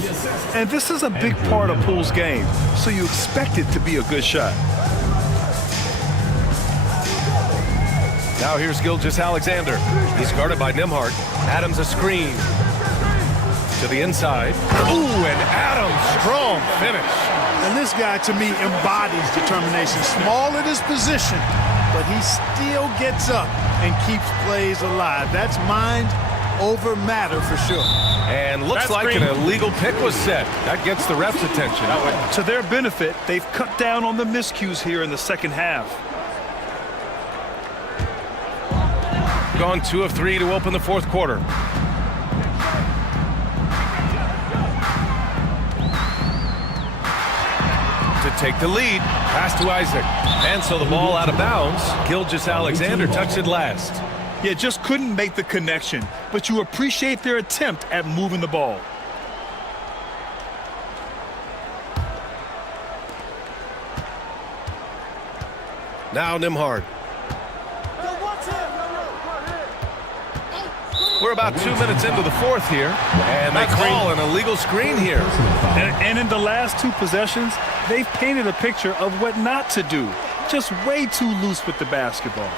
And this is a big part of Poole's game, so you expect it to be a good shot. Now here's Gilgeous-Alexander. He's guarded by Nembhard. Adams a screen. To the inside. Ooh, and Adams, strong finish. And this guy, to me, embodies determination. Small in his position, but he still gets up and keeps plays alive. That's mind over matter for sure. And looks like an illegal pick was set. That gets the ref's attention. To their benefit, they've cut down on the miscues here in the second half. Gone 2 of 3 to open the fourth quarter. To take the lead, pass to Isaac. And so the ball out of bounds. Gilgeous-Alexander touched it last. Yeah, just couldn't make the connection, but you appreciate their attempt at moving the ball. Now Nembhard. We're about 2 minutes into the fourth here, and they call an illegal screen here. And in the last 2 possessions, they've painted a picture of what not to do. Just way too loose with the basketball.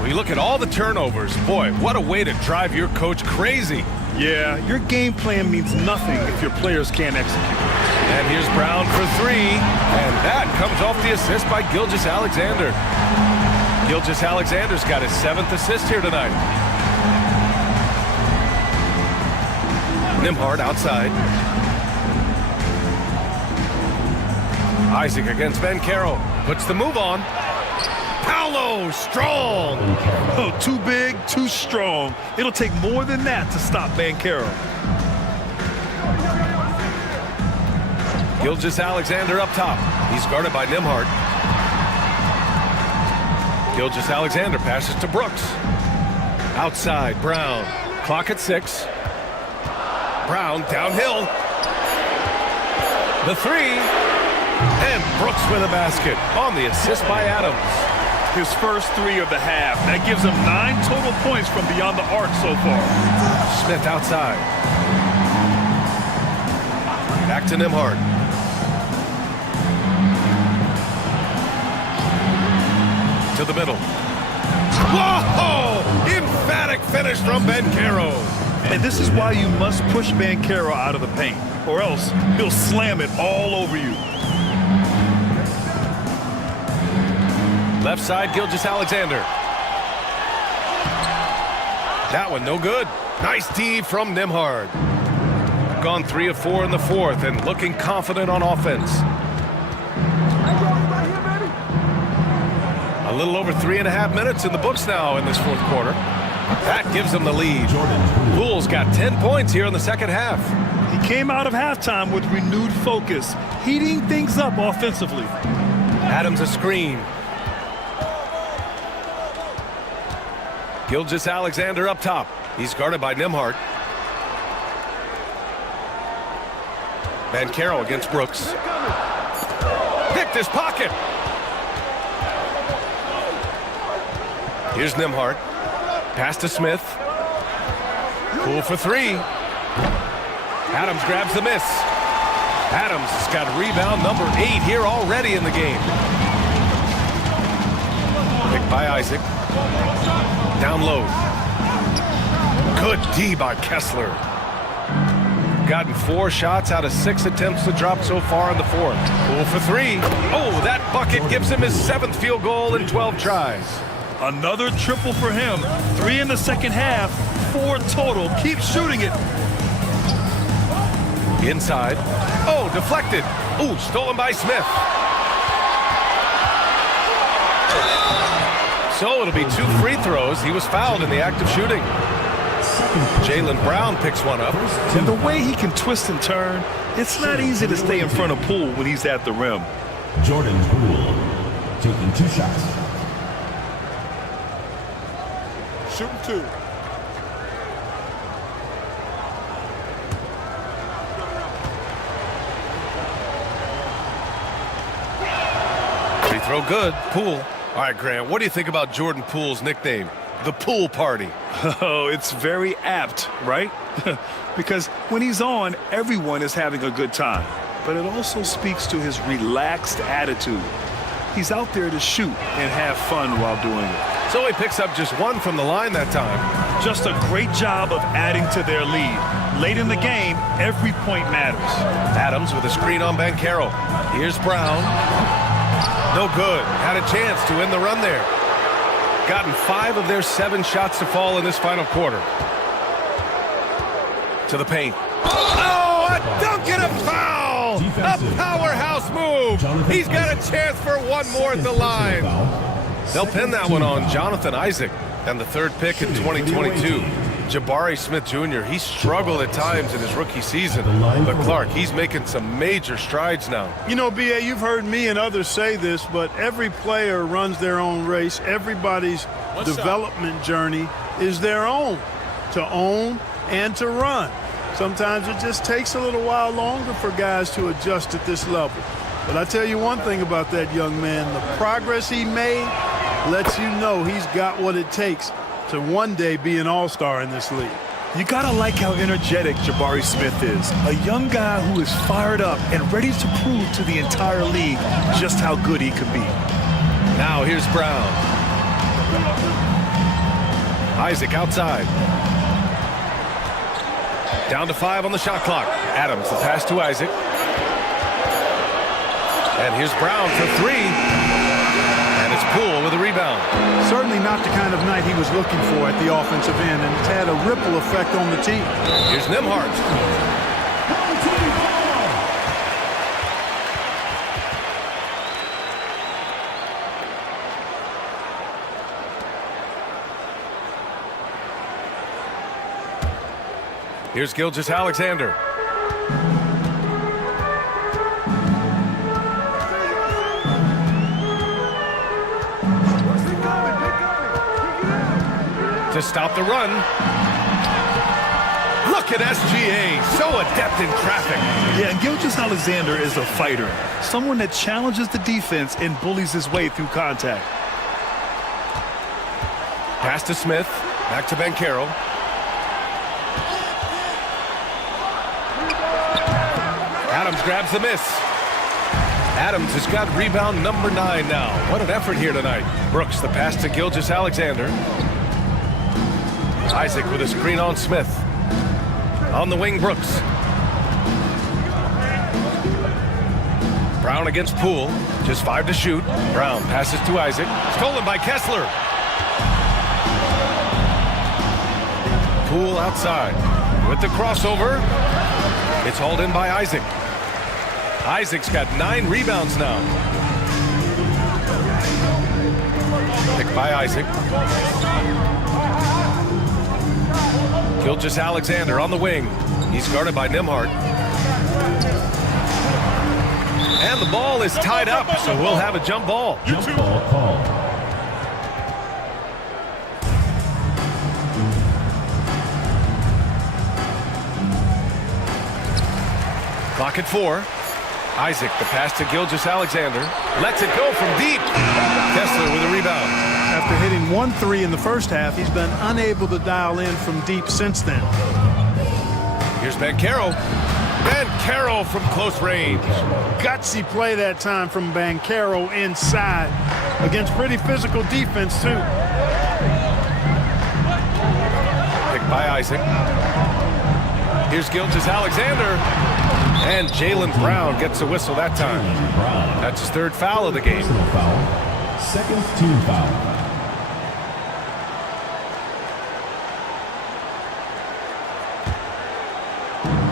When you look at all the turnovers, boy, what a way to drive your coach crazy. Yeah, your game plan means nothing if your players can't execute. And here's Brown for 3, and that comes off the assist by Gilgeous-Alexander. Gilgeous-Alexander's got his 7th assist here tonight. Nembhard outside. Isaac against Banchero. Puts the move on. Paolo, strong. Oh, too big, too strong. It'll take more than that to stop Banchero. Gilgeous-Alexander up top. He's guarded by Nembhard. Gilgeous-Alexander passes to Brooks. Outside, Brown. Clock at 6. Brown downhill. The 3. And Brooks with a basket on the assist by Adams. His first 3 of the half. That gives him 9 total points from beyond the arc so far. Smith outside. Back to Nembhard. To the middle. Whoa! Emphatic finish from Banchero. And this is why you must push Banchero out of the paint, or else he'll slam it all over you. Left side, Gilgeous-Alexander. That one no good. Nice D from Nembhard. Gone 3 of 4 in the fourth and looking confident on offense. A little over 3.5 minutes in the books now in this fourth quarter. That gives them the lead. Poole's got 10 points here in the second half. He came out of halftime with renewed focus, heating things up offensively. Adams a screen. Gilgeous-Alexander up top. He's guarded by Nembhard. Banchero against Brooks. Picked his pocket. Here's Nembhard. Pass to Smith. Poole for three. Adams grabs the miss. Adams has got rebound number 8 here already in the game. Picked by Isaac. Down low. Good D by Kessler. Gotten 4 shots out of 6 attempts to drop so far in the fourth. Poole for three. Oh, that bucket gives him his 7th field goal in 12 tries. Another triple for him. 3 in the second half, 4 total. Keep shooting it. Inside. Oh, deflected. Ooh, stolen by Smith. So it'll be 2 free throws. He was fouled in the act of shooting. Jaylen Brown picks one up. And the way he can twist and turn, it's not easy to stay in front of Poole when he's at the rim. Jordan Poole taking 2 shots. Shooting 2. Free throw good. Poole. All right, Grant, what do you think about Jordan Poole's nickname? The Pool Party. Oh, it's very apt, right? Because when he's on, everyone is having a good time. But it also speaks to his relaxed attitude. He's out there to shoot and have fun while doing it. So he picks up just 1 from the line that time. Just a great job of adding to their lead. Late in the game, every point matters. Adams with a screen on Banchero. Here's Brown. No good. Had a chance to win the run there. Gotten 5 of their 7 shots to fall in this final quarter. To the paint. Oh, a dunk and a foul! A powerhouse move! He's got a chance for 1 more at the line. They'll pin that one on Jonathan Isaac. And the 3rd pick in 2022. Jabari Smith Jr., he struggled at times in his rookie season. But Clark, he's making some major strides now. You know, B.A., you've heard me and others say this, but every player runs their own race. Everybody's development journey is their own, to own and to run. Sometimes it just takes a little while longer for guys to adjust at this level. But I tell you one thing about that young man, the progress he made lets you know he's got what it takes to one day be an all-star in this league. You gotta like how energetic Jabari Smith is. A young guy who is fired up and ready to prove to the entire league just how good he could be. Now here's Brown. Isaac outside. Down to 5 on the shot clock. Adams, the pass to Isaac. And here's Brown for 3. And it's Poole with a rebound. Certainly not the kind of night he was looking for at the offensive end, and it's had a ripple effect on the team. Here's Nembhard. Here's Gilgeous-Alexander. To stop the run. Look at SGA, so adept in traffic. Yeah, and Gilgeous-Alexander is a fighter, someone that challenges the defense and bullies his way through contact. Pass to Smith, back to Banchero. Adams grabs the miss. Adams has got rebound number 9 now. What an effort here tonight. Brooks, the pass to Gilgeous-Alexander. Isaac with a screen on Smith. On the wing, Brooks. Brown against Poole. Just 5 to shoot. Brown passes to Isaac. Stolen by Kessler. Poole outside. With the crossover. It's hauled in by Isaac. Isaac's got 9 rebounds now. Picked by Isaac. Gilgeous-Alexander on the wing. He's guarded by Nembhard. And the ball is tied up, so we'll have a jump ball. Jump ball called. Clock at 4. Isaac, the pass to Gilgeous-Alexander. Lets it go from deep. Kessler with a rebound. After hitting 1 3 in the first half, he's been unable to dial in from deep since then. Here's Banchero. Banchero from close range. Gutsy play that time from Banchero inside against pretty physical defense, too. Picked by Isaac. Here's Gilgeous-Alexander. And Jaylen Brown gets a whistle that time. That's his 3rd foul of the game. Second team foul.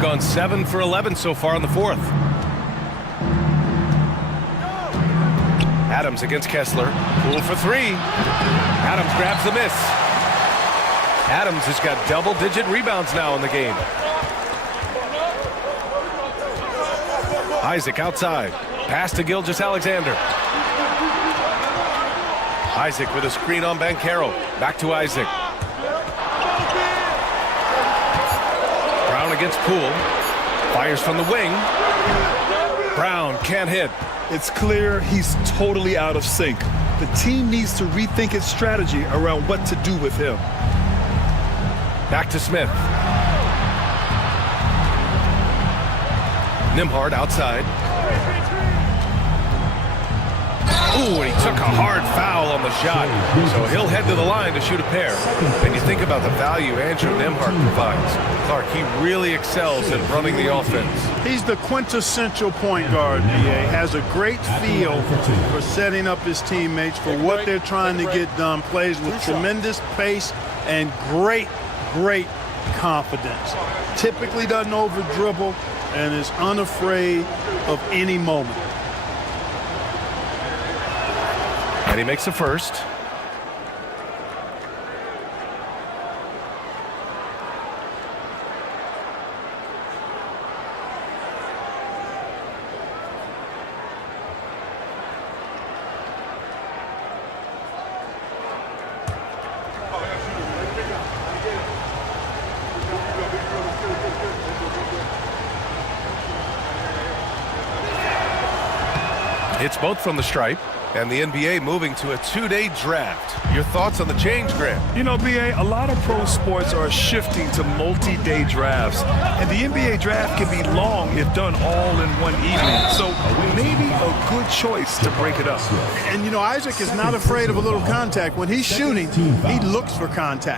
Gone 7 for 11 so far in the 4th. Adams against Kessler. Poole for 3. Adams grabs the miss. Adams has got double-digit rebounds now in the game. Isaac outside. Pass to Gilgeous-Alexander. Isaac with a screen on Banchero. Back to Isaac. Brown against Poole. Fires from the wing. Brown can't hit. It's clear he's totally out of sync. The team needs to rethink its strategy around what to do with him. Back to Smith. Nembhard outside. Ooh, and he took a hard foul on the shot. So he'll head to the line to shoot a pair. And you think about the value Andrew Nembhard provides. Clark, he really excels at running the offense. He's the quintessential point guard, B.A. Has a great feel for setting up his teammates for what they're trying to get done. Plays with tremendous pace and great confidence. Typically doesn't over-dribble and is unafraid of any moment. And he makes the first. It's both from the stripe, and the NBA moving to a 2-day draft. Your thoughts on the change, Grant? You know, B.A., a lot of pro sports are shifting to multi-day drafts, and the NBA draft can be long if done all in one evening. So maybe a good choice to break it up. And, you know, Isaac is not afraid of a little contact. When he's shooting, he looks for contact.